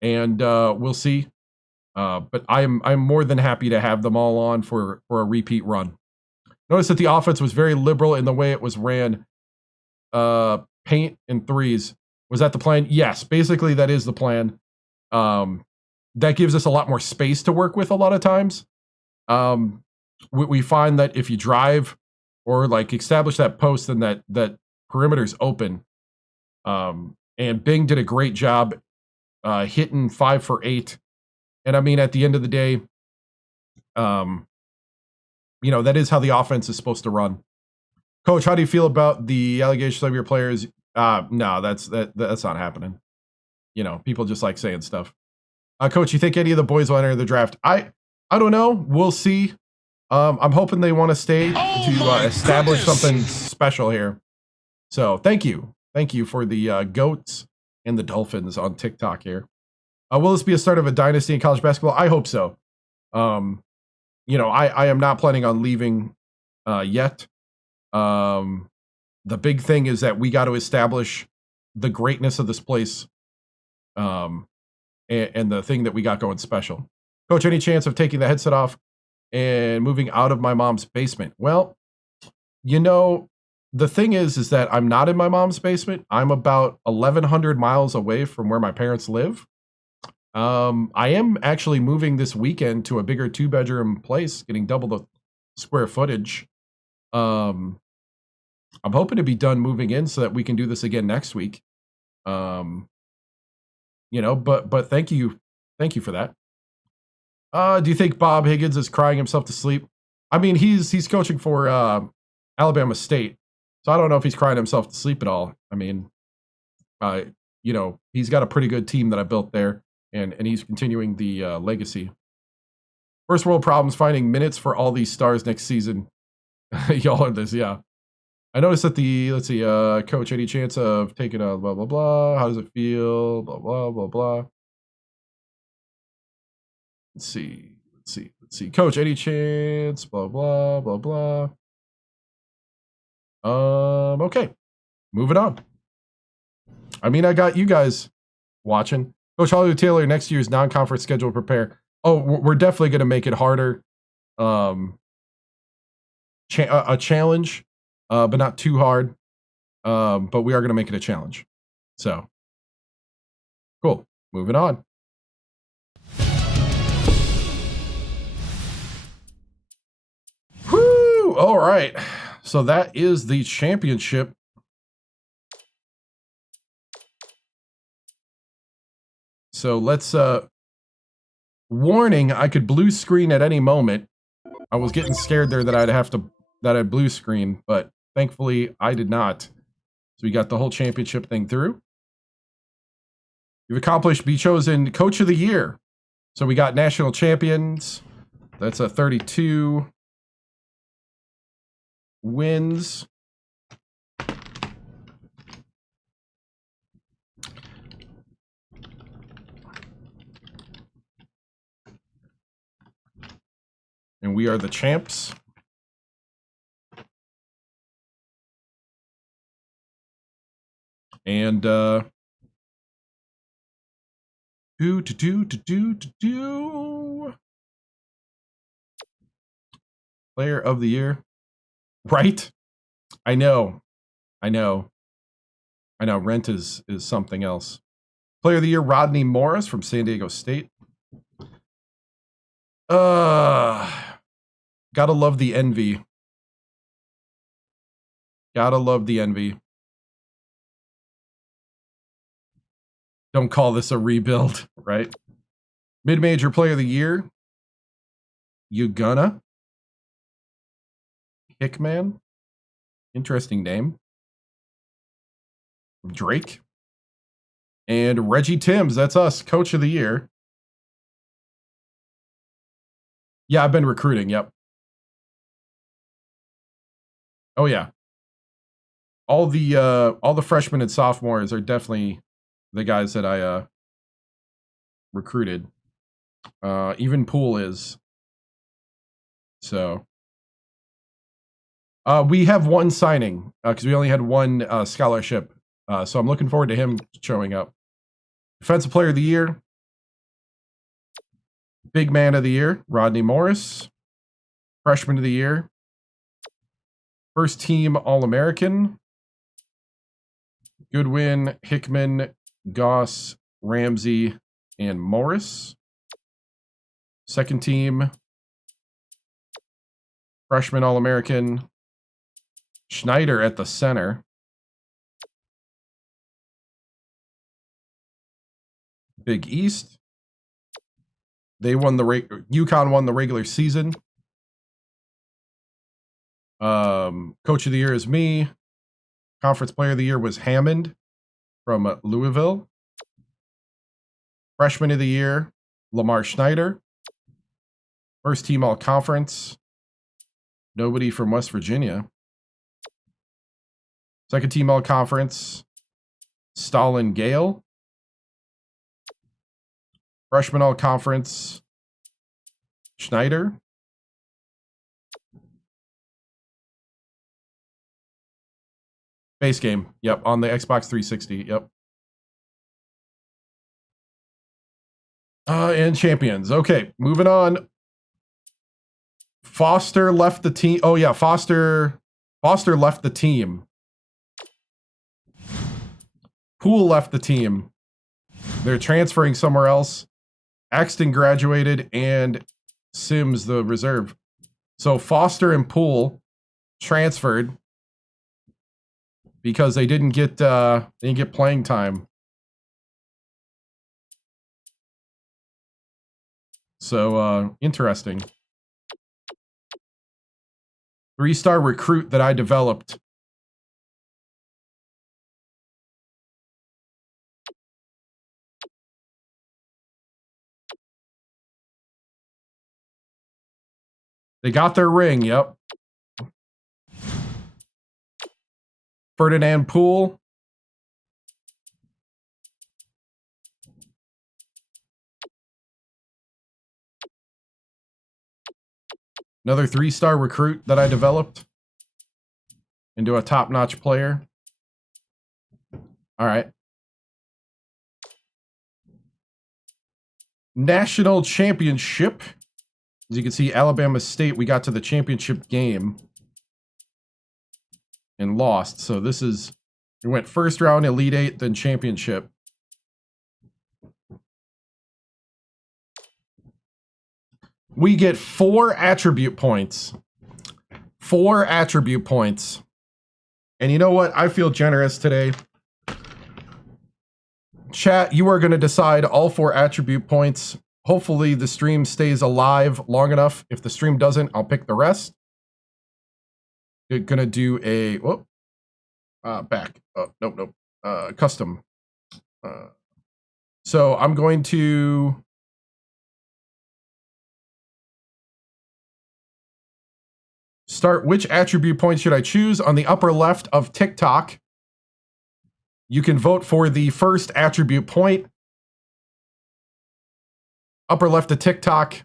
and we'll see. But I'm more than happy to have them all on for a repeat run. Notice that the offense was very liberal in the way it was ran. Paint and threes. Was that the plan? Yes, basically that is the plan. That gives us a lot more space to work with a lot of times. We find that if you drive or like establish that post, then that perimeter's open. And Bing did a great job hitting 5 for 8. And I mean, at the end of the day, you know, that is how the offense is supposed to run. Coach, how do you feel about the allegations of your players? No, that's not happening. You know, people just like saying stuff. Coach, you think any of the boys will enter the draft? I don't know. We'll see. I'm hoping they want to stay to establish something special here. So thank you for the goats and the dolphins on TikTok here. Will this be a start of a dynasty in college basketball? I hope so. You know, I am not planning on leaving yet. The big thing is that we got to establish the greatness of this place. And the thing that we got going special. Coach, any chance of taking the headset off and moving out of my mom's basement? Well, you know, the thing is that I'm not in my mom's basement. I'm about 1,100 miles away from where my parents live. I am actually moving this weekend to a bigger 2-bedroom place, getting double the square footage. I'm hoping to be done moving in so that we can do this again next week. You know, but thank you for that. Do you think Bob Higgins is crying himself to sleep? I mean, he's coaching for Alabama State, so I don't know if he's crying himself to sleep at all. I mean, you know, he's got a pretty good team that I built there, and he's continuing the legacy. First world problems finding minutes for all these stars next season. Y'all are this, yeah. I noticed that let's see, coach, any chance of taking a blah, blah, blah? How does it feel? Blah, blah, blah, blah. Let's see. Coach, any chance? Blah, blah, blah, blah. Okay. Moving on. I mean, I got you guys watching. Coach Hollywood Taylor, next year's non-conference schedule prepare. Oh, we're definitely going to make it harder. A challenge. But not too hard. But we are going to make it a challenge. So, cool. Moving on. Whoo! All right. So that is the championship. So let's, warning, I could blue screen at any moment. I was getting scared there that I'd blue screen, but thankfully, I did not. So we got the whole championship thing through. You've accomplished, be chosen Coach of the Year. So we got national champions. That's a 32 wins. And we are the champs. And player of the year. Right? I know. Rent is something else. Player of the year, Rodney Morris from San Diego State. Gotta love the envy. Gotta love the envy. Don't call this a rebuild, right? Mid-major player of the year, Ugonna Hickman. Interesting name. Drake. And Reggie Timms, that's us, coach of the year. Yeah, I've been recruiting, yep. Oh yeah. All the freshmen and sophomores are definitely the guys that I recruited. Even Poole is. So we have one signing because we only had one scholarship. So I'm looking forward to him showing up. Defensive player of the year. Big man of the year, Rodney Morris. Freshman of the year. First team All-American. Goodwin, Hickman, Goss, Ramsey, and Morris. Second team. Freshman All-American. Schneider at the center. Big East. They won UConn won the regular season. Coach of the year is me. Conference player of the year was Hammond from Louisville. Freshman of the year, Lamar Schneider. First team all conference. Nobody from West Virginia. Second team all conference, Stalin Gale. Freshman all conference, Schneider. Base game. Yep, on the Xbox 360. Yep. And champions. Okay, moving on. Foster left the team. Oh yeah, Foster left the team. Poole left the team. They're transferring somewhere else. Axton graduated and Sims the reserve. So Foster and Poole transferred because they didn't get playing time. So interesting. 3-star recruit that I developed. They got their ring, yep. Ferdinand Poole. Another 3-star recruit that I developed into a top-notch player. All right. National championship. As you can see, Alabama State, we got to the championship game and lost. So this is, we went first round, Elite Eight, then championship. We get 4 attribute points. 4 attribute points. And you know what? I feel generous today. Chat, you are going to decide all 4 attribute points. Hopefully the stream stays alive long enough. If the stream doesn't, I'll pick the rest. You're gonna do a back. Oh, nope. Custom. So I'm going to start. Which attribute points should I choose? On the upper left of TikTok, you can vote for the first attribute point. Upper left of TikTok.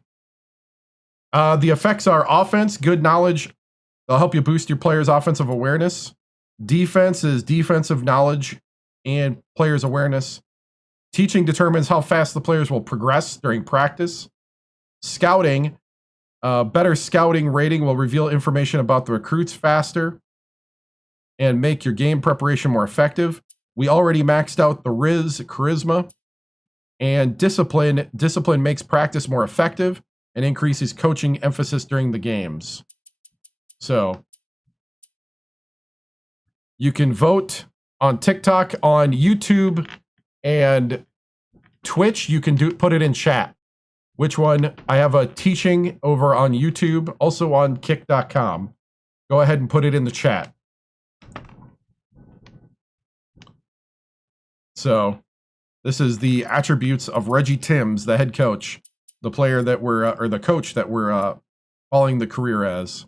The effects are offense, good knowledge. They'll help you boost your players' offensive awareness. Defense is defensive knowledge and players' awareness. Teaching determines how fast the players will progress during practice. Scouting, better scouting rating will reveal information about the recruits faster and make your game preparation more effective. We already maxed out the Riz charisma. And discipline. Discipline makes practice more effective and increases coaching emphasis during the games. So you can vote on TikTok, on YouTube, and Twitch. You can put it in chat. Which one? I have a teaching over on YouTube, also on kick.com. Go ahead and put it in the chat. So this is the attributes of Reggie Timms, the head coach, the player that we're, or the coach that we're following the career as.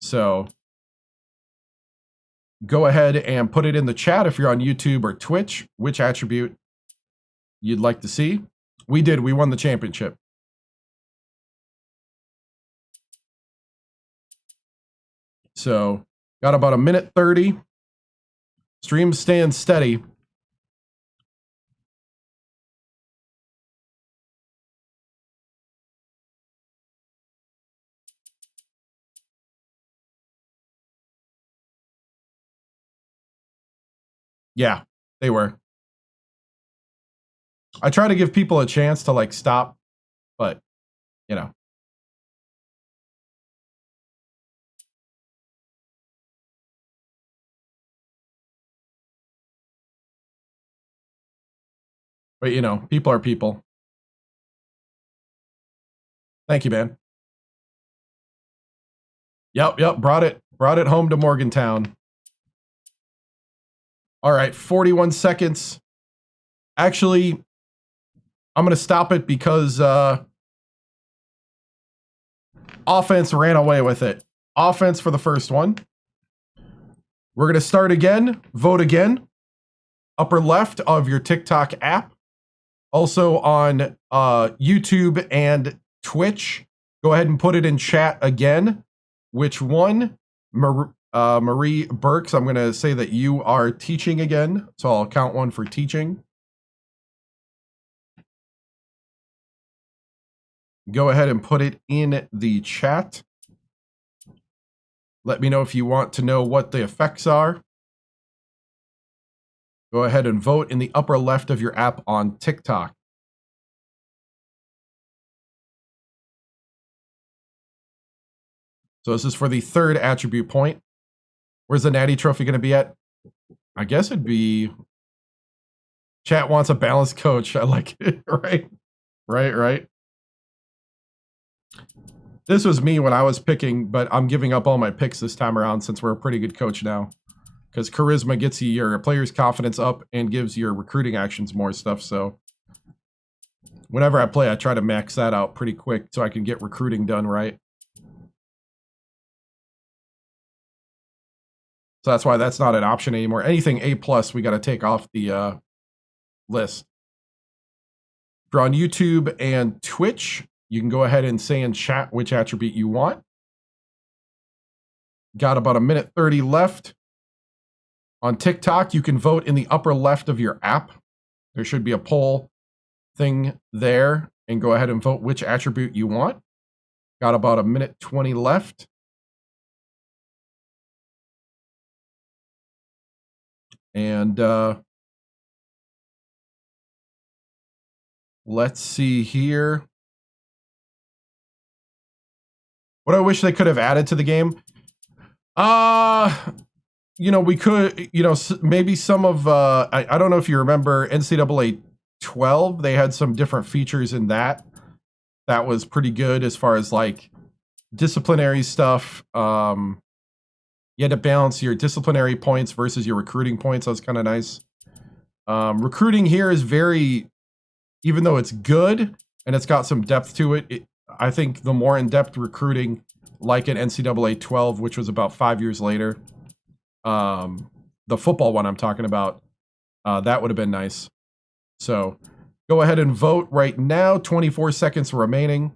So go ahead and put it in the chat if you're on YouTube or Twitch, which attribute you'd like to see. We did. We won the championship. So got about a minute 30. Stream staying steady. Yeah, they were. I try to give people a chance to like stop, but you know. But you know, people are people. Thank you, man. Yep, brought it home to Morgantown. All right, 41 seconds. Actually, I'm going to stop it because offense ran away with it. Offense for the first one. We're going to start again. Vote again. Upper left of your TikTok app. Also on YouTube and Twitch. Go ahead and put it in chat again. Which one? Marie Burks, I'm going to say that you are teaching again. So I'll count one for teaching. Go ahead and put it in the chat. Let me know if you want to know what the effects are. Go ahead and vote in the upper left of your app on TikTok. So this is for the third attribute point. Where's the Natty Trophy going to be at? I guess it'd be... Chat wants a balanced coach. I like it. Right. This was me when I was picking, but I'm giving up all my picks this time around since we're a pretty good coach now. Because charisma gets you your players' confidence up and gives your recruiting actions more stuff. So whenever I play, I try to max that out pretty quick so I can get recruiting done right. So that's why that's not an option anymore. Anything A+, we got to take off the list. If you're on YouTube and Twitch, you can go ahead and say in chat which attribute you want. Got about a minute 30 left. On TikTok, you can vote in the upper left of your app. There should be a poll thing there. And go ahead and vote which attribute you want. Got about a minute 20 left. And let's see here. What I wish they could have added to the game. You know, we could, you know, maybe some of, I don't know if you remember NCAA 12, they had some different features in that. That was pretty good as far as like disciplinary stuff. You had to balance your disciplinary points versus your recruiting points. That was kind of nice. Recruiting here is very, even though it's good and it's got some depth to it, I think the more in-depth recruiting, like in NCAA 12, which was about 5 years later, the football one I'm talking about, that would have been nice. So go ahead and vote right now. 24 seconds remaining.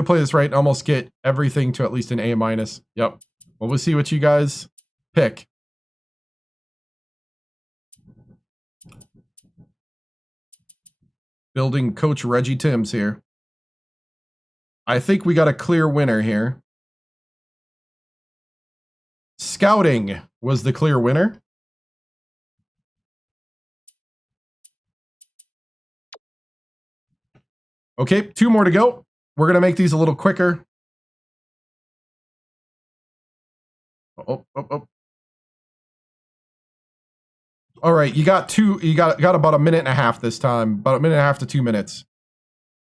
Could play this right and almost get everything to at least an A-. Yep. Well, we'll see what you guys pick. Building Coach Reggie Timms here. I think we got a clear winner here. Scouting was the clear winner. Okay, 2 more to go. We're going to make these a little quicker. Oh. All right, you got about a minute and a half this time. About a minute and a half to 2 minutes.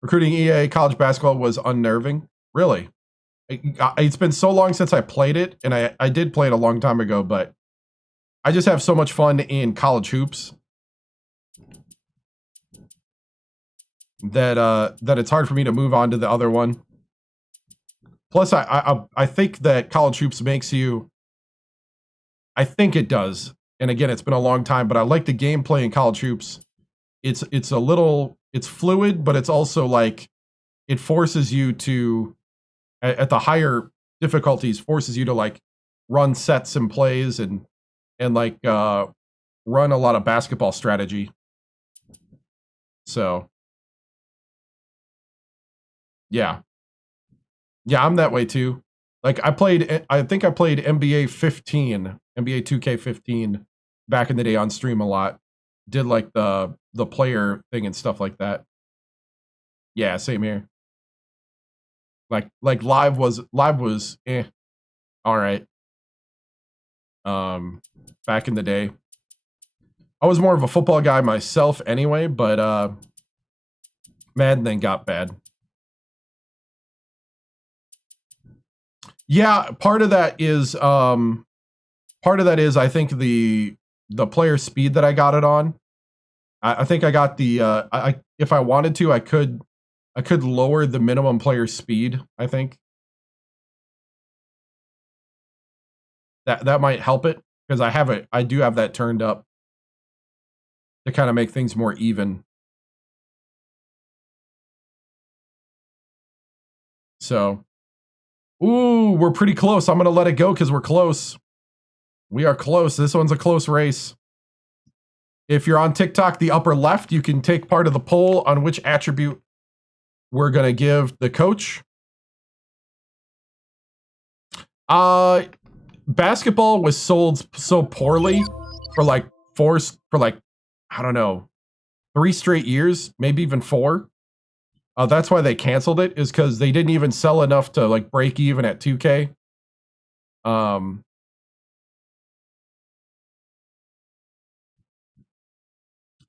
Recruiting EA college basketball was unnerving. Really? It's been so long since I played it, and I did play it a long time ago, but I just have so much fun in college hoops that it's hard for me to move on to the other one. Plus, I think that college hoops makes you... I think it does. And again, it's been a long time, but I like the gameplay in college hoops. It's fluid, but it's also like it forces you to, at the higher difficulties, forces you to like run sets and plays and like run a lot of basketball strategy. So yeah, I'm that way too. Like I think I played NBA 2K15 back in the day on stream a lot. Did like the player thing and stuff like that. Yeah, same here. Like live was all right. Back in the day. I was more of a football guy myself anyway, but Madden then got bad. Yeah, part of that is I think the player speed that I got it on. I think I got the if I wanted to, I could lower the minimum player speed, I think. That might help it because I do have that turned up to kind of make things more even. So, ooh, we're pretty close. I'm going to let it go because we're close. We are close. This one's a close race. If you're on TikTok, the upper left, you can take part of the poll on which attribute we're going to give the coach. Basketball was sold so poorly for like I don't know, 3 straight years, maybe even 4. That's why they canceled it, is because they didn't even sell enough to like break even at 2K.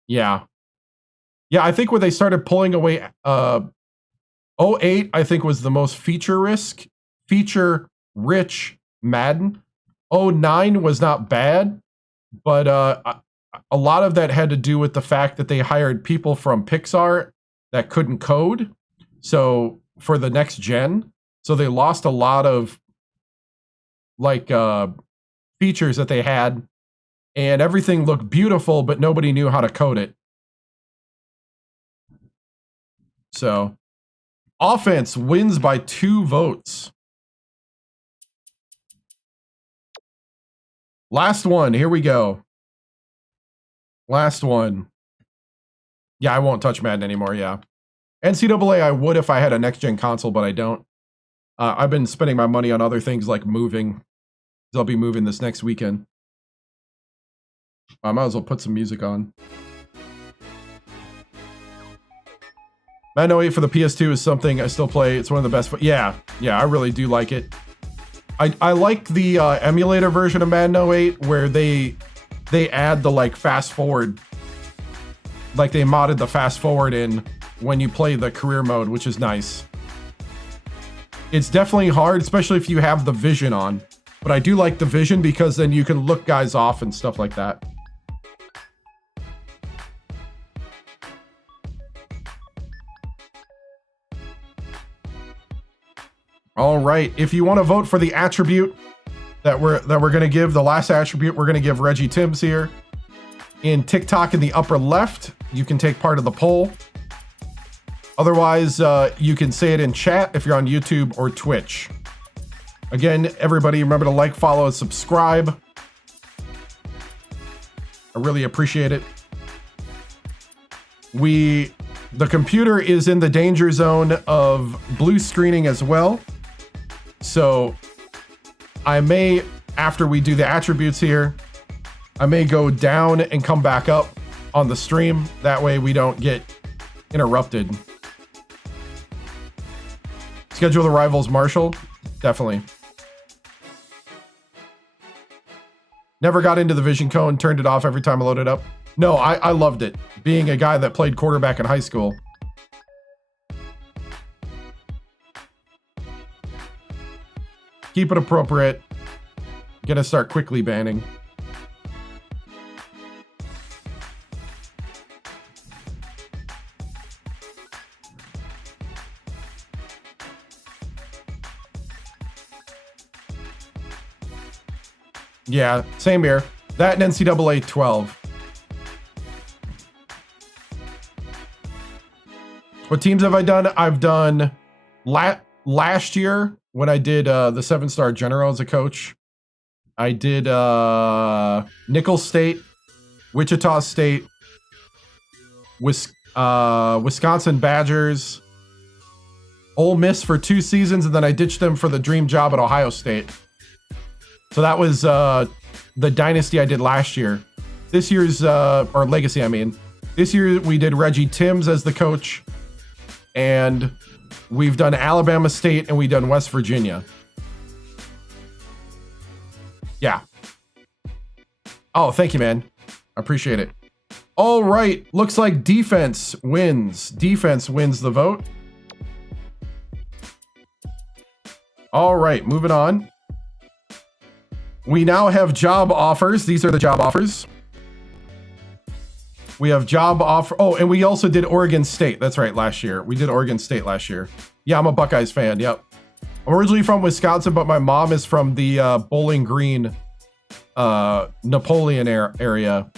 Yeah, I think when they started pulling away, 08, I think was the most feature-rich Madden. 09 was not bad, but a lot of that had to do with the fact that they hired people from Pixar that couldn't code. So for the next gen, so they lost a lot of like features that they had, and everything looked beautiful, but nobody knew how to code it. So offense wins by 2 votes. Last one. Here we go. Last one. Yeah, I won't touch Madden anymore. Yeah. NCAA, I would if I had a next-gen console, but I don't. I've been spending my money on other things like moving. I'll be moving this next weekend. I might as well put some music on. Madden 08 for the PS2 is something I still play. It's one of the best. Yeah, I really do like it. I like the emulator version of Madden 08 where they add the like fast forward. Like they modded the fast forward in when you play the career mode, which is nice. It's definitely hard, especially if you have the vision on. But I do like the vision because then you can look guys off and stuff like that. All right, if you want to vote for the attribute that we're going to give, the last attribute we're going to give Reggie Timms here. In TikTok in the upper left, you can take part of the poll. Otherwise, you can say it in chat if you're on YouTube or Twitch. Again, everybody, remember to like, follow, and subscribe. I really appreciate it. The computer is in the danger zone of blue screening as well. So I may, after we do the attributes here, I may go down and come back up on the stream. That way we don't get interrupted. Schedule the rivals Marshall. Definitely. Never got into the vision cone, turned it off every time I loaded up. No, I loved it. Being a guy that played quarterback in high school. Keep it appropriate. Gonna start quickly banning. Yeah, same here. That and NCAA 12. What teams have I done? I've done last year when I did the 7-Star General as a coach. I did Nicholls State, Wichita State, Wisconsin Badgers, Ole Miss for 2 seasons, and then I ditched them for the dream job at Ohio State. So that was the dynasty I did last year. This year's, or legacy, I mean. This year we did Reggie Timms as the coach. And we've done Alabama State and we've done West Virginia. Yeah. Oh, thank you, man. I appreciate it. All right. Looks like defense wins. Defense wins the vote. All right. Moving on. We now have job offers. These are the job offers. We have job offer. Oh, and we also did Oregon State. That's right, last year. We did Oregon State last year. Yeah, I'm a Buckeyes fan. Yep. I'm originally from Wisconsin, but my mom is from the Bowling Green, Napoleon area,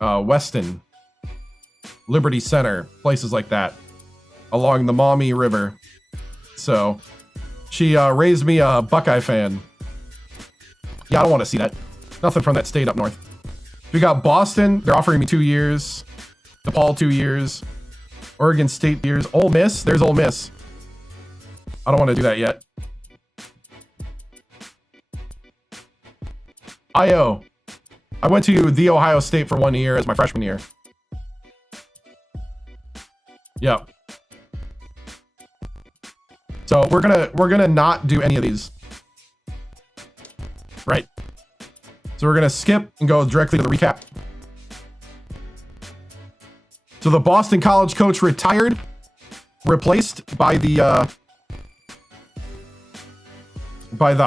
Weston, Liberty Center, places like that, along the Maumee River. So she raised me a Buckeye fan. Yeah, I don't want to see that. Nothing from that state up north. We got Boston. They're offering me 2 years. DePaul 2 years. Oregon State years. Ole Miss. There's Ole Miss. I don't want to do that yet. IO. I went to The Ohio State for 1 year as my freshman year. Yep. So we're gonna not do any of these. Right. So we're gonna skip and go directly to the recap. So the Boston College coach retired, replaced by the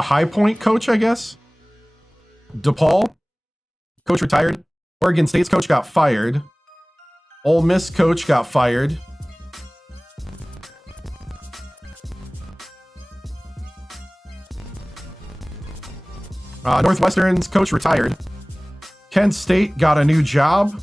High Point coach, I guess. DePaul coach retired. Oregon State's coach got fired. Ole Miss coach got fired. Northwestern's coach retired. Kent State got a new job.